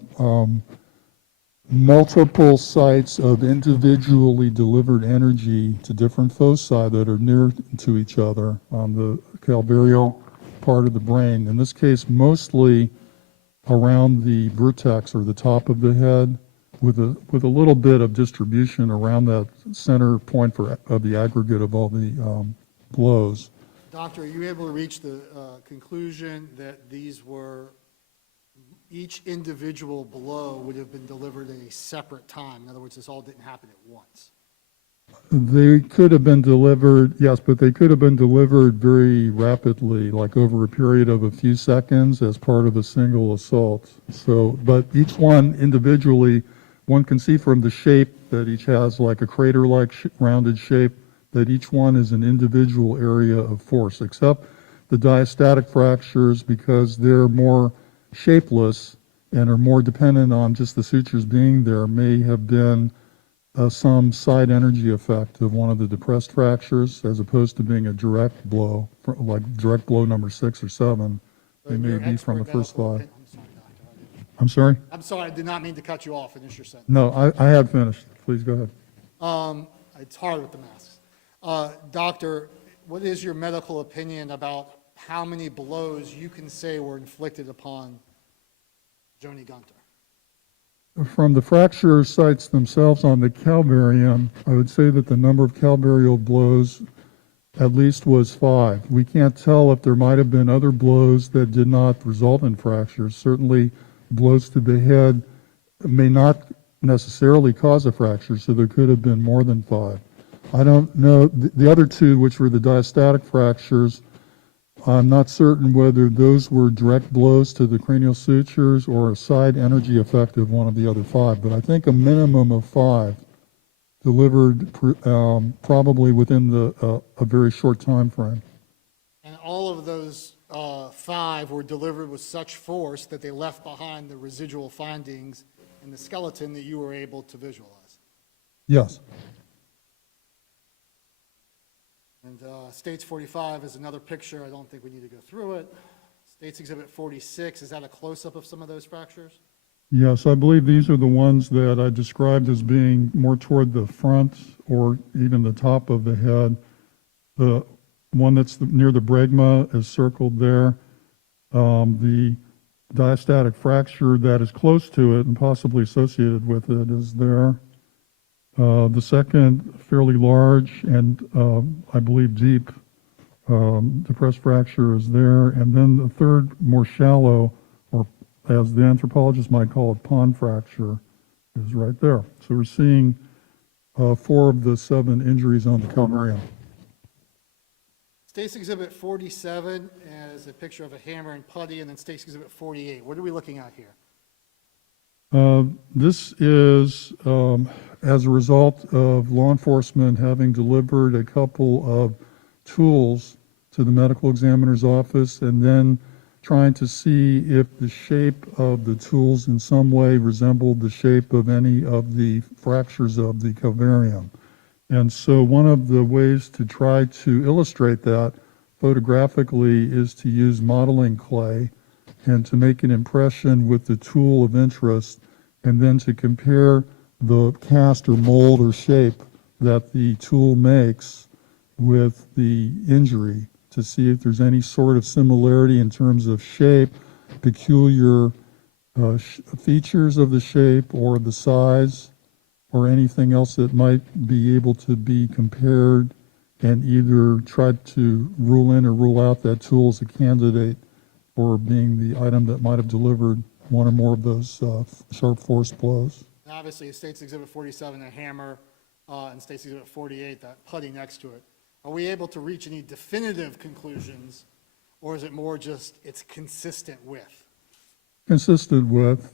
multiple sites of individually delivered energy to different foci that are near to each other on the calvarial part of the brain. In this case, mostly around the vertex or the top of the head, with a little bit of distribution around that center point of the aggregate of all the blows. Doctor, are you able to reach the conclusion that each individual blow would have been delivered at a separate time? In other words, this all didn't happen at once. They could have been delivered, yes, but they could have been delivered very rapidly, like over a period of a few seconds as part of a single assault. So, but each one individually, one can see from the shape that each has like a crater-like rounded shape, that each one is an individual area of force, except the diastatic fractures, because they're more shapeless and are more dependent on just the sutures being there, may have been some side energy effect of one of the depressed fractures, as opposed to being a direct blow, like direct blow number 6 or 7. They may be from the first 5. I'm sorry? I'm sorry, I did not mean to cut you off. Finish your sentence. No, I had finished. Please go ahead. It's hard with the masks. Doctor, what is your medical opinion about how many blows you can say were inflicted upon Joni Gunter? From the fracture sites themselves on the calvarium, I would say that the number of calvarial blows at least was 5. We can't tell if there might have been other blows that did not result in fractures. Certainly, blows to the head may not necessarily cause a fracture, so there could have been more than 5. I don't know. The other two, which were the diastatic fractures, I'm not certain whether those were direct blows to the cranial sutures or a side energy effect of one of the other 5, but I think a minimum of 5 delivered probably within a very short time frame. And all of those 5 were delivered with such force that they left behind the residual findings in the skeleton that you were able to visualize. Yes. And States 45 is another picture. I don't think we need to go through it. States Exhibit 46, is that a close-up of some of those fractures? Yes, I believe these are the ones that I described as being more toward the front or even the top of the head. one that's near the bregma is circled there. The diastatic fracture that is close to it and possibly associated with it is there. The second, fairly large and I believe deep depressed fracture is there. And then the third, more shallow, or as the anthropologist might call it, pond fracture, is right there. So we're seeing 4 of the 7 injuries on the calvarium. State's Exhibit 47 is a picture of a hammer and putty, and then State's Exhibit 48. What are we looking at here? This is as a result of law enforcement having delivered a couple of tools to the medical examiner's office and then trying to see if the shape of the tools in some way resembled the shape of any of the fractures of the calvarium. And so one of the ways to try to illustrate that photographically is to use modeling clay and to make an impression with the tool of interest, and then to compare the cast or mold or shape that the tool makes with the injury to see if there's any sort of similarity in terms of shape, peculiar features of the shape or the size, or anything else that might be able to be compared, and either try to rule in or rule out that tool as a candidate for being the item that might have delivered one or more of those sharp force blows. And obviously, in State's Exhibit 47, a hammer, and State's Exhibit 48, that putty next to it. Are we able to reach any definitive conclusions, or is it more just it's consistent with? Consistent with.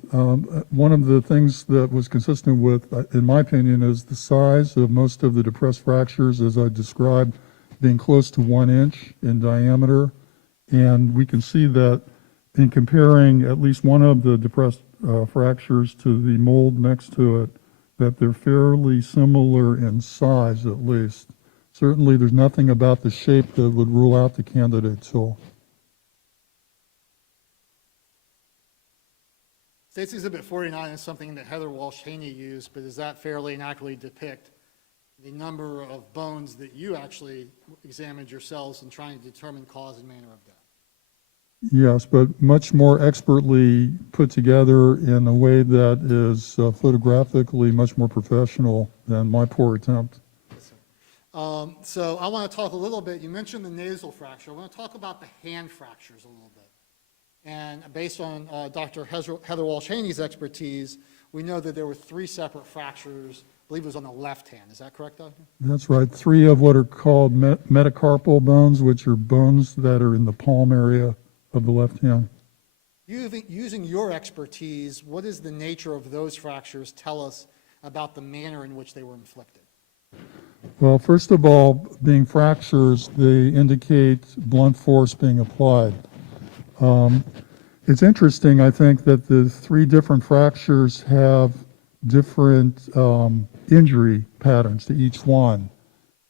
One of the things that was consistent with, in my opinion, is the size of most of the depressed fractures, as I described, being close to 1 inch in diameter. And we can see that in comparing at least one of the depressed fractures to the mold next to it, that they're fairly similar in size, at least. Certainly, there's nothing about the shape that would rule out the candidate tool. State's Exhibit 49 is something that Heather Walsh-Haney used, but does that fairly and accurately depict the number of bones that you actually examined yourselves in trying to determine cause and manner of death? Yes, but much more expertly put together in a way that is photographically much more professional than my poor attempt. Yes, sir. So I want to talk a little bit, you mentioned the nasal fracture. I want to talk about the hand fractures a little bit. And based on Dr. Heather Walsh-Haney's expertise, we know that there were 3 separate fractures. I believe it was on the left hand. Is that correct, Doctor? That's right. 3 of what are called metacarpal bones, which are bones that are in the palm area of the left hand. Using your expertise, what is the nature of those fractures? Tell us about the manner in which they were inflicted. Well, first of all, being fractures, they indicate blunt force being applied. It's interesting, I think, that the 3 different fractures have different injury patterns to each one.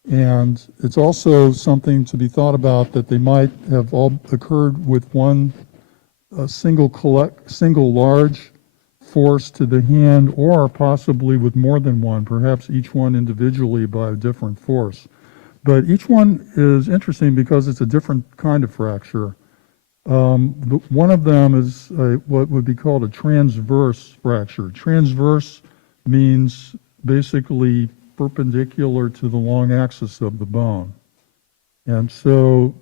And it's also something to be thought about that they might have all occurred with one single large force to the hand, or possibly with more than one, perhaps each one individually by a different force. But each one is interesting because it's a different kind of fracture. One of them is what would be called a transverse fracture. Transverse means basically perpendicular to the long axis of the bone. And so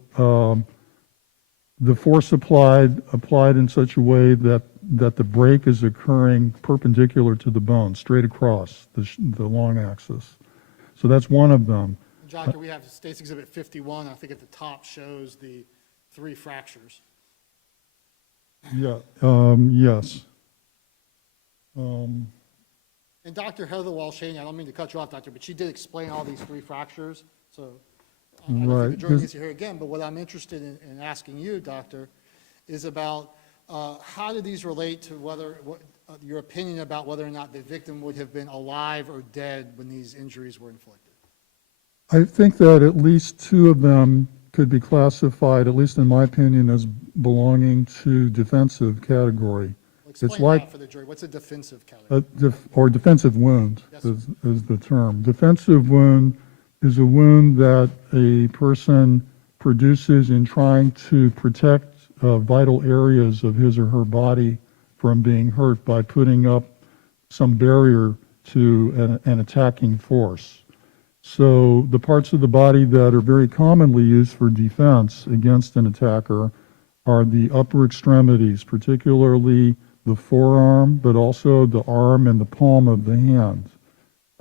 the force applied in such a way that the break is occurring perpendicular to the bone, straight across the long axis. So that's one of them. Doctor, we have State's Exhibit 51. I think at the top shows the 3 fractures. Yeah, yes. And Dr. Heather Walsh-Haney, I don't mean to cut you off, Doctor, but she did explain all these 3 fractures. So I don't think the jury needs to hear again, but what I'm interested in asking you, Doctor, is about how do these relate to your opinion about whether or not the victim would have been alive or dead when these injuries were inflicted? I think that at least 2 of them could be classified, at least in my opinion, as belonging to defensive category. Explain it's like that for the jury. What's a defensive category? Or defensive wound Yes, is the term. Defensive wound is a wound that a person produces in trying to protect vital areas of his or her body from being hurt by putting up some barrier to an attacking force. So the parts of the body that are very commonly used for defense against an attacker are the upper extremities, particularly the forearm, but also the arm and the palm of the hand.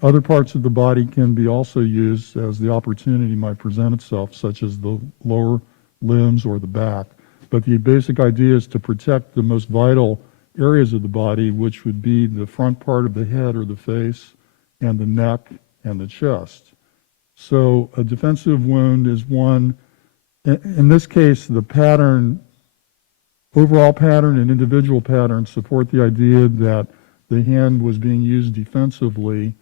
Other parts of the body can be also used as the opportunity might present itself, such as the lower limbs or the back. But the basic idea is to protect the most vital areas of the body, which would be the front part of the head or the face, and the neck and the chest. So a defensive wound is one, in this case, the pattern, overall pattern and individual pattern support the idea that the hand was being used defensively.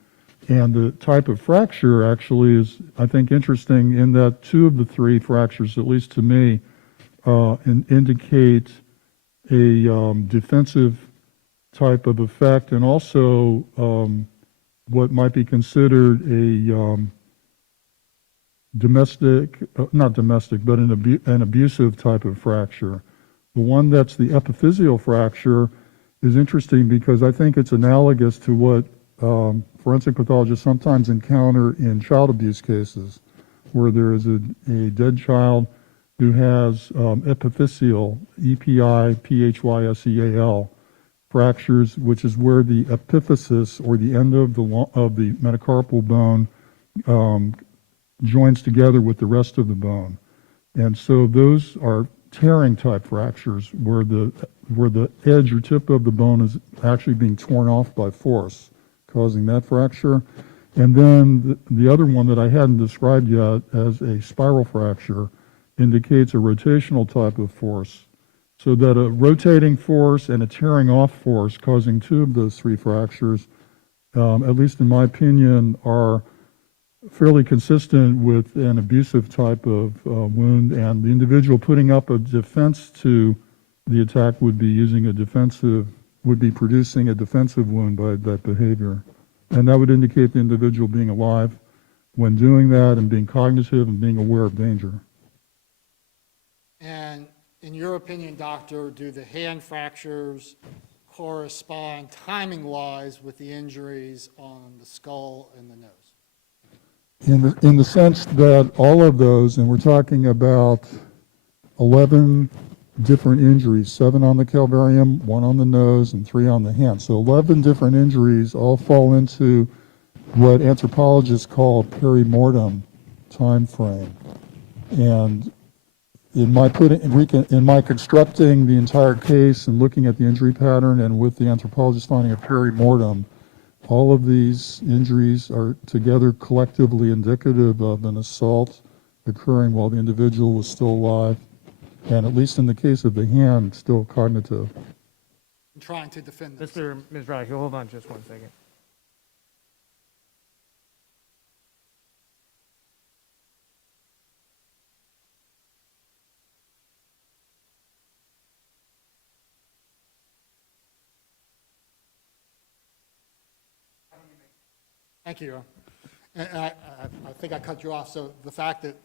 And the type of fracture actually is, I think, interesting in that two of the three fractures, at least to me, indicate a defensive type of effect, and also what might be considered a not domestic, but an abusive type of fracture. The one that's the epiphyseal fracture is interesting because I think it's analogous to what forensic pathologists sometimes encounter in child abuse cases, where there is a dead child who has epiphyseal, EPI-PHYSEAL fractures, which is where the epiphysis, or the end of the metacarpal bone, joins together with the rest of the bone. And so those are tearing type fractures where the edge or tip of the bone is actually being torn off by force, causing that fracture. And then the other one that I hadn't described yet as a spiral fracture indicates a rotational type of force. So that a rotating force and a tearing off force causing two of those three fractures, at least in my opinion, are fairly consistent with an abusive type of wound, and the individual putting up a defense to the attack would be producing a defensive wound by that behavior. And that would indicate the individual being alive when doing that and being cognitive and being aware of danger. And in your opinion, doctor, do the hand fractures correspond timing-wise with the injuries on the skull and the nose? In the sense that all of those, and we're talking about 11 different injuries, 7 on the calvarium, 1 on the nose, and 3 on the hand. So 11 different injuries all fall into what anthropologists call perimortem time frame. And in my constructing the entire case and looking at the injury pattern, and with the anthropologist finding a perimortem, all of these injuries are together collectively indicative of an assault occurring while the individual was still alive, and at least in the case of the hand, still cognitive. I'm trying to defend this. Ms. Reich, hold on just one second. Thank you. And I think I cut you off. So the fact that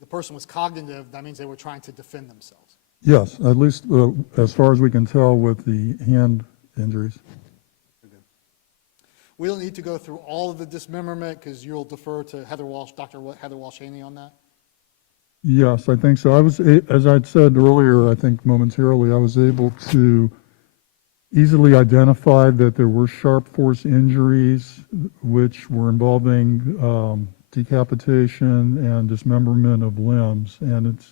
the person was cognitive, that means they were trying to defend themselves. Yes, at least as far as we can tell with the hand injuries. We don't need to go through all of the dismemberment because you'll defer to Dr. Heather Walsh-Haney on that. Yes, I think so. As I'd said earlier, I think momentarily, I was able to easily identify that there were sharp force injuries which were involving decapitation and dismemberment of limbs. And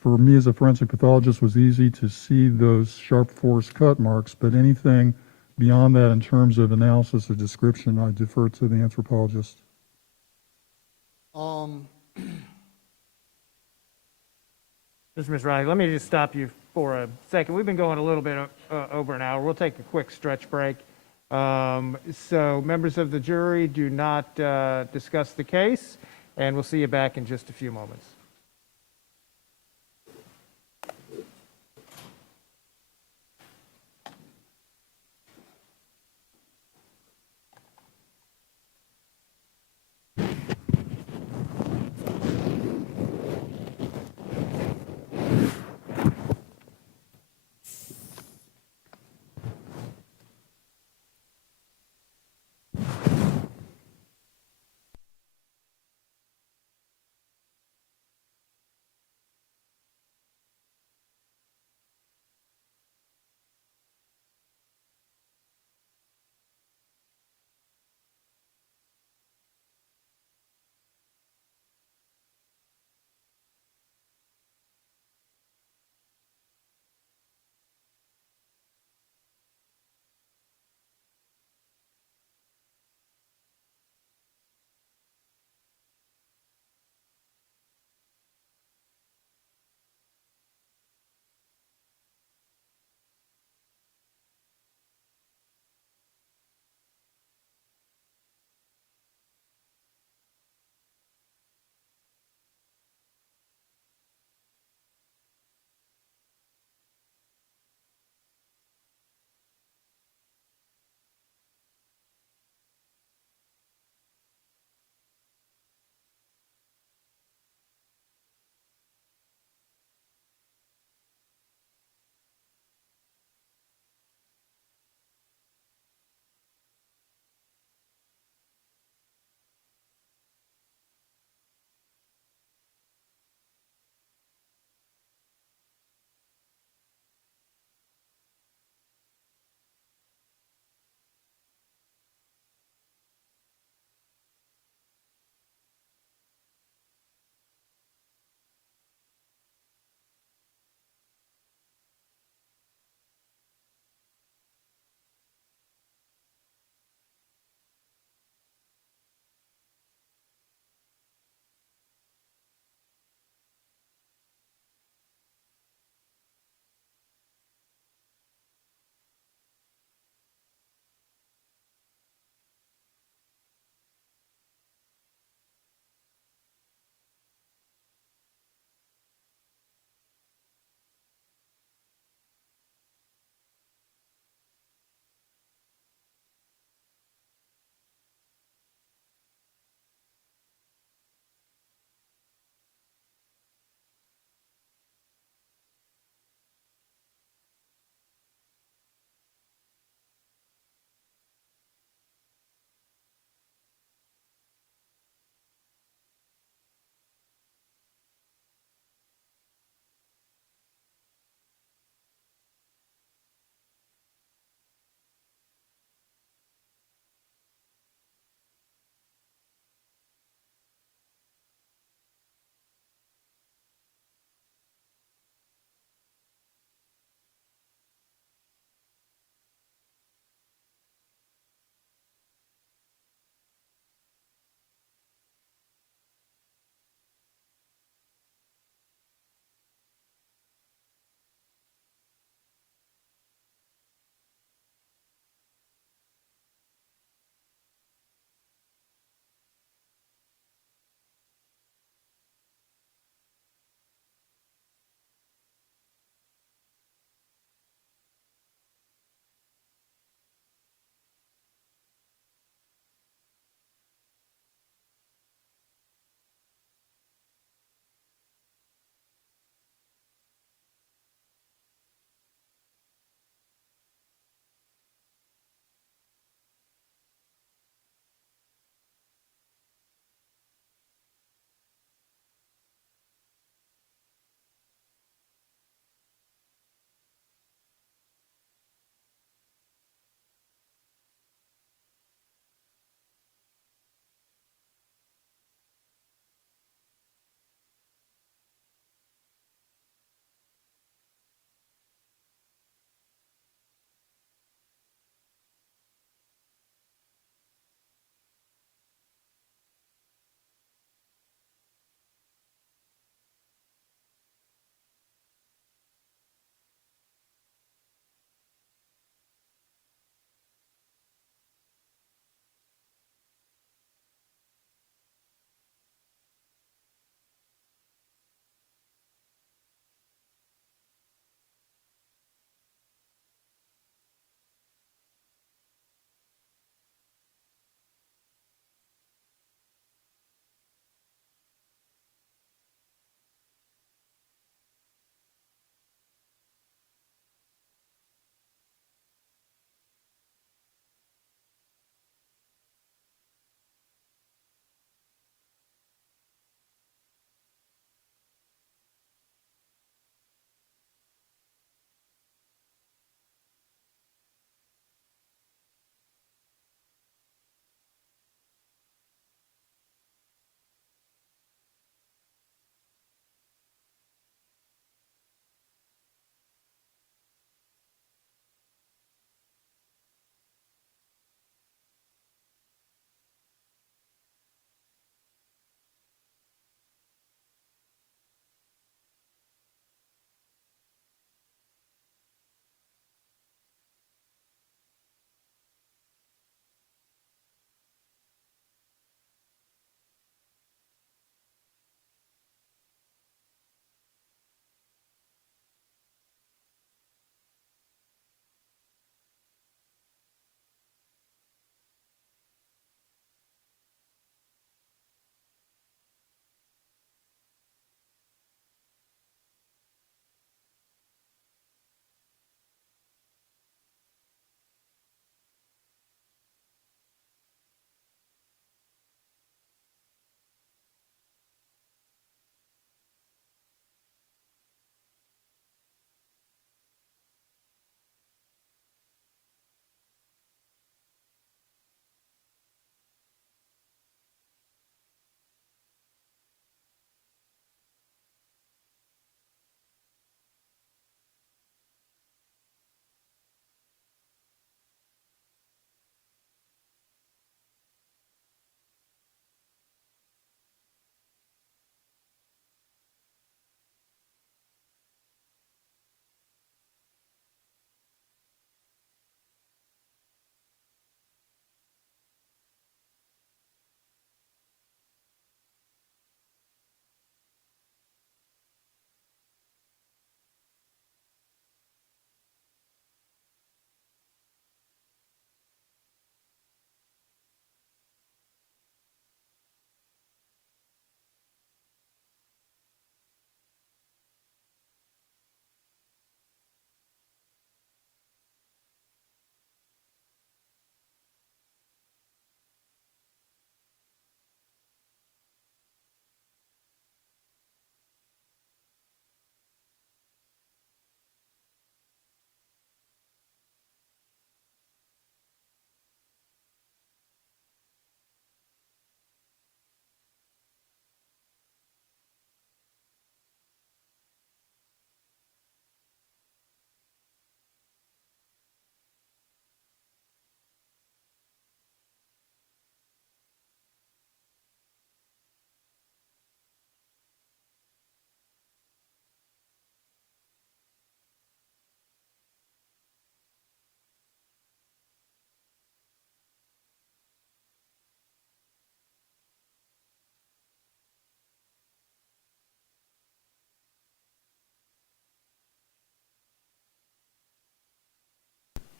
for me as a forensic pathologist, it was easy to see those sharp force cut marks, but anything beyond that in terms of analysis or description, I defer to the anthropologist. Ms. Reich, let me just stop you for a second. We've been going a little bit over an hour. We'll take a quick stretch break. So members of the jury, do not discuss the case, and we'll see you back in just a few moments.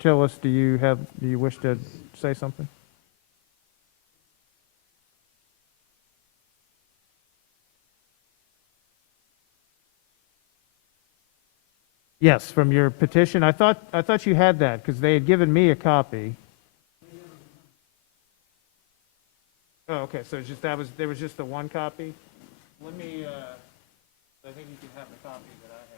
Tillis, do you wish to say something? Yes, from your petition. I thought you had that because they had given me a copy. Oh, okay. So there was just the one copy. Let me. I think you can have the copy that I had.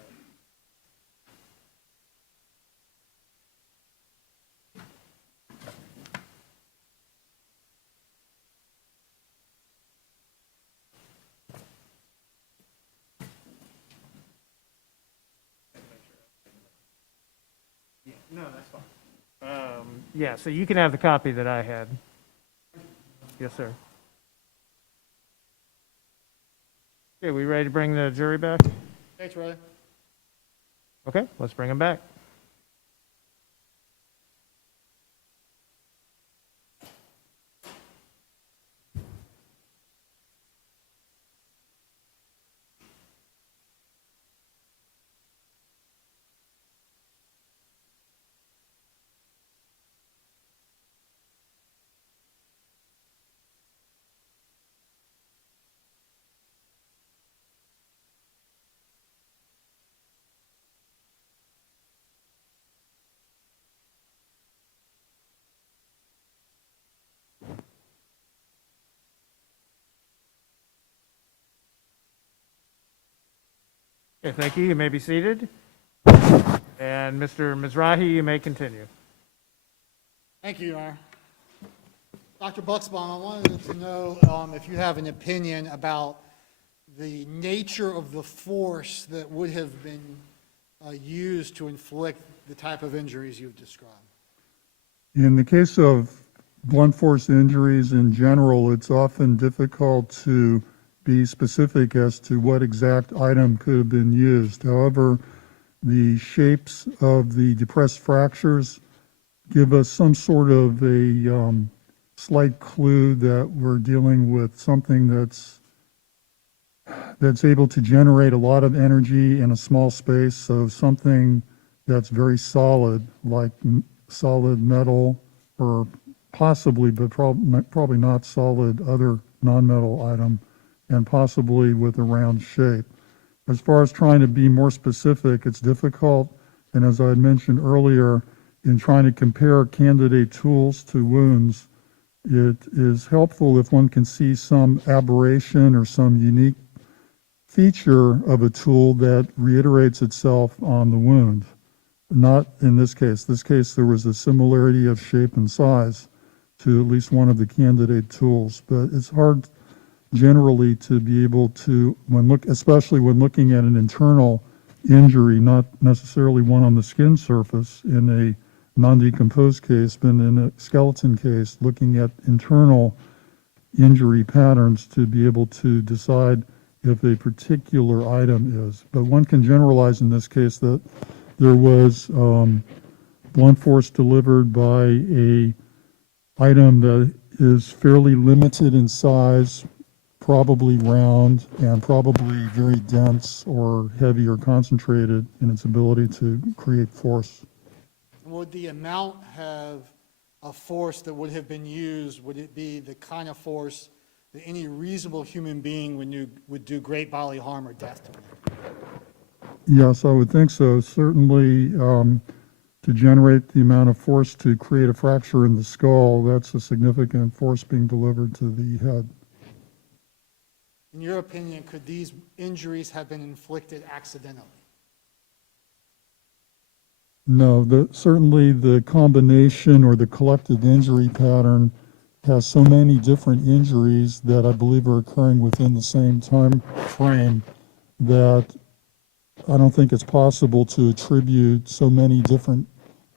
No, that's fine. Yeah, so you can have the copy that I had. Yes, sir. Okay, we ready to bring the jury back? Thanks, Ray. Okay, let's bring them back. Okay, thank you. You may be seated. And Mr. Mizrahi, you may continue. Thank you, Your Honor. Dr. Bucksbaum, I wanted to know if you have an opinion about the nature of the force that would have been used to inflict the type of injuries you've described. In the case of blunt force injuries in general, it's often difficult to be specific as to what exact item could have been used. However, the shapes of the depressed fractures give us some sort of a slight clue that we're dealing with something that's able to generate a lot of energy in a small space. So something that's very solid, like solid metal, or possibly, but probably not solid, other non-metal item, and possibly with a round shape. As far as trying to be more specific, it's difficult, and as I had mentioned earlier, in trying to compare candidate tools to wounds, it is helpful if one can see some aberration or some unique feature of a tool that reiterates itself on the wound. Not in this case. This case, there was a similarity of shape and size to at least one of the candidate tools, but it's hard generally to be able to, especially when looking at an internal injury, not necessarily one on the skin surface in a non-decomposed case, but in a skeleton case, looking at internal injury patterns to be able to decide if a particular item is. But one can generalize in this case that there was blunt force delivered by a item that is fairly limited in size, probably round, and probably very dense or heavy or concentrated in its ability to create force. Would the amount have a force that would have been used, would it be the kind of force that any reasonable human being would do great bodily harm or death to it? Yes, I would think so. Certainly, to generate the amount of force to create a fracture in the skull, that's a significant force being delivered to the head. In your opinion, could these injuries have been inflicted accidentally? No, certainly the combination or the collective injury pattern has so many different injuries that I believe are occurring within the same time frame that I don't think it's possible to attribute so many different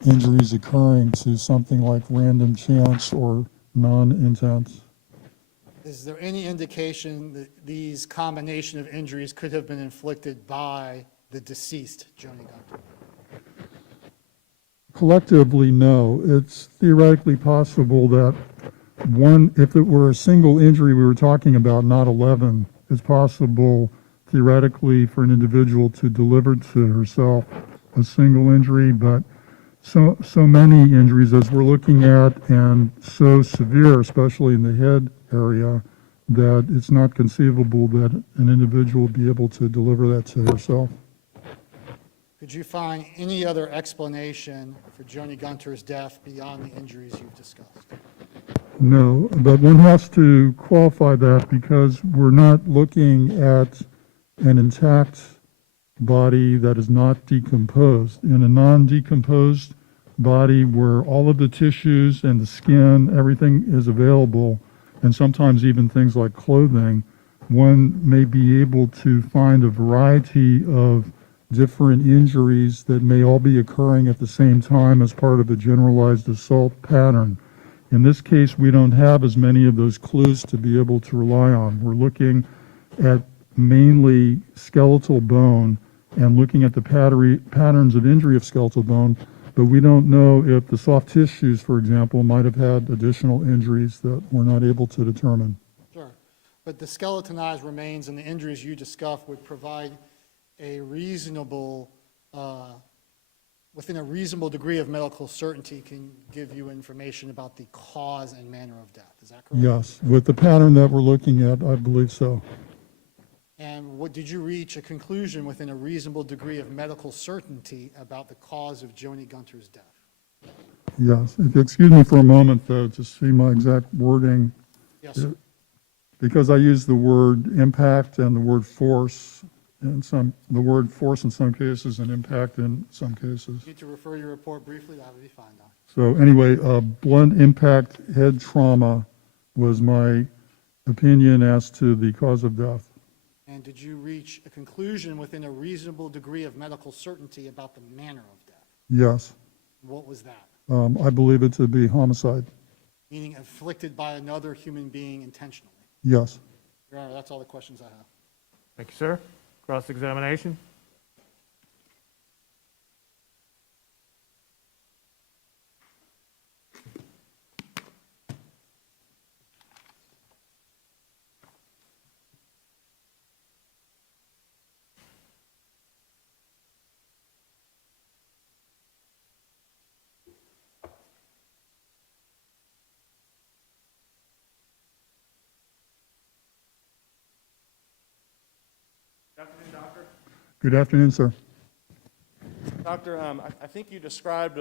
injuries occurring to something like random chance or non-intent. Is there any indication that these combination of injuries could have been inflicted by the deceased, Joni Gunter? Collectively, no. It's theoretically possible that if it were a single injury we were talking about, not 11, it's possible theoretically for an individual to deliver to herself a single injury, but so many injuries as we're looking at, and so severe, especially in the head area, that it's not conceivable that an individual would be able to deliver that to herself. Could you find any other explanation for Joni Gunter's death beyond the injuries you've discussed? No, but one has to qualify that because we're not looking at an intact body that is not decomposed. In a non-decomposed body where all of the tissues and the skin, everything is available, and sometimes even things like clothing, one may be able to find a variety of different injuries that may all be occurring at the same time as part of a generalized assault pattern. In this case, we don't have as many of those clues to be able to rely on. We're looking at mainly skeletal bone and looking at the patterns of injury of skeletal bone, but we don't know if the soft tissues, for example, might have had additional injuries that we're not able to determine. Sure. But the skeletonized remains and the injuries you discussed would provide a reasonable, within a reasonable degree of medical certainty, can give you information about the cause and manner of death. Is that correct? Yes, with the pattern that we're looking at, I believe so. And what did you reach a conclusion within a reasonable degree of medical certainty about the cause of Joni Gunter's death? Yes. If you excuse me for a moment, though, to see my exact wording. Yes, sir. Because I use the word impact and the word force the word force in some cases and impact in some cases. Need to refer your report briefly, that would be fine, Doc. So anyway, blunt impact head trauma was my opinion as to the cause of death. And did you reach a conclusion within a reasonable degree of medical certainty about the manner of death? Yes. What was that? I believe it to be homicide. Meaning inflicted by another human being intentionally? Yes. Your Honor, that's all the questions I have. Thank you, sir. Cross-examination. Good afternoon, Doctor. Good afternoon, sir. Doctor, I think you described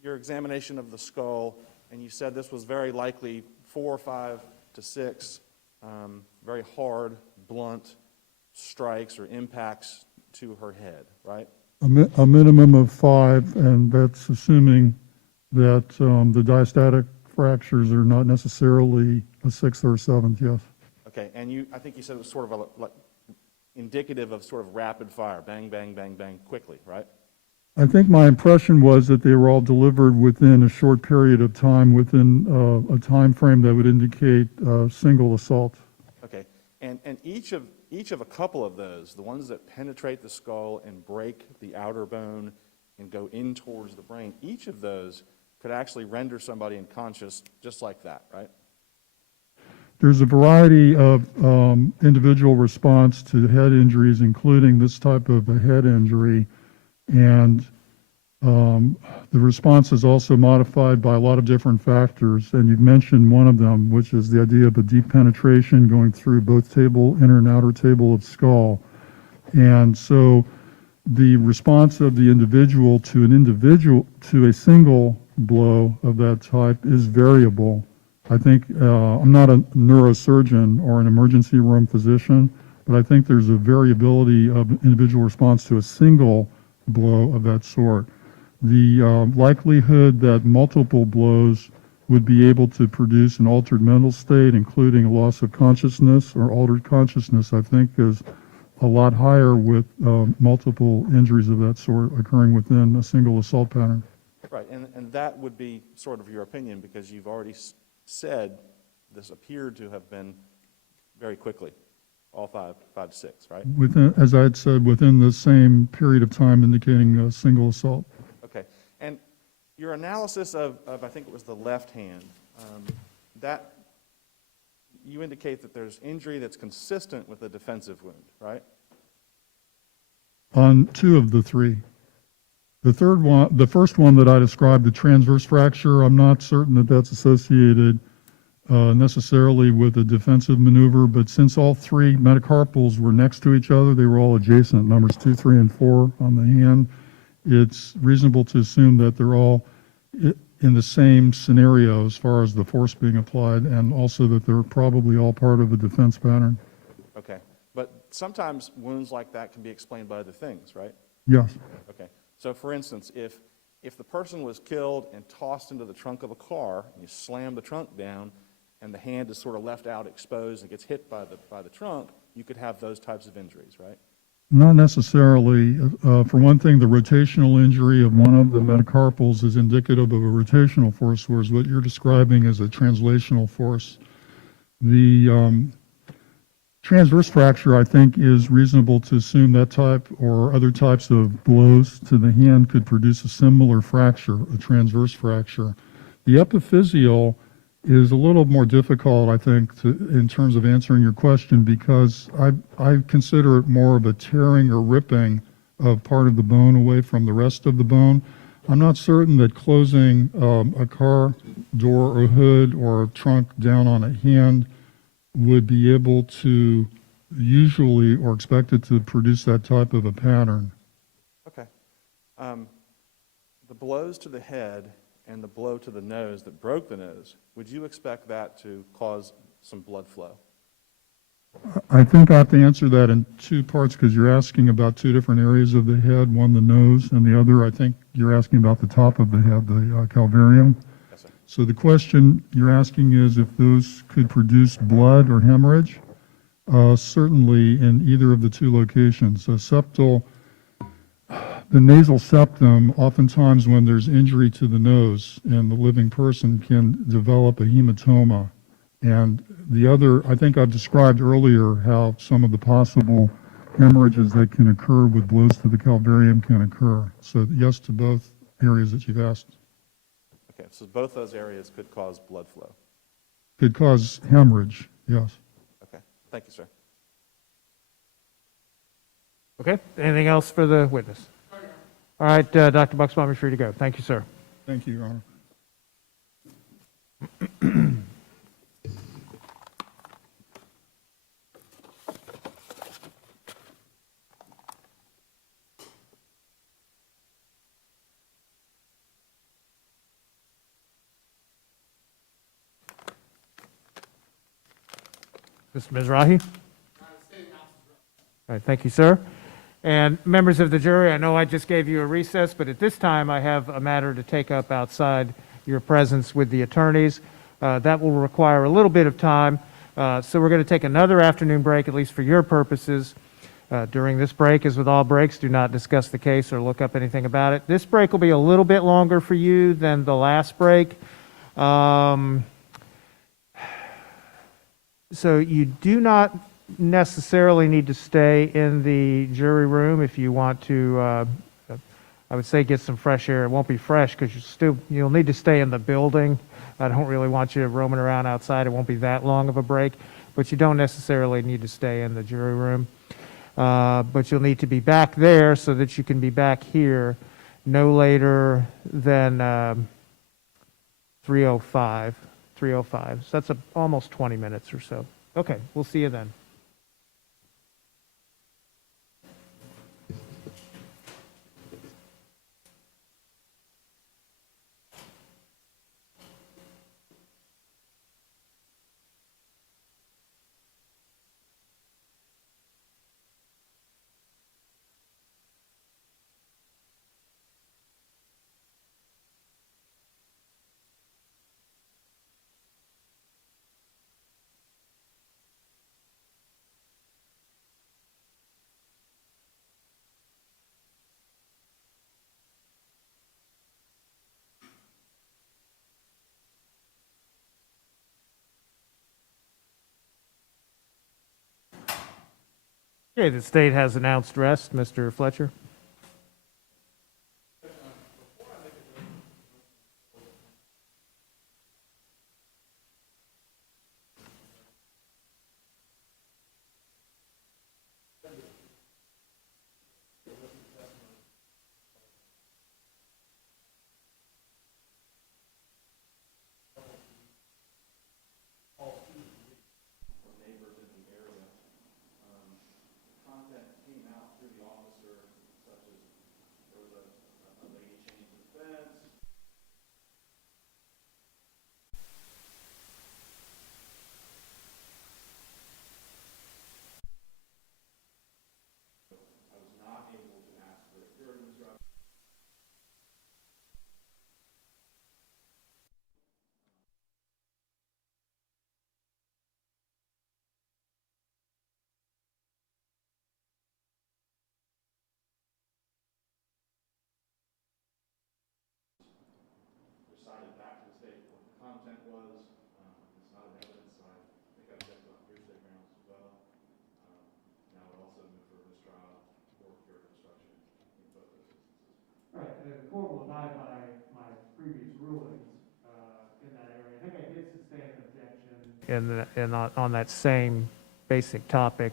your examination of the skull, and you said this was very likely 4, 5 to 6 very hard, blunt strikes or impacts to her head, right? A minimum of 5, and that's assuming that the diastatic fractures are not necessarily a 6th or a 7th, yes. Okay, and I think you said it was sort of like indicative of sort of rapid fire, bang, bang, bang, bang, quickly, right? I think my impression was that they were all delivered within a short period of time, within a time frame that would indicate single assault. Okay, and each of a couple of those, the ones that penetrate the skull and break the outer bone and go in towards the brain, each of those could actually render somebody unconscious just like that, right? There's a variety of individual response to head injuries, including this type of a head injury, and the response is also modified by a lot of different factors, and you've mentioned one of them, which is the idea of a deep penetration going through both inner and outer table of skull. And so the response of the individual to a single blow of that type is variable. I think, I'm not a neurosurgeon or an emergency room physician, but I think there's a variability of individual response to a single blow of that sort. The likelihood that multiple blows would be able to produce an altered mental state, including a loss of consciousness or altered consciousness, I think is a lot higher with multiple injuries of that sort occurring within a single assault pattern. Right, and that would be sort of your opinion because you've already said this appeared to have been very quickly, all 5 to 6, right? Within, as I had said, within the same period of time indicating a single assault. Okay, and your analysis of I think it was the left hand, that you indicate that there's injury that's consistent with a defensive wound, right? On 2 of the 3. The first one that I described, the transverse fracture, I'm not certain that that's associated necessarily with a defensive maneuver, but since all three metacarpals were next to each other, they were all adjacent, numbers 2, 3, and 4 on the hand, it's reasonable to assume that they're all in the same scenario as far as the force being applied, and also that they're probably all part of a defense pattern. Okay. But sometimes wounds like that can be explained by other things, right? Yes. Okay. So for instance, if the person was killed and tossed into the trunk of a car, and you slam the trunk down, and the hand is sort of left out exposed and gets hit by the trunk, you could have those types of injuries, right? Not necessarily. For one thing, the rotational injury of one of the metacarpals is indicative of a rotational force, whereas what you're describing is a translational force. The transverse fracture, I think, is reasonable to assume that type or other types of blows to the hand could produce a similar fracture, a transverse fracture. The epiphyseal is a little more difficult, I think, in terms of answering your question, because I consider it more of a tearing or ripping of part of the bone away from the rest of the bone. I'm not certain that closing a car door or hood or trunk down on a hand would be able to usually or expected to produce that type of a pattern. Okay. The blows to the head and the blow to the nose that broke the nose, would you expect that to cause some blood flow? I think I have to answer that in two parts because you're asking about two different areas of the head, one the nose and the other, I think you're asking about the top of the head, the calvarium. Yes, sir. So the question you're asking is if those could produce blood or hemorrhage. Certainly in either of the two locations. The nasal septum, oftentimes when there's injury to the nose and the living person can develop a hematoma. And the other, I think I've described earlier how some of the possible hemorrhages that can occur with blows to the calvarium can occur. So yes to both areas that you've asked. Okay, so both those areas could cause blood flow. Could cause hemorrhage, yes. Okay, thank you, sir. Okay, anything else for the witness? All right, Dr. Bucksbaum, you're free to go. Thank you, sir. Thank you, Your Honor. Mr. Mizrahi? All right, thank you, sir. And members of the jury, I know I just gave you a recess, but at this time I have a matter to take up outside your presence with the attorneys. That will require a little bit of time, so we're going to take another afternoon break, at least for your purposes. During this break, as with all breaks, do not discuss the case or look up anything about it. This break will be a little bit longer for you than the last break. So you do not necessarily need to stay in the jury room if you want to, I would say, get some fresh air. It won't be fresh because you'll need to stay in the building. I don't really want you roaming around outside. It won't be that long of a break, but you don't necessarily need to stay in the jury room. But you'll need to be back there so that you can be back here no later than 3:05. So that's almost 20 minutes or so. Okay, we'll see you then. Okay, the state has announced rest. Mr. Fletcher. court will abide by my previous rulings in that area. I think I did sustain an objection on that same basic topic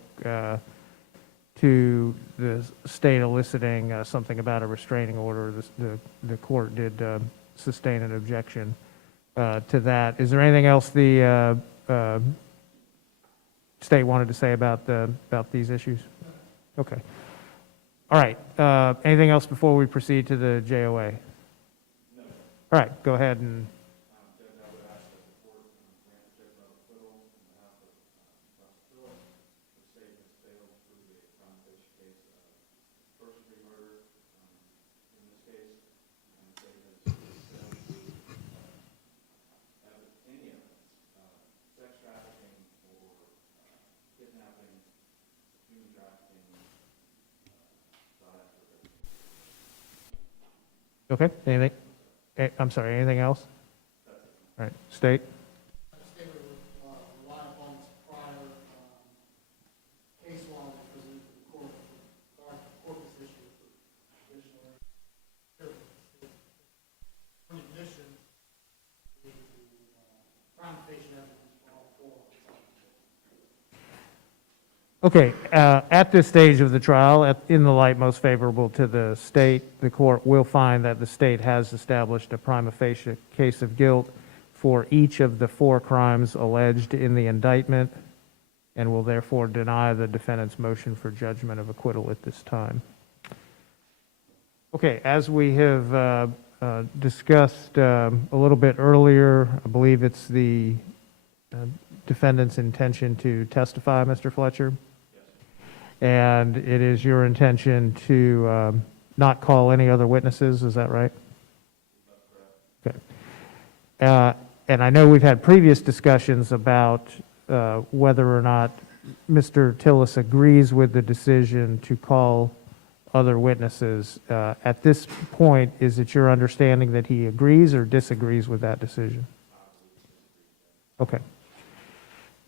to the state eliciting something about a restraining order. The court did sustain an objection to that. Is there anything else the state wanted to say about these issues? Okay. All right. Anything else before we proceed to the JOA? No. All right. Go ahead and. Judge, I would ask that the court grant judgment of acquittal on behalf of Procedural. The state has failed to prove a prima facie case of first-degree murder in this case, and the state has failed to have any evidence of sex trafficking or kidnapping, human trafficking. Okay. Anything? I'm sorry. Anything else? All right. State. The state would rely upon its prior case law that presented to the court regarding the corpus issue for additional in addition, the prima facie evidence for all four. Okay, at this stage of the trial, in the light most favorable to the state, the court will find that the state has established a prima facie case of guilt for each of the 4 crimes alleged in the indictment, and will therefore deny the defendant's motion for judgment of acquittal at this time. Okay, as we have discussed a little bit earlier, I believe it's the defendant's intention to testify, Mr. Fletcher? And it is your intention to not call any other witnesses, is that right? Okay. And I know we've had previous discussions about whether or not Mr. Tillis agrees with the decision to call other witnesses. At this point, is it your understanding that he agrees or disagrees with that decision? Okay.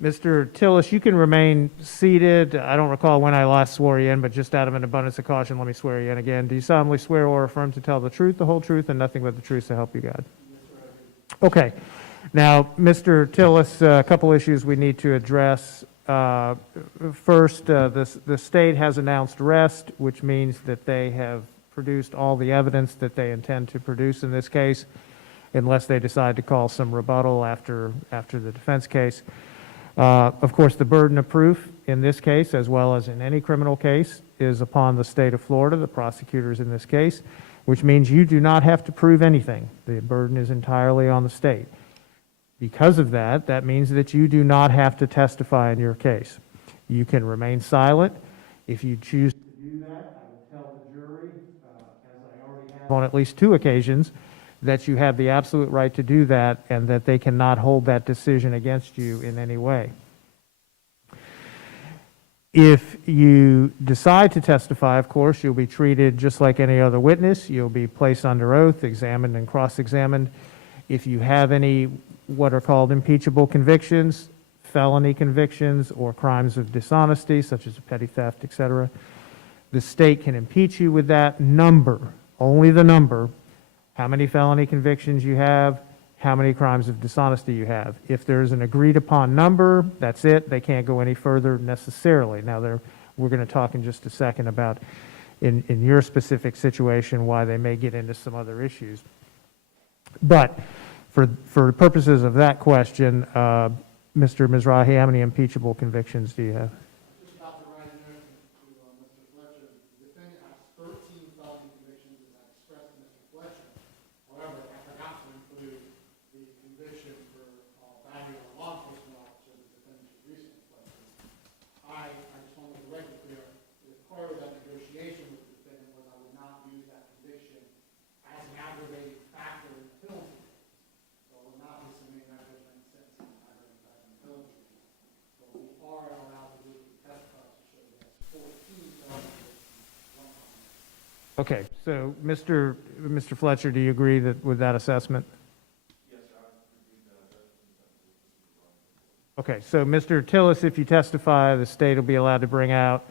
Mr. Tillis, you can remain seated. I don't recall when I last swore you in, but just out of an abundance of caution, let me swear you in again. Do you solemnly swear or affirm to tell the truth, the whole truth, and nothing but the truth to help you God? Okay. Now, Mr. Tillis, a couple issues we need to address. First, the state has announced rest, which means that they have produced all the evidence that they intend to produce in this case, unless they decide to call some rebuttal after the defense case. Of course, the burden of proof in this case, as well as in any criminal case, is upon the state of Florida, the prosecutors in this case, which means you do not have to prove anything. The burden is entirely on the state. Because of that, that means that you do not have to testify in your case. You can remain silent. If you choose to do that, I will tell the jury, as I already have on at least 2 occasions, that you have the absolute right to do that and that they cannot hold that decision against you in any way. If you decide to testify, of course, you'll be treated just like any other witness. You'll be placed under oath, examined and cross-examined. If you have any what are called impeachable convictions, felony convictions, or crimes of dishonesty, such as petty theft, etc., the state can impeach you with that number, only the number, how many felony convictions you have, how many crimes of dishonesty you have. If there's an agreed upon number, that's it. They can't go any further necessarily. Now, we're going to talk in just a second about, in your specific situation, why they may get into some other issues. But for purposes of that question, Mr. Mizrahi, how many impeachable convictions do you have? Just about to write a note to Mr. Fletcher. The defendant has 13 felony convictions, as I expressed to Mr. Fletcher. However, I forgot to include the conviction for battery on a law enforcement officer that the defendant was recently placed in. I just wanted to make it clear that part of that negotiation with the defendant was I would not use that conviction as an aggravated factor in the penalty. So I will not be submitting that judgment sentence as an aggravated factor in the penalty. So we are allowed to do the test trial to show that 14 felony convictions. Okay, so Mr. Fletcher, do you agree with that assessment? Yes, sir. I agree that. Okay, so Mr. Tillis, if you testify, the state will be allowed to bring out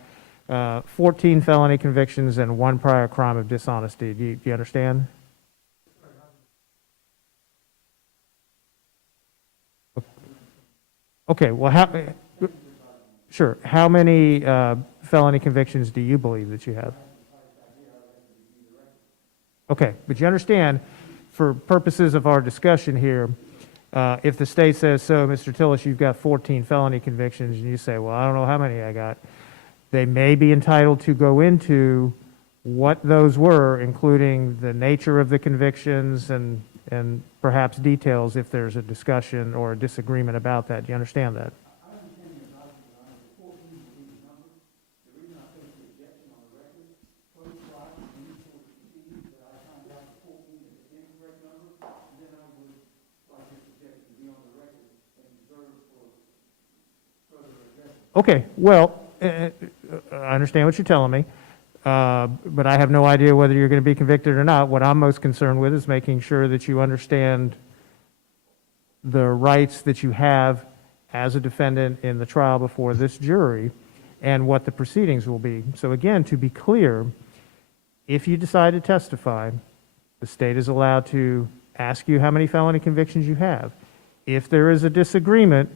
14 felony convictions and 1 prior crime of dishonesty. Do you understand? Okay, well, sure, how many felony convictions do you believe that you have? Okay, but you understand, for purposes of our discussion here, if the state says, so, Mr. Tillis, you've got 14 felony convictions, and you say, well, I don't know how many I got, they may be entitled to go into what those were, including the nature of the convictions and perhaps details if there's a discussion or a disagreement about that. Do you understand that? Okay, well, I understand what you're telling me, but I have no idea whether you're going to be convicted or not. What I'm most concerned with is making sure that you understand the rights that you have as a defendant in the trial before this jury and what the proceedings will be. So again, to be clear, if you decide to testify, the state is allowed to ask you how many felony convictions you have. If there is a disagreement,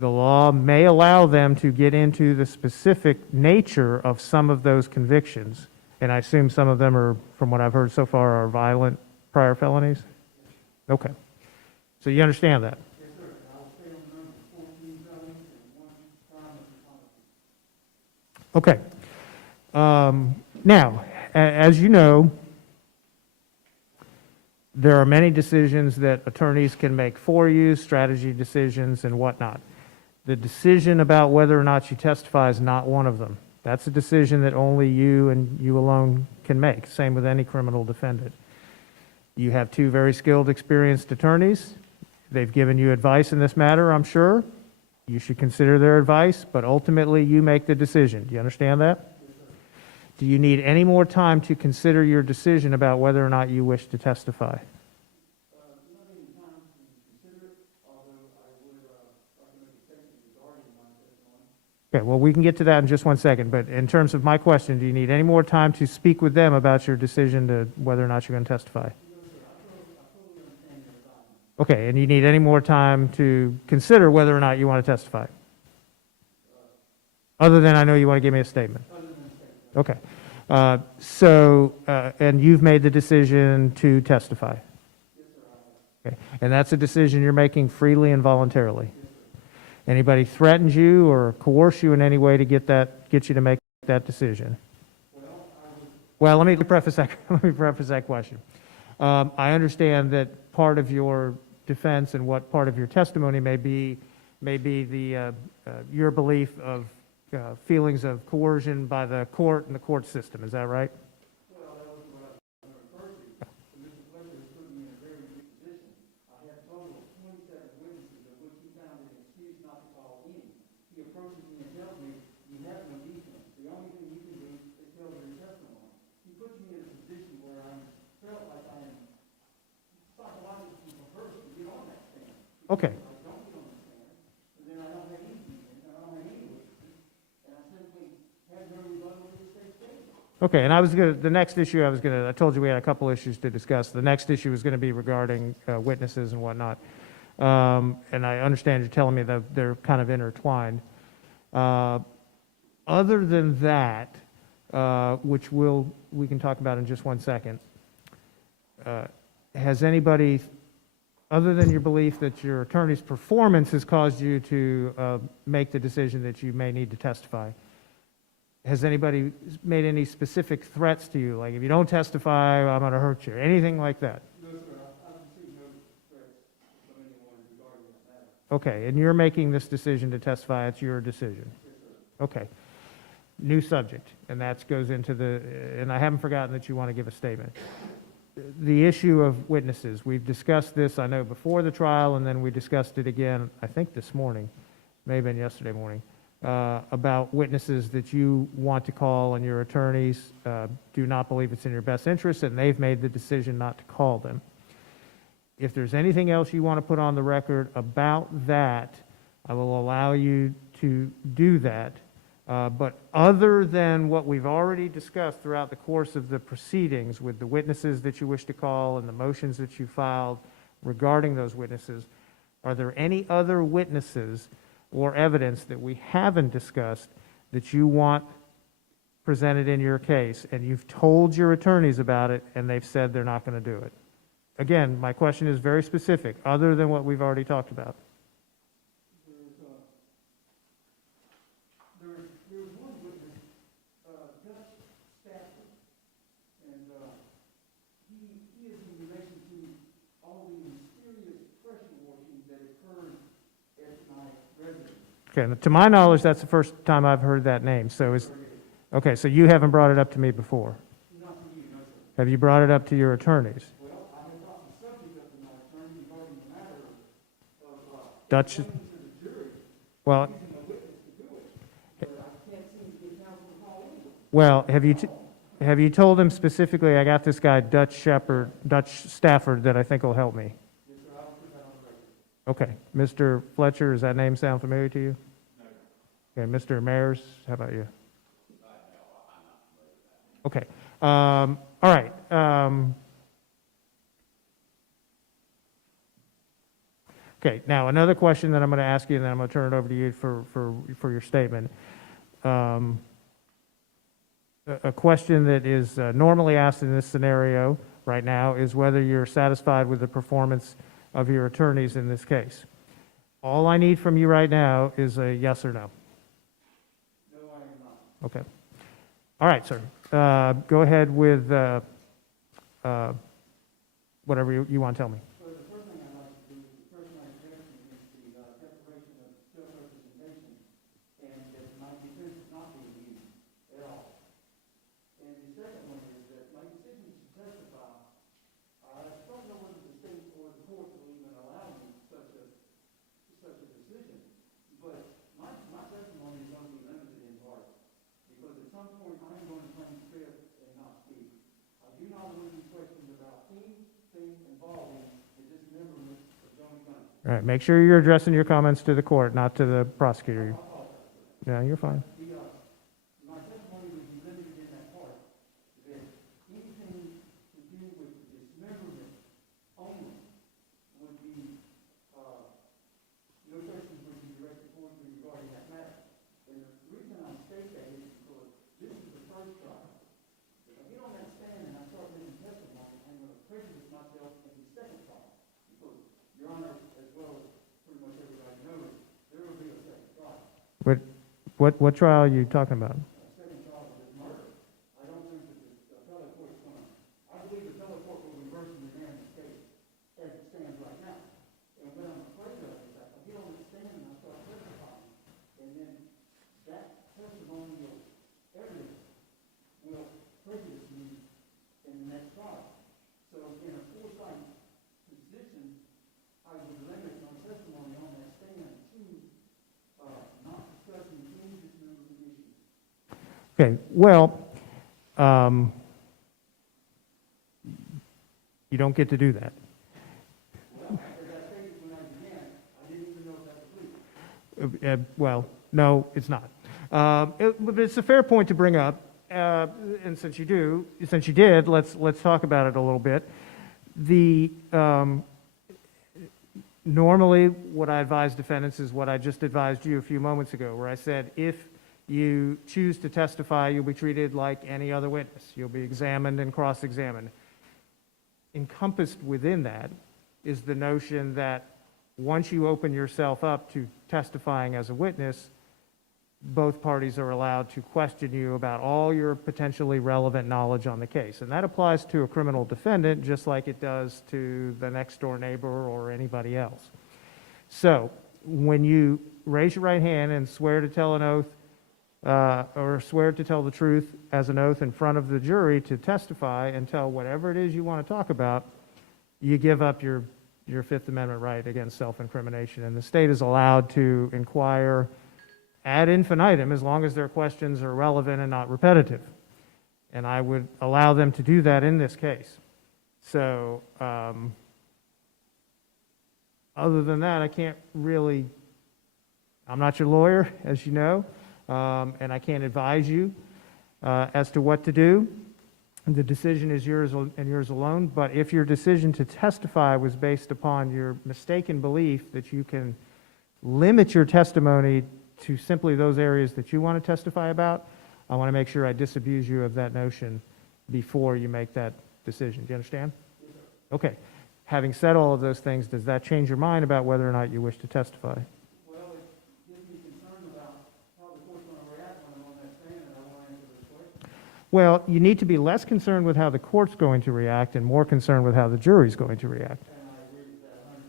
the law may allow them to get into the specific nature of some of those convictions. And I assume some of them are, from what I've heard so far, are violent prior felonies? Okay. So you understand that? Yes, sir. I will stay on the number 14 felonies and 1 crime of dishonesty. Okay. Now, as you know, there are many decisions that attorneys can make for you, strategy decisions and whatnot. The decision about whether or not you testify is not one of them. That's a decision that only you and you alone can make. Same with any criminal defendant. You have two very skilled, experienced attorneys. They've given you advice in this matter, I'm sure. You should consider their advice, but ultimately you make the decision. Do you understand that? Do you need any more time to consider your decision about whether or not you wish to testify? Okay, well, we can get to that in just 1 second, but in terms of my question, do you need any more time to speak with them about your decision to whether or not you're going to testify? Okay, and you need any more time to consider whether or not you want to testify? Other than I know you want to give me a statement. Okay. And you've made the decision to testify? Okay, and that's a decision you're making freely and voluntarily? Anybody threatens you or coerce you in any way to get you to make that decision? Well, let me preface that question. I understand that part of your defense and what part of your testimony may be the your belief of feelings of coercion by the court and the court system. Is that right? Well, that was what I was referring to. Mr. Fletcher has put me in a very weak position. I have a total of 27 witnesses of which he found an excuse not to call in. He approaches me and tells me, you have no defense. The only thing you can do is tell your testimony. He puts me in a position where I felt like I am psychologically coerced to get on that stand. Okay. I don't get on the stand, and then I don't have any defense, I don't have any witnesses, and I simply have no rebuttal to the state's case. Okay, and the next issue I told you we had a couple issues to discuss. The next issue was going to be regarding witnesses and whatnot. And I understand you're telling me that they're kind of intertwined. Other than that, which we can talk about in just 1 second, has anybody, other than your belief that your attorney's performance has caused you to make the decision that you may need to testify, has anybody made any specific threats to you? Like, if you don't testify, I'm going to hurt you, anything like that? No, sir, I've received no threats from anyone regarding this matter. Okay, and you're making this decision to testify, it's your decision? Yes, sir. Okay. New subject, and that goes into and I haven't forgotten that you want to give a statement. The issue of witnesses, we've discussed this, I know, before the trial, and then we discussed it again, I think this morning, may have been yesterday morning, about witnesses that you want to call, and your attorneys do not believe it's in your best interest, and they've made the decision not to call them. If there's anything else you want to put on the record about that, I will allow you to do that. But other than what we've already discussed throughout the course of the proceedings with the witnesses that you wish to call and the motions that you filed regarding those witnesses, Are there any other witnesses or evidence that we haven't discussed that you want presented in your case, and you've told your attorneys about it, and they've said they're not going to do it? Again, my question is very specific, other than what we've already talked about. There's one witness, Dutch Stafford, and he is in relation to all the mysterious pressure washing that occurred at my residence. Okay, to my knowledge, that's the first time I've heard that name, so okay, so you haven't brought it up to me before? Not to you, no, sir. Have you brought it up to your attorneys? Well, I have brought the subject up to my attorney regarding the matter of Dutch, explaining to the jury, well, using a witness to do it, but I can't seem to get counsel to call in. well, have you told him specifically, I got this guy, Dutch Stafford, that I think will help me? Yes, sir, I'll put that on the record. Okay, Mr. Fletcher, does that name sound familiar to you? No. Okay, Mr. Mayers, how about you? Okay, all right. Okay, now another question that I'm going to ask you, and then I'm going to turn it over to you for your statement. A question that is normally asked in this scenario right now is whether you're satisfied with the performance of your attorneys in this case. All I need from you right now is a yes or no. No, I am not. Okay. All right, sir. Go ahead with whatever you want to tell me. So the first thing I'd like to do is, the first my objection is the declaration of self-representation, and that my defense is not being used at all. And the second one is that my decision to testify, I don't know whether the state or the court will even allow me such a decision, but my testimony is going to be limited in part, because at some point I'm going to claim fifth and not speak. I do not want to be questioned about anything involving the dismemberment of Joni Gunter. All right, make sure you're addressing your comments to the court, not to the prosecutor. Yeah, you're fine. My testimony would be limited in that part, that anything to do with dismemberment only would be, no questions would be directed towards me regarding that matter. And the reason I state that is because this is the first trial. If I get on that stand and I start making testimony, I'm going to prejudice myself in the second trial. Because, Your Honor, as well as pretty much everybody knows, there will be a second trial. What trial are you talking about? Second trial is murder. I don't think that the appellate court is going to, I believe the appellate court will reverse and remand the case as it stands right now. And what I'm afraid of is that I get on the stand and I start testifying, and then that testimonial evidence will prejudice me in the next trial. So in a foresight position, I would limit my testimony on that stand to not discussing any dismemberment issues. Okay, well, you don't get to do that. Well, as I stated when I began, I didn't even know that was legal. Well, no, it's not. But it's a fair point to bring up, and since you did, let's talk about it a little bit. Normally, what I advise defendants is what I just advised you a few moments ago, where I said, if you choose to testify, you'll be treated like any other witness. You'll be examined and cross-examined. Encompassed within that is the notion that once you open yourself up to testifying as a witness, both parties are allowed to question you about all your potentially relevant knowledge on the case. And that applies to a criminal defendant just like it does to the next door neighbor or anybody else. So when you raise your right hand and swear to tell an oath or swear to tell the truth as an oath in front of the jury to testify and tell whatever it is you want to talk about, you give up your Fifth Amendment right against self-incrimination. And the state is allowed to inquire ad infinitum as long as their questions are relevant and not repetitive. And I would allow them to do that in this case. So other than that, I can't really, I'm not your lawyer, as you know, and I can't advise you as to what to do. the decision is yours and yours alone. But if your decision to testify was based upon your mistaken belief that you can limit your testimony to simply those areas that you want to testify about, I want to make sure I disabuse you of that notion before you make that decision. Do you understand? Okay. Having said all of those things, does that change your mind about whether or not you wish to testify? Well, it gives me concern about how the court's going to react when I'm on that stand and I want to answer those questions. Well, you need to be less concerned with how the court's going to react and more concerned with how the jury's going to react. And I agree with that 100%.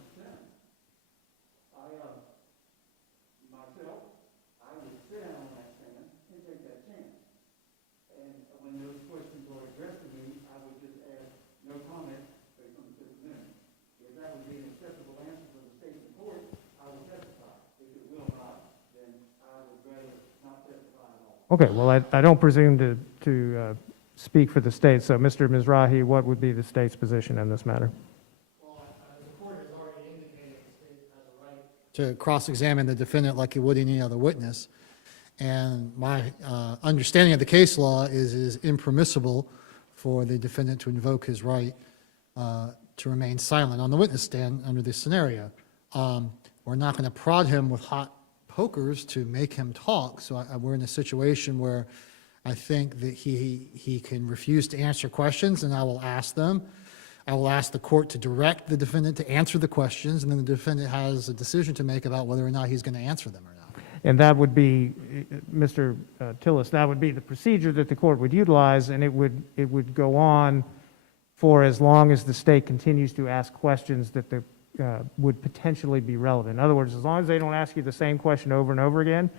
Myself, I would sit down on that stand and take that chance. And when those questions are addressed to me, I would just add no comment based on the Fifth Amendment. If that would be an acceptable answer for the state and court, I will testify. If it will not, then I would rather not testify at all. Okay, well, I don't presume to speak for the state, so Mr. Mizrahi, what would be the state's position in this matter? To cross-examine the defendant like you would any other witness. And my understanding of the case law is it is impermissible for the defendant to invoke his right to remain silent on the witness stand under this scenario. We're not going to prod him with hot pokers to make him talk, so we're in a situation where I think that he can refuse to answer questions, and I will ask them. I will ask the court to direct the defendant to answer the questions, and then the defendant has a decision to make about whether or not he's going to answer them or not. And that would be, Mr. Tillis, that would be the procedure that the court would utilize, and it would go on for as long as the state continues to ask questions that would potentially be relevant. In other words, as long as they don't ask you the same question over and over again,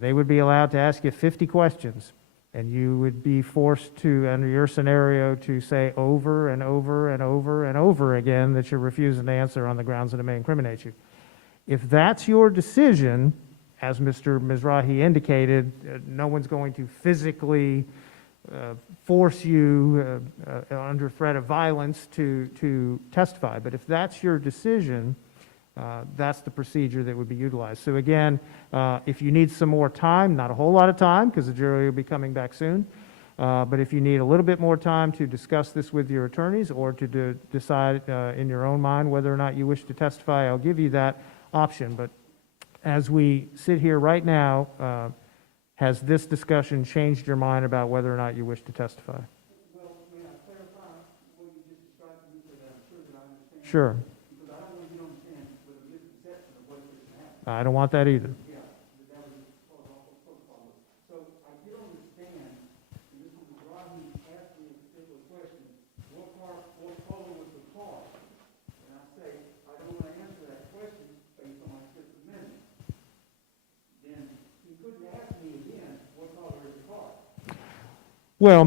they would be allowed to ask you 50 questions. And you would be forced to, under your scenario, to say over and over and over and over again that you're refusing to answer on the grounds that it may incriminate you. If that's your decision, as Mr. Mizrahi indicated, no one's going to physically force you under threat of violence to testify. But if that's your decision, that's the procedure that would be utilized. So again, if you need some more time, not a whole lot of time, because the jury will be coming back soon, but if you need a little bit more time to discuss this with your attorneys or to decide in your own mind whether or not you wish to testify, I'll give you that option. But as we sit here right now, has this discussion changed your mind about whether or not you wish to testify? Well, may I clarify what you just described to me so that I'm sure that I understand? Sure. Because I don't want you to understand with a misconception of what is going to happen. I don't want that either. Yeah, that was protocol. So I get on the stand, and Mr. Mizrahi asked me a particular question, what color was the car? And I say, I don't want to answer that question based on my Fifth Amendment. Then he couldn't ask me again, what color is the car? Well,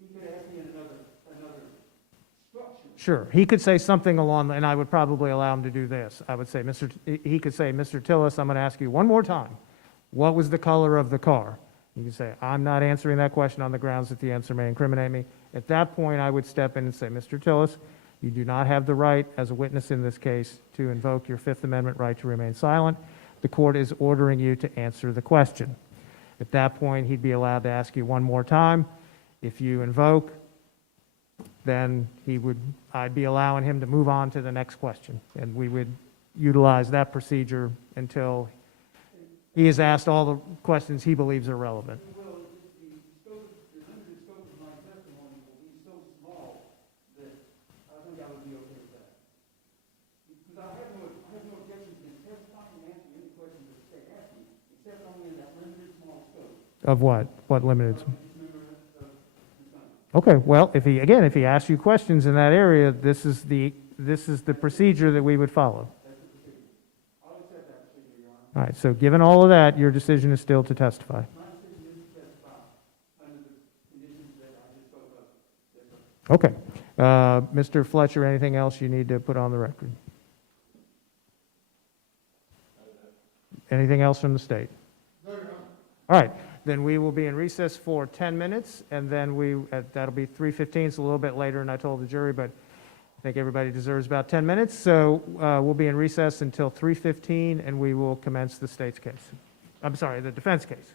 He could ask me another structure. sure. He could say something along, and I would probably allow him to do this. I would say, he could say, Mr. Tillis, I'm going to ask you one more time. What was the color of the car? You could say, I'm not answering that question on the grounds that the answer may incriminate me. At that point, I would step in and say, Mr. Tillis, you do not have the right as a witness in this case to invoke your Fifth Amendment right to remain silent. The court is ordering you to answer the question. At that point, he'd be allowed to ask you one more time. If you invoke, then I'd be allowing him to move on to the next question. And we would utilize that procedure until he has asked all the questions he believes are relevant. Well, the limited scope of my testimony will be so small that I think I would be okay with that. Because I have no objection to testifying and answering any questions that the state asks me, except only in that limited small scope. Of what? What limited? Okay, well, if he asks you questions in that area, this is the procedure that we would follow. I'll accept that procedure, Your Honor. All right, so given all of that, your decision is still to testify. My decision is to testify under the conditions that I just spoke of. Yes, sir. Okay. Mr. Fletcher, anything else you need to put on the record? Anything else from the state? No, Your Honor. All right, then we will be in recess for 10 minutes, and then that'll be 3:15, it's a little bit later than I told the jury, but I think everybody deserves about 10 minutes. So we'll be in recess until 3:15, and we will commence the state's case. I'm sorry, the defense case.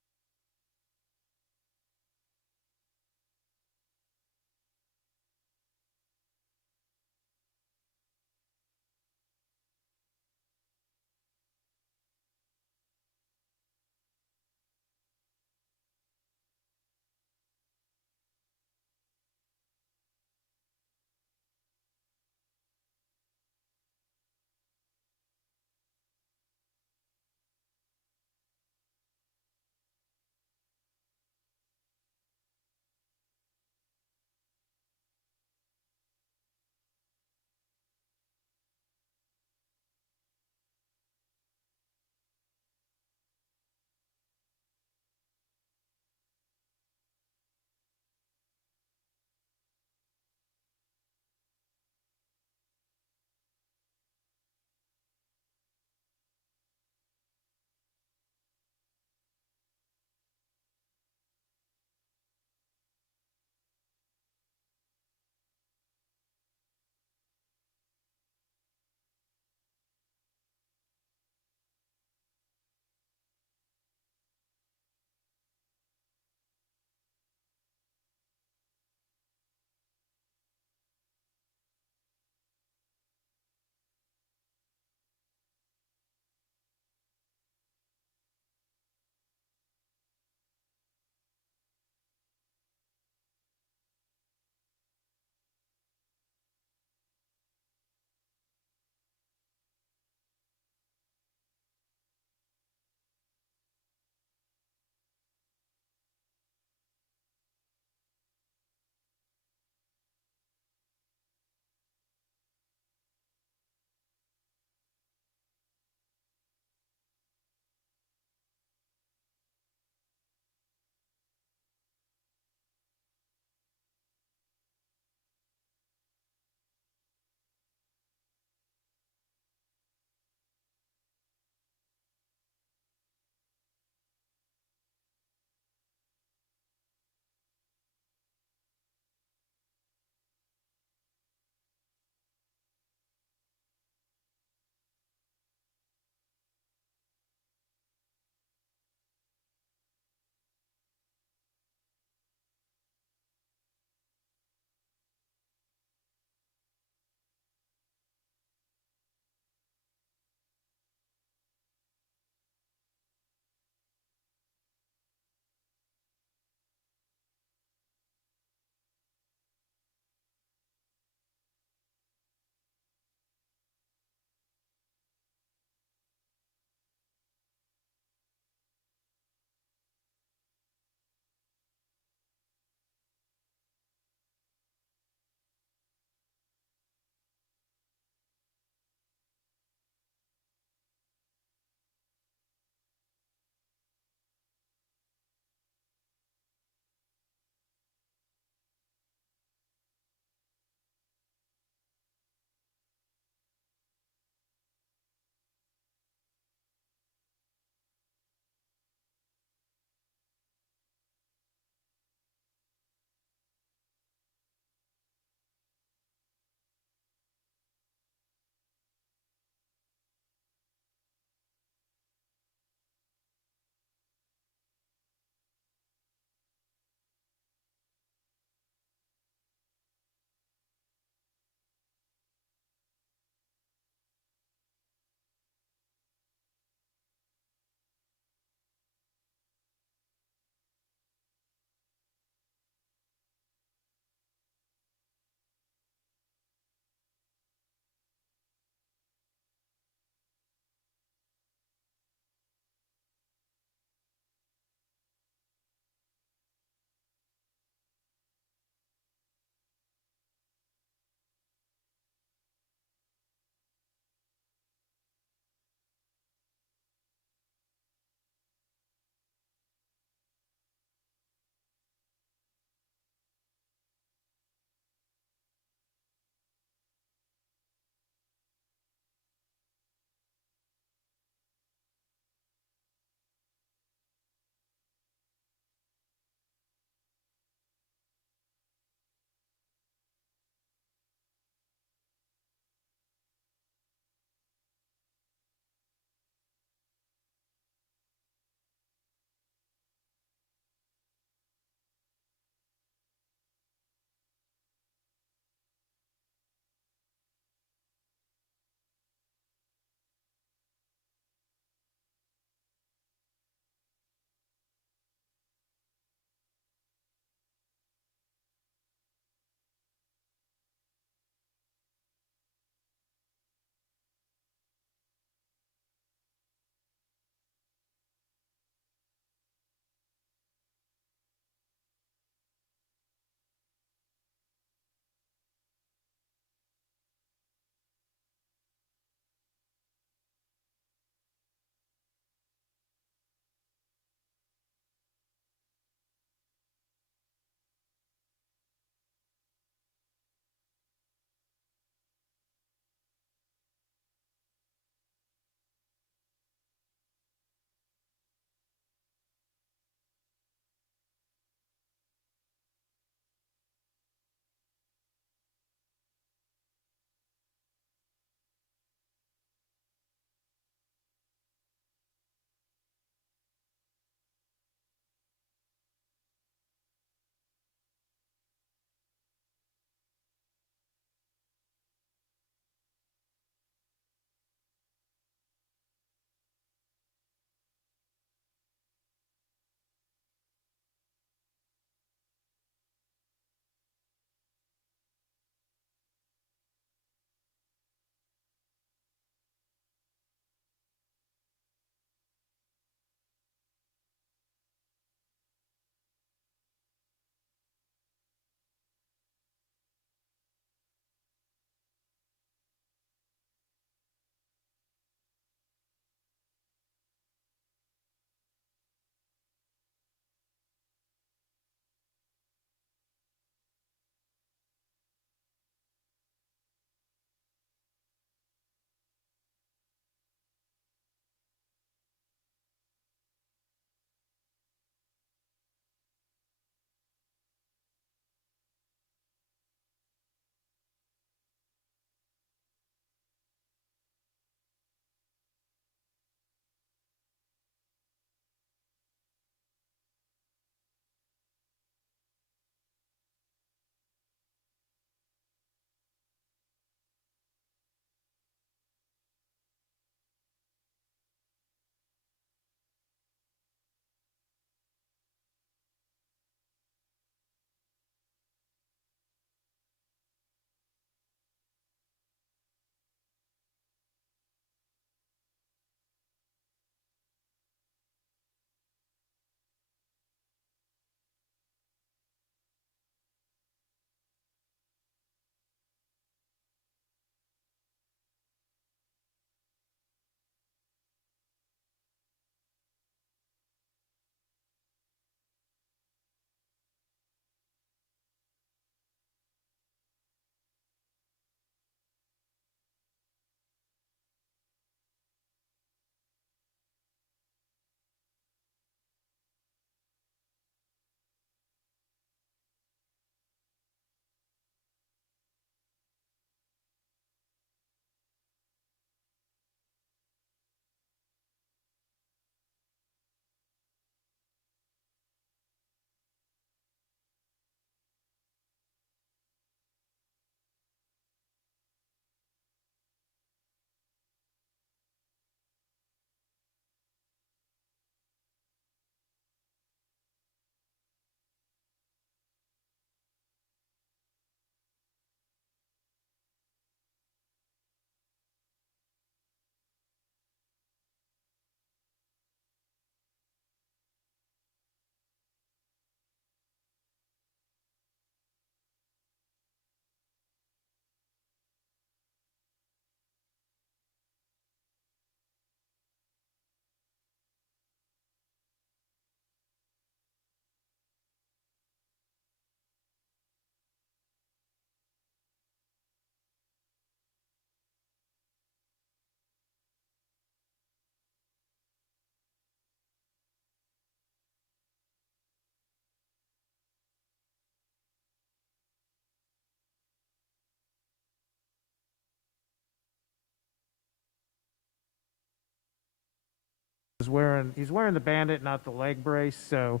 He's wearing the bandit, not the leg brace, so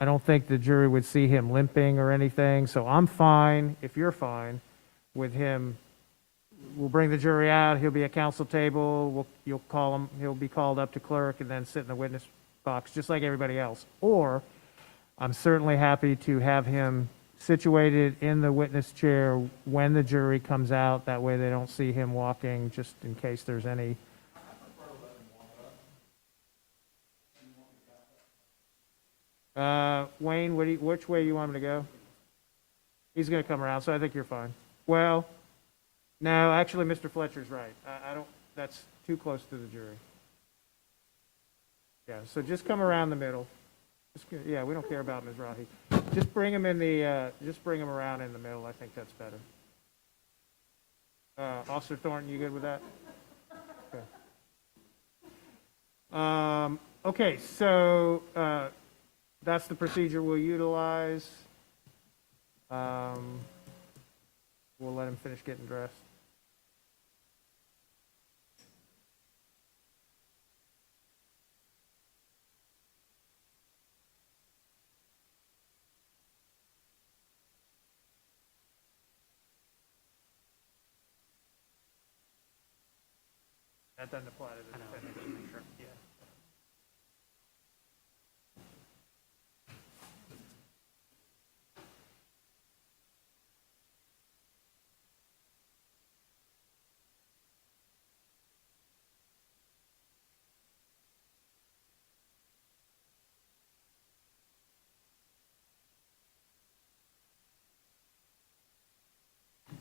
I don't think the jury would see him limping or anything. So I'm fine, if you're fine, with him. We'll bring the jury out, he'll be at council table, you'll call him, he'll be called up to clerk and then sit in the witness box, just like everybody else. Or, I'm certainly happy to have him situated in the witness chair when the jury comes out. That way they don't see him walking, just in case there's any. Wayne, which way you want him to go? He's gonna come around, so I think you're fine. Well, no, actually, Mr. Fletcher's right. I don't, that's too close to the jury. Yeah, so just come around the middle. Yeah, we don't care about Mizrahi. Just bring him around in the middle. I think that's better. Officer Thornton, you good with that? Okay. Okay, so that's the procedure we'll utilize. We'll let him finish getting dressed. That doesn't apply to the defendant, just make sure. Yeah.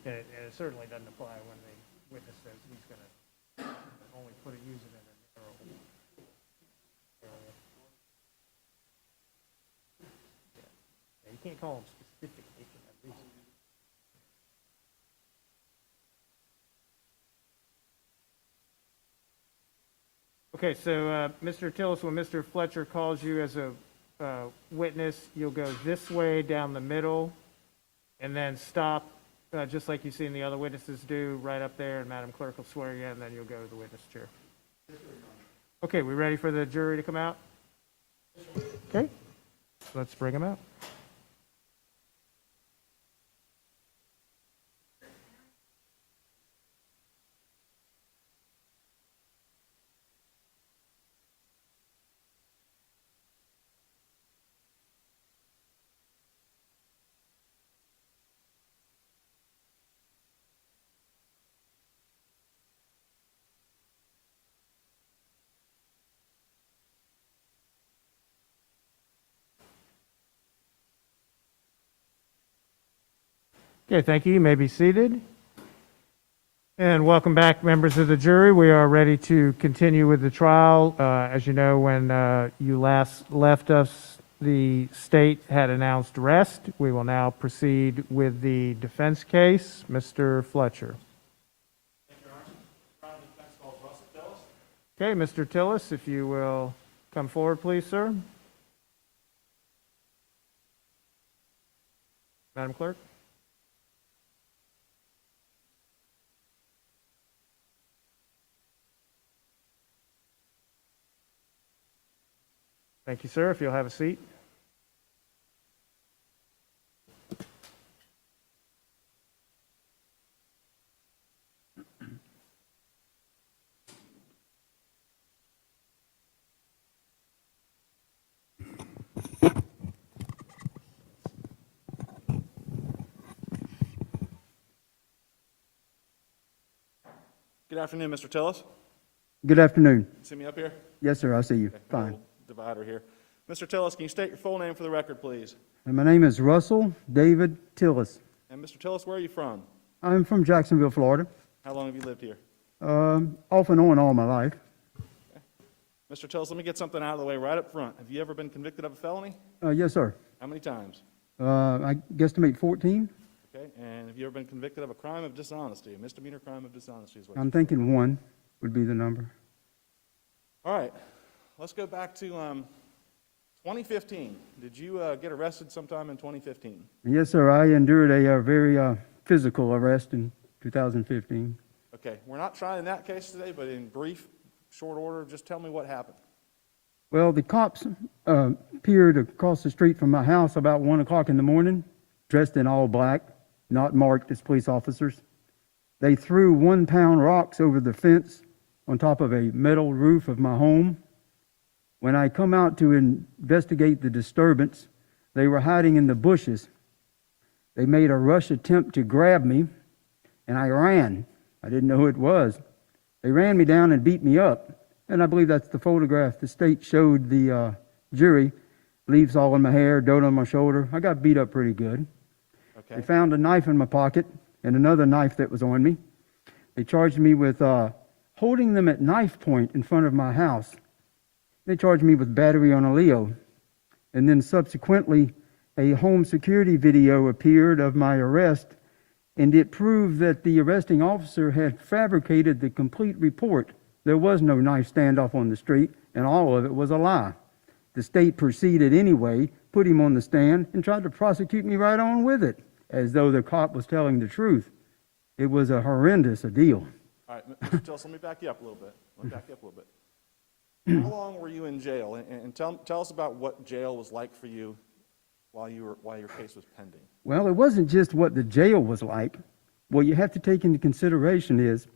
And it certainly doesn't apply when the witness says he's going to only use it in a narrow area. Yeah, you can't call him specifically for that reason. Okay, so Mr. Tillis, when Mr. Fletcher calls you as a witness, you'll go this way down the middle and then stop just like you've seen the other witnesses do, right up there, and Madam Clerk will swear you in, and then you'll go to the witness chair. Okay, we ready for the jury to come out? Okay, let's bring them out. Okay, thank you. You may be seated. And welcome back, members of the jury. We are ready to continue with the trial. As you know, when you last left us, the state had announced rest. We will now proceed with the defense case. Mr. Fletcher. Thank you, Your Honor. Trial defense calls Russell Tillis. Okay, Mr. Tillis, if you will come forward, please, sir. Madam Clerk. Thank you, sir. If you'll have a seat. Good afternoon, Mr. Tillis. Good afternoon. See me up here? Yes, sir, I see you. Okay, Fine. Divider here. Mr. Tillis, can you state your full name for the record, please? And my name is Russell David Tillis. And Mr. Tillis, where are you from? I'm from Jacksonville, Florida. How long have you lived here? Off and on all my life. Okay. Mr. Tillis, let me get something out of the way right up front. Have you ever been convicted of a felony? Yes, sir. How many times? I guesstimate 14. Okay, and have you ever been convicted of a crime of dishonesty, a misdemeanor crime of dishonesty is what I'm thinking 1 would be the number. All right, let's go back to 2015. Did you get arrested sometime in 2015? Yes, sir, I endured a very physical arrest in 2015. Okay, we're not trying that case today, but in brief, short order, just tell me what happened. Well, the cops appeared across the street from my house about 1 o'clock in the morning, dressed in all black, not marked as police officers. They threw 1-pound rocks over the fence on top of a metal roof of my home. When I come out to investigate the disturbance, they were hiding in the bushes. They made a rush attempt to grab me, and I ran. I didn't know who it was. They ran me down and beat me up, and I believe that's the photograph the state showed the jury. Leaves all in my hair, dirt on my shoulder. I got beat up pretty good. Okay. They found a knife in my pocket and another knife that was on me. They charged me with holding them at knife point in front of my house. They charged me with battery on a Leo. And then subsequently, a home security video appeared of my arrest, and it proved that the arresting officer had fabricated the complete report. There was no knife standoff on the street, and all of it was a lie. The state proceeded anyway, put him on the stand, and tried to prosecute me right on with it, as though the cop was telling the truth. It was a horrendous deal. All right, Mr. Tillis, let me back you up a little bit. How long were you in jail? And tell us about what jail was like for you while your case was pending. Well, it wasn't just what the jail was like. What you have to take into consideration is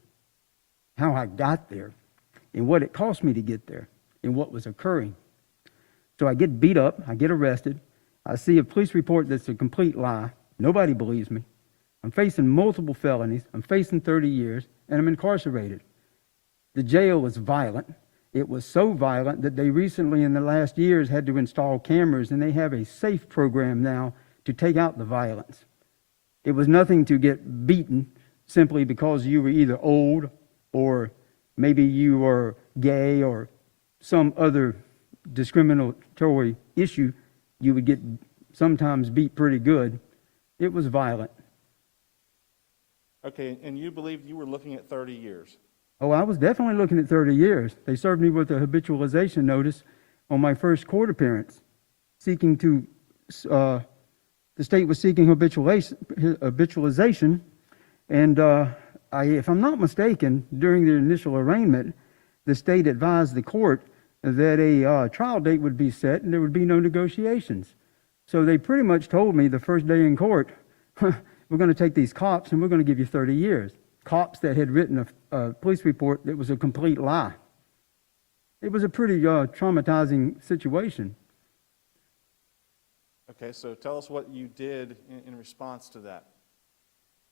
how I got there and what it cost me to get there and what was occurring. So I get beat up, I get arrested, I see a police report that's a complete lie. Nobody believes me. I'm facing multiple felonies, I'm facing 30 years, and I'm incarcerated. The jail was violent. It was so violent that they recently, in the last years, had to install cameras, and they have a safe program now to take out the violence. It was nothing to get beaten simply because you were either old or maybe you were gay or some other discriminatory issue. You would get sometimes beat pretty good. It was violent. Okay, and you believe you were looking at 30 years? Oh, I was definitely looking at 30 years. They served me with a habitualization notice on my first court appearance, seeking to, the state was seeking habitualization, and if I'm not mistaken, during the initial arraignment, the state advised the court that a trial date would be set and there would be no negotiations. So they pretty much told me the first day in court, we're going to take these cops and we're going to give you 30 years. Cops that had written a police report that was a complete lie. It was a pretty traumatizing situation. Okay, so tell us what you did in response to that.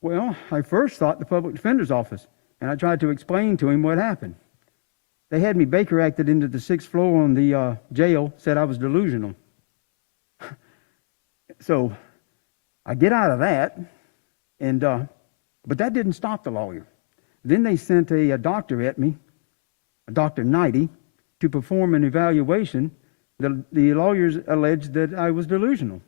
Well, I first thought the public defender's office, and I tried to explain to him what happened. They had me Baker acted into the 6th floor on the jail, said I was delusional. So I get out of that, and but that didn't stop the lawyer. Then they sent a doctor at me, a Dr. Knighty, to perform an evaluation. The lawyers alleged that I was delusional.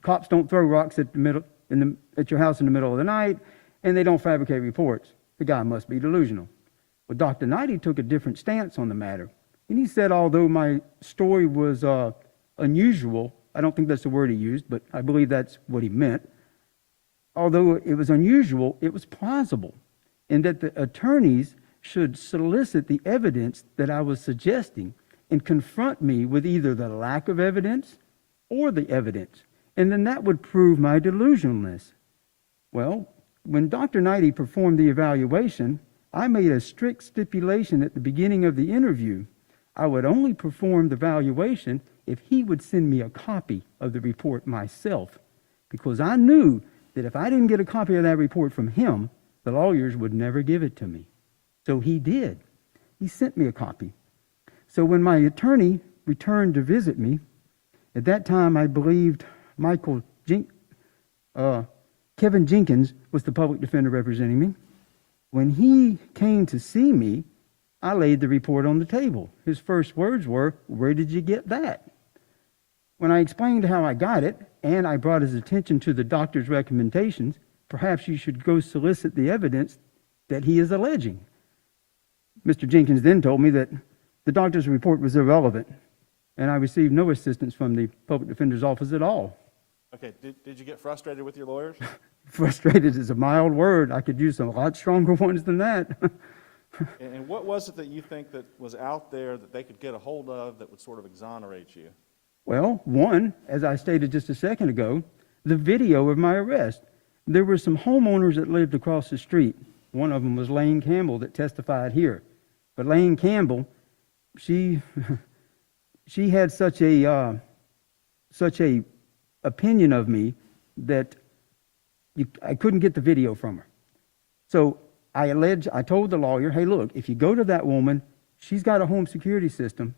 Cops don't throw rocks at your house in the middle of the night, and they don't fabricate reports. The guy must be delusional. Well, Dr. Knighty took a different stance on the matter, and he said although my story was unusual, I don't think that's the word he used, but I believe that's what he meant. Although it was unusual, it was plausible, and that the attorneys should solicit the evidence that I was suggesting and confront me with either the lack of evidence or the evidence, and then that would prove my delusionalness. Well, when Dr. Knighty performed the evaluation, I made a strict stipulation at the beginning of the interview. I would only perform the evaluation if he would send me a copy of the report myself, because I knew that if I didn't get a copy of that report from him, the lawyers would never give it to me. So he did. He sent me a copy. So when my attorney returned to visit me, at that time I believed Kevin Jenkins was the public defender representing me. When he came to see me, I laid the report on the table. His first words were, "Where did you get that?" When I explained how I got it, and I brought his attention to the doctor's recommendations, perhaps you should go solicit the evidence that he is alleging. Mr. Jenkins then told me that the doctor's report was irrelevant, and I received no assistance from the public defender's office at all. Okay, did you get frustrated with your lawyers? Frustrated is a mild word. I could use a lot stronger ones than that. And what was it that you think that was out there that they could get a hold of that would sort of exonerate you? Well, one, as I stated just a second ago, the video of my arrest. There were some homeowners that lived across the street. One of them was Lane Campbell that testified here. But Lane Campbell, she had such a opinion of me that I couldn't get the video from her. So I told the lawyer, hey, look, if you go to that woman, she's got a home security system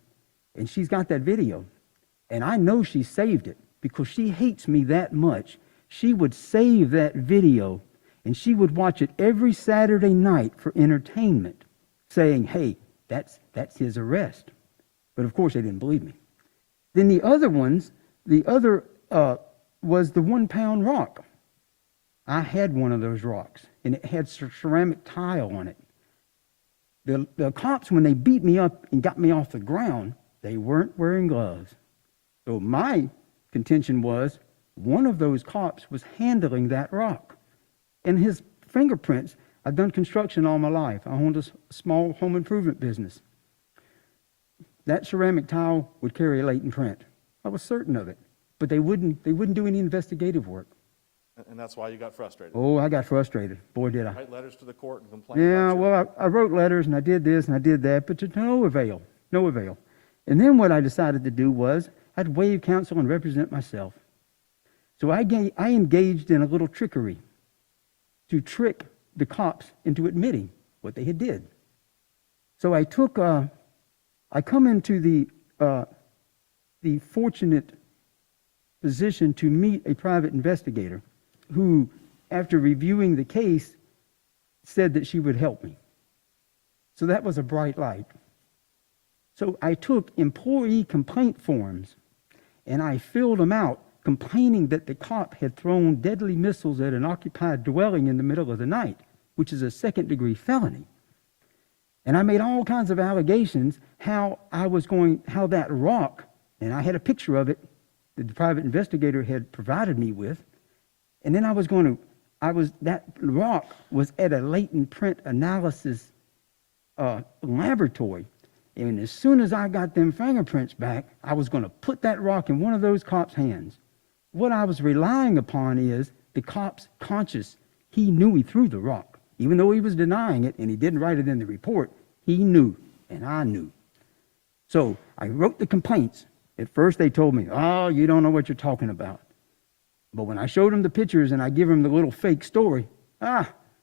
and she's got that video. And I know she saved it because she hates me that much. She would save that video and she would watch it every Saturday night for entertainment, saying, hey, that's his arrest. But of course they didn't believe me. Then the other was the 1 pound rock. I had one of those rocks and it had ceramic tile on it. The cops, when they beat me up and got me off the ground, they weren't wearing gloves. So my contention was one of those cops was handling that rock. And his fingerprints, I've done construction all my life. I owned a small home improvement business. That ceramic tile would carry a latent print. I was certain of it. But they wouldn't do any investigative work. And that's why you got frustrated. Oh, I got frustrated. Boy, did I. Write letters to the court and complain Yeah, about you. well, I wrote letters and I did this and I did that, but to no avail, no avail. And then what I decided to do was I'd waive counsel and represent myself. So I engaged in a little trickery to trick the cops into admitting what they had did. So I come into the fortunate position to meet a private investigator who, after reviewing the case, said that she would help me. So that was a bright light. So I took employee complaint forms and I filled them out complaining that the cop had thrown deadly missiles at an occupied dwelling in the middle of the night, which is a second-degree felony. And I made all kinds of allegations how that rock, and I had a picture of it that the private investigator had provided me with, and then that rock was at a latent print analysis laboratory. And as soon as I got them fingerprints back, I was going to put that rock in one of those cops' hands. What I was relying upon is the cop's conscious. He knew he threw the rock. Even though he was denying it and he didn't write it in the report, he knew and I knew. So I wrote the complaints. At first they told me, oh, you don't know what you're talking about. But when I showed them the pictures and I give them the little fake story,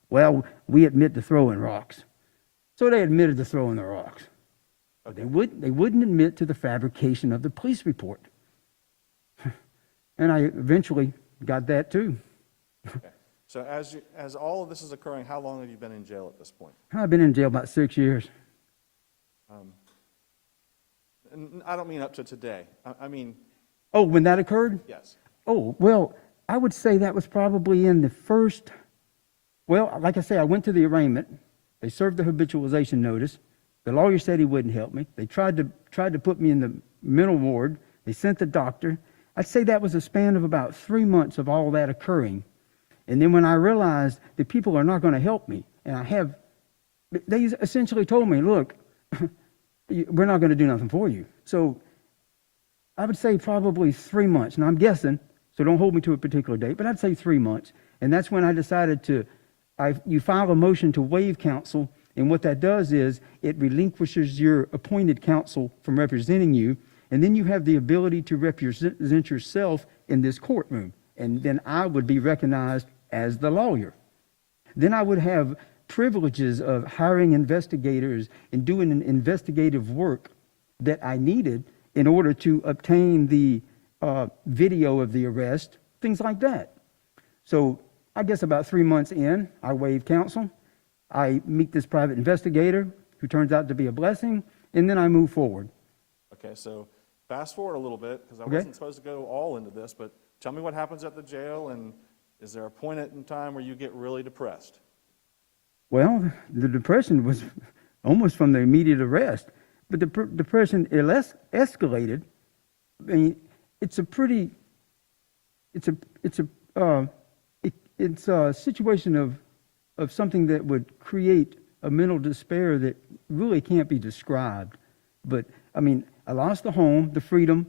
well, we admit to throwing rocks. So they admitted to throwing the rocks. They wouldn't admit to the fabrication of the police report. And I eventually got that too. Okay. So as all of this is occurring, how long have you been in jail at this point? I've been in jail about 6 years. And I don't mean up to today. I mean... Oh, when that occurred? Yes. Oh, well, I would say that was probably in the first, well, like I say, I went to the arraignment. They served the habitualization notice. The lawyer said he wouldn't help me. They tried to put me in the mental ward. They sent the doctor. I'd say that was a span of about 3 months of all that occurring. And then when I realized that people are not going to help me, and they essentially told me, look, we're not going to do nothing for you. So I would say probably 3 months. Now I'm guessing, so don't hold me to a particular date, but I'd say 3 months. And that's when I decided you file a motion to waive counsel. And what that does is it relinquishes your appointed counsel from representing you. And then you have the ability to represent yourself in this courtroom. And then I would be recognized as the lawyer. Then I would have privileges of hiring investigators and doing an investigative work that I needed in order to obtain the video of the arrest, things like that. So I guess about 3 months in, I waive counsel. I meet this private investigator who turns out to be a blessing, and then I move forward. Okay, so fast forward a little bit, because I wasn't supposed to go all into this, but tell me what happens at the jail, and is there a point in time where you get really depressed? Well, the depression was almost from the immediate arrest, but the depression escalated. I mean, it's a situation of something that would create a mental despair that really can't be described. But, I mean, I lost the home, the freedom,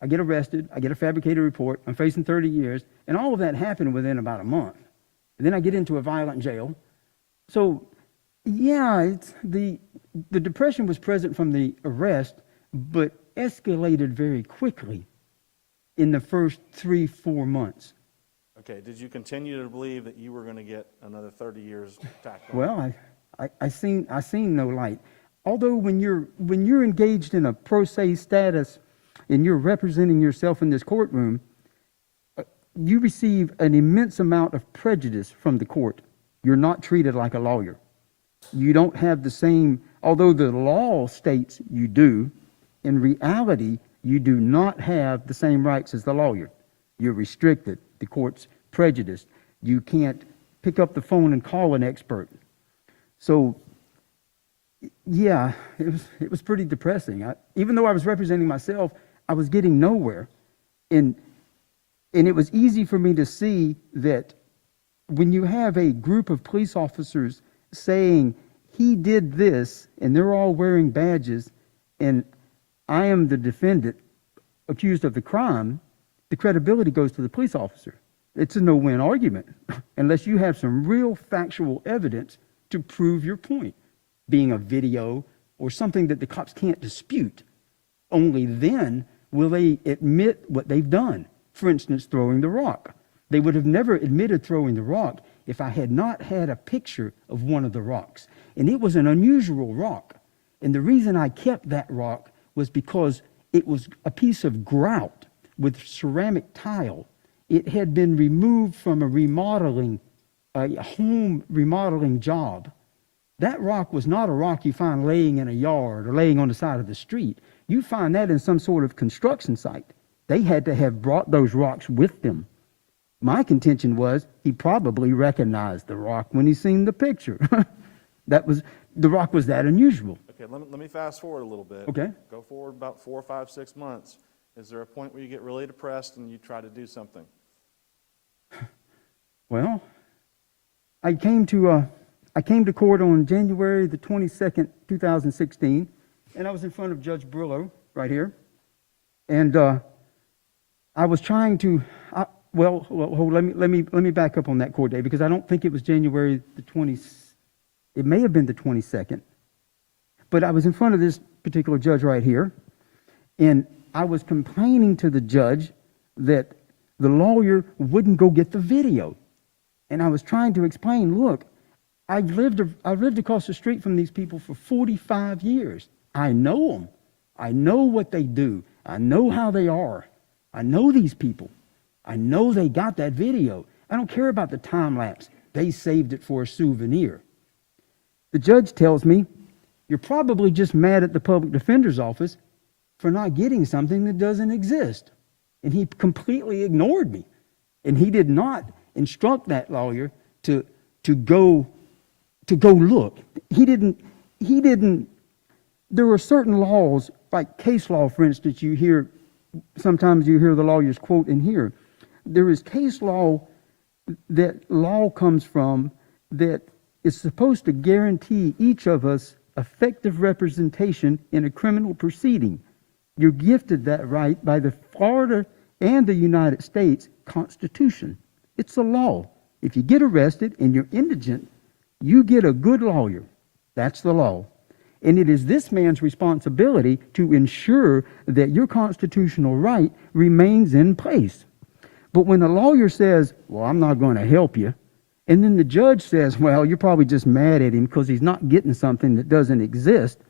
I get arrested, I get a fabricated report, I'm facing 30 years, and all of that happened within about a month. And then I get into a violent jail. So, yeah, it's the depression was present from the arrest, but escalated very quickly in the first 3-4 months. Okay, did you continue to believe that you were going to get another 30 years tacked on? Well, I seen no light. Although when you're engaged in a pro se status and you're representing yourself in this courtroom, you receive an immense amount of prejudice from the court. You're not treated like a lawyer. You don't have the same, although the law states you do, in reality, you do not have the same rights as the lawyer. You're restricted. The court's prejudiced. You can't pick up the phone and call an expert. So, yeah, it was pretty depressing. Even though I was representing myself, I was getting nowhere. And it was easy for me to see that when you have a group of police officers saying, he did this, and they're all wearing badges, and I am the defendant accused of the crime, the credibility goes to the police officer. It's a no-win argument unless you have some real factual evidence to prove your point, being a video or something that the cops can't dispute. Only then will they admit what they've done. For instance, throwing the rock. They would have never admitted throwing the rock if I had not had a picture of one of the rocks. And it was an unusual rock. And the reason I kept that rock was because it was a piece of grout with ceramic tile. It had been removed from a home remodeling job. That rock was not a rock you find laying in a yard or laying on the side of the street. You find that in some sort of construction site. They had to have brought those rocks with them. My contention was he probably recognized the rock when he seen the picture. The rock was that unusual. Okay, let me fast forward a little bit. Okay. Go forward about 4, 5, 6 months. Is there a point where you get really depressed and you try to do something? Well, I came to court on January the 22nd, 2016, and I was in front of Judge Brillo right here. And I was trying to, let me back up on that court day, because I don't think it was January the 20th. It may have been the 22nd. But I was in front of this particular judge right here, and I was complaining to the judge that the lawyer wouldn't go get the video. And I was trying to explain, look, I've lived across the street from these people for 45 years. I know them. I know what they do. I know how they are. I know these people. I know they got that video. I don't care about the time lapse. They saved it for a souvenir. The judge tells me, you're probably just mad at the public defender's office for not getting something that doesn't exist. And he completely ignored me. And he did not instruct that lawyer to go look. He didn't, there were certain laws, like case law, for instance, sometimes you hear the lawyers quote in here. There is case law that law comes from that is supposed to guarantee each of us effective representation in a criminal proceeding. You're gifted that right by the Florida and the United States Constitution. It's a law. If you get arrested and you're indigent, you get a good lawyer. That's the law. And it is this man's responsibility to ensure that your constitutional right remains in place. But when a lawyer says, well, I'm not going to help you, and then the judge says, well, you're probably just mad at him because he's not getting something that doesn't exist,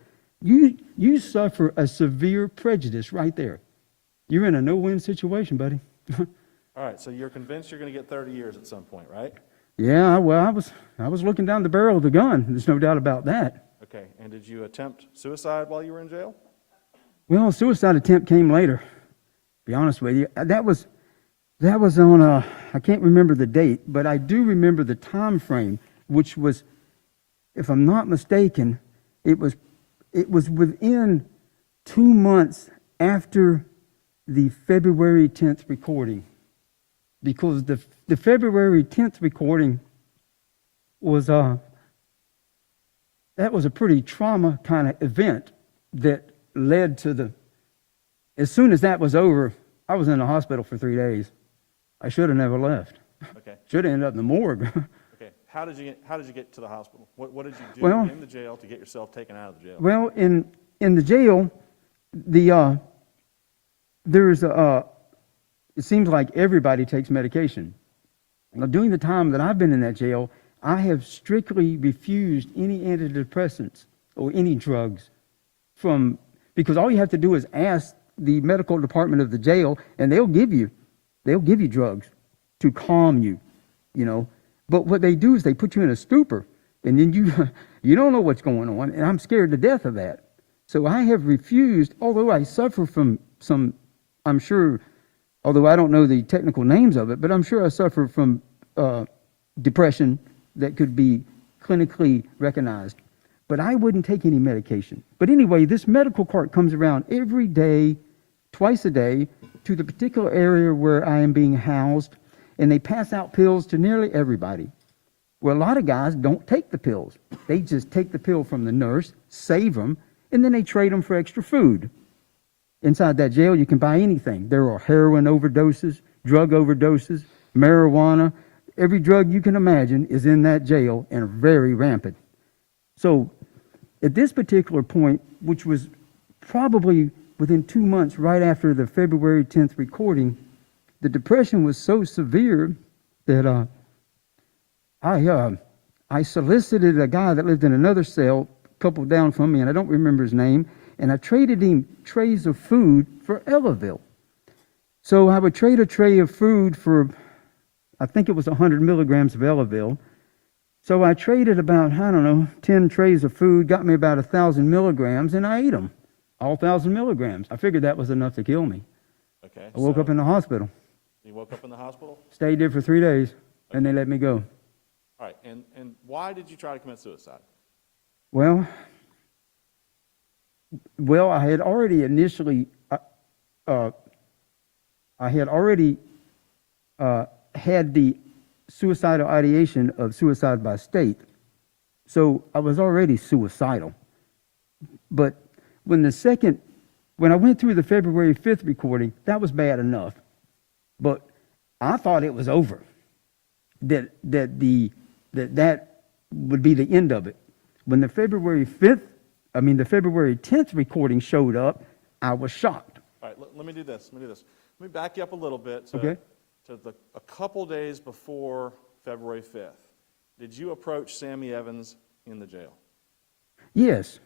you suffer a severe prejudice right there. You're in a no-win situation, buddy. All right, so you're convinced you're going to get 30 years at some point, right? Yeah, well, I was looking down the barrel of the gun. There's no doubt about that. Okay, and did you attempt suicide while you were in jail? Well, a suicide attempt came later, to be honest with you. That was on I can't remember the date, but I do remember the time frame, which was, if I'm not mistaken, it was within 2 months after the February 10th recording, because the February 10th recording was that was a pretty trauma kind of event that led to the, as soon as that was over, I was in the hospital for 3 days. I should have never left. Okay. Should have ended up in the morgue. Okay. How did you get to the hospital? What did you do Well, in the jail to get yourself taken out of the jail? Well, in the jail, there's it seems like everybody takes medication. Now, during the time that I've been in that jail, I have strictly refused any antidepressants or any drugs because all you have to do is ask the medical department of the jail, and they'll give you drugs to calm you, you know. But what they do is they put you in a stupor, and then you don't know what's going on, and I'm scared to death of that. So I have refused, although I suffer from some, I'm sure, although I don't know the technical names of it, but I'm sure I suffer from depression that could be clinically recognized. But I wouldn't take any medication. But anyway, this medical cart comes around every day, twice a day, to the particular area where I am being housed, and they pass out pills to nearly everybody. Well, a lot of guys don't take the pills. They just take the pill from the nurse, save them, and then they trade them for extra food. Inside that jail, you can buy anything. There are heroin overdoses, drug overdoses, marijuana. Every drug you can imagine is in that jail and very rampant. So at this particular point, which was probably within 2 months right after the February 10th recording, the depression was so severe that I solicited a guy that lived in another cell, a couple down from me, and I don't remember his name, and I traded him trays of food for Elavil. So I would trade a tray of food for, I think it was 100 milligrams of Elavil. So I traded about, 10 trays of food, got me about 1,000 milligrams, and I ate them, all 1,000 milligrams. I figured that was enough to kill me. Okay. I woke up in the hospital. You woke up in the hospital? Stayed there for 3 days, and they let me go. All right. And why did you try to commit suicide? Well, I had already initially, had the suicidal ideation of suicide by state. So I was already suicidal. But when I went through the February 5th recording, that was bad enough. But I thought it was over. That would be the end of it. When the February 10th recording showed up, I was shocked. All right, let me do this. Let me back you up a little bit to, Okay. A couple days before February 5th. Did you approach Sammy Evans in the jail? Yes.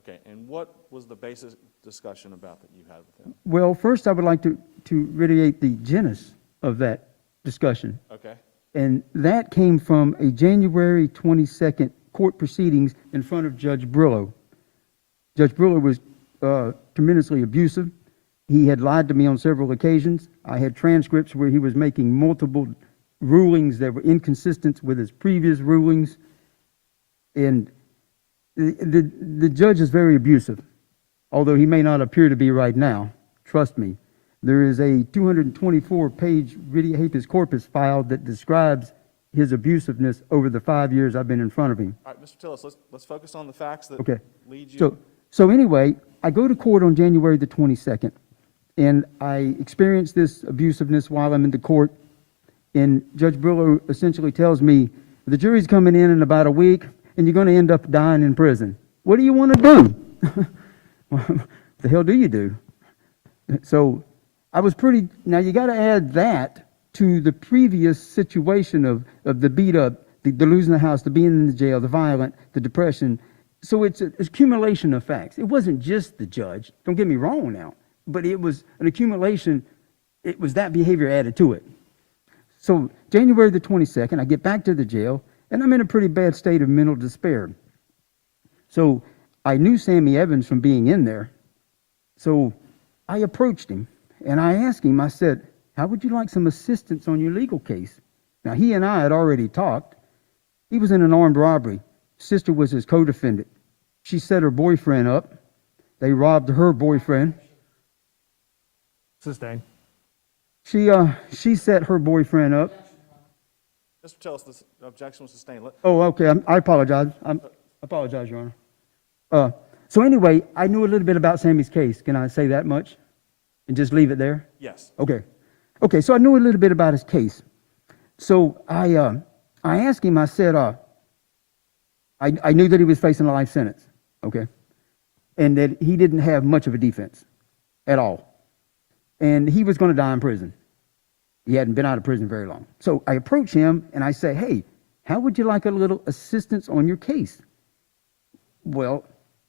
Okay, and what was the basic discussion about that you had with him? Well, first I would like to reiterate the genesis of that discussion. Okay. And that came from a January 22nd court proceedings in front of Judge Brillo. Judge Brillo was tremendously abusive. He had lied to me on several occasions. I had transcripts where he was making multiple rulings that were inconsistent with his previous rulings. And the judge is very abusive, although he may not appear to be right now. Trust me. There is a 224-page ridicule habeas corpus file that describes his abusiveness over the 5 years I've been in front of him. All right, Mr. Tillis, let's focus on the facts that lead you. So anyway, I go to court on January the 22nd, and I experience this abusiveness while I'm in the court, and Judge Brillo essentially tells me, the jury's coming in about a week, and you're going to end up dying in prison. What do you want to do? What the hell do you do? So I was now you got to add that to the previous situation of the beat up, the losing the house, the being in the jail, the violent, the depression. So it's an accumulation of facts. It wasn't just the judge. Don't get me wrong now, but it was an accumulation. It was that behavior added to it. So January the 22nd, I get back to the jail, and I'm in a pretty bad state of mental despair. So I knew Sammy Evans from being in there. So I approached him, and I asked him, I said, how would you like some assistance on your legal case? Now, he and I had already talked. He was in an armed robbery. Sister was his co-defendant. She set her boyfriend up. They robbed her boyfriend. Sustained. She set her boyfriend up. Mr. Tillis, this objection was sustained. Oh, okay. I apologize. I'm apologize, Your Honor. So anyway, I knew a little bit about Sammy's case. Can I say that much? And just leave it there? Yes. Okay. Okay, so I knew a little bit about his case. So I asked him, I said, I knew that he was facing a life sentence, okay? And that he didn't have much of a defense at all. And he was going to die in prison. He hadn't been out of prison very long. So I approach him and I say, hey, how would you like a little assistance on your case? Well,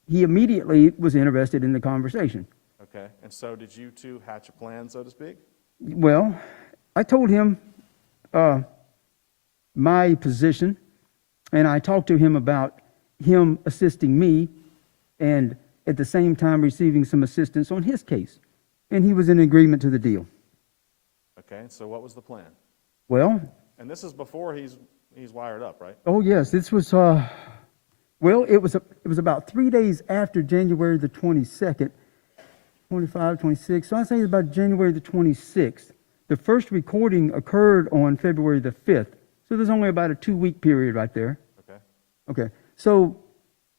he immediately was interested in the conversation. Okay, and so did you two hatch a plan, so to speak? Well, I told him my position, and I talked to him about him assisting me and at the same time receiving some assistance on his case. And he was in agreement to the deal. Okay, so what was the plan? Well, And this is before he's wired up, right? oh yes, this was, well, it was about 3 days after January the 22nd, 25, 26, so I'd say it's about January the 26th. The first recording occurred on February the 5th, so there's only about a 2-week period right there. Okay. Okay, so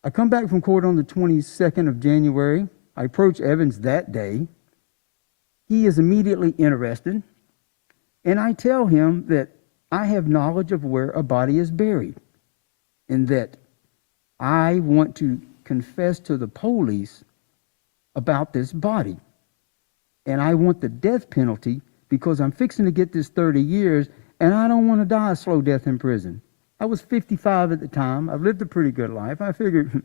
I come back from court on the 22nd of January. I approach Evans that day. He is immediately interested, and I tell him that I have knowledge of where a body is buried, and that I want to confess to the police about this body. And I want the death penalty because I'm fixing to get this 30 years, and I don't want to die a slow death in prison. I was 55 at the time. I've lived a pretty good life. I figured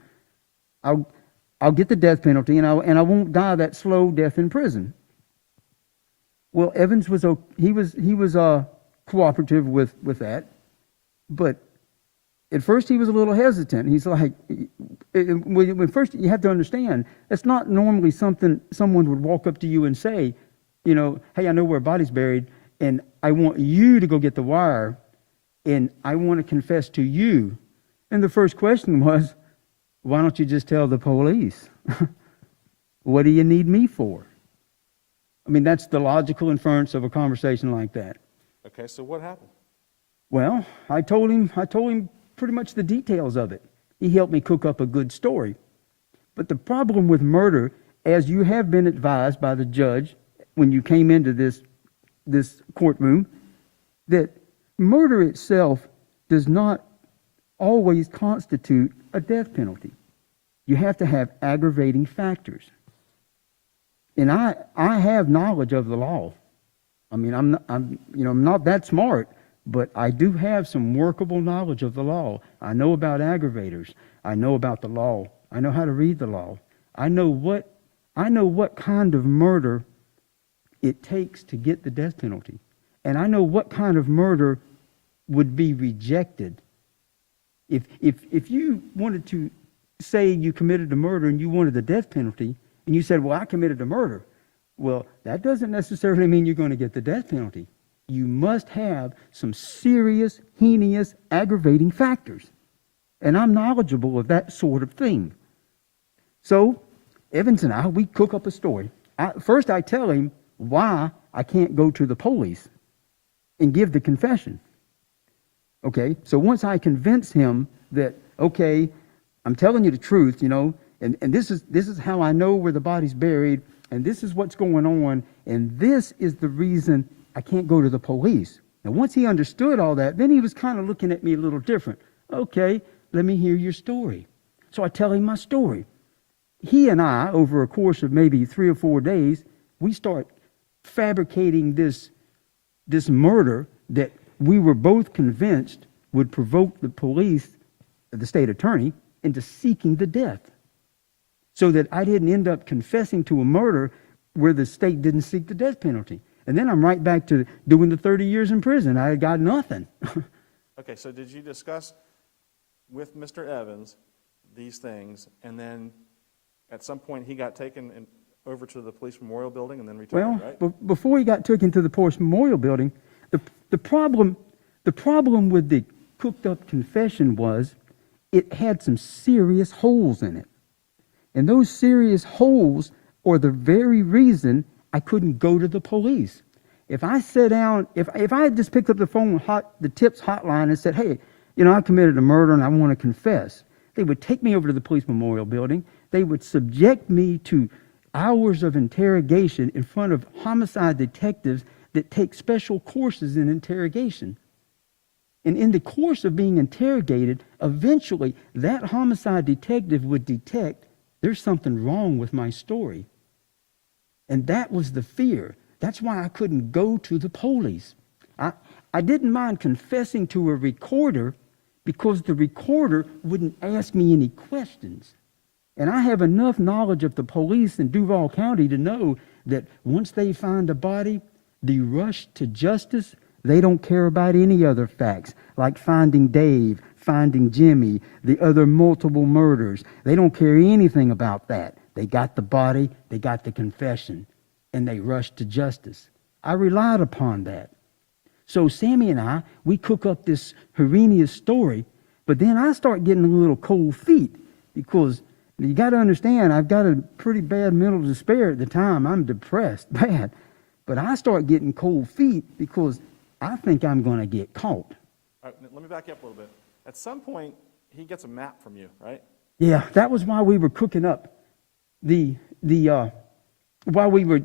I'll get the death penalty, and I won't die that slow death in prison. Well, Evans was cooperative with that, but at first he was a little hesitant. He's like, first you have to understand, it's not normally something someone would walk up to you and say, you know, hey, I know where a body's buried, and I want you to go get the wire, and I want to confess to you. And the first question was, why don't you just tell the police? What do you need me for? I mean, that's the logical inference of a conversation like that. Okay, so what happened? Well, I told him pretty much the details of it. He helped me cook up a good story. But the problem with murder, as you have been advised by the judge when you came into this courtroom, that murder itself does not always constitute a death penalty. You have to have aggravating factors. And I have knowledge of the law. I mean, I'm not that smart, but I do have some workable knowledge of the law. I know about aggravators. I know about the law. I know how to read the law. I know what kind of murder it takes to get the death penalty. And I know what kind of murder would be rejected. If you wanted to say you committed a murder and you wanted the death penalty, and you said, well, I committed a murder, well, that doesn't necessarily mean you're going to get the death penalty. You must have some serious, heinous, aggravating factors. And I'm knowledgeable of that sort of thing. So, Evans and I, we cook up a story. First, I tell him why I can't go to the police and give the confession. Okay, so once I convince him that, okay, I'm telling you the truth, you know, and this is how I know where the body's buried, and this is what's going on, and this is the reason I can't go to the police. Now, once he understood all that, then he was kind of looking at me a little different. Okay, let me hear your story. So I tell him my story. He and I, over a course of maybe 3 or 4 days, we start fabricating this murder that we were both convinced would provoke the police, the state attorney, into seeking the death. So that I didn't end up confessing to a murder where the state didn't seek the death penalty. And then I'm right back to doing the 30 years in prison. I got nothing. Okay, so did you discuss with Mr. Evans these things, and then at some point he got taken over to the police memorial building and then returned, right? Well, before he got taken to the police memorial building, the problem with the cooked up confession was it had some serious holes in it. And those serious holes are the very reason I couldn't go to the police. If I sat down, if I had just picked up the phone, the TIPS hotline and said, hey, you know, I committed a murder and I want to confess, They would take me over to the police memorial building. They would subject me to hours of interrogation in front of homicide detectives that take special courses in interrogation. And in the course of being interrogated, eventually that homicide detective would detect there's something wrong with my story. And that was the fear. That's why I couldn't go to the police. I didn't mind confessing to a recorder because the recorder wouldn't ask me any questions. And I have enough knowledge of the police in Duval County to know that once they find a body, the rush to justice, they don't care about any other facts, like finding Dave, finding Jimmy, the other multiple murders. They don't care anything about that. They got the body, they got the confession, and they rushed to justice. I relied upon that. So Sammy and I, we cook up this horrendous story, but then I start getting a little cold feet because you got to understand, I've got a pretty bad mental despair at the time. I'm depressed, bad. But I start getting cold feet because I think I'm going to get caught. All right, let me back you up a little bit. At some point, he gets a map from you, right? Yeah, that was why we were cooking up while we were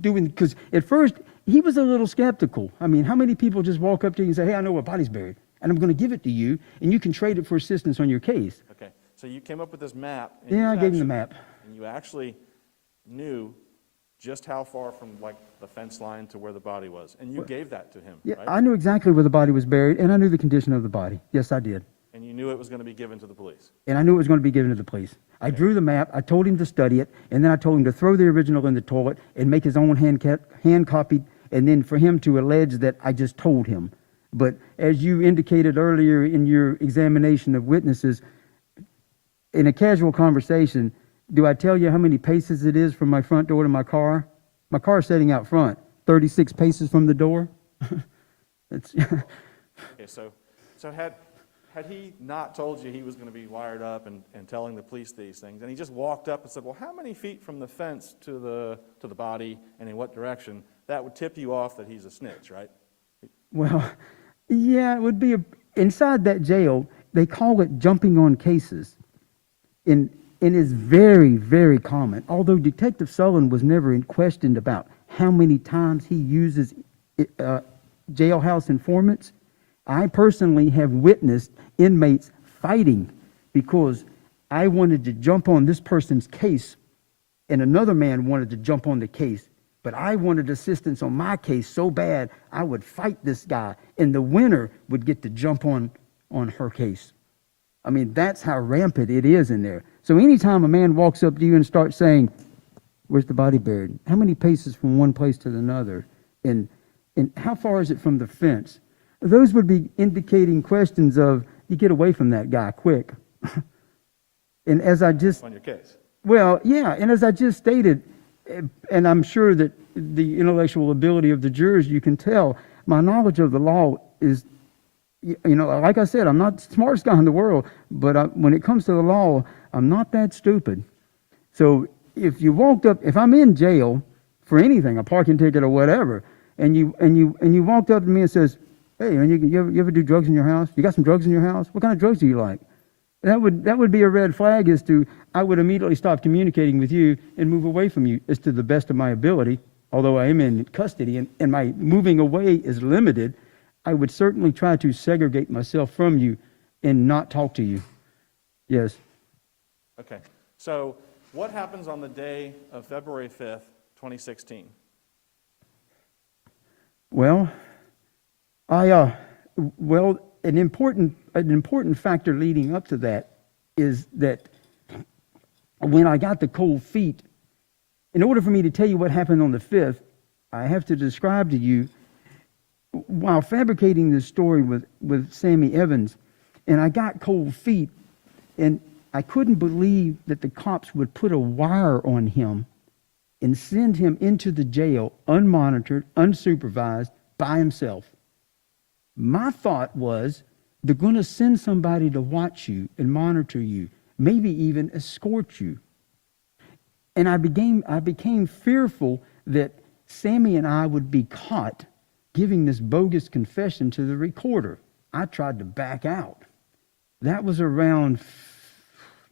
doing, because at first he was a little skeptical. I mean, how many people just walk up to you and say, hey, I know where body's buried, and I'm going to give it to you, and you can trade it for assistance on your case? Okay, so you came up with this map. Yeah, I gave him the map. And you actually knew just how far from like the fence line to where the body was, and you gave that to him, Yeah, right? I knew exactly where the body was buried, and I knew the condition of the body. Yes, I did. And you knew it was going to be given to the police. And I knew it was going to be given to the police. I drew the map, I told him to study it, and then I told him to throw the original in the toilet and make his own hand copied, and then for him to allege that I just told him. But as you indicated earlier in your examination of witnesses, in a casual conversation, do I tell you how many paces it is from my front door to my car? My car's sitting out front, 36 paces from the door. It's Okay, so had he not told you he was going to be wired up and telling the police these things, and he just walked up and said, well, how many feet from the fence to the body and in what direction, that would tip you off that he's a snitch, right? Well, yeah, it would be inside that jail, they call it jumping on cases. And it's very, very common. Although Detective Sullivan was never questioned about how many times he uses jailhouse informants, I personally have witnessed inmates fighting because I wanted to jump on this person's case and another man wanted to jump on the case, but I wanted assistance on my case so bad I would fight this guy and the winner would get to jump on her case. I mean, that's how rampant it is in there. So anytime a man walks up to you and starts saying, where's the body buried? How many paces from one place to another? And how far is it from the fence? Those would be indicating questions of, you get away from that guy quick. And as I just... On your case. Well, yeah, and as I just stated, and I'm sure that the intellectual ability of the jurors, you can tell, my knowledge of the law is, you know, like I said, I'm not the smartest guy in the world, but when it comes to the law, I'm not that stupid. So if you walked up, if I'm in jail for anything, a parking ticket or whatever, and you walked up to me and says, hey, man, you ever do drugs in your house? You got some drugs in your house? What kind of drugs do you like? That would be a red flag as to, I would immediately stop communicating with you and move away from you as to the best of my ability. Although I am in custody and my moving away is limited, I would certainly try to segregate myself from you and not talk to you. Yes. Okay, so what happens on the day of February 5th, 2016? Well, an important factor leading up to that is that when I got the cold feet, in order for me to tell you what happened on the 5th, I have to describe to you, while fabricating this story with Sammy Evans, and I got cold feet, and I couldn't believe that the cops would put a wire on him and send him into the jail unmonitored, unsupervised, by himself. My thought was, they're going to send somebody to watch you and monitor you, maybe even escort you. And I became fearful that Sammy and I would be caught giving this bogus confession to the recorder. I tried to back out. That was around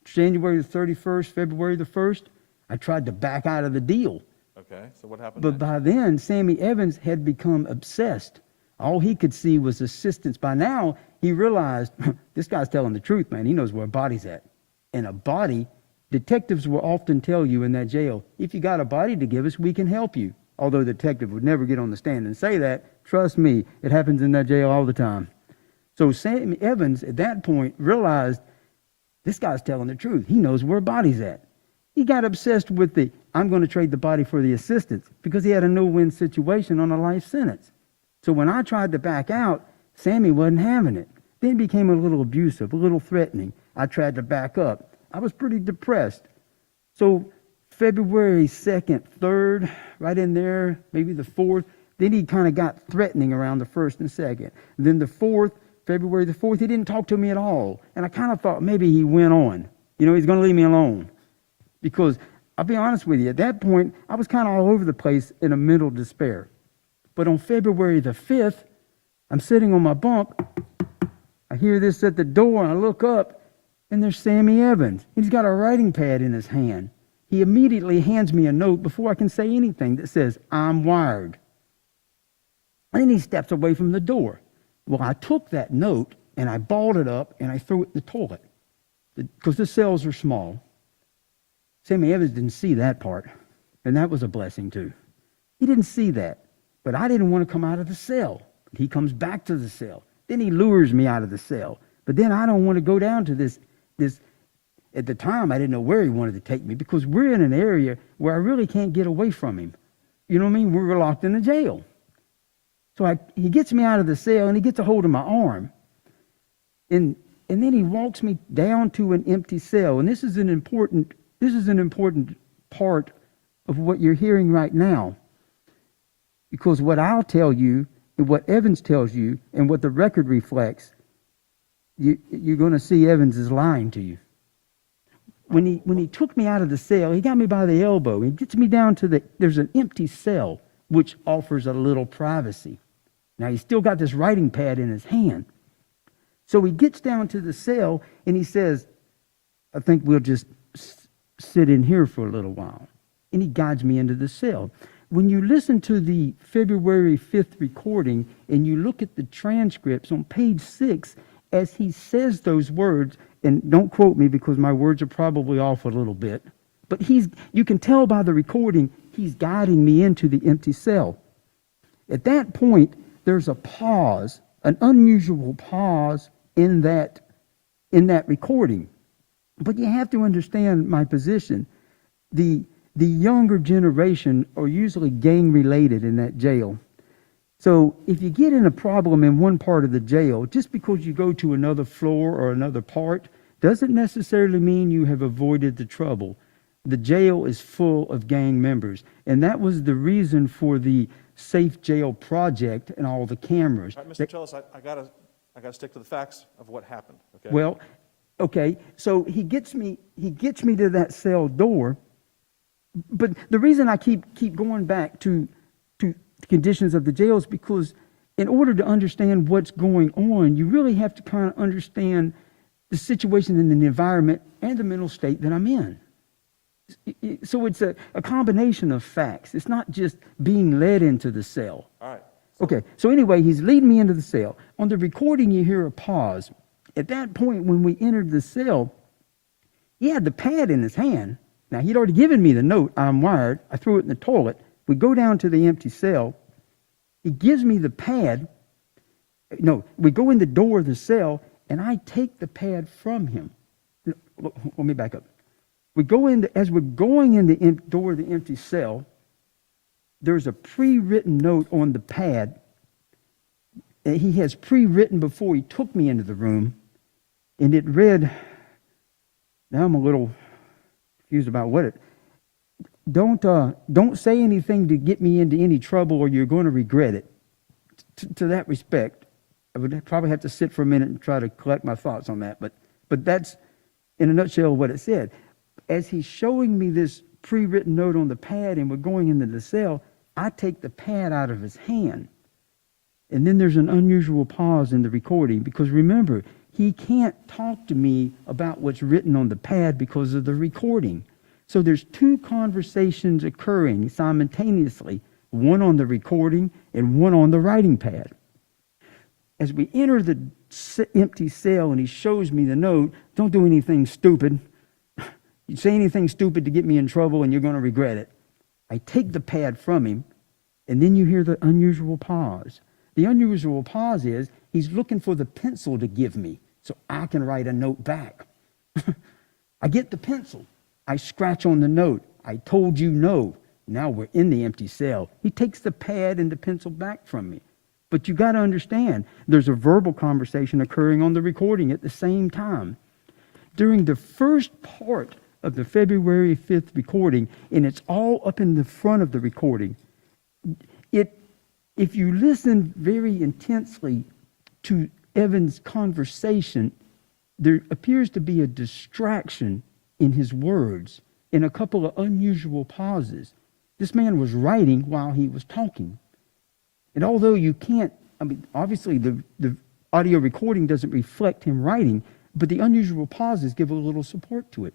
January the 31st, February the 1st, I tried to back out of the deal. Okay, so what happened But next? by then, Sammy Evans had become obsessed. All he could see was assistance. By now, he realized, this guy's telling the truth, man. He knows where a body's at. And a body, detectives will often tell you in that jail, if you got a body to give us, we can help you. Although the detective would never get on the stand and say that, trust me, it happens in that jail all the time. So Sammy Evans, at that point, realized, this guy's telling the truth. He knows where a body's at. He got obsessed with I'm going to trade the body for the assistance, because he had a no-win situation on a life sentence. So when I tried to back out, Sammy wasn't having it. Then it became a little abusive, a little threatening. I tried to back up. I was pretty depressed. So February 2nd, 3rd, right in there, maybe the 4th, then he kind of got threatening around the 1st and 2nd. Then the 4th, February the 4th, he didn't talk to me at all. And I kind of thought maybe he went on. You know, he's going to leave me alone. Because I'll be honest with you, at that point, I was kind of all over the place in a mental despair. But on February the 5th, I'm sitting on my bunk. I hear this at the door, and I look up, and there's Sammy Evans. He's got a writing pad in his hand. He immediately hands me a note before I can say anything that says, I'm wired. And then he steps away from the door. Well, I took that note, and I balled it up, and I threw it in the toilet, because the cells are small. Sammy Evans didn't see that part, and that was a blessing, too. He didn't see that, but I didn't want to come out of the cell. He comes back to the cell. Then he lures me out of the cell. But then I don't want to go down to this. At the time, I didn't know where he wanted to take me, because we're in an area where I really can't get away from him. You know what I mean? We were locked in a jail. So he gets me out of the cell, and he gets a hold of my arm. And then he walks me down to an empty cell. And this is an important part of what you're hearing right now. Because what I'll tell you, and what Evans tells you, and what the record reflects, you're going to see Evans is lying to you. When he took me out of the cell, he got me by the elbow. He gets me down to there's an empty cell, which offers a little privacy. Now, he's still got this writing pad in his hand. So he gets down to the cell, and he says, I think we'll just sit in here for a little while. And he guides me into the cell. When you listen to the February 5th recording, and you look at the transcripts on page 6, as he says those words, and don't quote me because my words are probably off a little bit, but you can tell by the recording, he's guiding me into the empty cell. At that point, there's a pause, an unusual pause in that recording. But you have to understand my position. The younger generation are usually gang-related in that jail. So if you get in a problem in one part of the jail, just because you go to another floor or another part, doesn't necessarily mean you have avoided the trouble. The jail is full of gang members. And that was the reason for the Safe Jail Project and all the cameras. All right, Mr. Tillis, I gotta stick to the facts of what happened, okay? Well, okay, so he gets me to that cell door, but the reason I keep going back to the conditions of the jail is because in order to understand what's going on, you really have to kind of understand the situation in the environment and the mental state that I'm in. So it's a combination of facts. It's not just being led into the cell. All right. Okay, so anyway, he's leading me into the cell. On the recording, you hear a pause. At that point, when we entered the cell, he had the pad in his hand. Now, he'd already given me the note, I'm wired. I threw it in the toilet. We go down to the empty cell. He gives me the pad. No, we go in the door of the cell, and I take the pad from him. Let me back up. As we're going in the door of the empty cell, there's a pre-written note on the pad that he has pre-written before he took me into the room, and it read, now I'm a little confused about what it, don't say anything to get me into any trouble or you're going to regret it. To that respect, I would probably have to sit for a minute and try to collect my thoughts on that, but that's in a nutshell what it said. As he's showing me this pre-written note on the pad and we're going into the cell, I take the pad out of his hand. And then there's an unusual pause in the recording because remember, he can't talk to me about what's written on the pad because of the recording. So there's two conversations occurring simultaneously, one on the recording and one on the writing pad. As we enter the empty cell and he shows me the note, don't do anything stupid. You say anything stupid to get me in trouble and you're going to regret it. I take the pad from him, and then you hear the unusual pause. The unusual pause is he's looking for the pencil to give me so I can write a note back. I get the pencil. I scratch on the note. I told you no. Now we're in the empty cell. He takes the pad and the pencil back from me. But you got to understand, there's a verbal conversation occurring on the recording at the same time. During the first part of the February 5th recording, and it's all up in the front of the recording, if you listen very intensely to Evan's conversation, there appears to be a distraction in his words and a couple of unusual pauses. This man was writing while he was talking. And although you can't, obviously the audio recording doesn't reflect him writing, but the unusual pauses give a little support to it.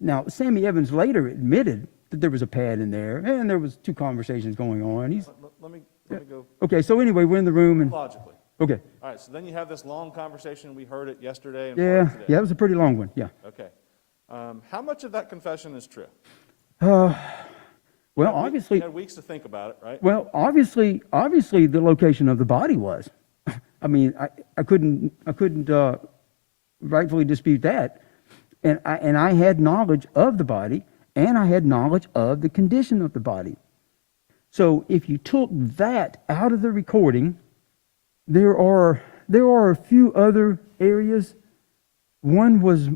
Now, Sammy Evans later admitted that there was a pad in there, and there was two conversations going on. Let me go. Okay, so anyway, we're in the room. And Logically. okay. All right, so then you have this long conversation. We heard it yesterday. And Yeah, part of today. yeah, it was a pretty long one, yeah. Okay. How much of that confession is true? Well, obviously, You had weeks to think about it, right? well, obviously, the location of the body was. I mean, I couldn't rightfully dispute that, and I had knowledge of the body, and I had knowledge of the condition of the body. So if you took that out of the recording, there are a few other areas. One was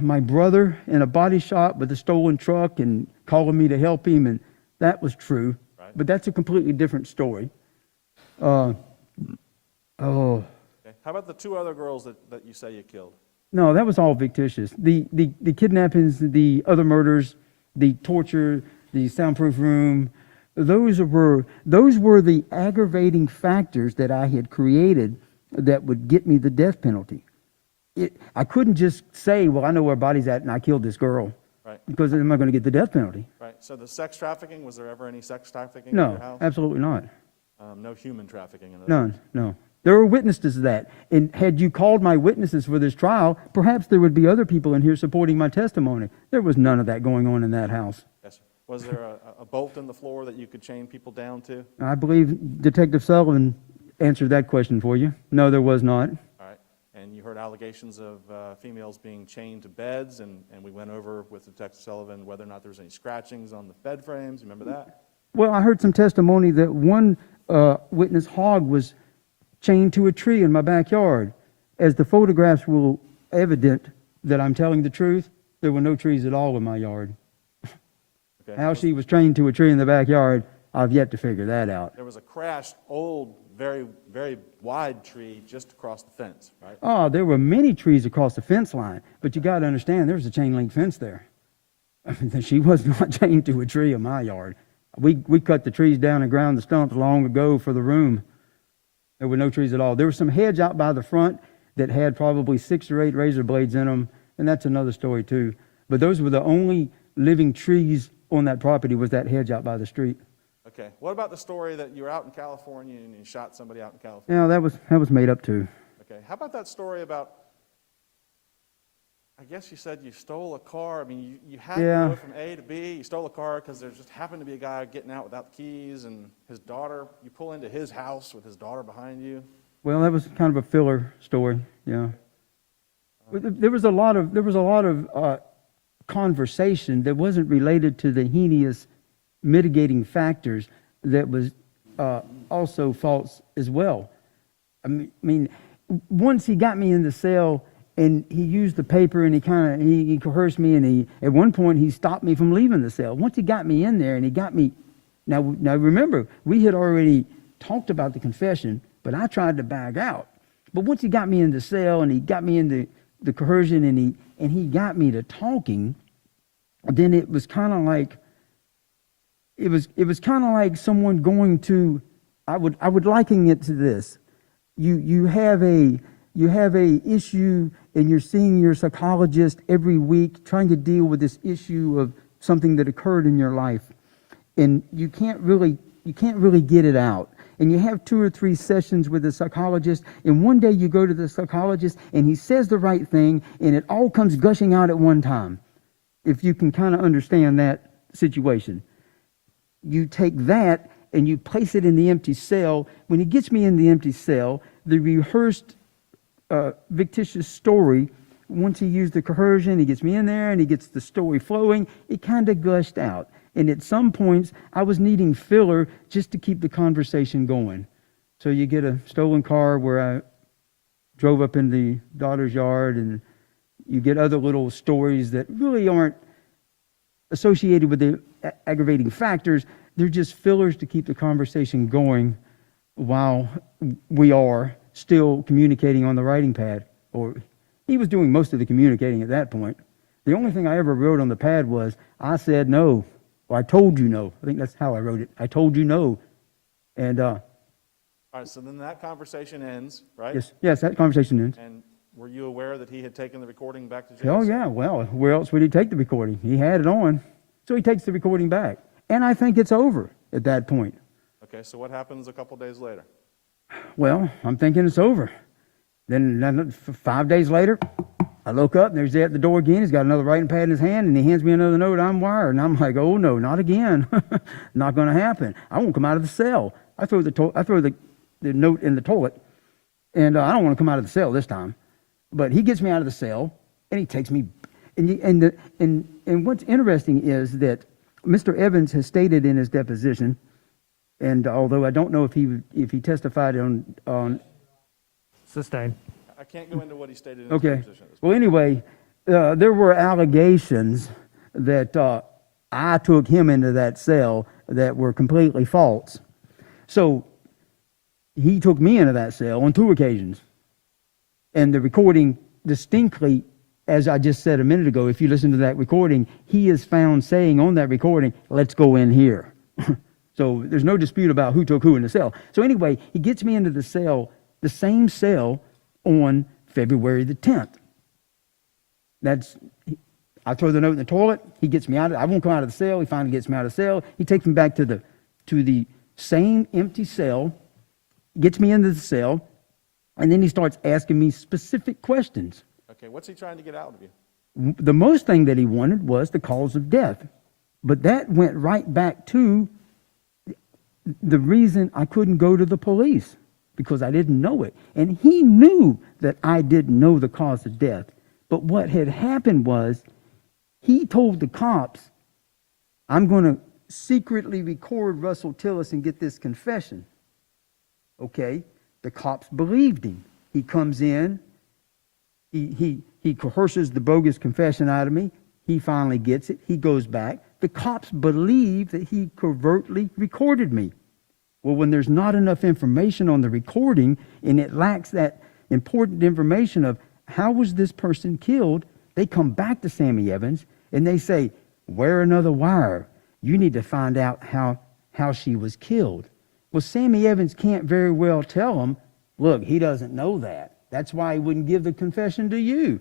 my brother in a body shop with a stolen truck and calling me to help him, and that was true. Right. But that's a completely different story. Okay. How about the two other girls that you say you killed? No, that was all fictitious. The kidnappings, the other murders, the torture, the soundproof room, those were the aggravating factors that I had created that would get me the death penalty. I couldn't just say, well, I know where body's at and I killed this girl. Right. Because then am I going to get the death penalty? Right. So the sex trafficking, was there ever any sex trafficking in your house? No, absolutely not. No human trafficking in those? None, no. There were witnesses to that. And had you called my witnesses for this trial, perhaps there would be other people in here supporting my testimony. There was none of that going on in that house. Yes, sir. Was there a bolt in the floor that you could chain people down to? I believe Detective Sullivan answered that question for you. No, there was not. All right. And you heard allegations of females being chained to beds, and we went over with Detective Sullivan whether or not there was any scratchings on the bed frames. Remember that? Well, I heard some testimony that one witness, Hogg, was chained to a tree in my backyard. As the photographs will evident that I'm telling the truth, there were no trees at all in my yard. Okay. How she was chained to a tree in the backyard, I've yet to figure that out. There was a crashed, old, very, very wide tree just across the fence, right? Oh, there were many trees across the fence line, but you got to understand there was a chain link fence there. I mean, she was not chained to a tree in my yard. We cut the trees down and ground the stumps long ago for the room. There were no trees at all. There was some hedge out by the front that had probably 6 or 8 razor blades in them, and that's another story too. But those were the only living trees on that property, was that hedge out by the street. Okay. What about the story that you were out in California and you shot somebody out in California? Yeah, that was made up too. Okay. How about that story about, I guess you said you stole a car. I mean, you had to go from A to B. You stole a car because there just happened to be a guy getting out without the keys, and his daughter, you pull into his house with his daughter behind you. Well, that was kind of a filler story, yeah. There was a lot of conversation that wasn't related to the heinous mitigating factors that was also false as well. I mean, once he got me in the cell and he used the paper and he coerced me, and at one point he stopped me from leaving the cell. Once he got me in there and he got me, now remember, we had already talked about the confession, but I tried to back out. But once he got me in the cell and he got me into the coercion and he got me to talking, then it was kind of like, it was kind of like someone going to, I would liken it to this. You have a you have a issue and you're seeing your psychologist every week trying to deal with this issue of something that occurred in your life, and you can't really get it out. And you have 2 or 3 sessions with the psychologist, and one day you go to the psychologist and he says the right thing and it all comes gushing out at one time. If you can kind of understand that situation. You take that and you place it in the empty cell. When he gets me in the empty cell, the rehearsed fictitious story, once he used the coercion, he gets me in there and he gets the story flowing, it kind of gushed out. And at some points, I was needing filler just to keep the conversation going. So you get a stolen car where I drove up in the daughter's yard, and you get other little stories that really aren't associated with the aggravating factors. They're just fillers to keep the conversation going while we are still communicating on the writing pad. Or he was doing most of the communicating at that point. The only thing I ever wrote on the pad was, I said no. Or I told you no. I think that's how I wrote it. I told you no. And All right, so then that conversation ends, right? yes, that conversation ends. And were you aware that he had taken the recording back to jail? Oh yeah, well, where else would he take the recording? He had it on. So he takes the recording back. And I think it's over at that point. Okay, so what happens a couple days later? Well, I'm thinking it's over. Then 5 days later, I look up and there's he at the door again. He's got another writing pad in his hand and he hands me another note. I'm wired. And I'm like, oh no, not again. Not going to happen. I won't come out of the cell. I throw the note in the toilet, and I don't want to come out of the cell this time. But he gets me out of the cell and he takes me. And what's interesting is that Mr. Evans has stated in his deposition, and although I don't know if he testified on Sustained. I can't go into what he stated in his okay. deposition. Well, anyway, there were allegations that I took him into that cell that were completely false. So he took me into that cell on 2 occasions. And the recording distinctly, as I just said a minute ago, if you listen to that recording, he is found saying on that recording, let's go in here. So there's no dispute about who took who in the cell. So anyway, he gets me into the cell, the same cell, on February the 10th. I throw the note in the toilet. He gets me out. I won't come out of the cell. He finally gets me out of the cell. He takes me back to the same empty cell, gets me into the cell, and then he starts asking me specific questions. Okay, what's he trying to get out of you? The most thing that he wanted was the cause of death. But that went right back to the reason I couldn't go to the police, because I didn't know it. And he knew that I didn't know the cause of death. But what had happened was he told the cops, I'm going to secretly record Russell Tillis and get this confession. Okay, the cops believed him. He comes in, he coerces the bogus confession out of me. He finally gets it. He goes back. The cops believe that he covertly recorded me. Well, when there's not enough information on the recording and it lacks that important information of how was this person killed, they come back to Sammy Evans and they say, wear another wire. You need to find out how she was killed. Well, Sammy Evans can't very well tell them, look, he doesn't know that. That's why he wouldn't give the confession to you.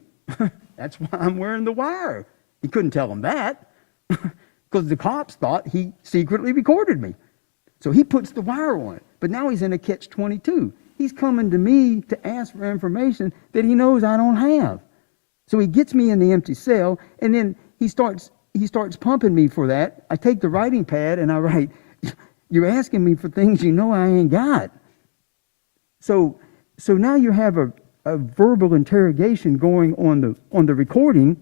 That's why I'm wearing the wire. He couldn't tell them that because the cops thought he secretly recorded me. So he puts the wire on it. But now he's in a catch-22. He's coming to me to ask for information that he knows I don't have. So he gets me in the empty cell, and then he starts pumping me for that. I take the writing pad and I write, you're asking me for things you know I ain't got. So now you have a verbal interrogation going on the recording,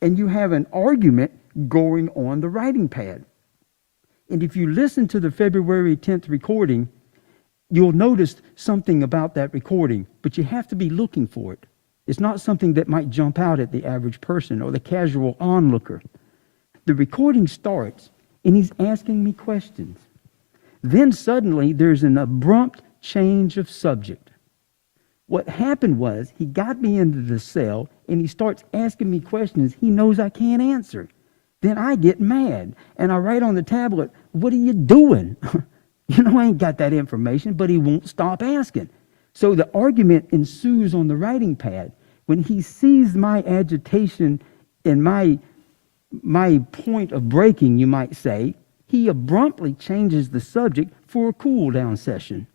and you have an argument going on the writing pad. And if you listen to the February 10th recording, you'll notice something about that recording, but you have to be looking for it. It's not something that might jump out at the average person or the casual onlooker. The recording starts, and he's asking me questions. Then suddenly, there's an abrupt change of subject. What happened was, he got me into the cell, and he starts asking me questions he knows I can't answer. Then I get mad, and I write on the tablet, what are you doing? You know, I ain't got that information, but he won't stop asking. So the argument ensues on the writing pad. When he sees my agitation and my point of breaking, you might say, he abruptly changes the subject for a cool down session.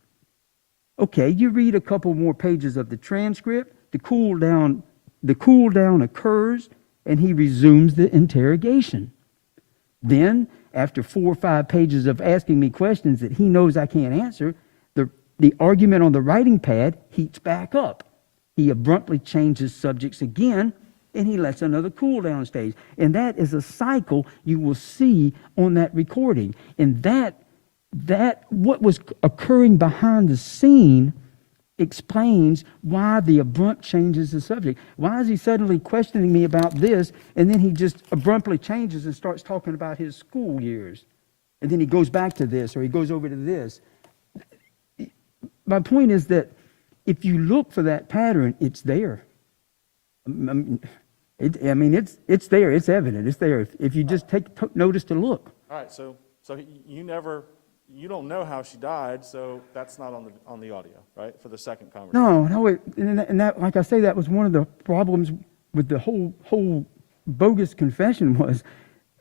Okay, you read a couple more pages of the transcript, the cool down occurs, and he resumes the interrogation. Then, after 4 or 5 pages of asking me questions that he knows I can't answer, the argument on the writing pad heats back up. He abruptly changes subjects again, and he lets another cool down stage. And that is a cycle you will see on that recording. And that what was occurring behind the scene explains why the abrupt changes the subject. Why is he suddenly questioning me about this, and then he just abruptly changes and starts talking about his school years? And then he goes back to this, or he goes over to this. My point is that if you look for that pattern, it's there. It's there. It's evident. It's there. If you just take notice to look. All right, so you don't know how she died, so that's not on the audio, right? For the second conversation. No, and that, like I say, that was one of the problems with the whole bogus confession was,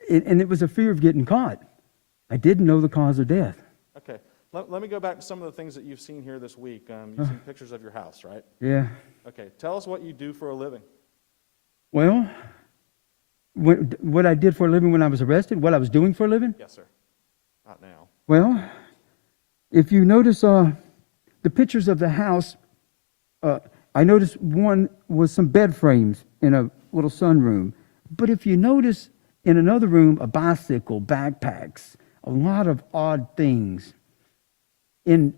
and it was a fear of getting caught. I didn't know the cause of death. Okay, let me go back to some of the things that you've seen here this week. You've seen pictures of your house, right? Yeah. Okay, tell us what you do for a living. Well, what I did for a living when I was arrested, what I was doing for a living? Yes, sir. Not now. Well, if you notice the pictures of the house, I noticed one was some bed frames in a little sunroom. But if you notice in another room, a bicycle, backpacks, a lot of odd things. There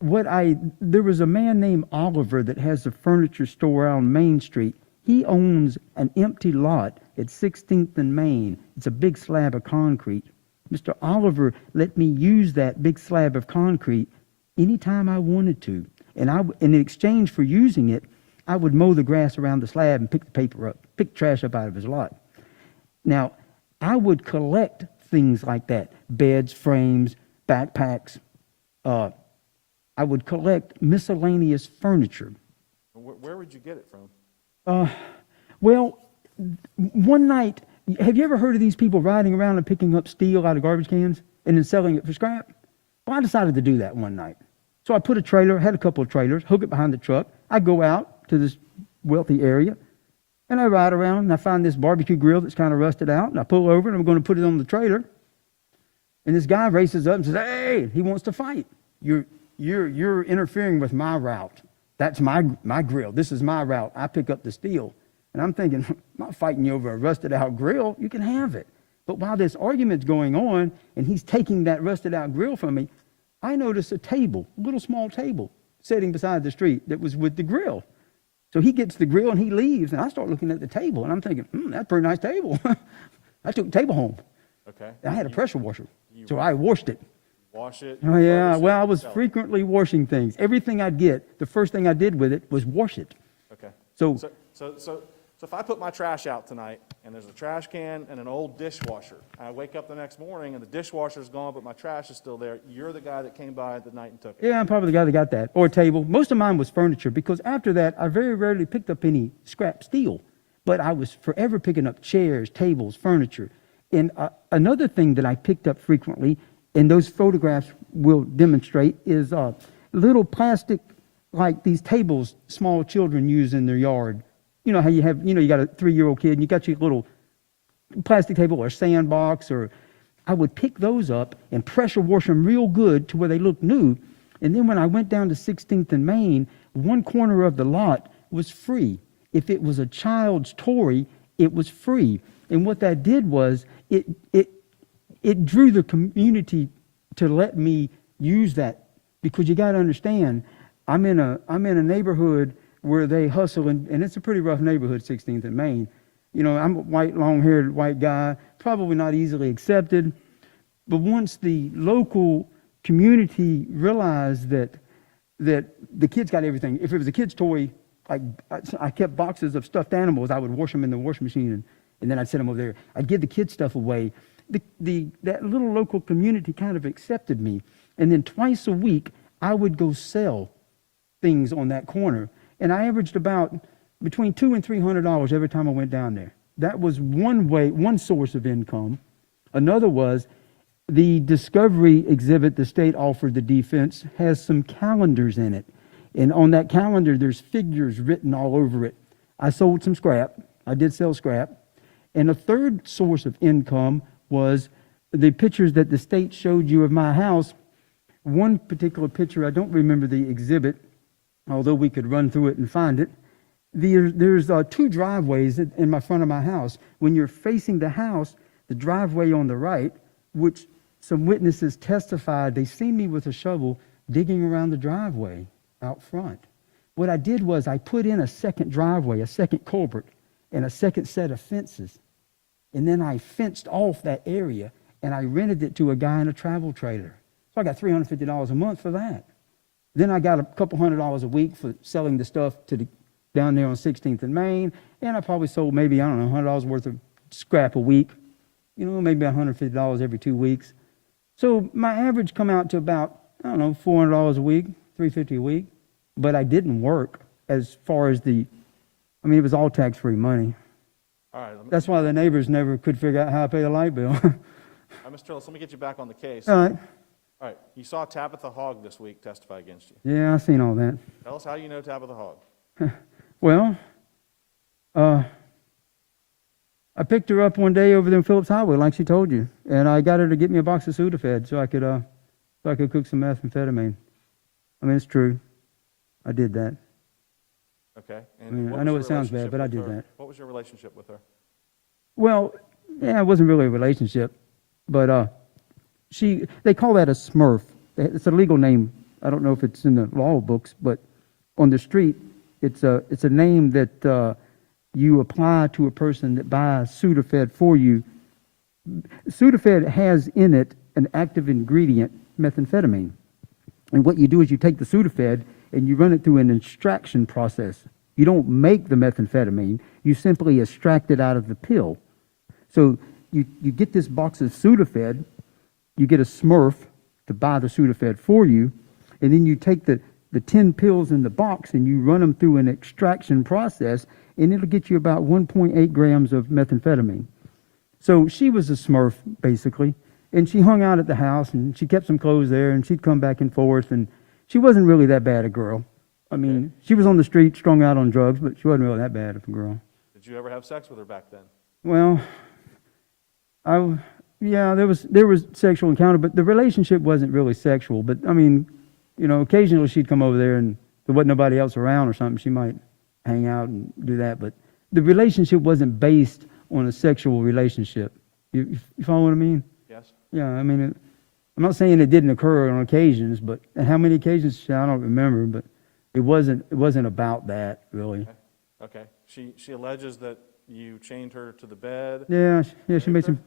was a man named Oliver that has a furniture store out on Main Street. He owns an empty lot at 16th and Main. It's a big slab of concrete. Mr. Oliver let me use that big slab of concrete anytime I wanted to. And in exchange for using it, I would mow the grass around the slab and pick the paper up, pick trash up out of his lot. Now, I would collect things like that, beds, frames, backpacks. I would collect miscellaneous furniture. Where would you get it from? Well, one night, have you ever heard of these people riding around and picking up steel out of garbage cans and then selling it for scrap? Well, I decided to do that one night. So I put had a couple of trailers, hook it behind the truck. I go out to this wealthy area, and I ride around, and I find this barbecue grill that's kind of rusted out, and I pull over, and I'm going to put it on the trailer. And this guy races up and says, "Hey," he wants to fight. You're interfering with my route. That's my grill. This is my route. I pick up the steel. And I'm thinking, I'm not fighting you over a rusted out grill. You can have it. But while this argument's going on, and he's taking that rusted out grill from me, I notice a table, a little small table, sitting beside the street that was with the grill. So he gets the grill and he leaves, and I start looking at the table, and I'm thinking, that's a pretty nice table. I took the table home. Okay. I had a pressure washer, so I washed it. Wash it? Oh, yeah. Well, I was frequently washing things. Everything I'd get, the first thing I did with it was wash it. Okay. So if I put my trash out tonight, and there's a trash can and an old dishwasher, I wake up the next morning and the dishwasher's gone, but my trash is still there, you're the guy that came by the night and took it? Yeah, I'm probably the guy that got that. Or a table. Most of mine was furniture, because after that, I very rarely picked up any scrap steel. But I was forever picking up chairs, tables, furniture. And another thing that I picked up frequently, and those photographs will demonstrate, is little plastic, like these tables small children use in their yard. You know how you have, you got a 3-year-old kid and you got your little plastic table or sandbox, or I would pick those up and pressure wash them real good to where they look new. And then when I went down to 16th and Main, one corner of the lot was free. If it was a child's toy, it was free. And what that did was it drew the community to let me use that, because you got to understand, I'm in a neighborhood where they hustle, and it's a pretty rough neighborhood, 16th and Main. I'm a white, long-haired white guy, probably not easily accepted. But once the local community realized that the kids got everything, if it was a kid's toy, I kept boxes of stuffed animals, I would wash them in the washing machine, and then I'd set them over there. I'd give the kids stuff away. That little local community kind of accepted me. And then twice a week, I would go sell things on that corner. And I averaged about between $200 and $300 every time I went down there. That was one source of income. Another was the discovery exhibit the state offered the defense has some calendars in it. And on that calendar, there's figures written all over it. I sold some scrap. I did sell scrap. And a third source of income was the pictures that the state showed you of my house. One particular picture, I don't remember the exhibit, although we could run through it and find it. There's two driveways in my front of my house. When you're facing the house, the driveway on the right, which some witnesses testified, they seen me with a shovel digging around the driveway out front. What I did was I put in a second driveway, a second culvert, and a second set of fences. And then I fenced off that area, and I rented it to a guy in a travel trailer. So I got $350 a month for that. Then I got a couple $100 a week for selling the stuff down there on 16th and Main, and I probably sold maybe, I don't know, $100 worth of scrap a week, maybe $150 every 2 weeks. So my average come out to about, I don't know, $400 a week, $350 a week, but I didn't work as far as it was all tax-free money. All right. That's why the neighbors never could figure out how to pay the light bill. All right, Mr. Tillis, let me get you back on the case. All right. All right. You saw Tabitha Hogg this week testify against you. Yeah, I seen all that. Tell us how you know Tabitha Hogg. Well, I picked her up one day over there in Phillips Highway, like she told you, and I got her to get me a box of Sudafed so I could cook some methamphetamine. I mean, it's true. I did that. Okay. And I know it sounds bad, but I did that. What was your relationship with her? Well, yeah, it wasn't really a relationship, but they call that a smurf. It's a legal name. I don't know if it's in the law books, but on the street, it's a name that you apply to a person that buys Sudafed for you. Sudafed has in it an active ingredient, methamphetamine. And what you do is you take the Sudafed and you run it through an extraction process. You don't make the methamphetamine, you simply extract it out of the pill. So you get this box of Sudafed, you get a smurf to buy the Sudafed for you, and then you take the 10 pills in the box and you run them through an extraction process, and it'll get you about 1.8 grams of methamphetamine. So she was a smurf, basically, and she hung out at the house, and she kept some clothes there, and she'd come back and forth, and she wasn't really that bad a girl. I mean, she was on the street, strung out on drugs, but she wasn't really that bad of a girl. Did you ever have sex with her back then? Well, yeah, there was sexual encounter, but the relationship wasn't really sexual. But I mean, occasionally she'd come over there and there wasn't nobody else around or something. She might hang out and do that, but the relationship wasn't based on a sexual relationship. You follow what I mean? Yes. Yeah, I mean, I'm not saying it didn't occur on occasions, but and how many occasions, I don't remember, but it wasn't about that, really. Okay. She alleges that you chained her to the bed. Yeah, she made some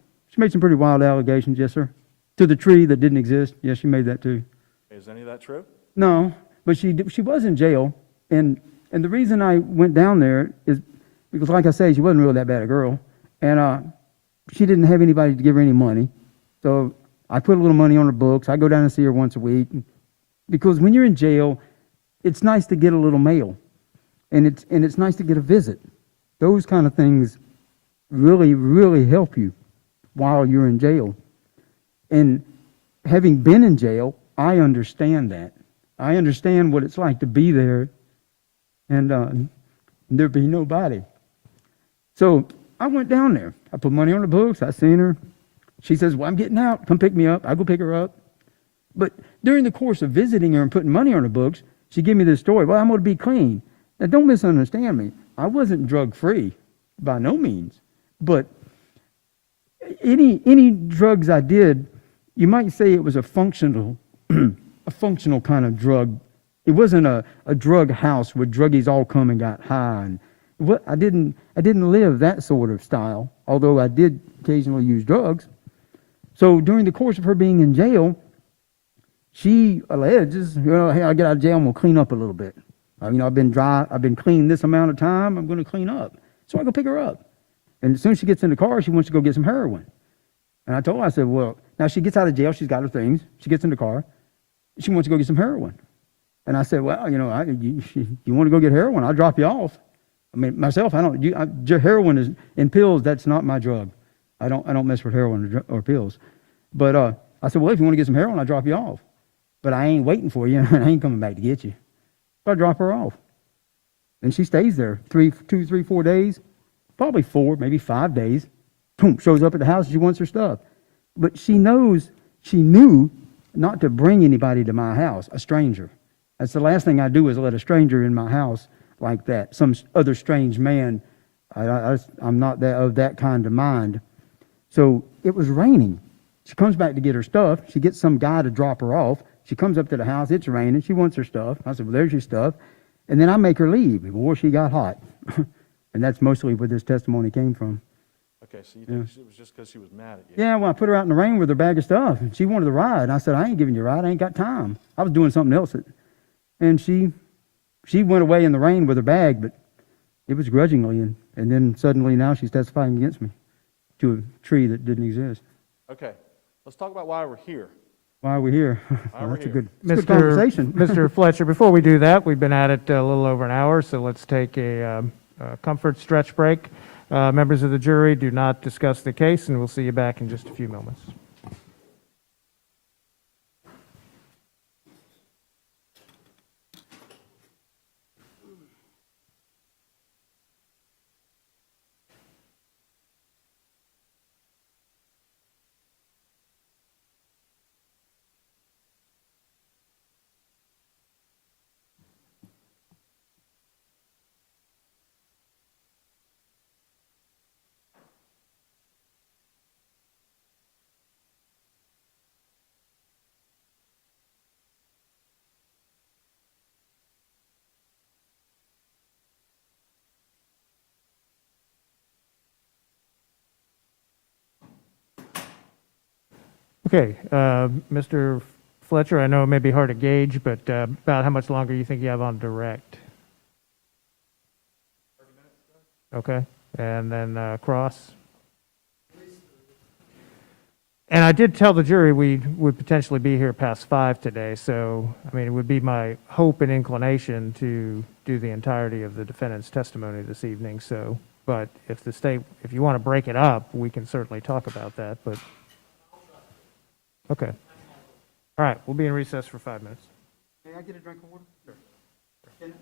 pretty wild allegations, yes, sir. To the tree that didn't exist. Yes, she made that too. Is any of that true? No, but she was in jail, and the reason I went down there is because, like I say, she wasn't really that bad a girl, and she didn't have anybody to give her any money, so I put a little money on her books. I go down and see her once a week, because when you're in jail, it's nice to get a little mail, and it's nice to get a visit. Those kind of things really, really help you while you're in jail. And having been in jail, I understand that. I understand what it's like to be there and there be nobody. So I went down there. I put money on the books. I seen her. She says, well, I'm getting out. Come pick me up. I go pick her up. But during the course of visiting her and putting money on her books, she gave me this story. Well, I'm going to be clean. Now, don't misunderstand me. I wasn't drug-free by no means. But any drugs I did, you might say it was a functional kind of drug. It wasn't a drug house where druggies all come and got high. And I didn't live that sort of style, although I did occasionally use drugs. So during the course of her being in jail, she alleges, hey, I get out of jail, I'm going to clean up a little bit. I've been clean this amount of time, I'm going to clean up. So I go pick her up. And as soon as she gets in the car, she wants to go get some heroin. And I told her, I said, well, now she gets out of jail, she's got her things, she gets in the car, she wants to go get some heroin. And I said, well, you want to go get heroin? I'll drop you off. I mean, myself, heroin is, in pills, that's not my drug. I don't mess with heroin or pills. But I said, well, if you want to get some heroin, I'll drop you off. But I ain't waiting for you, and I ain't coming back to get you. So I drop her off. And she stays there 2, 3, 4 days, probably 4, maybe 5 days. Boom, shows up at the house, she wants her stuff. But she knew not to bring anybody to my house, a stranger. That's the last thing I do is let a stranger in my house like that, some other strange man. I'm not of that kind of mind. So it was raining. She comes back to get her stuff. She gets some guy to drop her off. She comes up to the house. It's raining. She wants her stuff. I said, well, there's your stuff. And then I make her leave. Boy, she got hot. And that's mostly where this testimony came from. Okay, so you think it was just because she was mad at you? Yeah, well, I put her out in the rain with her bag of stuff. And she wanted to ride. And I said, I ain't giving you a ride. I ain't got time. I was doing something else. And she went away in the rain with her bag, but it was grudgingly. And then suddenly now she's testifying against me to a tree that didn't exist. Okay, let's talk about why we're here. Why are we here? Why we're That's here. a good conversation. Mr. Fletcher, before we do that, we've been at it a little over an hour, so let's take a comfort stretch break. Members of the jury, do not discuss the case, and we'll see you back in just a few moments. Okay, Mr. Fletcher, I know it may be hard to gauge, but about how much longer you think you have on direct? 30 minutes. Okay, and then cross? And I did tell the jury we would potentially be here past 5 today, so, I mean, it would be my hope and inclination to do the entirety of the defendant's testimony this evening, so, but if if you want to break it up, we can certainly talk about that, but. Okay. All right, we'll be in recess for 5 minutes. May I get a drink of water? Sure. Thank you.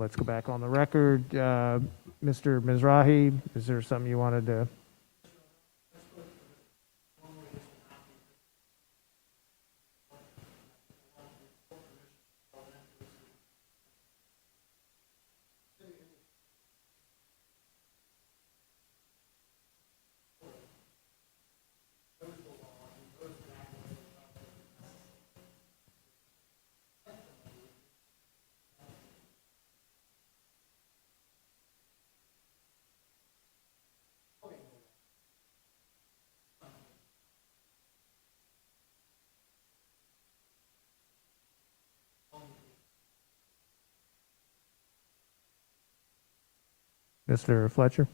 Let's go back on the record. Mr. Mizrahi, is there something you wanted to? Mr. Fletcher?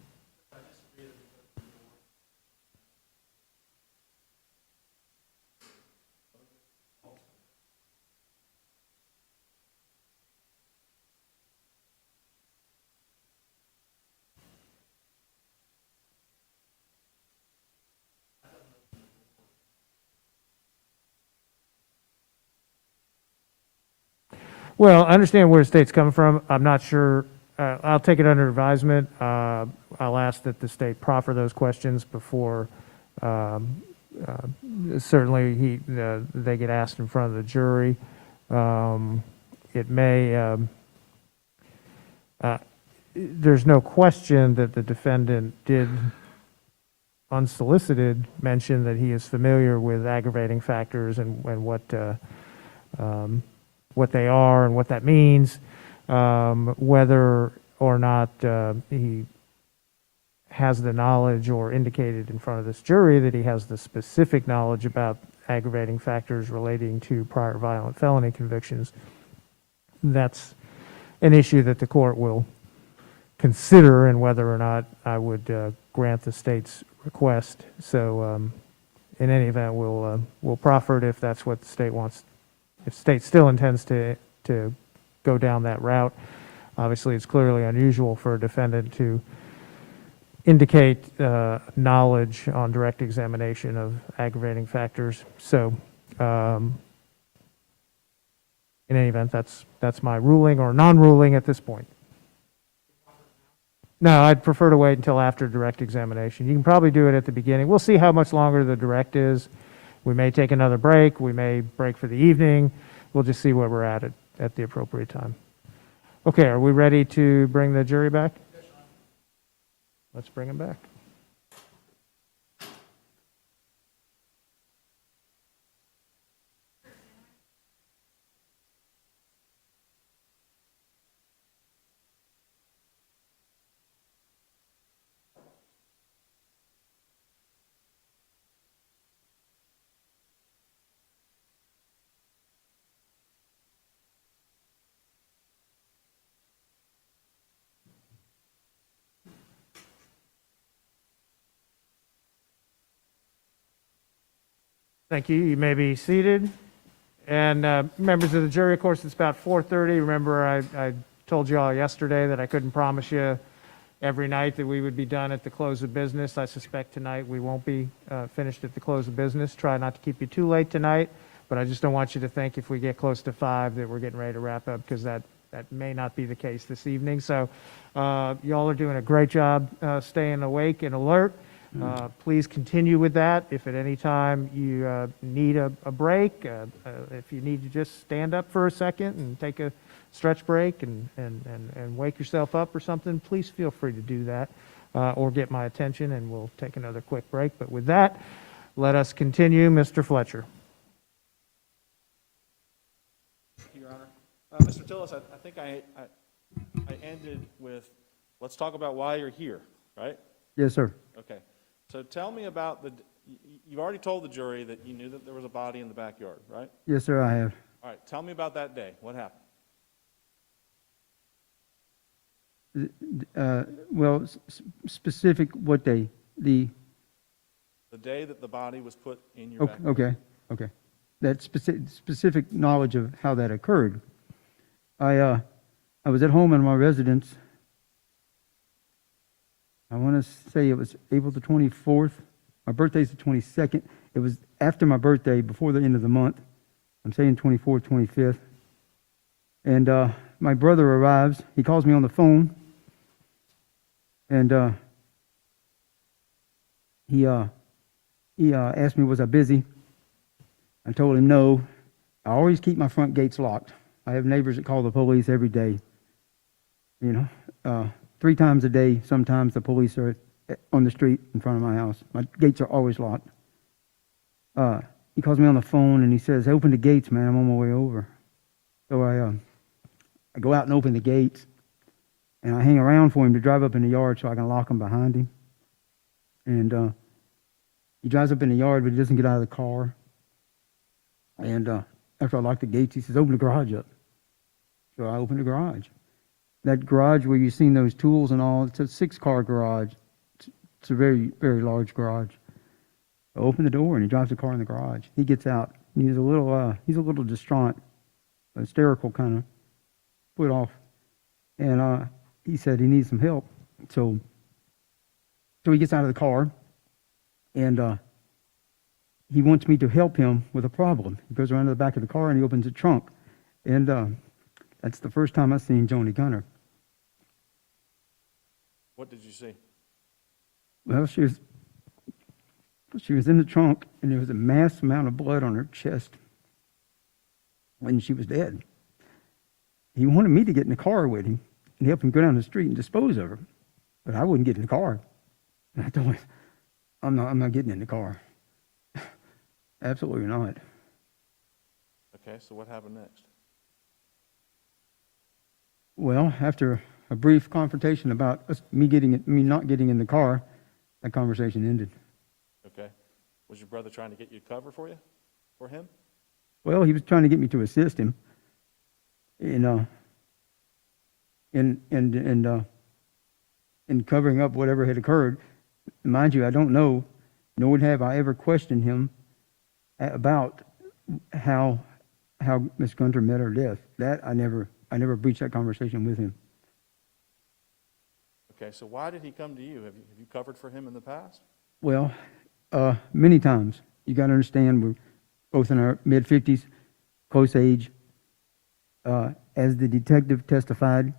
Well, I understand where the state's coming from. I'm not sure. I'll take it under advisement. I'll ask that the state proffer those questions before, certainly they get asked in front of the jury. It may, there's no question that the defendant did unsolicited mention that he is familiar with aggravating factors and what they are and what that means, whether or not he has the knowledge or indicated in front of this jury that he has the specific knowledge about aggravating factors relating to prior violent felony convictions. That's an issue that the court will consider and whether or not I would grant the state's request. So in any event, we'll proffer it if that's what the state wants. If the state still intends to go down that route. Obviously, it's clearly unusual for a defendant to indicate knowledge on direct examination of aggravating factors. So in any event, that's my ruling or non-ruling at this point. No, I'd prefer to wait until after direct examination. You can probably do it at the beginning. We'll see how much longer the direct is. We may take another break. We may break for the evening. We'll just see where we're at the appropriate time. Okay, are we ready to bring the jury back? Let's bring them back. Thank you. You may be seated. And members of the jury, of course, it's about 4:30. Remember, I told you all yesterday that I couldn't promise you every night that we would be done at the close of business. I suspect tonight we won't be finished at the close of business. Try not to keep you too late tonight, but I just don't want you to think if we get close to 5 that we're getting ready to wrap up, because that may not be the case this evening. So y'all are doing a great job staying awake and alert. Please continue with that. If at any time you need a break, if you need to just stand up for a second and take a stretch break and wake yourself up or something, please feel free to do that or get my attention and we'll take another quick break. But with that, let us continue. Mr. Fletcher. Thank you, Your Honor. Mr. Tillis, I think I ended with, let's talk about why you're here, right? Yes, sir. Okay. So tell me about you've already told the jury that you knew that there was a body in the backyard, right? Yes, sir, I have. All right. Tell me about that day. What happened? Well, specific what day? The day that the body was put in your backyard. Okay. That specific knowledge of how that occurred. I was at home in my residence. I want to say it was April the 24th. My birthday's the 22nd. It was after my birthday, before the end of the month. I'm saying 24th, 25th. And my brother arrives. He calls me on the phone, and he asked me, was I busy? I told him no. I always keep my front gates locked. I have neighbors that call the police every day. 3 times a day, sometimes the police are on the street in front of my house. My gates are always locked. He calls me on the phone and he says, open the gates, man, I'm on my way over. So I go out and open the gates, and I hang around for him to drive up in the yard so I can lock them behind him. And he drives up in the yard, but he doesn't get out of the car. And after I lock the gates, he says, open the garage up. So I open the garage. That garage where you've seen those tools and all, it's a 6-car garage. It's a very, very large garage. I open the door and he drives the car in the garage. He gets out and he's a little distraught, hysterical kind of, put off. And he said he needs some help. So he gets out of the car and he wants me to help him with a problem. He goes around to the back of the car and he opens the trunk. And that's the first time I've seen Joni Gunter. What did you see? Well, she was in the trunk, and there was a mass amount of blood on her chest when she was dead. He wanted me to get in the car with him and help him go down the street and dispose of her, but I wouldn't get in the car. And I told him, I'm not getting in the car. Absolutely not. Okay, so what happened next? Well, after a brief confrontation about me not getting in the car, that conversation ended. Okay. Was your brother trying to get you to cover for him? Well, he was trying to get me to assist him in covering up whatever had occurred. Mind you, I don't know, nor have I ever questioned him about how Miss Gunter met her death. That I never breached that conversation with him. Okay, so why did he come to you? Have you covered for him in the past? Well, many times. You got to understand, we're both in our mid-50s, close age. As the detective testified,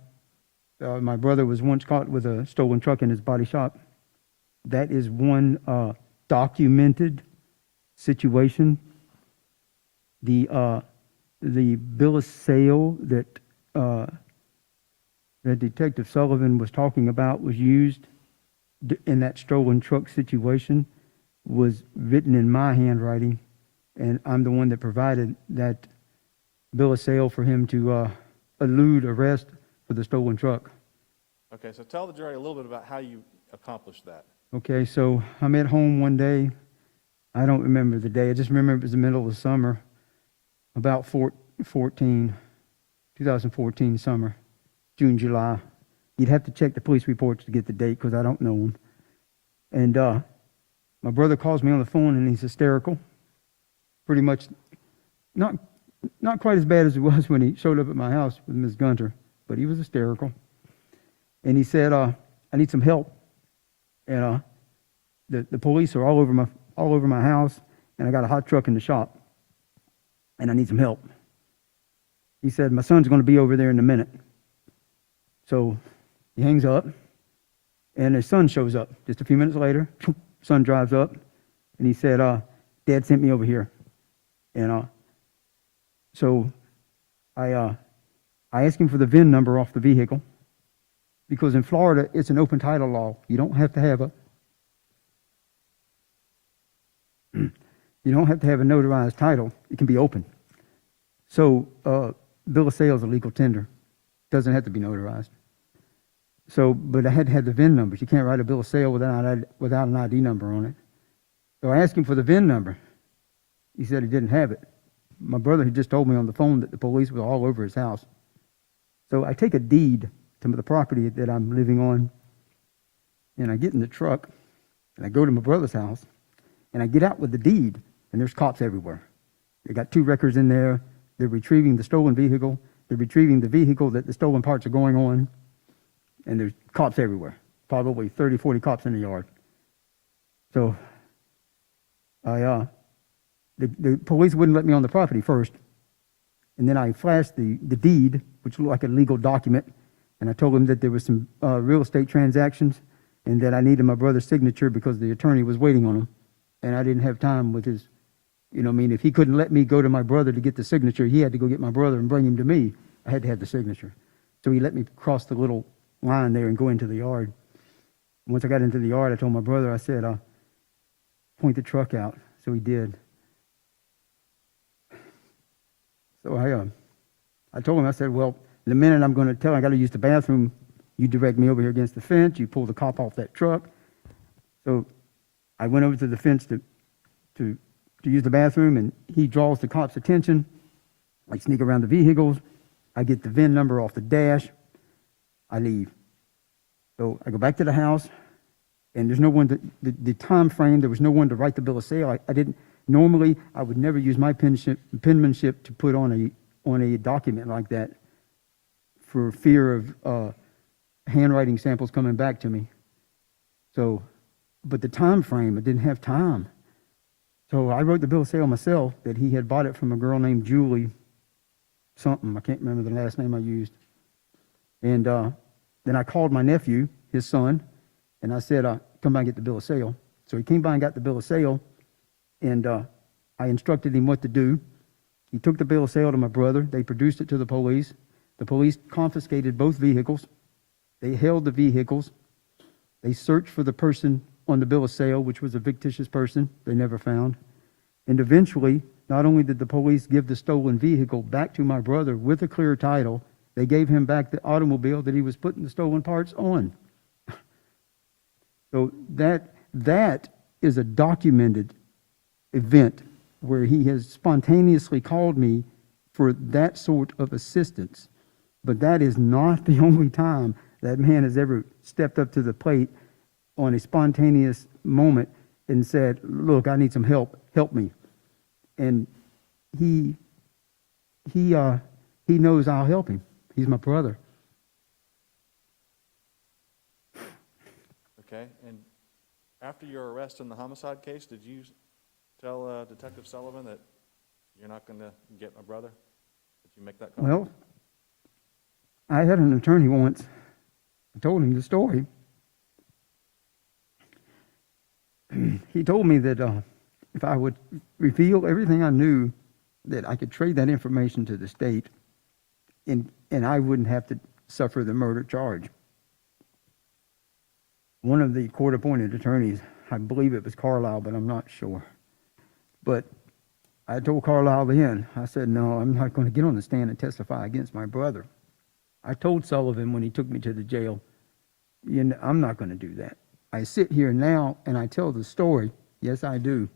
my brother was once caught with a stolen truck in his body shop. That is one documented situation. The bill of sale that Detective Sullivan was talking about was used in that stolen truck situation, was written in my handwriting, and I'm the one that provided that bill of sale for him to elude arrest for the stolen truck. Okay, so tell the jury a little bit about how you accomplished that. Okay, so I'm at home one day. I don't remember the day. I just remember it was the middle of the summer, about 2014 summer, June, July. You'd have to check the police reports to get the date because I don't know them. And my brother calls me on the phone and he's hysterical. Pretty much not quite as bad as he was when he showed up at my house with Ms. Gunter, but he was hysterical. And he said, I need some help. And the police are all over my house, and I got a hot truck in the shop, and I need some help. He said, my son's going to be over there in a minute. So he hangs up, and his son shows up just a few minutes later. Son drives up, and he said, Dad sent me over here. And so I asked him for the VIN number off the vehicle, because in Florida, it's an open title law. You don't have to have a notarized title. It can be open. So bill of sale is a legal tender. Doesn't have to be notarized. So, but I had to have the VIN numbers. You can't write a bill of sale without an ID number on it. So I asked him for the VIN number. He said he didn't have it. My brother had just told me on the phone that the police were all over his house. So I take a deed to the property that I'm living on, and I get in the truck, and I go to my brother's house, and I get out with the deed, and there's cops everywhere. They got 2 records in there. They're retrieving the stolen vehicle. They're retrieving the vehicle that the stolen parts are going on, and there's cops everywhere, probably 30, 40 cops in the yard. So the police wouldn't let me on the property first. And then I flashed the deed, which looked like a legal document, and I told him that there was some real estate transactions and that I needed my brother's signature because the attorney was waiting on him. And I didn't have time with his, you know, I mean, if he couldn't let me go to my brother to get the signature, he had to go get my brother and bring him to me. I had to have the signature. So he let me cross the little line there and go into the yard. Once I got into the yard, I told my brother, I said, point the truck out. So he did. So I told him, I said, well, in a minute I'm going to tell him I got to use the bathroom. You direct me over here against the fence. You pull the cop off that truck. So I went over to the fence to use the bathroom, and he draws the cop's attention. I sneak around the vehicles. I get the VIN number off the dash. I leave. So I go back to the house, and there's no one to, the time frame, there was no one to write the bill of sale. I didn't, normally, I would never use my penmanship to put on a document like that for fear of handwriting samples coming back to me. So, but the time frame, I didn't have time. So I wrote the bill of sale myself that he had bought it from a girl named Julie something. I can't remember the last name I used. And then I called my nephew, his son, and I said, come by and get the bill of sale. So he came by and got the bill of sale, and I instructed him what to do. He took the bill of sale to my brother. They produced it to the police. The police confiscated both vehicles. They held the vehicles. They searched for the person on the bill of sale, which was a fictitious person they never found. And eventually, not only did the police give the stolen vehicle back to my brother with a clear title, they gave him back the automobile that he was putting the stolen parts on. So that is a documented event where he has spontaneously called me for that sort of assistance. But that is not the only time that man has ever stepped up to the plate on a spontaneous moment and said, look, I need some help, help me. And he knows I'll help him. He's my brother. Okay, and after your arrest in the homicide case, did you tell Detective Sullivan that you're not going to get my brother? Did you make that comment? Well, I had an attorney once. I told him the story. He told me that if I would reveal everything I knew, that I could trade that information to the state, and I wouldn't have to suffer the murder charge. One of the court-appointed attorneys, I believe it was Carlisle, but I'm not sure. But I told Carlisle then, I said, no, I'm not going to get on the stand and testify against my brother. I told Sullivan when he took me to the jail, you know, I'm not going to do that. I sit here now and I tell the story. Yes, I do.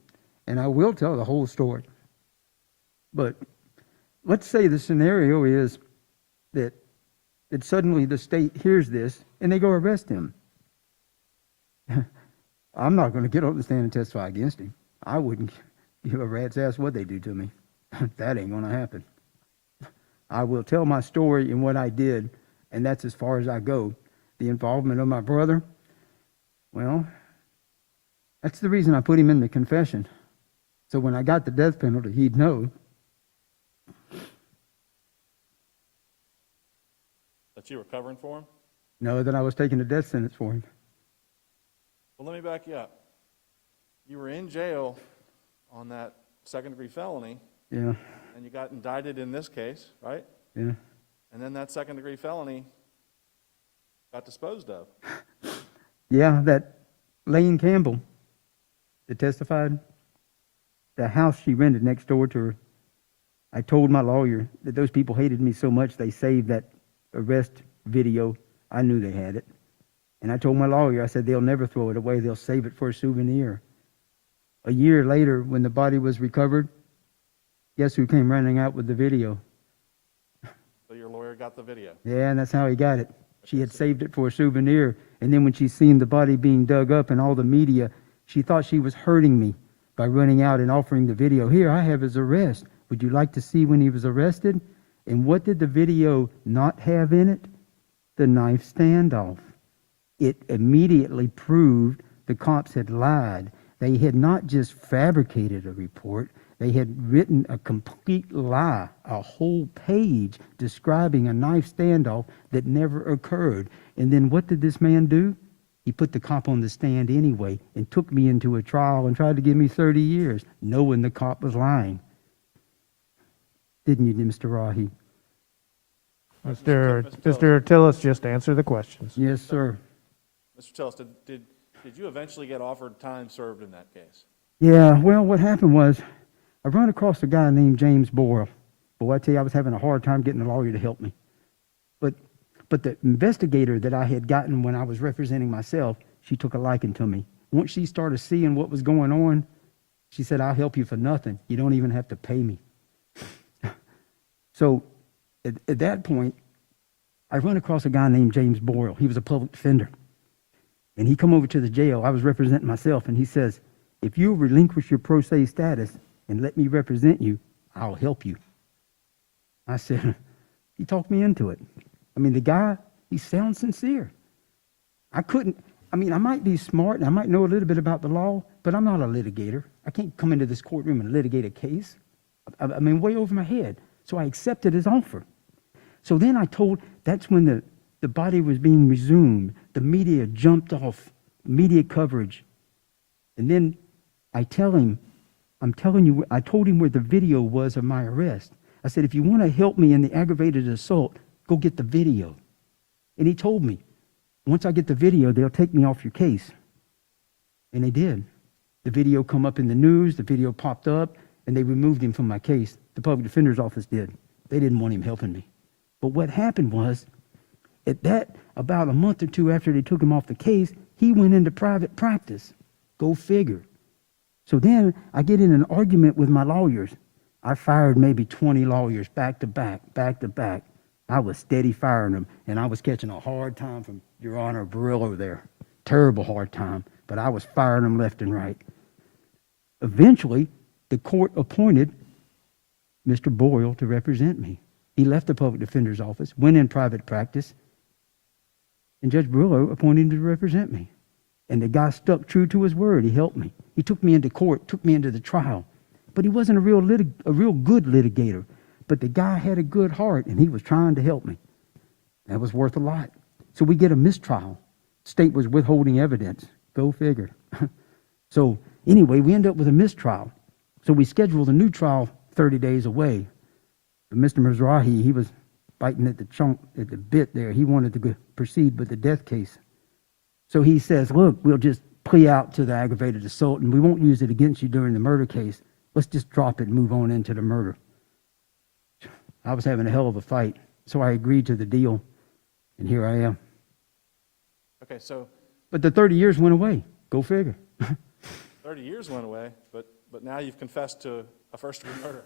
And I will tell the whole story. But let's say the scenario is that suddenly the state hears this and they go arrest him. I'm not going to get on the stand and testify against him. I wouldn't give a rat's ass what they do to me. That ain't going to happen. I will tell my story and what I did, and that's as far as I go. The involvement of my brother, well, that's the reason I put him in the confession. So when I got the death penalty, he'd know. That you were covering for him? No, that I was taking the death sentence for him. Well, let me back you up. You were in jail on that second-degree felony. Yeah. And you got indicted in this case, right? Yeah. And then that second-degree felony got disposed of. Yeah, that Lane Campbell that testified, the house she rented next door to her, I told my lawyer that those people hated me so much they saved that arrest video. I knew they had it. And I told my lawyer, I said, they'll never throw it away. They'll save it for a souvenir. A year later, when the body was recovered, guess who came running out with the video? So your lawyer got the video? Yeah, and that's how he got it. She had saved it for a souvenir. And then when she seen the body being dug up in all the media, she thought she was hurting me by running out and offering the video. Here, I have his arrest. Would you like to see when he was arrested? And what did the video not have in it? The knife standoff. It immediately proved the cops had lied. They had not just fabricated a report, They had written a complete lie, a whole page describing a knife standoff that never occurred. And then what did this man do? He put the cop on the stand anyway and took me into a trial and tried to give me 30 years, knowing the cop was lying. Didn't you, Mr. Rahi? Mr. Tillis, just answer the questions. Yes, sir. Mr. Tillis, did you eventually get offered time served in that case? Yeah, well, what happened was I run across a guy named James Boyle. Boy, I tell you, I was having a hard time getting a lawyer to help me. But the investigator that I had gotten when I was representing myself, she took a liking to me. Once she started seeing what was going on, she said, I'll help you for nothing. You don't even have to pay me. So at that point, I run across a guy named James Boyle. He was a public defender. And he come over to the jail. I was representing myself, and he says, if you relinquish your pro se status and let me represent you, I'll help you. I said, he talked me into it. I mean, the guy, he sounds sincere. I might be smart and I might know a little bit about the law, but I'm not a litigator. I can't come into this courtroom and litigate a case. I mean, way over my head. So I accepted his offer. So then that's when the body was being resumed. The media jumped off, media coverage. And then I told him where the video was of my arrest. I said, if you want to help me in the aggravated assault, go get the video. And he told me, once I get the video, they'll take me off your case. And they did. The video come up in the news, the video popped up, and they removed him from my case. The public defender's office did. They didn't want him helping me. But what happened was, about a month or two after they took him off the case, he went into private practice. Go figure. So then I get in an argument with my lawyers. I fired maybe 20 lawyers back to back. I was steady firing them, and I was catching a hard time from Your Honor Barillo there. Terrible hard time, but I was firing them left and right. Eventually, the court appointed Mr. Boyle to represent me. He left the public defender's office, went in private practice, and Judge Barillo appointed him to represent me. And the guy stuck true to his word. He helped me. He took me into court, took me into the trial. But he wasn't a real good litigator. But the guy had a good heart, and he was trying to help me. That was worth a lot. So we get a mistrial. State was withholding evidence. Go figure. So anyway, we end up with a mistrial. So we scheduled a new trial 30 days away. But Mr. Mizrahi, he was biting at the bit there. He wanted to proceed with the death case. So he says, look, we'll just plea out to the aggravated assault, and we won't use it against you during the murder case. Let's just drop it and move on into the murder. I was having a hell of a fight, so I agreed to the deal, and here I am. Okay, so... But the 30 years went away. Go figure. 30 years went away, but now you've confessed to a first-degree murder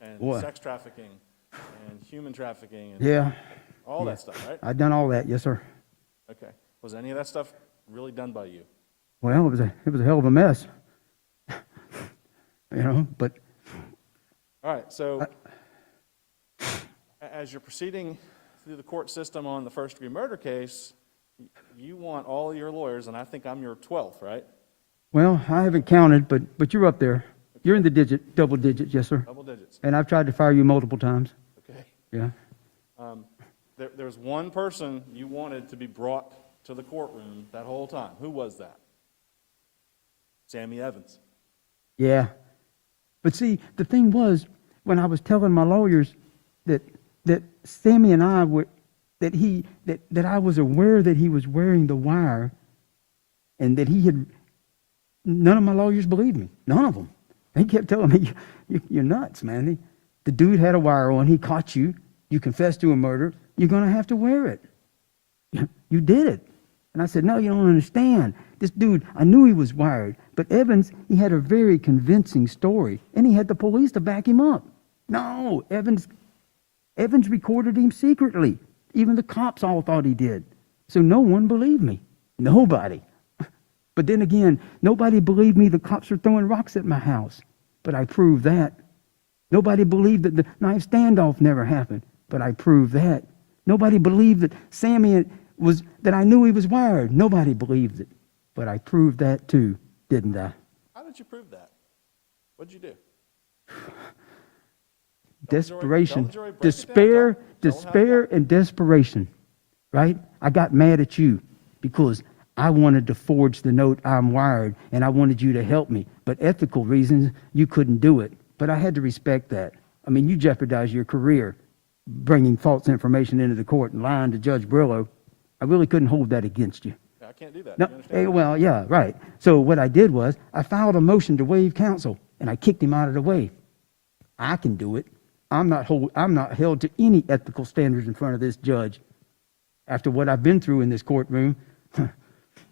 and sex trafficking and human trafficking and all that stuff, right? I've done all that, yes, sir. Okay. Was any of that stuff really done by you? Well, it was a hell of a mess. But... All right, so as you're proceeding through the court system on the first-degree murder case, you want all your lawyers, and I think I'm your 12th, right? Well, I haven't counted, but you're up there. Okay. You're in the double digits, yes, sir. Double digits. And I've tried to fire you multiple times. Okay. Yeah. There's one person you wanted to be brought to the courtroom that whole time. Who was that? Sammy Evans. Yeah. But see, the thing was, when I was telling my lawyers that Sammy and I were, that I was aware that he was wearing the wire, and that he had, none of my lawyers believed me. None of them. They kept telling me, you're nuts, man. The dude had a wire on. He caught you. You confessed to a murder. You're going to have to wear it. You did it. And I said, no, you don't understand. This dude, I knew he was wired. But Evans, he had a very convincing story. And he had the police to back him up. No, Evans recorded him secretly. Even the cops all thought he did. So no one believed me. Nobody. But then again, nobody believed me the cops were throwing rocks at my house. But I proved that. Nobody believed that the knife standoff never happened. But I proved that. Nobody believed that Sammy that I knew he was wired. Nobody believed it. But I proved that too, didn't I? How did you prove that? What did you do? Desperation, tell the jury, break it down. despair, Tell them how it despair, and desperation, right? I got mad at you because I wanted to forge the note I'm wired, and I wanted you to help me. But ethical reasons, you couldn't do it. But I had to respect that. I mean, you jeopardized your career bringing false information into the court and lying to Judge Brillo. I really couldn't hold that against you. Yeah, I can't do that. No, You understand? well, yeah, right. So what I did was I filed a motion to waive counsel, and I kicked him out of the way. I can do it. I'm not held to any ethical standards in front of this judge. After what I've been through in this courtroom,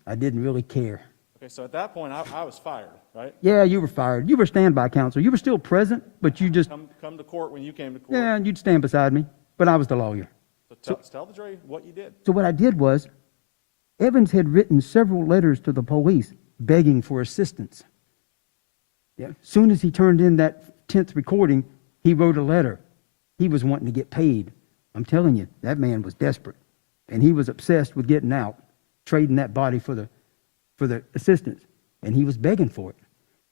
I didn't really care. Okay, so at that point, I was fired, right? Yeah, you were fired. You were standby counsel. You were still present, but you just, Come to court when you came to court. yeah, and you'd stand beside me, but I was the lawyer. So tell the jury what you did. So what I did was, Evans had written several letters to the police begging for assistance. Yeah. Soon as he turned in that 10th recording, he wrote a letter. He was wanting to get paid. I'm telling you, that man was desperate. And he was obsessed with getting out, trading that body for the assistance. And he was begging for it.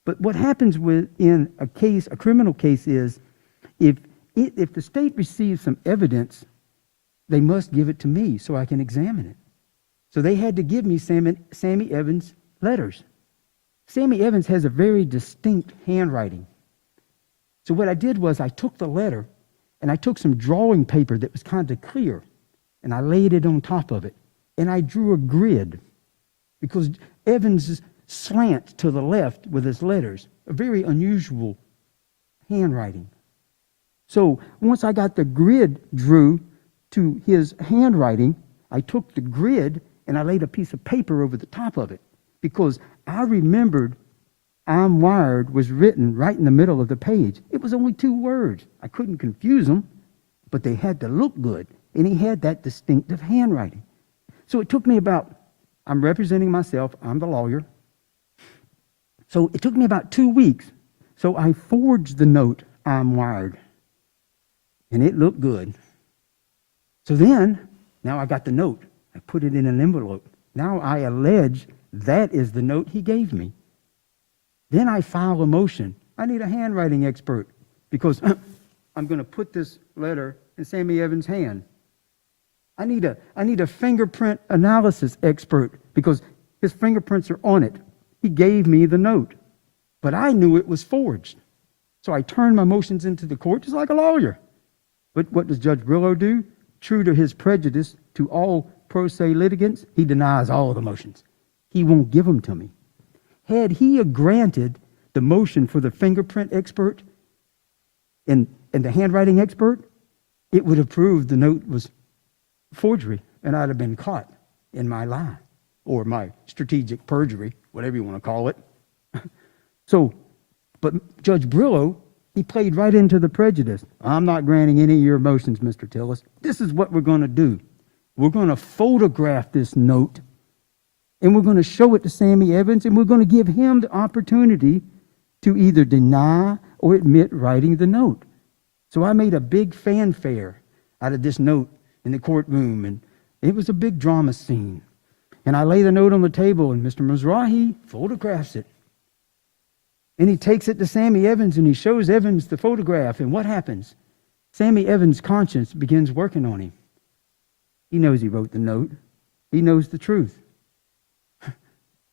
But what happens in a case, a criminal case, is if the state receives some evidence, they must give it to me so I can examine it. So they had to give me Sammy Evans' letters. Sammy Evans has a very distinct handwriting. So what I did was I took the letter and I took some drawing paper that was kind of clear and I laid it on top of it. And I drew a grid because Evans slants to the left with his letters, a very unusual handwriting. So once I got the grid drew to his handwriting, I took the grid and I laid a piece of paper over the top of it because I remembered I'm wired was written right in the middle of the page. It was only 2 words. I couldn't confuse them, but they had to look good. And he had that distinctive handwriting. So it took me I'm representing myself, I'm the lawyer. So it took me about 2 weeks. So I forged the note, I'm wired. And it looked good. So then, now I got the note. I put it in an envelope. Now I allege that is the note he gave me. Then I file a motion. I need a handwriting expert because I'm going to put this letter in Sammy Evans' hand. I need a fingerprint analysis expert because his fingerprints are on it. He gave me the note, but I knew it was forged. So I turned my motions into the court just like a lawyer. But what does Judge Brillo do? True to his prejudice to all pro se litigants, he denies all the motions. He won't give them to me. Had he granted the motion for the fingerprint expert and the handwriting expert, it would have proved the note was forgery, and I'd have been caught in my lie or my strategic perjury, whatever you want to call it. So, but Judge Brillo, he played right into the prejudice. I'm not granting any of your motions, Mr. Tillis. This is what we're going to do. We're going to photograph this note, and we're going to show it to Sammy Evans, and we're going to give him the opportunity to either deny or admit writing the note. So I made a big fanfare out of this note in the courtroom, and it was a big drama scene. And I lay the note on the table, and Mr. Mizrahi photographs it. And he takes it to Sammy Evans, and he shows Evans the photograph, and what happens? Sammy Evans' conscience begins working on him. He knows he wrote the note. He knows the truth.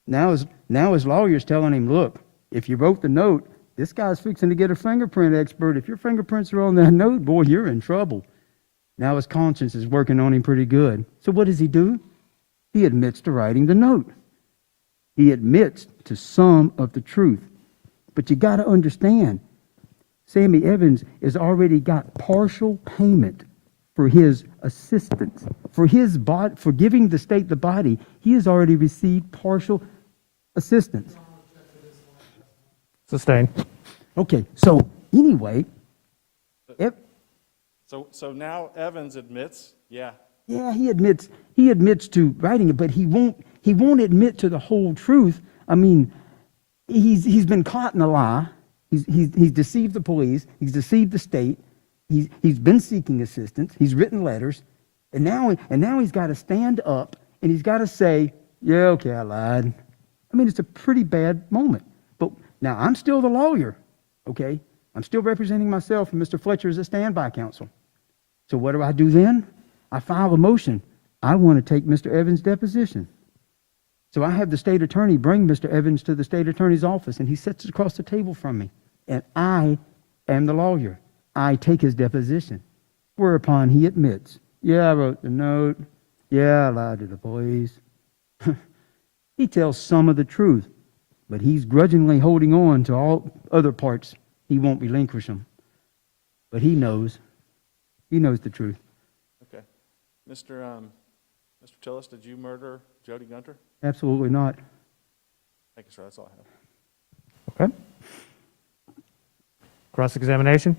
Now his lawyer's telling him, look, if you wrote the note, this guy's fixing to get a fingerprint expert. If your fingerprints are on that note, boy, you're in trouble. Now his conscience is working on him pretty good. So what does he do? He admits to writing the note. He admits to some of the truth. But you got to understand, Sammy Evans has already got partial payment for his assistance, for giving the state the body. He has already received partial assistance. Sustained. Okay, so anyway, So now Evans admits, yeah. Yeah, he admits to writing it, but he won't admit to the whole truth. I mean, he's been caught in a lie. He's deceived the police. He's deceived the state. He's been seeking assistance. He's written letters, and now he's got to stand up and he's got to say, yeah, okay, I lied. I mean, it's a pretty bad moment. But now I'm still the lawyer, okay? I'm still representing myself, and Mr. Fletcher is a standby counsel. So what do I do then? I file a motion. I want to take Mr. Evans' deposition. So I have the state attorney bring Mr. Evans to the state attorney's office, and he sits across the table from me. And I am the lawyer. I take his deposition, whereupon he admits, yeah, I wrote the note. Yeah, I lied to the police. He tells some of the truth, but he's grudgingly holding on to all other parts. He won't relinquish them. But he knows. He knows the truth. Okay. Mr. Tillis, did you murder Joni Gunter? Absolutely not. Thank you, sir. That's all I have. Okay. Cross-examination?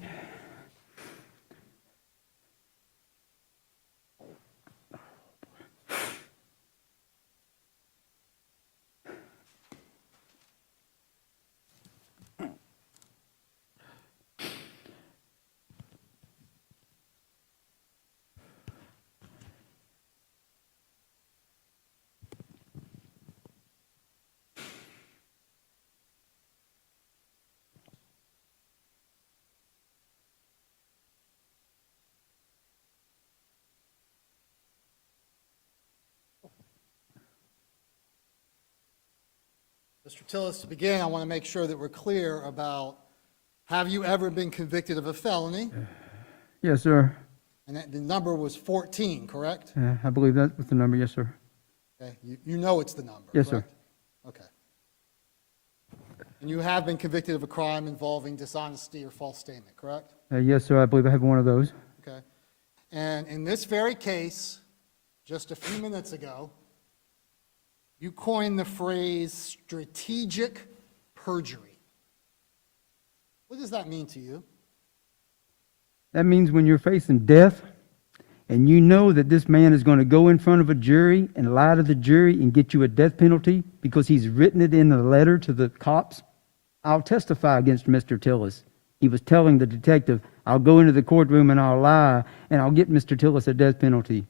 Mr. Tillis, to begin, I want to make sure that we're clear about, have you ever been convicted of a felony? Yes, sir. And the number was 14, correct? I believe that was the number. Yes, sir. Okay, you know it's the number, Yes, correct? Okay. And you have been convicted of a crime involving dishonesty or false statement, correct? Yes, sir. I believe I have one of those. Okay. And in this very case, just a few minutes ago, you coined the phrase strategic perjury. What does that mean to you? That means when you're facing death and you know that this man is going to go in front of a jury and lie to the jury and get you a death penalty because he's written it in a letter to the cops. I'll testify against Mr. Tillis. He was telling the detective, I'll go into the courtroom and I'll lie and I'll get Mr. Tillis a death penalty.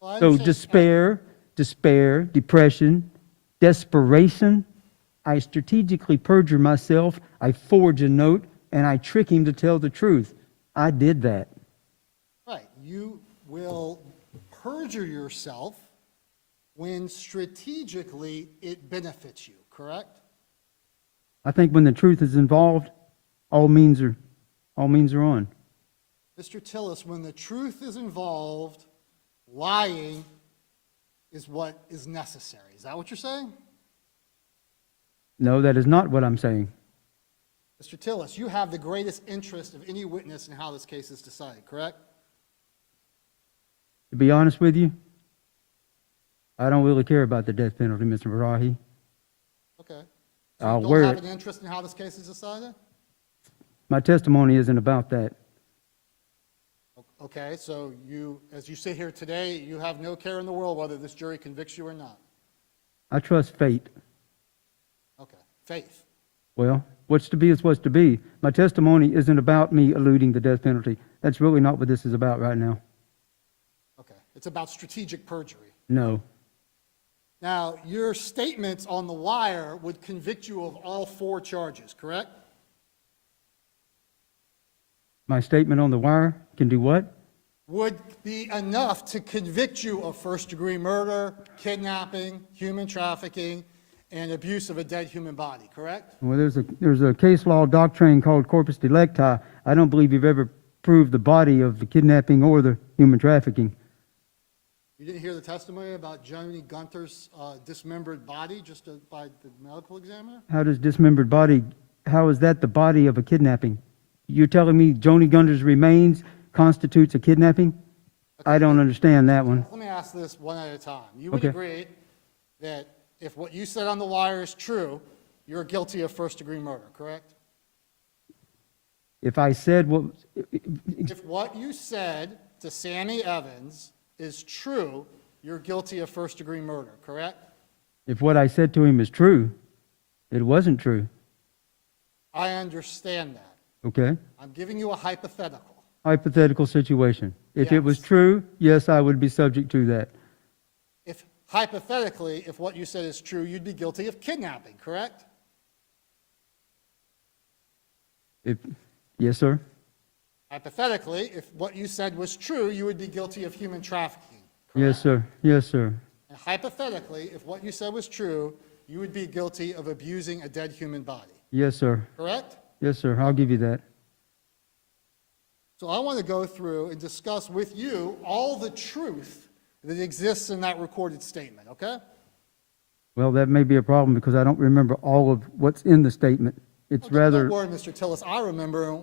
Well, So despair, depression, desperation. I strategically perjure myself. I forge a note and I trick him to tell the truth. I did that. Right. You will perjure yourself when strategically it benefits you, correct? I think when the truth is involved, all means are on. Mr. Tillis, when the truth is involved, lying is what is necessary. Is that what you're saying? No, that is not what I'm saying. Mr. Tillis, you have the greatest interest of any witness in how this case is decided, correct? To be honest with you, I don't really care about the death penalty, Mr. Barahi. Okay. So I'll you wear don't have it. an interest in how this case is decided? My testimony isn't about that. Okay, so you, as you sit here today, you have no care in the world whether this jury convicts you or not. I trust fate. Okay, faith. Well, what's to be is what's to be. My testimony isn't about me eluding the death penalty. That's really not what this is about right now. Okay, it's about strategic perjury. No. Now, your statements on the wire would convict you of all 4 charges, correct? My statement on the wire can do what? Would be enough to convict you of first-degree murder, kidnapping, human trafficking, and abuse of a dead human body, correct? Well, there's a case law doctrine called corpus delicti. I don't believe you've ever proved the body of the kidnapping or the human trafficking. You didn't hear the testimony about Joni Gunter's dismembered body just by the medical examiner? How does dismembered body, how is that the body of a kidnapping? You're telling me Joni Gunter's remains constitutes a kidnapping? Okay. I don't understand that one. Let me ask this one at a time. You would Okay. agree that if what you said on the wire is true, you're guilty of first-degree murder, correct? If I said what... If what you said to Sammy Evans is true, you're guilty of first-degree murder, correct? If what I said to him is true, it wasn't true. I understand that. Okay? I'm giving you a hypothetical. Hypothetical situation. If it was Yes. true, yes, I would be subject to that. If hypothetically, if what you said is true, you'd be guilty of kidnapping, correct? Yes, sir. Hypothetically, if what you said was true, you would be guilty of human trafficking. Yes, sir. Yes, sir. And hypothetically, if what you said was true, you would be guilty of abusing a dead human body. Yes, sir. Correct? Yes, sir. I'll give you that. So I want to go through and discuss with you all the truth that exists in that recorded statement, okay? Well, that may be a problem because I don't remember all of what's in the statement. It's rather, Don't worry, Mr. Tillis, I remember,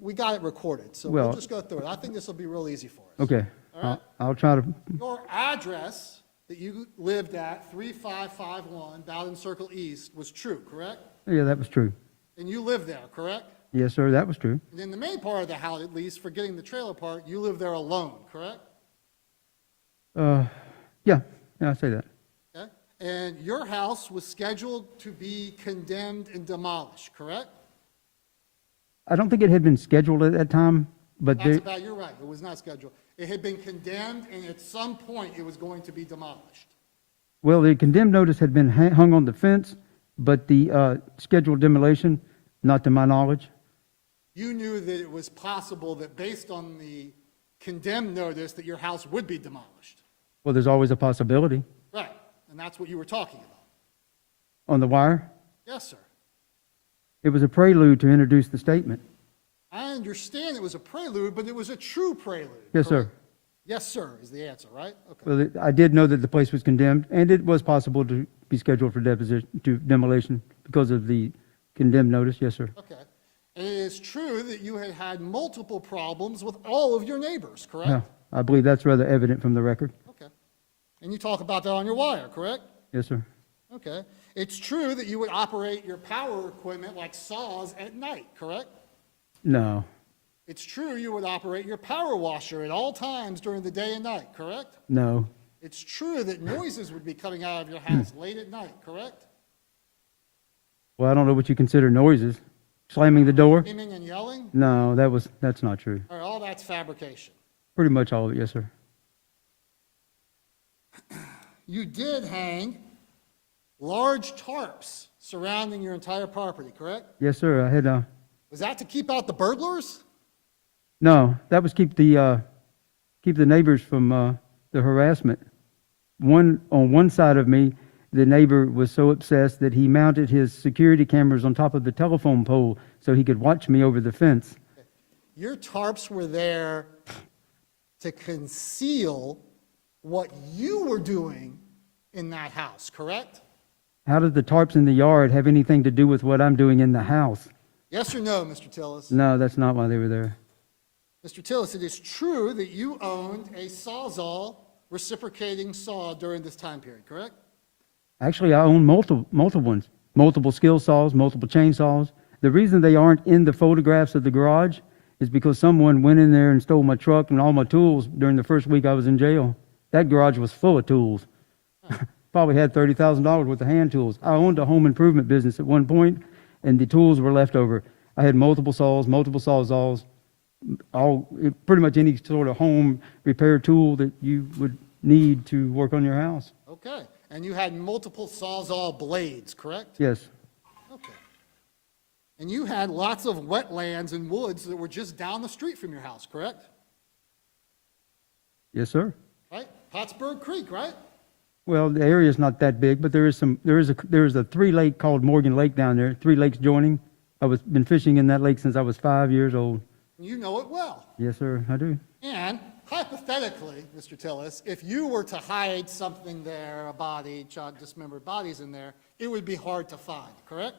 we got it recorded, so we'll Well- just go through it. I think this will be real easy for us. okay. All right. I'll try to, Your address that you lived at, 3551 Bowden Circle East, was true, correct? yeah, that was true. And you lived there, correct? Yes, sir, that was true. And in the main part of the house, at least, forgetting the trailer part, you lived there alone, correct? Yeah, I'd say that. Okay? And your house was scheduled to be condemned and demolished, correct? I don't think it had been scheduled at that time, but That's there, about, you're right, it was not scheduled. It had been condemned, and at some point, it was going to be demolished. well, the condemned notice had been hung on the fence, but the scheduled demolition, not to my knowledge. You knew that it was possible that based on the condemned notice, that your house would be demolished. Well, there's always a possibility. Right, and that's what you were talking about. On the wire, Yes, sir. it was a prelude to introduce the statement. I understand it was a prelude, but it was a true prelude. Yes, sir. correct? Yes, sir, is the answer, right? Okay. Well, I did know that the place was condemned, and it was possible to be scheduled for demolition because of the condemned notice. Yes, sir. Okay. And it is true that you had had multiple problems with all of your neighbors, correct? Yeah, I believe that's rather evident from the record. Okay. And you talk about that on your wire, correct? Yes, sir. Okay. It's true that you would operate your power equipment like saws at night, correct? No. It's true you would operate your power washer at all times during the day and night, correct? No. It's true that noises would be coming out of your house late at night, correct? Well, I don't know what you consider noises. Slamming the door? Screaming and yelling? No, that's not true. All right, all that's fabrication. Pretty much all of it, yes, sir. You did hang large tarps surrounding your entire property, correct? Yes, sir. I had, Was that to keep out the burglars? no, that was keep the neighbors from, the harassment. On one side of me, the neighbor was so obsessed that he mounted his security cameras on top of the telephone pole so he could watch me over the fence. Your tarps were there to conceal what you were doing in that house, correct? How did the tarps in the yard have anything to do with what I'm doing in the house? Yes or no, Mr. Tillis? No, that's not why they were there. Mr. Tillis, it is true that you owned a Sawzall reciprocating saw during this time period, correct? Actually, I own multiple ones, multiple skill saws, multiple chainsaws. The reason they aren't in the photographs of the garage is because someone went in there and stole my truck and all my tools during the first week I was in jail. That garage was full of tools. Probably had $30,000 worth of hand tools. I owned a home improvement business at one point, and the tools were left over. I had multiple saws, multiple sawzalls, pretty much any sort of home repair tool that you would need to work on your house. Okay. And you had multiple Sawzall blades, correct? Yes. Okay. And you had lots of wetlands and woods that were just down the street from your house, correct? Yes, sir. Right? Pottsburg Creek, right? Well, the area's not that big, but there is a 3-lake called Morgan Lake down there, 3 lakes joining. Been fishing in that lake since I was 5 years old. You know it well. Yes, sir, I do. And hypothetically, Mr. Tillis, if you were to hide something there, a body, dismembered bodies in there, it would be hard to find, correct?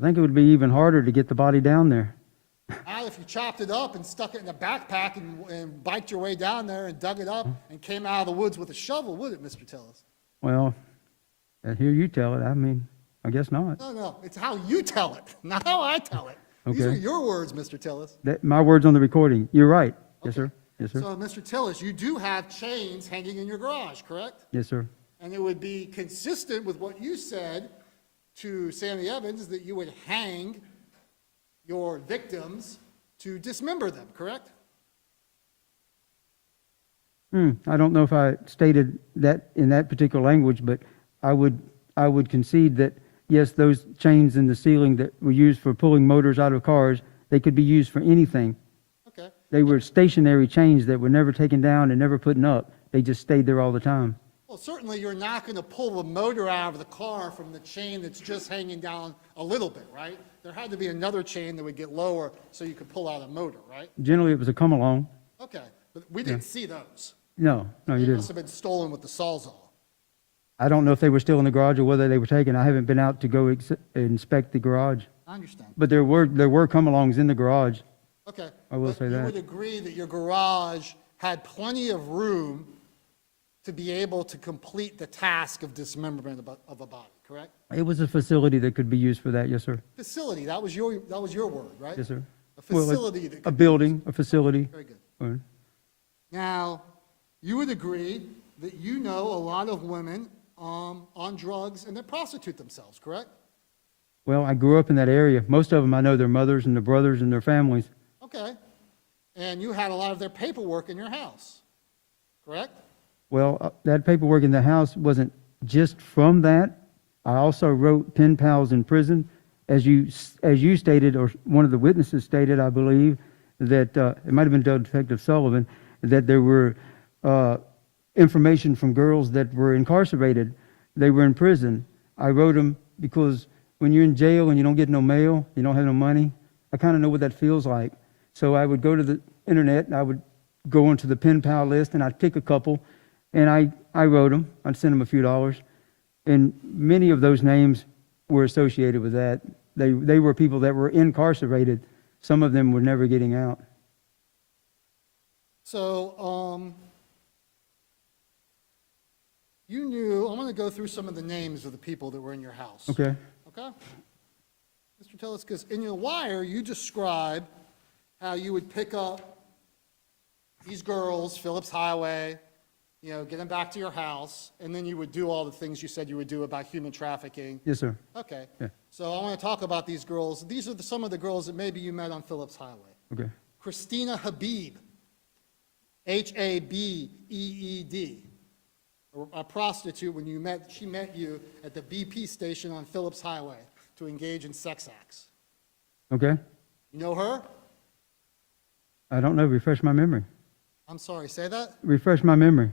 I think it would be even harder to get the body down there. Now, if you chopped it up and stuck it in a backpack and biked your way down there and dug it up and came out of the woods with a shovel, would it, Mr. Tillis? Well, I hear you tell it. I mean, I guess not. No, it's how you tell it, not how I tell it. These are Okay. your words, Mr. Tillis. My words on the recording. You're right. Yes, sir. Yes, sir. So, Mr. Tillis, you do have chains hanging in your garage, correct? Yes, sir. And it would be consistent with what you said to Sammy Evans that you would hang your victims to dismember them, correct? I don't know if I stated that in that particular language, but I would concede that yes, those chains in the ceiling that were used for pulling motors out of cars, they could be used for anything. Okay. They were stationary chains that were never taken down and never put up. They just stayed there all the time. Well, certainly you're not going to pull the motor out of the car from the chain that's just hanging down a little bit, right? There had to be another chain that would get lower so you could pull out a motor, right? Generally, it was a come-along. Okay, but we didn't see those. No, you They didn't. must have been stolen with the Sawzall. I don't know if they were still in the garage or whether they were taken. I haven't been out to go inspect the garage. I understand. But there were come-alongs in the garage. Okay. I will but say you that. would agree that your garage had plenty of room to be able to complete the task of dismemberment of a body, correct? It was a facility that could be used for that, yes, sir. Facility, that was your word, right? Yes, sir. A facility that A could be building, a facility. Very good. All right. Now, you would agree that you know a lot of women on drugs and that prostitute themselves, correct? Well, I grew up in that area. Most of them, I know their mothers and their brothers and their families. Okay. And you had a lot of their paperwork in your house, correct? Well, that paperwork in the house wasn't just from that. I also wrote pen pals in prison. As you stated, or one of the witnesses stated, I believe, that it might have been Detective Sullivan, that there were information from girls that were incarcerated. They were in prison. I wrote them because when you're in jail and you don't get no mail, you don't have no money, I kind of know what that feels like. So I would go to the internet and I would go into the pen pal list and I'd pick a couple and I wrote them. I'd send them a few dollars. And many of those names were associated with that. They were people that were incarcerated. Some of them were never getting out. So, you knew, I'm going to go through some of the names of the people that were in your house. Okay. Okay? Mr. Tillis, because in your wire, you describe how you would pick up these girls, Phillips Highway, get them back to your house, and then you would do all the things you said you would do about human trafficking. Yes, sir. Okay. Yeah. So I want to talk about these girls. These are some of the girls that maybe you met on Phillips Highway. Okay. Christina Habib, Habeed, a prostitute when she met you at the BP station on Phillips Highway to engage in sex acts. Okay. You know her? I don't know. Refresh my memory. I'm sorry, say that? Refresh my memory.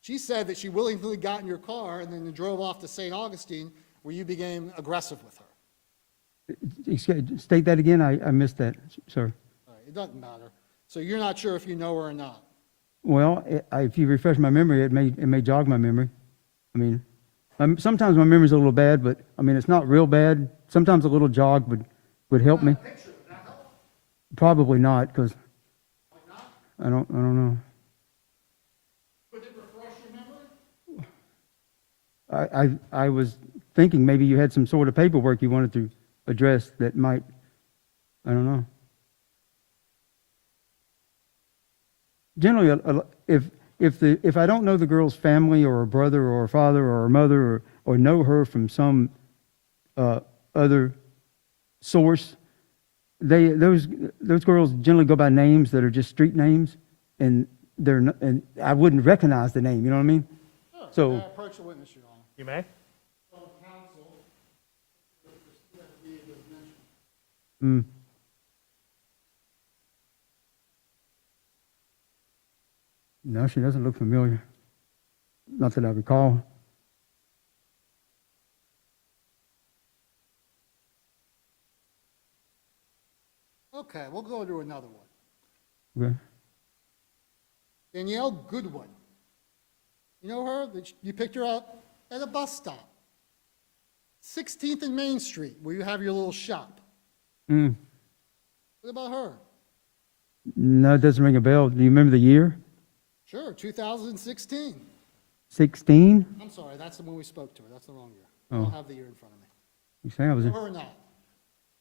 She said that she willingly got in your car and then drove off to St. Augustine where you became aggressive with her. State that again. I missed that, sir. All right, it doesn't matter. So you're not sure if you know her or not? Well, if you refresh my memory, it may jog my memory. I mean, sometimes my memory's a little bad, but I mean, it's not real bad. Sometimes a little jog would help me. Probably not, because I don't know. Would it refresh your memory? I was thinking maybe you had some sort of paperwork you wanted to address that might, I don't know. Generally, if I don't know the girl's family or her brother or her father or her mother or know her from some other source, those girls generally go by names that are just street names, and and I wouldn't recognize the name. You know what I mean? Sure. So. May I approach the witness, Your Honor? You may. Mm. No, she doesn't look familiar. Not that I recall. Okay, we'll go to another one. Okay. Danielle Goodwin. You know her? You picked her up at a bus stop. 16th and Main Street, where you have your little shop. Mm. What about her? No, it doesn't ring a bell. Do you remember the year? Sure, 2016. 16? I'm sorry, that's the one we spoke to her. That's the wrong year. I Oh. don't have the year in front of me. You say I was. Know her or not?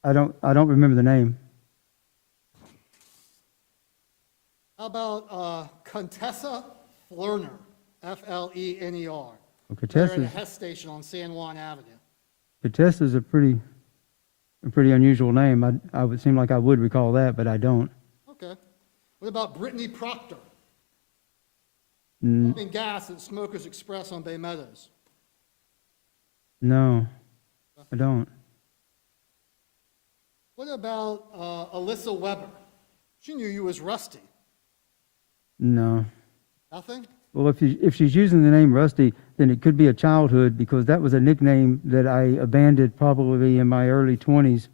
I don't remember the name. How about Contessa Flerner, Flener? Well, They're at a Contessa's, Hess station on San Juan Avenue. Contessa's a pretty unusual name. I would seem like I would recall that, but I don't. Okay. What about Brittany Proctor? Mm, Pumping gas at Smokers Express on Bay Meadows. No, I don't. What about Alyssa Weber? She knew you as Rusty. No. Nothing? Well, if she's using the name Rusty, then it could be a childhood, because that was a nickname that I abandoned probably in my early 20s.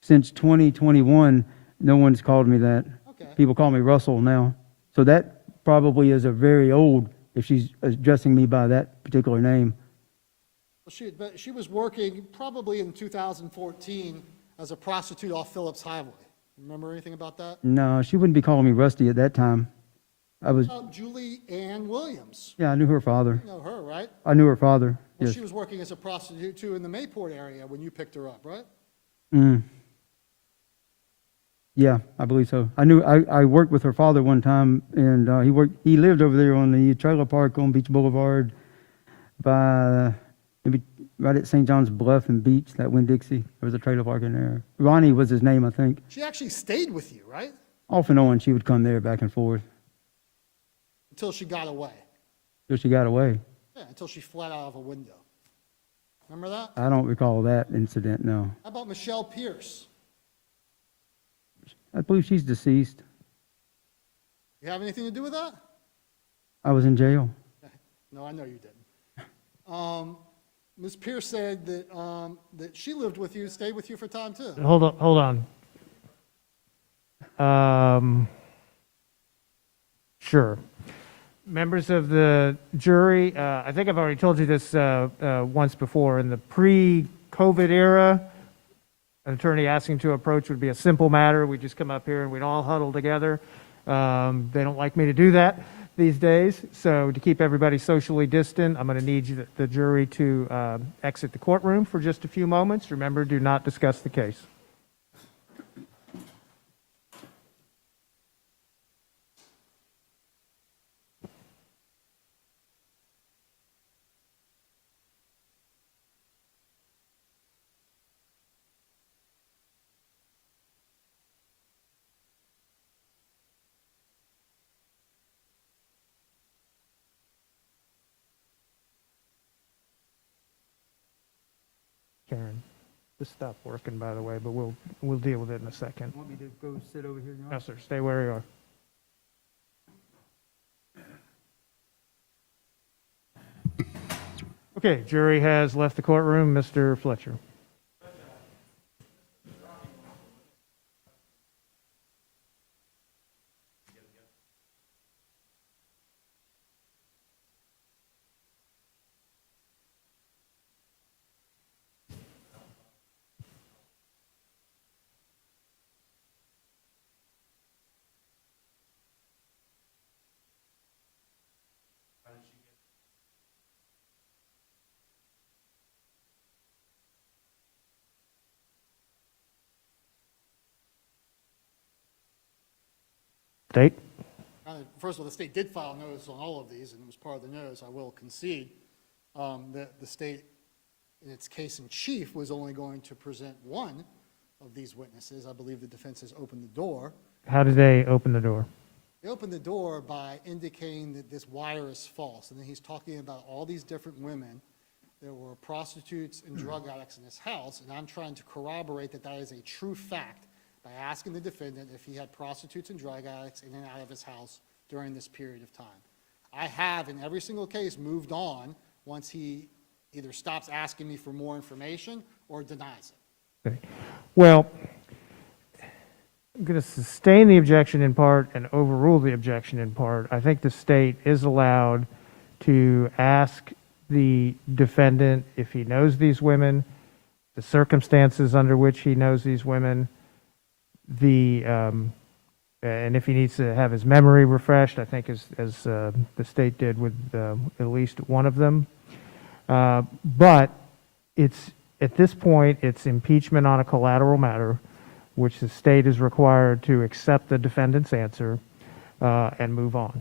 Since 2021, no one's called me that. Okay. People call me Russell now. So that probably is a very old, if she's addressing me by that particular name. Well, she was working probably in 2014 as a prostitute off Phillips Highway. Remember anything about that? No, she wouldn't be calling me Rusty at that time. I was, Julie Ann Williams. yeah, I knew her father. You know her, right? I knew her father, Well, yes. she was working as a prostitute too in the Mayport area when you picked her up, right? Mm. Yeah, I believe so. I worked with her father one time, and he lived over there on the trailer park on Beach Boulevard by, maybe right at St. John's Bluff and Beach, that Winn-Dixie. There was a trailer park in there. Ronnie was his name, I think. She actually stayed with you, right? Off and on, she would come there back and forth Until she got away. till she got away. Yeah, until she fled out of a window. Remember that? I don't recall that incident, no. How about Michelle Pierce? I believe she's deceased. You have anything to do with that? I was in jail. No, I know you didn't. Ms. Pierce said that, that she lived with you, stayed with you for time too. Hold on. Sure. Members of the jury, I think I've already told you this once before. In the pre-COVID era, an attorney asking to approach would be a simple matter. We just come up here and we'd all huddle together. They don't like me to do that these days. So to keep everybody socially distant, I'm going to need the jury to exit the courtroom for just a few moments. Remember, do not discuss the case. Karen, this stopped working, by the way, but we'll deal with it in a second. Want me to go sit over here now? No, sir, stay where you are. Okay, jury has left the courtroom. Mr. Fletcher. State. First of all, the state did file notice on all of these, and it was part of the notice. I will concede that the state, in its case in chief, was only going to present one of these witnesses. I believe the defense has opened the door. How did they open the door? They opened the door by indicating that this wire is false, and then he's talking about all these different women. There were prostitutes and drug addicts in his house, and I'm trying to corroborate that that is a true fact by asking the defendant if he had prostitutes and drug addicts in and out of his house during this period of time. I have, in every single case, moved on once he either stops asking me for more information or denies it. Okay. Well, I'm going to sustain the objection in part and overrule the objection in part. I think the state is allowed to ask the defendant if he knows these women, the circumstances under which he knows these women, and if he needs to have his memory refreshed, I think as the state did with at least one of them. But it's, at this point, it's impeachment on a collateral matter, which the state is required to accept the defendant's answer and move on.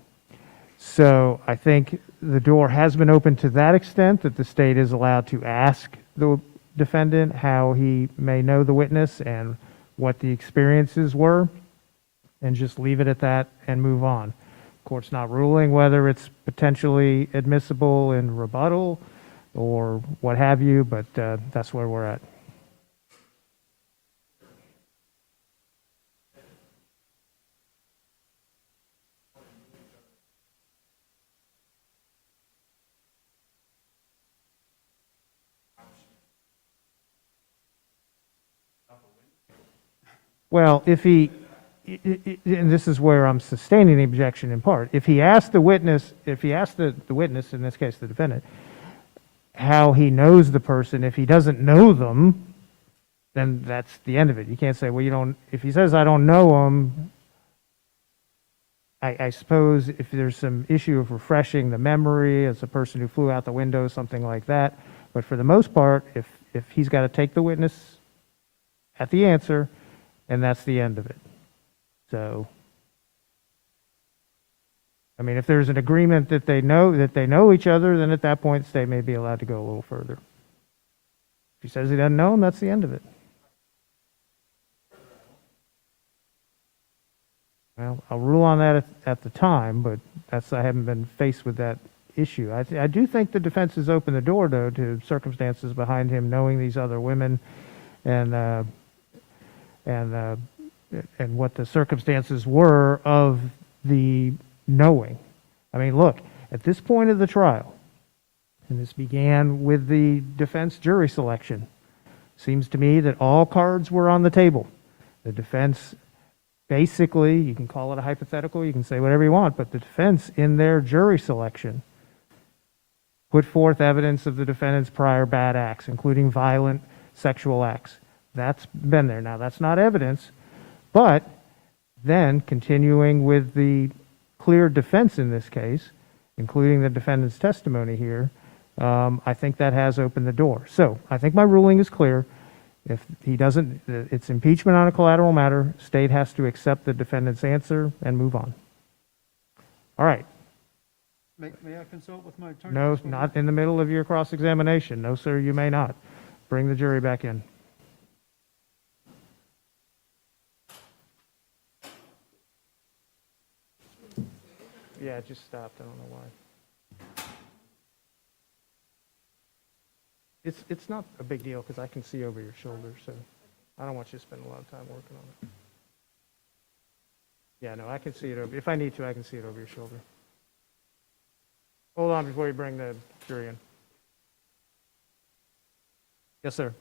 So I think the door has been opened to that extent that the state is allowed to ask the defendant how he may know the witness and what the experiences were, and just leave it at that and move on. Court's not ruling whether it's potentially admissible in rebuttal, or what have you, but that's where we're at. Well, if he, and this is where I'm sustaining the objection in part, if he asked the witness, the witness, in this case the defendant, how he knows the person, if he doesn't know them, then that's the end of it. You can't say, well, you don't, if he says, I don't know him, I suppose if there's some issue of refreshing the memory as a person who flew out the window, something like that. But for the most part, if he's got to take the witness at the answer, and that's the end of it. So, I mean, if there's an agreement that they know each other, then at that point, the state may be allowed to go a little further. If he says he doesn't know him, that's the end of it. Well, I'll rule on that at the time, but I haven't been faced with that issue. I do think the defense has opened the door, though, to circumstances behind him knowing these other women, and what the circumstances were of the knowing. I mean, look, at this point of the trial, and this began with the defense jury selection, seems to me that all cards were on the table. The defense, basically, you can call it a hypothetical, you can say whatever you want, but the defense in their jury selection put forth evidence of the defendant's prior bad acts, including violent sexual acts. That's been there. Now, that's not evidence, but then continuing with the clear defense in this case, including the defendant's testimony here, I think that has opened the door. So I think my ruling is clear. If he doesn't, it's impeachment on a collateral matter. State has to accept the defendant's answer and move on. All right. May I consult with my attorney? No, not in the middle of your cross-examination. No, sir, you may not. Bring the jury back in. Yeah, it just stopped. I don't know why. It's not a big deal because I can see over your shoulder, so I don't want you to spend a lot of time working on it. Yeah, no, I can see it over. If I need to, I can see it over your shoulder. Hold on before you bring the jury in. Yes, sir.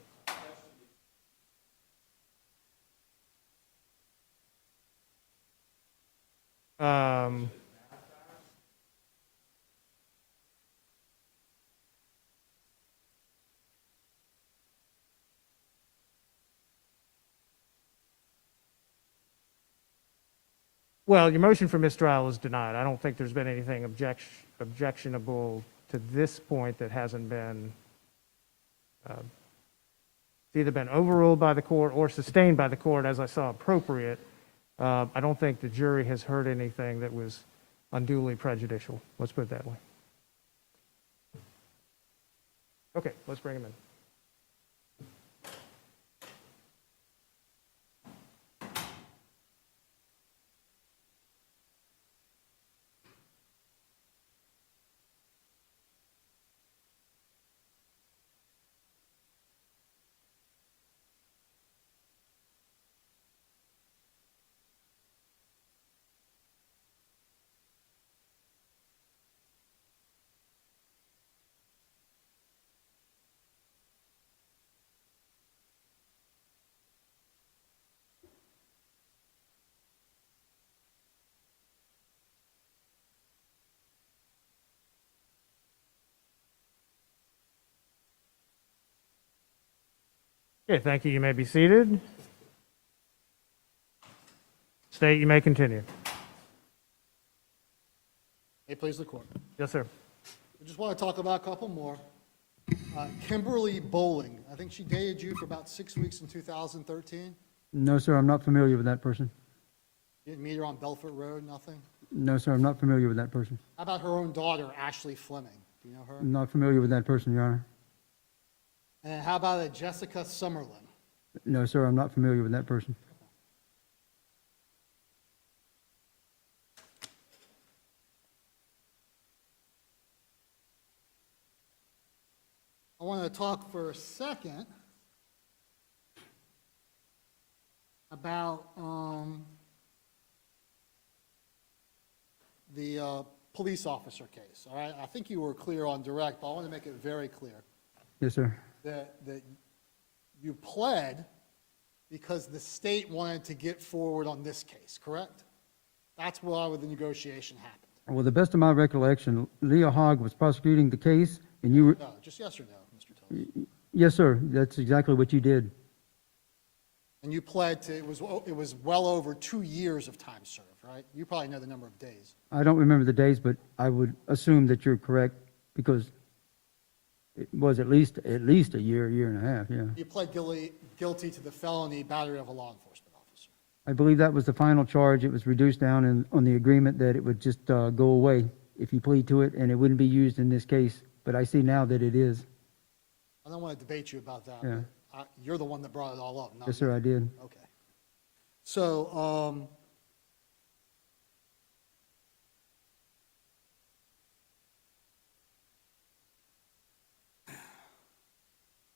Well, your motion for mistrial is denied. I don't think there's been anything objectionable to this point that hasn't been either been overruled by the court or sustained by the court as I saw appropriate. I don't think the jury has heard anything that was unduly prejudicial. Let's put it that way. Okay, let's bring him in. Okay, thank you. You may be seated. State, you may continue. May it please the court. Yes, sir. I just want to talk about a couple more. Kimberly Bowling, I think she dated you for about 6 weeks in 2013. No, sir, I'm not familiar with that person. You didn't meet her on Belfort Road, nothing? No, sir, I'm not familiar with that person. How about her own daughter, Ashley Fleming? Do you know her? I'm not familiar with that person, Your Honor. And how about a Jessica Summerlin? No, sir, I'm not familiar with that person. I want to talk for a second about the police officer case, all right? I think you were clear on direct, but I want to make it very clear Yes, sir. that you pled because the state wanted to get forward on this case, correct? That's why the negotiation happened. Well, the best of my recollection, Leah Hogg was prosecuting the case, and you were, No, just yes or no, Mr. Tillis? yes, sir, that's exactly what you did. And you pled to, it was well over 2 years of time served, right? You probably know the number of days. I don't remember the days, but I would assume that you're correct, because it was at least a year and a half, yeah. You pled guilty to the felony battery of a law enforcement officer. I believe that was the final charge. It was reduced down on the agreement that it would just go away if you plead to it, and it wouldn't be used in this case. But I see now that it is. I don't want to debate you about that. Yeah. But you're the one that brought it all up, not Yes, sir, I did. Okay. So,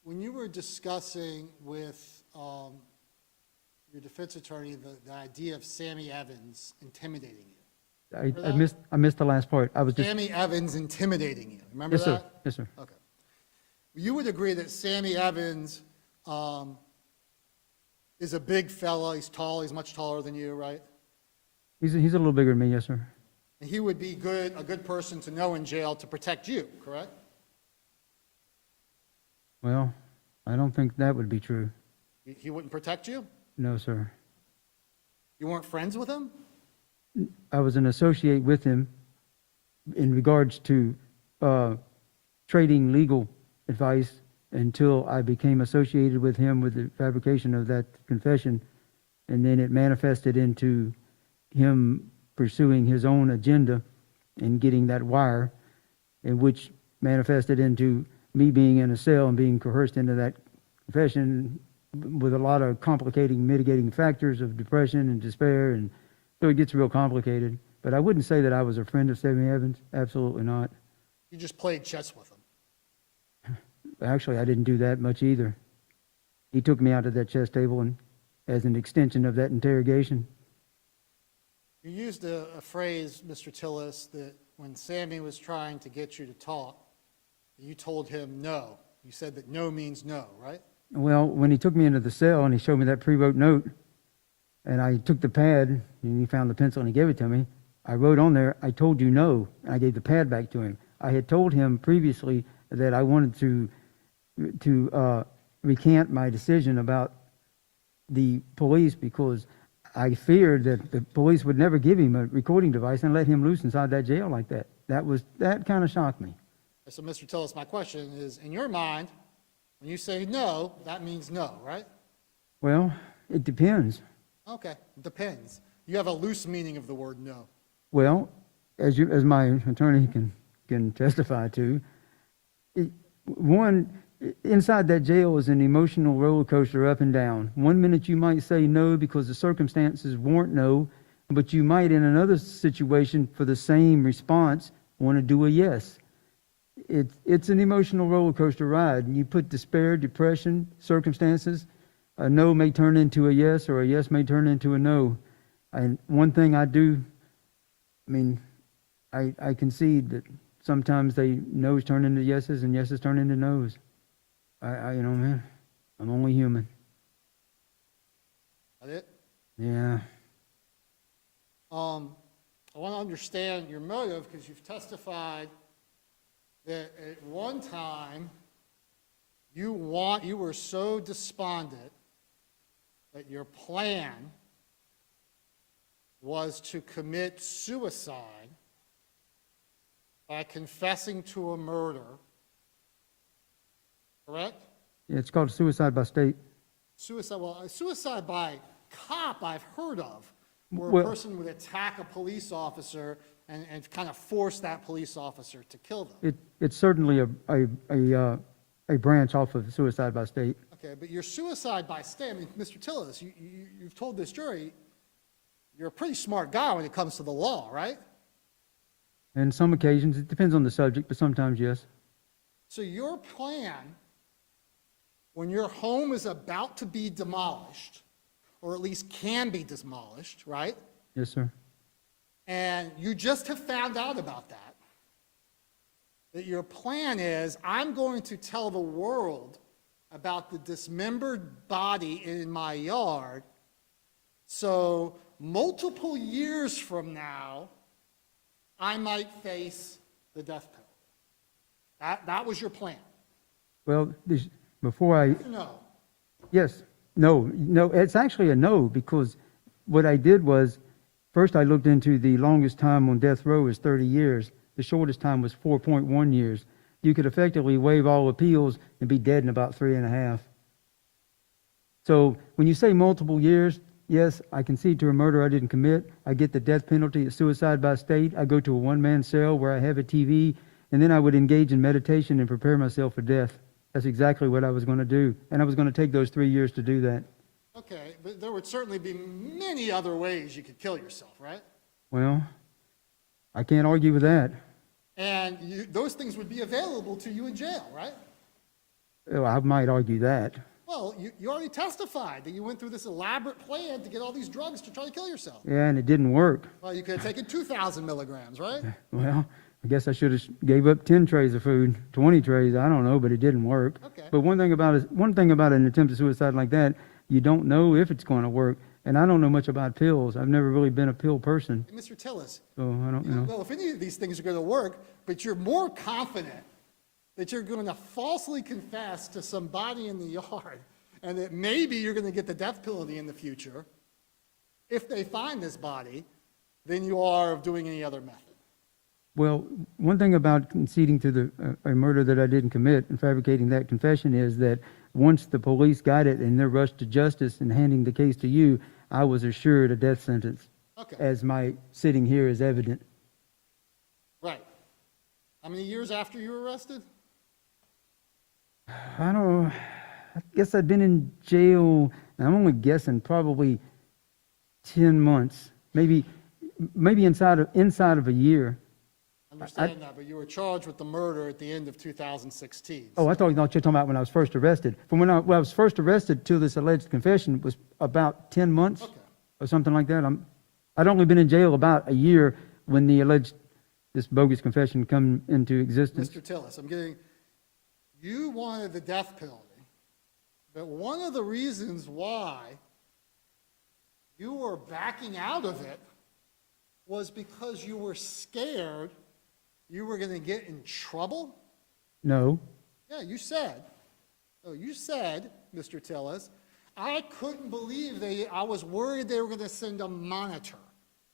when you were discussing with your defense attorney the idea of Sammy Evans intimidating you. Remember that? I missed the last part. I was just. Sammy Evans intimidating you. Remember Yes, that? sir. Yes, sir. Okay. You would agree that Sammy Evans is a big fella. He's tall. He's much taller than you, right? He's a little bigger than me, yes, sir. And he would be a good person to know in jail to protect you, correct? Well, I don't think that would be true. He wouldn't protect you? No, sir. You weren't friends with him? I was an associate with him in regards to trading legal advice until I became associated with him with the fabrication of that confession, and then it manifested into him pursuing his own agenda and getting that wire, in which manifested into me being in a cell and being coerced into that confession with a lot of complicating, mitigating factors of depression and despair, and so it gets real complicated. But I wouldn't say that I was a friend of Sammy Evans. Absolutely not. You just played chess with him. Actually, I didn't do that much either. He took me out to that chess table and as an extension of that interrogation. You used a phrase, Mr. Tillis, that when Sammy was trying to get you to talk, you told him no. You said that no means no, right? Well, when he took me into the cell and he showed me that pre-wrote note, and I took the pad and he found the pencil and he gave it to me, I wrote on there, "I told you no," and I gave the pad back to him. I had told him previously that I wanted to recant my decision about the police because I feared that the police would never give him a recording device and let him loose inside that jail like that. That kind of shocked me. So, Mr. Tillis, my question is, in your mind, when you say no, that means no, right? Well, it depends. Okay, depends. You have a loose meaning of the word no. Well, as my attorney can testify to, inside that jail is an emotional roller coaster up and down. 1 minute you might say no because the circumstances warrant no, but you might in another situation for the same response want to do a yes. It's an emotional roller coaster ride, and you put despair, depression, circumstances, a no may turn into a yes, or a yes may turn into a no. And one thing I do, I concede that sometimes no's turn into yeses and yeses turn into no's. Man, I'm only human. That it? Yeah. I want to understand your motive because you've testified that at one time you were so despondent that your plan was to commit suicide by confessing to a murder, correct? Yeah, it's called suicide by state. Suicide by cop I've heard of, where a person would attack a police officer and kind of force that police officer to kill them. It's certainly a branch off of suicide by state. Okay, but your suicide by state, Mr. Tillis, you've told this jury you're a pretty smart guy when it comes to the law, right? And some occasions, it depends on the subject, but sometimes yes. So your plan, when your home is about to be demolished, or at least can be demolished, right? Yes, sir. And you just have found out about that your plan is, I'm going to tell the world about the dismembered body in my yard, so multiple years from now, I might face the death penalty. That was your plan. Well, before I, No. yes, no, it's actually a no, because what I did was, first I looked into the longest time on death row is 30 years. The shortest time was 4.1 years. You could effectively waive all appeals and be dead in about 3.5. So when you say multiple years, yes, I concede to a murder I didn't commit. I get the death penalty. It's suicide by state. I go to a one-man cell where I have a TV, and then I would engage in meditation and prepare myself for death. That's exactly what I was going to do. And I was going to take those 3 years to do that. Okay, but there would certainly be many other ways you could kill yourself, right? Well, I can't argue with that. And those things would be available to you in jail, right? Well, I might argue that. Well, you already testified that you went through this elaborate plan to get all these drugs to try to kill yourself. Yeah, and it didn't work. Well, you could have taken 2,000 milligrams, right? Well, I guess I should have gave up 10 trays of food, 20 trays, I don't know, but it didn't work. Okay. But one thing about an attempted suicide like that, you don't know if it's going to work. And I don't know much about pills. I've never really been a pill person. Hey, Mr. Tillis, So I don't you don't know. know if any of these things are going to work, but you're more confident that you're going to falsely confess to somebody in the yard and that maybe you're going to get the death penalty in the future if they find this body than you are of doing any other method. Well, one thing about conceding to a murder that I didn't commit and fabricating that confession is that once the police got it and they're rushed to justice and handing the case to you, I was assured a death sentence. Okay. As my sitting here is evident. Right. How many years after you were arrested? I don't know. I guess I've been in jail, I'm only guessing, probably 10 months, maybe inside of a year. I understand that, but you were charged with the murder at the end of 2016. Oh, I thought you were talking about when I was first arrested. From when I was first arrested to this alleged confession was about 10 months or something like that. I'd only been in jail about a year when this bogus confession come into existence. Mr. Tillis, you wanted the death penalty, but one of the reasons why you were backing out of it was because you were scared you were going to get in trouble? No. Yeah, you said. Oh, you said, Mr. Tillis, I couldn't believe I was worried they were going to send a monitor.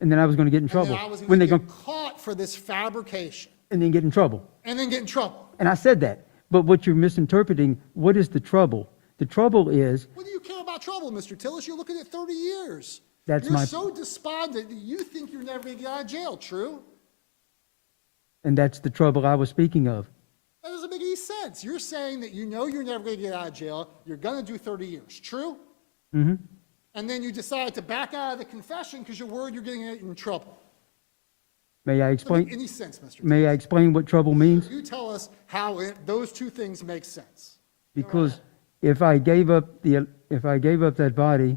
And then I was going to get in trouble. And then I was going to get caught for this fabrication. And then get in trouble. And then get in trouble. And I said that. But what you're misinterpreting, what is the trouble? The trouble is... What do you care about trouble, Mr. Tillis? You're looking at 30 years. You're so despondent that you think you're never going to get out of jail, true? And that's the trouble I was speaking of. That doesn't make any sense. You're saying that you know you're never going to get out of jail, you're going to do 30 years, true? Mm-hmm. And then you decide to back out of the confession because you're worried you're getting in trouble. May I explain? Doesn't make any sense, Mr. Tillis. May I explain what trouble means? You tell us how those two things make sense. Because if I gave up that body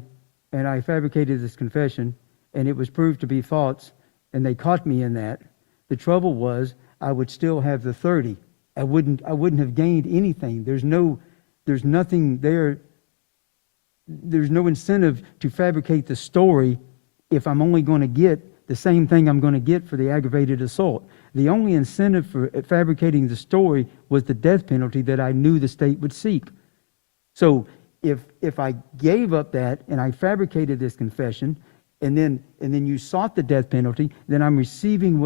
and I fabricated this confession and it was proved to be false and they caught me in that, the trouble was I would still have the 30. I wouldn't have gained anything. There's nothing there. There's no incentive to fabricate the story if I'm only going to get the same thing I'm going to get for the aggravated assault. The only incentive for fabricating the story was the death penalty that I knew the state would seek. So if I gave up that and I fabricated this confession, and then you sought the death penalty, then I'm receiving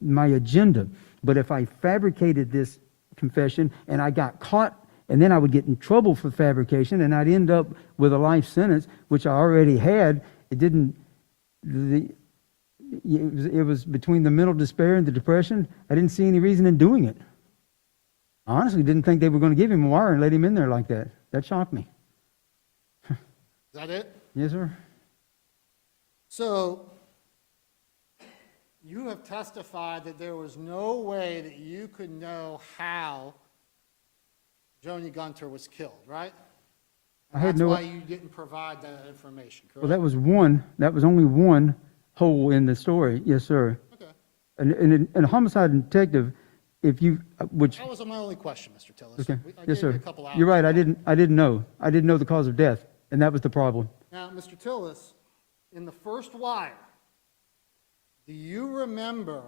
my agenda. But if I fabricated this confession and I got caught, and then I would get in trouble for fabrication, and I'd end up with a life sentence, which I already had. It was between the mental despair and the depression. I didn't see any reason in doing it. I honestly didn't think they were going to give him a wire and let him in there like that. That shocked me. Is that it? Yes, sir. So, you have testified that there was no way that you could know how Joni Gunter was killed, right? I And had that's no- why you didn't provide that information, correct? Well, that was only one hole in the story, yes, sir. Okay. And a homicide detective, if you, which, That wasn't my only question, Mr. Tillis. okay, I yes, gave you sir. a couple You're hours. right, I didn't know the cause of death, and that was the problem. Now, Mr. Tillis, in the first wire, do you remember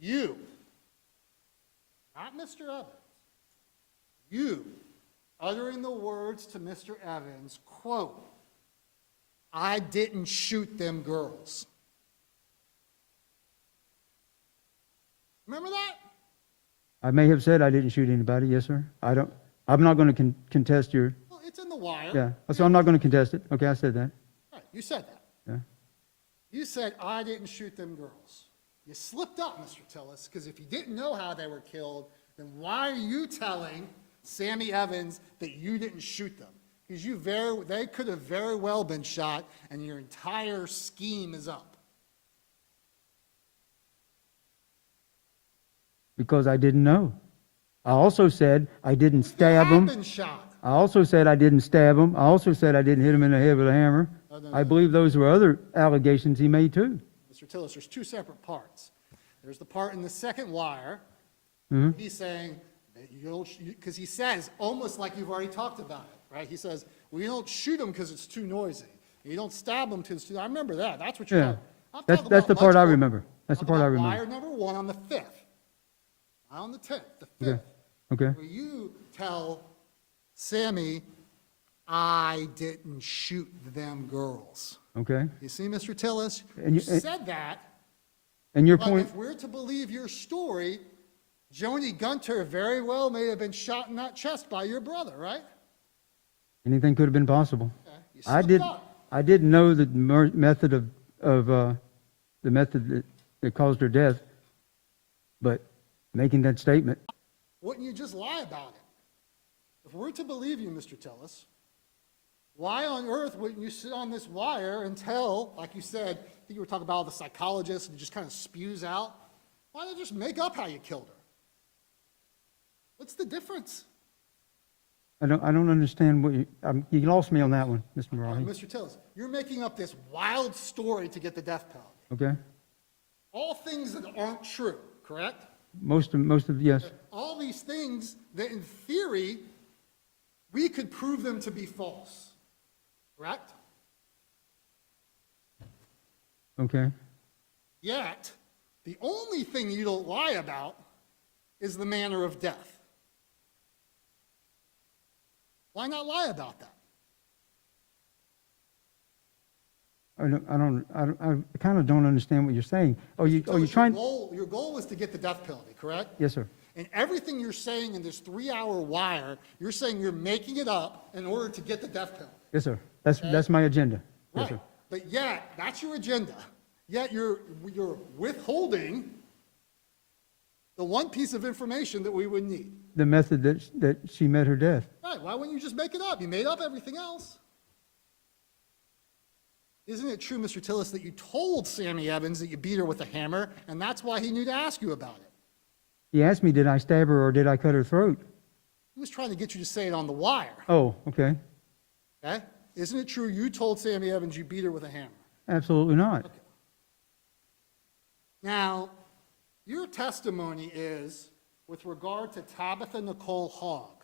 you, not Mr. Evans, you uttering the words to Mr. Evans, quote, "I didn't shoot them girls"? Remember that? I may have said I didn't shoot anybody, yes, sir. I'm not going to contest your, Well, it's in the wire. yeah, so I'm not going to contest it. Okay, I said that, Right, you said that. yeah. You said, "I didn't shoot them girls." You slipped up, Mr. Tillis, because if you didn't know how they were killed, then why are you telling Sammy Evans that you didn't shoot them? Because they could have very well been shot, and your entire scheme is up. Because I didn't know. I also said I didn't stab You him. have been shot. I also said I didn't stab him. I also said I didn't hit him in the head with a hammer. I believe those were other allegations he made too. Mr. Tillis, there's two separate parts. There's the part in the second wire. Mhm. He's saying that you don't, because he says, almost like you've already talked about it, right? He says, well, you don't shoot them because it's too noisy. You don't stab them because it's too, I remember that. That's what you're Yeah, talking. I'm that's talking the about part much I more. remember. That's the Talking part I about remember. Wire number 1 on the 5th. Not on the 10th, the 5th. Okay, okay, Where you tell Sammy, "I didn't shoot them girls." okay. You see, Mr. Tillis? And You you- and- said that, And your but point, if we're to believe your story, Joni Gunter very well may have been shot in that chest by your brother, right? anything could have been possible. Okay, you I slipped did, up. I didn't know the method of the method that caused her death, but making that statement, Wouldn't you just lie about it? If we're to believe you, Mr. Tillis, why on earth wouldn't you sit on this wire and tell, like you said, I think you were talking about the psychologist and it just kind of spews out? Why not just make up how you killed her? What's the difference? I don't understand what you lost me on that one, Mr. Marahi. Mr. Tillis, you're making up this wild story to get the death penalty. Okay? All things that aren't true, correct? Most of, yes, All these things that in theory, we could prove them to be false, correct? okay. Yet, the only thing you don't lie about is the manner of death. Why not lie about that? I kind of don't understand what you're saying. Are you Tillis, trying? Your goal was to get the death penalty, correct? Yes, sir. And everything you're saying in this 3-hour wire, you're saying you're making it up in order to get the death penalty. Yes, sir. That's my agenda. Yes, Right. sir. But yet, that's your agenda. Yet you're withholding the one piece of information that we would need. The method that she met her death. Right, why wouldn't you just make it up? You made up everything else. Isn't it true, Mr. Tillis, that you told Sammy Evans that you beat her with a hammer, and that's why he knew to ask you about it? He asked me, did I stab her or did I cut her throat? He was trying to get you to say it on the wire, Oh, okay. okay? Isn't it true you told Sammy Evans you beat her with a hammer? Absolutely not. Now, your testimony is, with regard to Tabitha Nicole Hogg,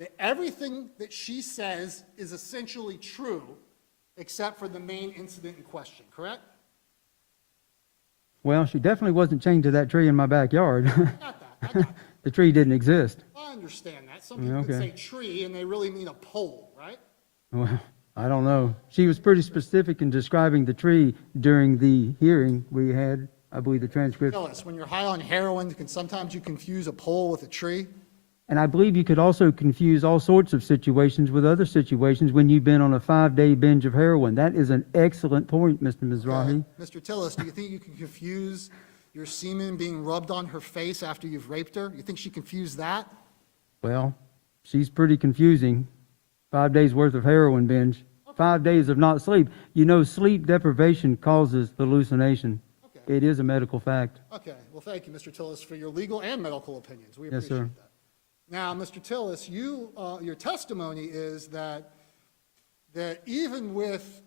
that everything that she says is essentially true, except for the main incident in question, correct? Well, she definitely wasn't chained to that tree in my backyard. Got that, I got that. The tree didn't exist. I understand that. Some people can say tree, and they really mean a pole, right? Well, I don't know. She was pretty specific in describing the tree during the hearing we had. I believe the transcript. Phyllis, when you're high on heroin, can sometimes you confuse a pole with a tree? And I believe you could also confuse all sorts of situations with other situations when you've been on a 5-day binge of heroin. That is an excellent point, Mr. Mizrahi. Mr. Tillis, do you think you can confuse your semen being rubbed on her face after you've raped her? You think she confused that? Well, she's pretty confusing. 5 days worth of heroin binge. 5 days of not sleep. You know, sleep deprivation causes hallucination. Okay. It is a medical fact. Okay, well, thank you, Mr. Tillis, for your legal and medical opinions. We Yes, appreciate sir. that. Now, Mr. Tillis, your testimony is that even with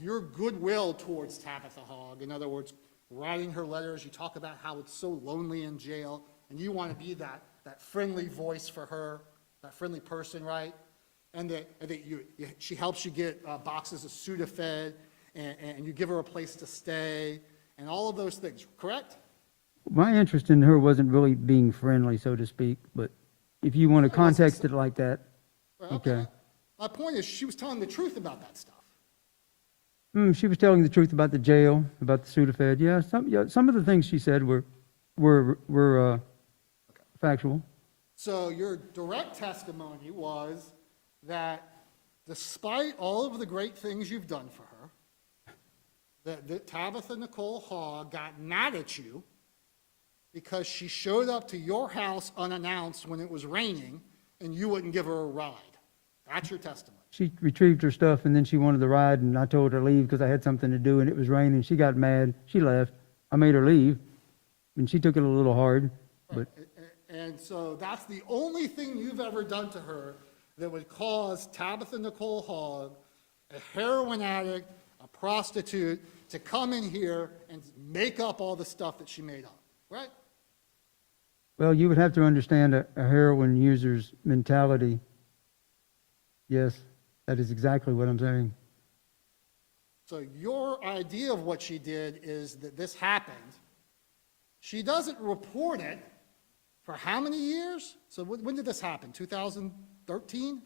your goodwill towards Tabitha Hogg, in other words, writing her letters, you talk about how it's so lonely in jail, and you want to be that friendly voice for her, that friendly person, right? And that she helps you get boxes of Sudafed, and you give her a place to stay, and all of those things, correct? My interest in her wasn't really being friendly, so to speak, but if you want to context it like that, okay. My point is, she was telling the truth about that stuff. She was telling the truth about the jail, about the Sudafed. Yeah, some of the things she said were factual. So your direct testimony was that despite all of the great things you've done for her, that Tabitha Nicole Hogg got mad at you because she showed up to your house unannounced when it was raining and you wouldn't give her a ride. That's your testimony. She retrieved her stuff, and then she wanted the ride, and I told her to leave because I had something to do, and it was raining. She got mad. She left. I made her leave, and she took it a little hard. But And so that's the only thing you've ever done to her that would cause Tabitha Nicole Hogg, a heroin addict, a prostitute, to come in here and make up all the stuff that she made up, right? well, you would have to understand a heroin user's mentality. Yes, that is exactly what I'm saying. So your idea of what she did is that this happened. She doesn't report it for how many years? So when did this happen? 2013?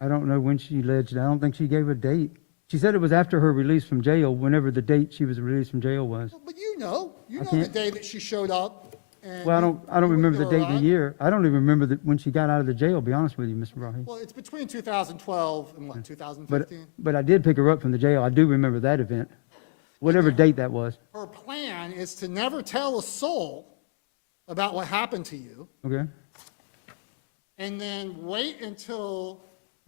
I don't know when she alleged. I don't think she gave a date. She said it was after her release from jail, whenever the date she was released from jail was. But you know the day that she showed up. And Well, I don't remember the date and the year. I don't even remember when she got out of the jail, to be honest with you, Mr. Brahe. Well, it's between 2012 and what, 2015? But I did pick her up from the jail. I do remember that event, whatever date that was. Her plan is to never tell a soul about what happened to you, Okay? and then wait until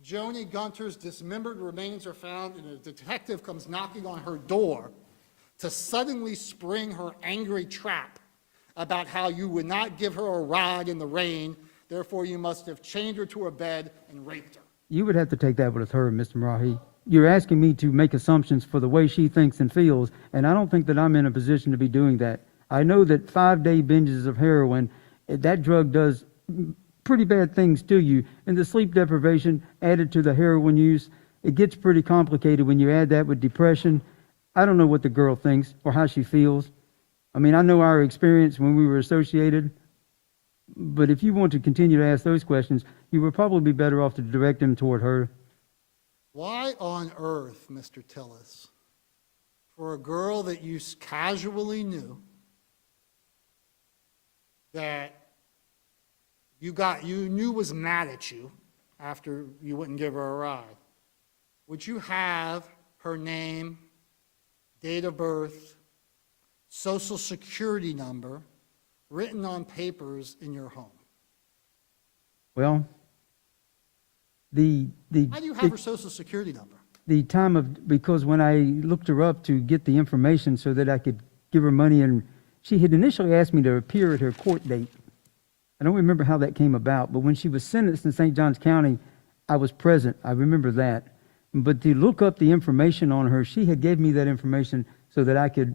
Joni Gunter's dismembered remains are found and a detective comes knocking on her door to suddenly spring her angry trap about how you would not give her a ride in the rain, therefore you must have chained her to her bed and raped her. You would have to take that with her, Mr. Marahi. You're asking me to make assumptions for the way she thinks and feels, and I don't think that I'm in a position to be doing that. I know that 5-day binges of heroin, that drug does pretty bad things to you, and the sleep deprivation added to the heroin use, it gets pretty complicated when you add that with depression. I don't know what the girl thinks or how she feels. I mean, I know our experience when we were associated, but if you want to continue to ask those questions, you would probably be better off to direct them toward her. Why on earth, Mr. Tillis, for a girl that you casually knew, that you knew was mad at you after you wouldn't give her a ride, would you have her name, date of birth, social security number written on papers in your home? Well, How do you have her social security number? the time of, because when I looked her up to get the information so that I could give her money, and she had initially asked me to appear at her court date. I don't remember how that came about, but when she was sentenced in St. Johns County, I was present. I remember that. But to look up the information on her, she had gave me that information so that I could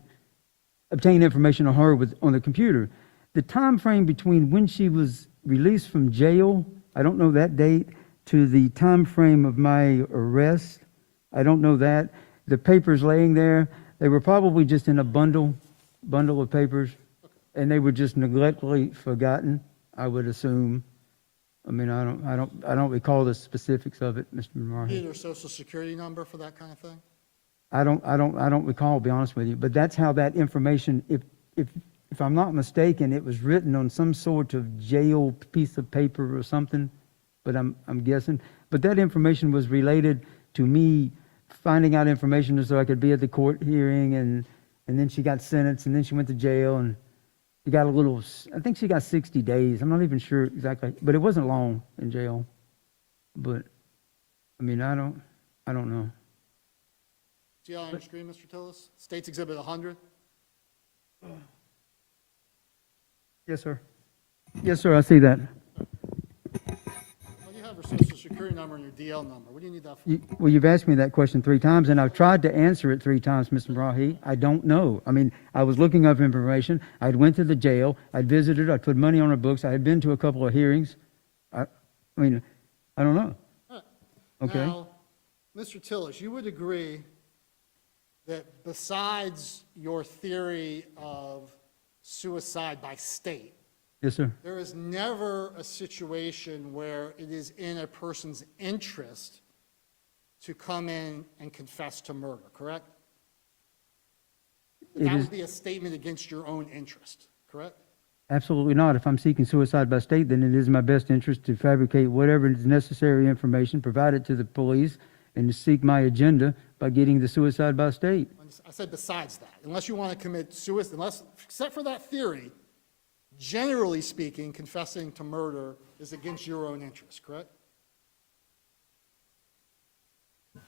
obtain information on her on the computer. The time frame between when she was released from jail, I don't know that date, to the time frame of my arrest, I don't know that. The papers laying there, they were probably just in a bundle of papers, and they were just neglectfully forgotten, I would assume. I mean, I don't recall the specifics of it, Mr. Marhay. Need her social security number for that kind of thing? I don't recall, to be honest with you, but that's how that information, if I'm not mistaken, it was written on some sort of jail piece of paper or something, but I'm guessing. But that information was related to me finding out information so I could be at the court hearing, and then she got sentenced, and then she went to jail, and she got I think she got 60 days. I'm not even sure exactly, but it wasn't long in jail. But, I mean, I don't know. See on your screen, Mr. Tillis? State's Exhibit 100? Yes, sir. Yes, sir, I see that. social security number and your DL number. What do you need that for? Well, you've asked me that question 3 times, and I've tried to answer it 3 times, Mr. Marahi. I don't know. I mean, I was looking up information. I'd went to the jail. I'd visited. I put money on her books. I had been to a couple of hearings. I mean, I don't know. All right. Okay. Now, Mr. Tillis, you would agree that besides your theory of suicide by state, Yes, sir. there is never a situation where it is in a person's interest to come in and confess to murder, correct? That would be a statement against your own interest, correct? Absolutely not. If I'm seeking suicide by state, then it is my best interest to fabricate whatever is necessary information, provide it to the police, and to seek my agenda by getting the suicide by state. I said besides that, unless you want to commit suicide, except for that theory, generally speaking, confessing to murder is against your own interest, correct?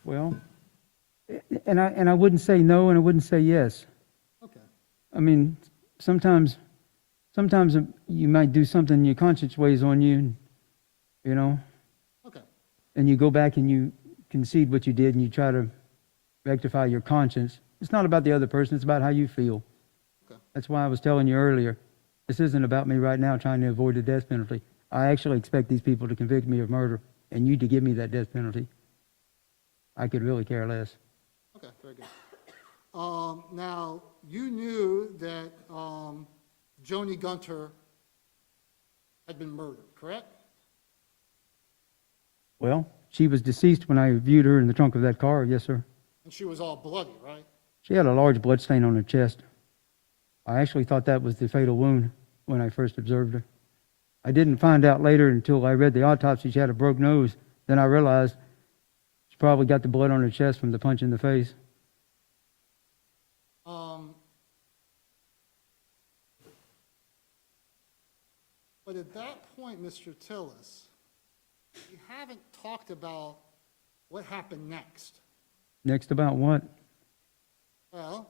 Well, and I wouldn't say no, and I wouldn't say yes. Okay. I mean, sometimes you might do something your conscience weighs on you, you know, Okay. and you go back and you concede what you did and you try to rectify your conscience. It's not about the other person, it's about how you feel. Okay. That's why I was telling you earlier, this isn't about me right now trying to avoid the death penalty. I actually expect these people to convict me of murder and you to give me that death penalty. I could really care less. Okay, very good. Now, you knew that Joni Gunter had been murdered, correct? Well, she was deceased when I viewed her in the trunk of that car, yes, sir. And she was all bloody, right? She had a large blood stain on her chest. I actually thought that was the fatal wound when I first observed her. I didn't find out later until I read the autopsy she had a broke nose. Then I realized she probably got the blood on her chest from the punch in the face. But at that point, Mr. Tillis, you haven't talked about what happened next. Next about what? Well,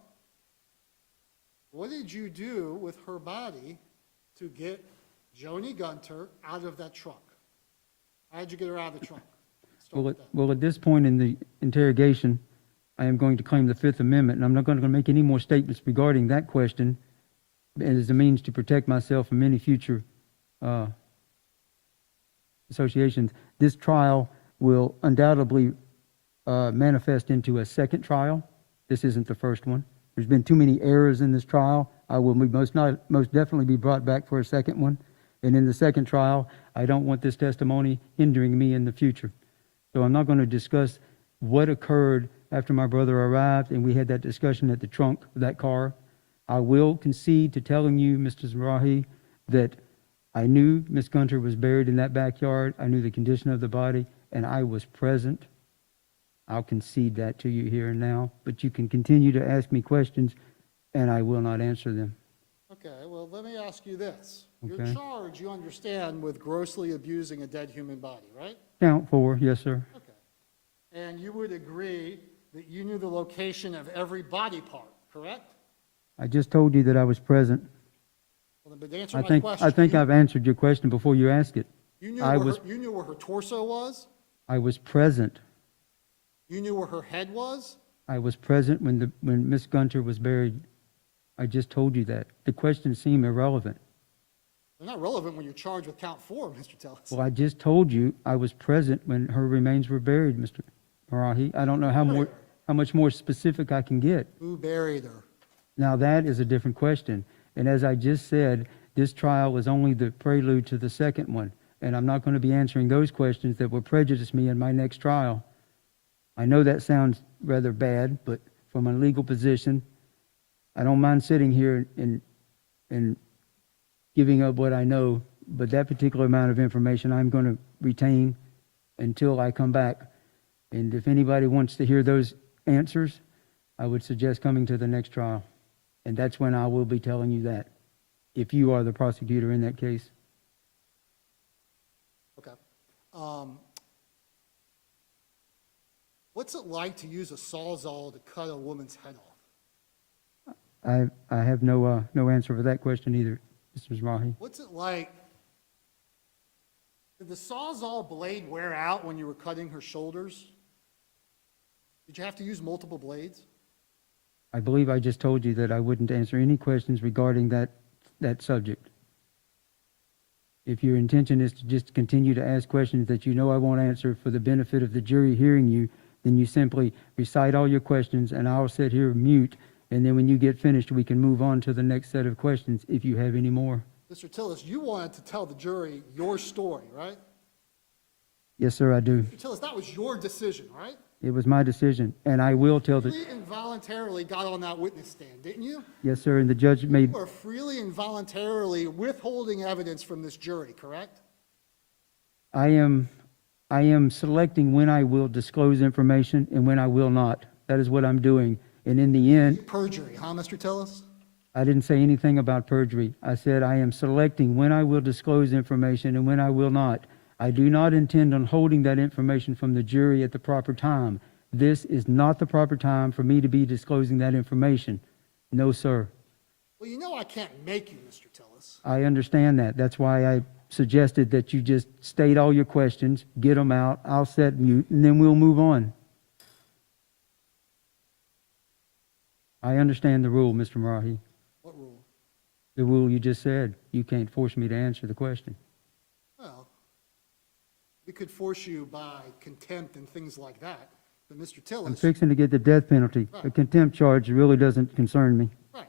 what did you do with her body to get Joni Gunter out of that trunk? How did you get her out of the trunk? Well, at this point in the interrogation, I am going to claim the Fifth Amendment, and I'm not going to make any more statements regarding that question as a means to protect myself from any future associations. This trial will undoubtedly manifest into a second trial. This isn't the first one. There's been too many errors in this trial. I will most definitely be brought back for a second one. And in the second trial, I don't want this testimony hindering me in the future. So I'm not going to discuss what occurred after my brother arrived and we had that discussion at the trunk of that car. I will concede to telling you, Mr. Zarahi, that I knew Miss Gunter was buried in that backyard. I knew the condition of the body, and I was present. I'll concede that to you here and now, but you can continue to ask me questions, and I will not answer them. Okay, well, let me ask you this. Okay. You're charged, you understand, with grossly abusing a dead human body, right? Count 4, yes, sir. Okay. And you would agree that you knew the location of every body part, correct? I just told you that I was present. Well, but answer my question. I think I've answered your question before you asked it. You knew, you knew where her torso was? I was present. You knew where her head was? I was present when Miss Gunter was buried. I just told you that. The questions seem irrelevant. They're not relevant when you're charged with count 4, Mr. Tillis. Well, I just told you I was present when her remains were buried, Mr. Marahi. I don't know how much more specific I can get. Who buried her? Now that is a different question. And as I just said, this trial is only the prelude to the second one. And I'm not going to be answering those questions that will prejudice me in my next trial. I know that sounds rather bad, but from a legal position, I don't mind sitting here and giving up what I know, but that particular amount of information I'm going to retain until I come back. And if anybody wants to hear those answers, I would suggest coming to the next trial. And that's when I will be telling you that, if you are the prosecutor in that case. Okay. What's it like to use a sawzall to cut a woman's head off? I have no answer for that question either, Mr. Marahi. What's it like Did the Sawzall blade wear out when you were cutting her shoulders? Did you have to use multiple blades? I believe I just told you that I wouldn't answer any questions regarding that subject. If your intention is to just continue to ask questions that you know I won't answer for the benefit of the jury hearing you, then you simply recite all your questions and I'll sit here mute, and then when you get finished, we can move on to the next set of questions if you have any more. Mr. Tillis, you wanted to tell the jury your story, right? Yes, sir, I do. Mr. Tillis, that was your decision, right? It was my decision, and I will tell the... You involuntarily got on that witness stand, didn't you? Yes, sir, and the judge made... You are freely and voluntarily withholding evidence from this jury, correct? I am selecting when I will disclose information and when I will not. That is what I'm doing. And in the end... Perjury, huh, Mr. Tillis? I didn't say anything about perjury. I said I am selecting when I will disclose information and when I will not. I do not intend on holding that information from the jury at the proper time. This is not the proper time for me to be disclosing that information. No, sir. Well, you know I can't make you, Mr. Tillis. I understand that. That's why I suggested that you just state all your questions, get them out, I'll set mute, and then we'll move on. I understand the rule, Mr. Marahi. What rule? The rule you just said. You can't force me to answer the question. Well, we could force you by contempt and things like that, but Mr. Tillis... I'm fixing to get the death penalty. Right. The contempt charge really doesn't concern me. Right.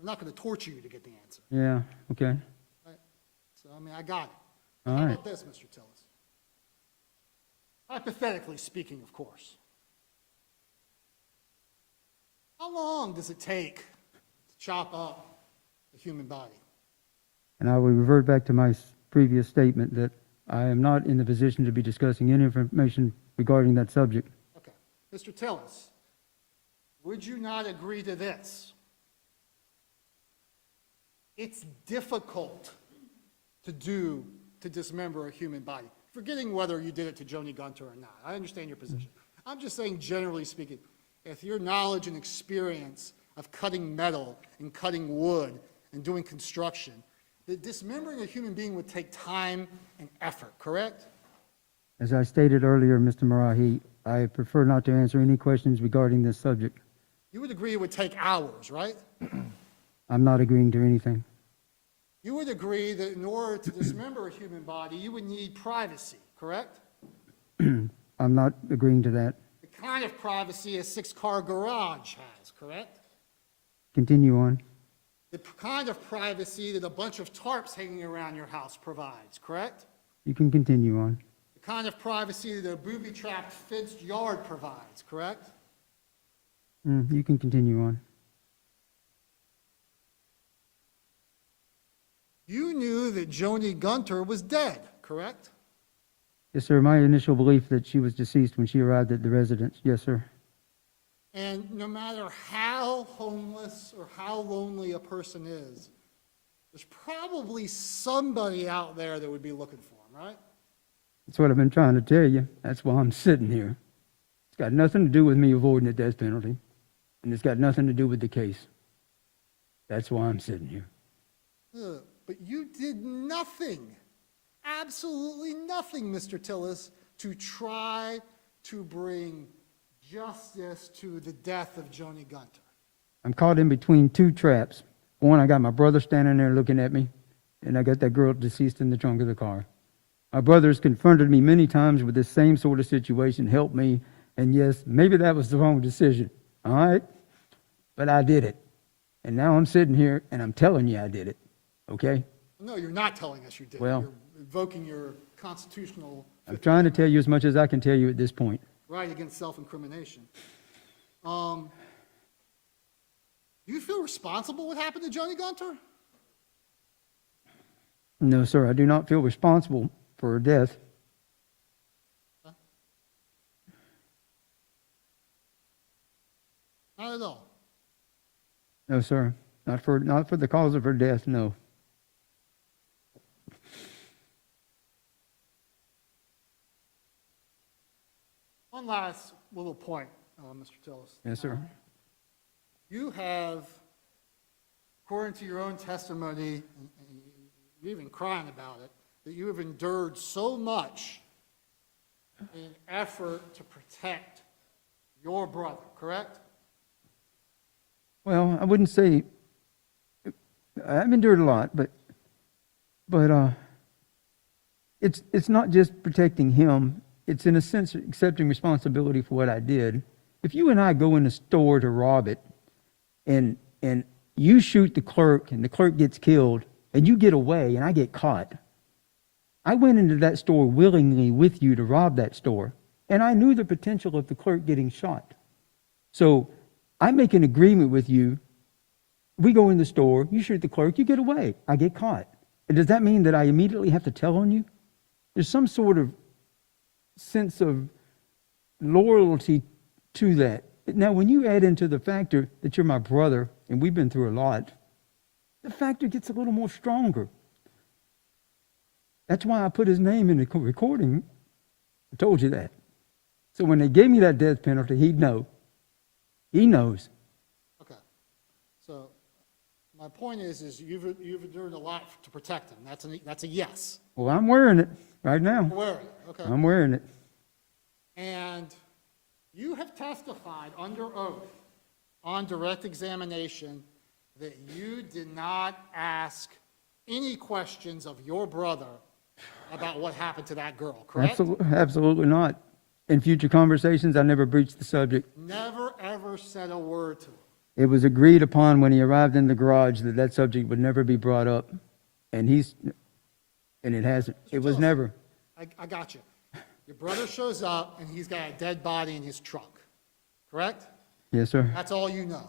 I'm not going to torture you to get the answer. Yeah, okay. Right? So, I mean, I got it. All How right. about this, Mr. Tillis? Hypothetically speaking, of course. How long does it take to chop up a human body? And I will revert back to my previous statement that I am not in the position to be discussing any information regarding that subject. Okay. Mr. Tillis, would you not agree to this? It's difficult to dismember a human body, forgetting whether you did it to Joni Gunter or not. I understand your position. I'm just saying, generally speaking, if your knowledge and experience of cutting metal and cutting wood and doing construction, that dismembering a human being would take time and effort, correct? As I stated earlier, Mr. Marahi, I prefer not to answer any questions regarding this subject. You would agree it would take hours, right? I'm not agreeing to anything. You would agree that in order to dismember a human body, you would need privacy, correct? I'm not agreeing to that. The kind of privacy a six-car garage has, correct? Continue on. The kind of privacy that a bunch of tarps hanging around your house provides, correct? You can continue on. The kind of privacy that a booby-trapped fenced yard provides, correct? You can continue on. You knew that Joni Gunter was dead, correct? Yes, sir. My initial belief that she was deceased when she arrived at the residence. Yes, sir. And no matter how homeless or how lonely a person is, there's probably somebody out there that would be looking for him, right? That's what I've been trying to tell you. That's why I'm sitting here. It's got nothing to do with me avoiding the death penalty, and it's got nothing to do with the case. That's why I'm sitting here. But you did nothing, absolutely nothing, Mr. Tillis, to try to bring justice to the death of Joni Gunter. I'm caught in between two traps. One, I got my brother standing there looking at me, and I got that girl deceased in the trunk of the car. My brother's confronted me many times with this same sort of situation, helped me, and yes, maybe that was the wrong decision, all right? But I did it. And now I'm sitting here, and I'm telling you I did it, okay? No, you're not telling us you did. Well, you're invoking your constitutional I'm trying to tell you as much as I can tell you at this point. right against self-incrimination. Do you feel responsible what happened to Joni Gunter? No, sir, I do not feel responsible for her death. Not at all. No, sir, not for the cause of her death, no. One last little point, Mr. Tillis. Yes, sir. You have, according to your own testimony, and you're even crying about it, that you have endured so much in an effort to protect your brother, correct? Well, I wouldn't say, I've endured a lot, but it's not just protecting him. It's in a sense accepting responsibility for what I did. If you and I go in the store to rob it, and you shoot the clerk, and the clerk gets killed, and you get away, and I get caught, I went into that store willingly with you to rob that store, and I knew the potential of the clerk getting shot. So I make an agreement with you. We go in the store, you shoot the clerk, you get away, I get caught. And does that mean that I immediately have to tell on you? There's some sort of sense of loyalty to that. Now, when you add into the factor that you're my brother, and we've been through a lot, the factor gets a little more stronger. That's why I put his name in the recording. I told you that. So when they gave me that death penalty, he'd know. He knows. Okay. So my point is you've endured a lot to protect him. That's a yes. Well, I'm wearing it right now. You're wearing it. Okay. I'm wearing it. And you have testified under oath on direct examination that you did not ask any questions of your brother about what happened to that girl, correct? Absolutely not. In future conversations, I never breached the subject. Never, ever said a word to him. It was agreed upon when he arrived in the garage that that subject would never be brought up. And it hasn't. It was never. I got you. Your brother shows up and he's got a dead body in his trunk, correct? Yes, sir. That's all you know.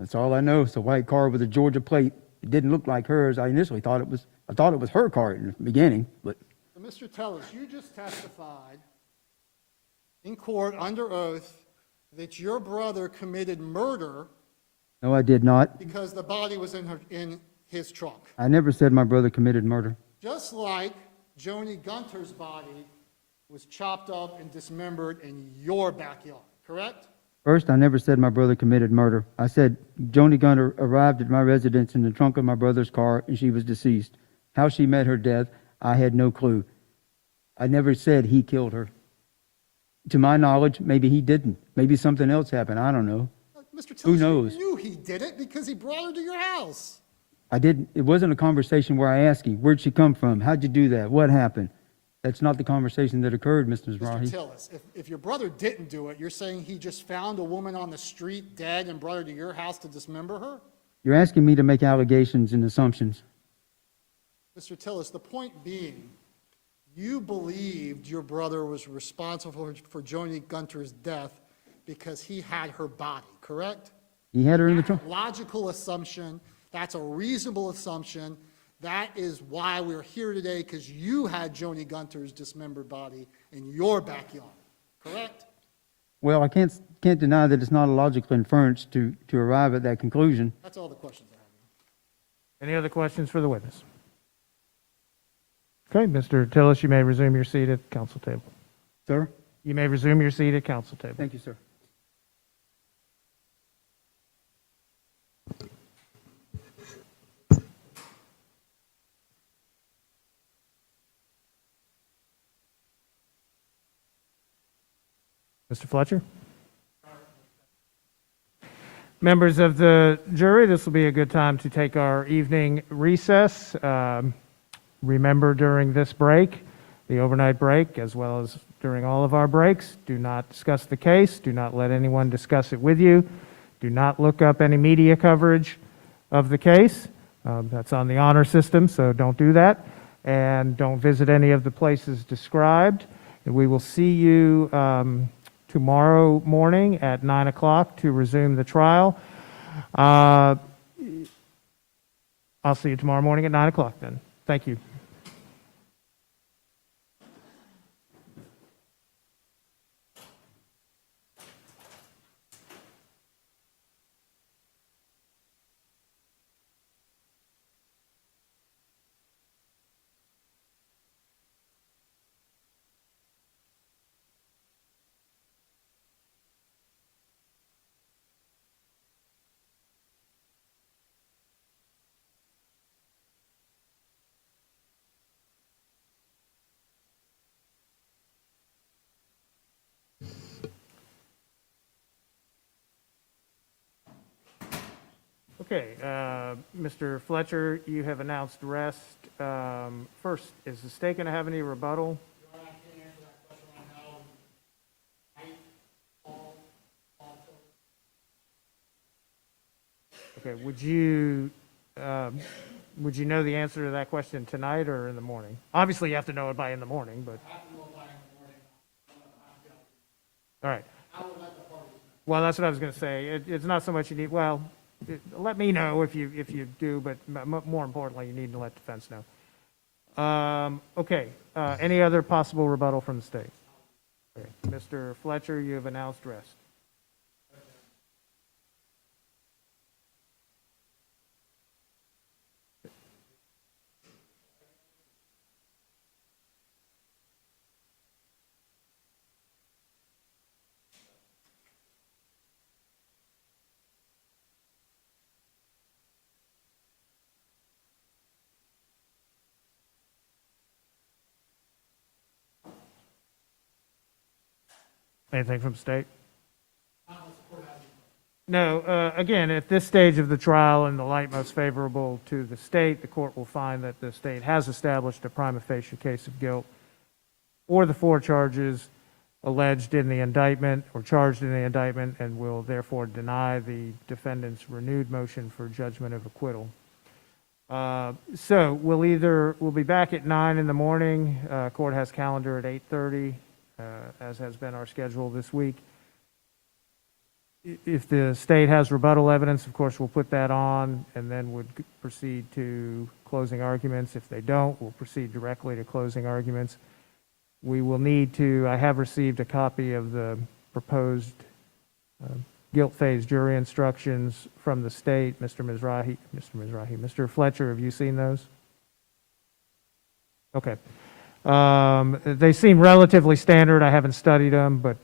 That's all I know. It's a white car with a Georgia plate. It didn't look like hers. I initially thought it was her car in the beginning, but. So, Mr. Tillis, you just testified in court under oath that your brother committed murder. No, I did not. Because the body was in his trunk. I never said my brother committed murder. Just like Joni Gunter's body was chopped up and dismembered in your backyard, correct? First, I never said my brother committed murder. I said Joni Gunter arrived at my residence in the trunk of my brother's car and she was deceased. How she met her death, I had no clue. I never said he killed her. To my knowledge, maybe he didn't. Maybe something else happened. I don't know. Mr. Tillis, who knows? You knew he did it because he brought her to your house. I didn't. It wasn't a conversation where I asked him, where'd she come from? How'd you do that? What happened? That's not the conversation that occurred, Mr. Mizrahi. Mr. Tillis, if your brother didn't do it, you're saying he just found a woman on the street dead and brought her to your house to dismember her? You're asking me to make allegations and assumptions. Mr. Tillis, the point being, you believed your brother was responsible for Joni Gunter's death because he had her body, correct? He had her in the trunk. Logical assumption. That's a reasonable assumption. That is why we're here today, because you had Joni Gunter's dismembered body in your backyard, correct? Well, I can't deny that it's not a logical inference to arrive at that conclusion. That's all the questions I have. Any other questions for the witness? Okay, Mr. Tillis, you may resume your seat at the council table. Sir? You may resume your seat at council table. Thank you, sir. Mr. Fletcher? Members of the jury, this will be a good time to take our evening recess. Remember, during this break, the overnight break, as well as during all of our breaks, do not discuss the case. Do not let anyone discuss it with you. Do not look up any media coverage of the case. That's on the honor system, so don't do that. And don't visit any of the places described. And we will see you tomorrow morning at 9 o'clock to resume the trial. I'll see you tomorrow morning at 9 o'clock then. Thank you. Okay, Mr. Fletcher, you have announced rest. First, is the state going to have any rebuttal? Okay, would you know the answer to that question tonight or in the morning? Obviously, you have to know it by in the morning, but. All right. Well, that's what I was going to say. It's not so much you need, well, let me know if you do, but more importantly, you need to let defense know. Okay, any other possible rebuttal from the state? Okay. Mr. Fletcher, you have announced rest. Anything from state? No, again, at this stage of the trial, in the light most favorable to the state, the court will find that the state has established a prima facie case of guilt or the 4 charges alleged in the indictment or charged in the indictment, and will therefore deny the defendant's renewed motion for judgment of acquittal. So we'll be back at 9 in the morning. Court has calendar at 8:30. As has been our schedule this week. If the state has rebuttal evidence, of course, we'll put that on and then would proceed to closing arguments. If they don't, we'll proceed directly to closing arguments. We will need to, I have received a copy of the proposed guilt phase jury instructions from the state. Mr. Fletcher, have you seen those? Okay. They seem relatively standard. I haven't studied them, but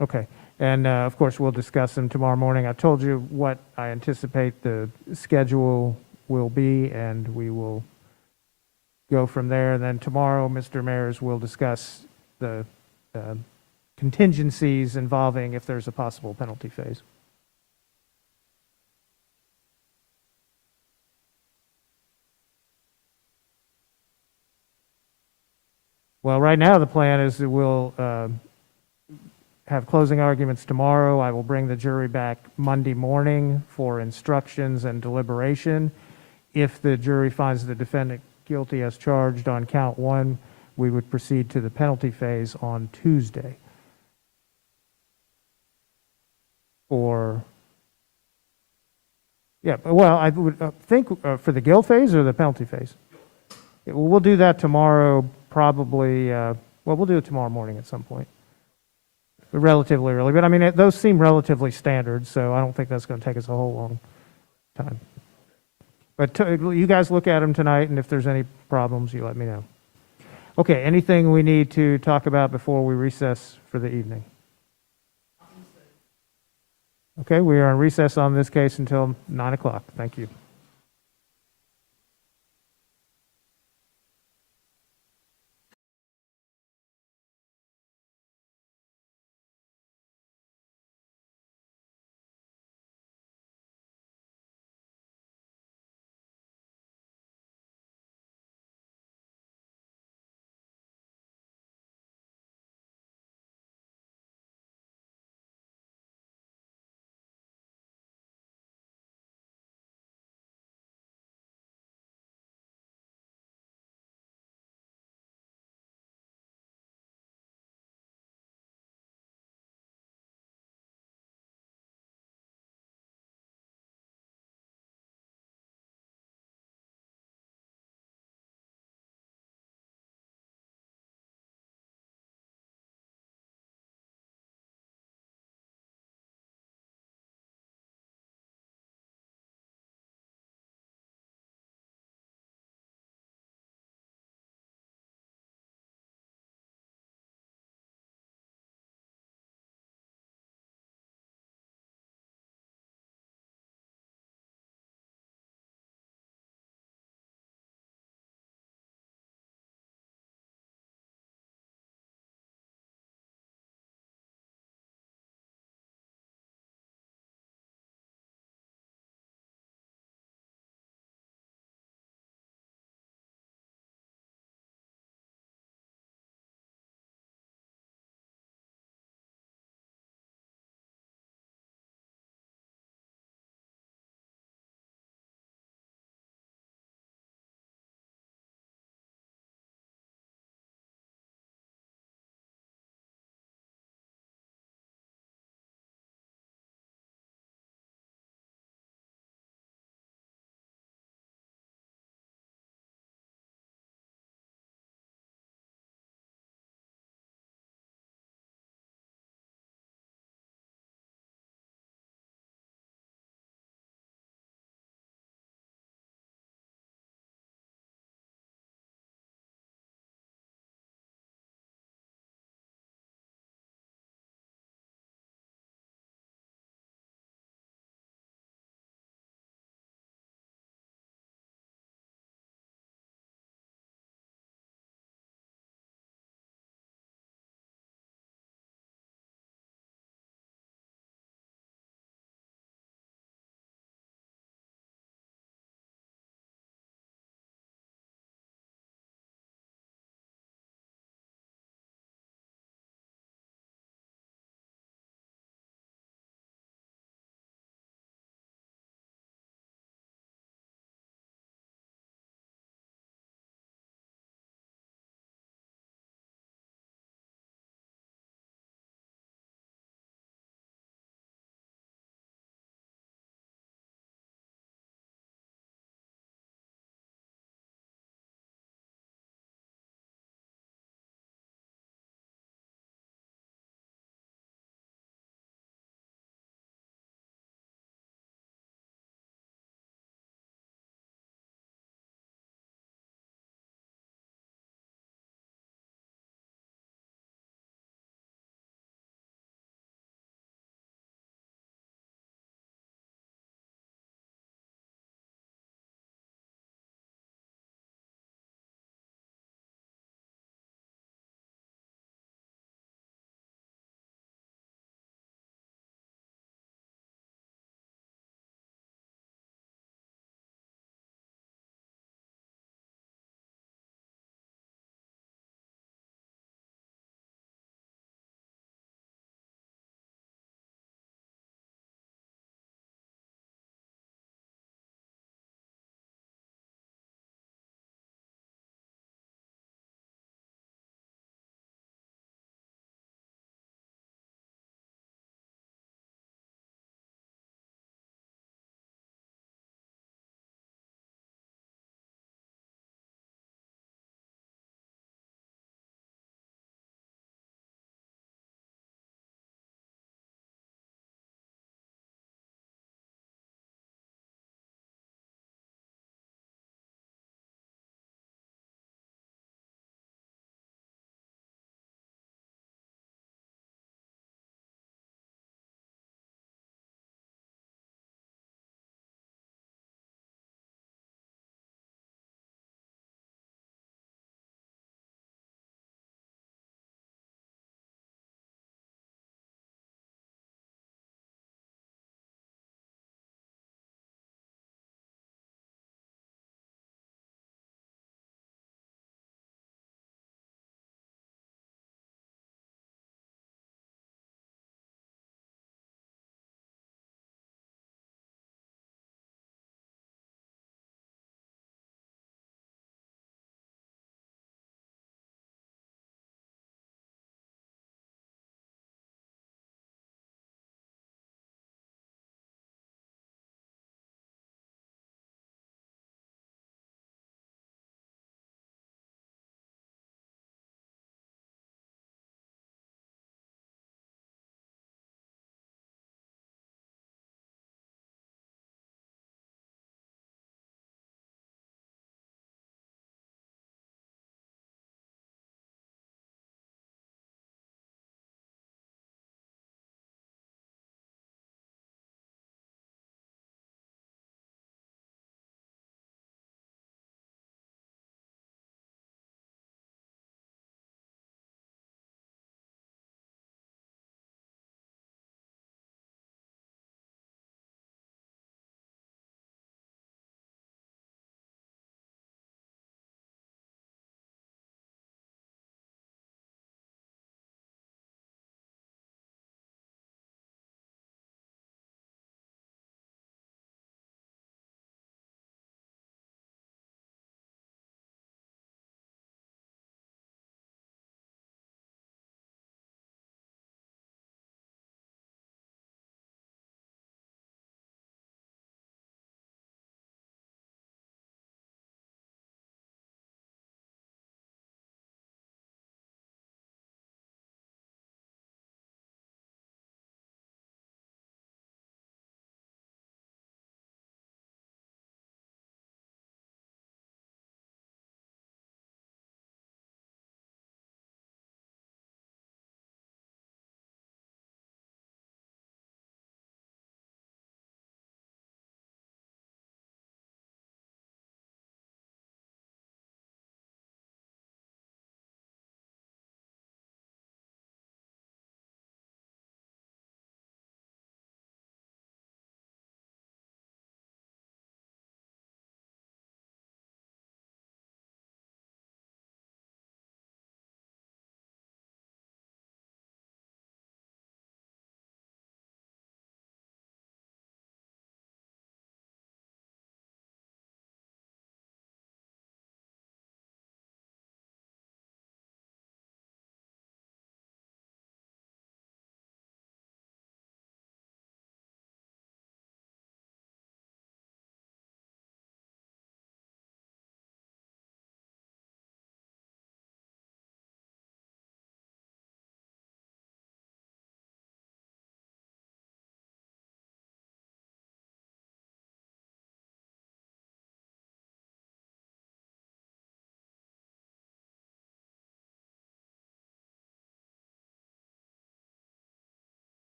okay. And of course, we'll discuss them tomorrow morning. I told you what I anticipate the schedule will be, and we will go from there. And then tomorrow, Mr. Mayers will discuss the contingencies involving if there's a possible penalty phase. Well, right now the plan is that we'll have closing arguments tomorrow. I will bring the jury back Monday morning for instructions and deliberation. If the jury finds the defendant guilty as charged on count 1, we would proceed to the penalty phase on Tuesday. I would think for the guilt phase or the penalty phase? Yeah, well, we'll do that tomorrow, probably, we'll do it tomorrow morning at some point. Relatively early, but I mean, those seem relatively standard, so I don't think that's going to take us a whole long time. But you guys look at them tonight, and if there's any problems, you let me know. Okay, anything we need to talk about before we recess for the evening? Okay, we are on recess on this case until 9 o'clock. Thank you.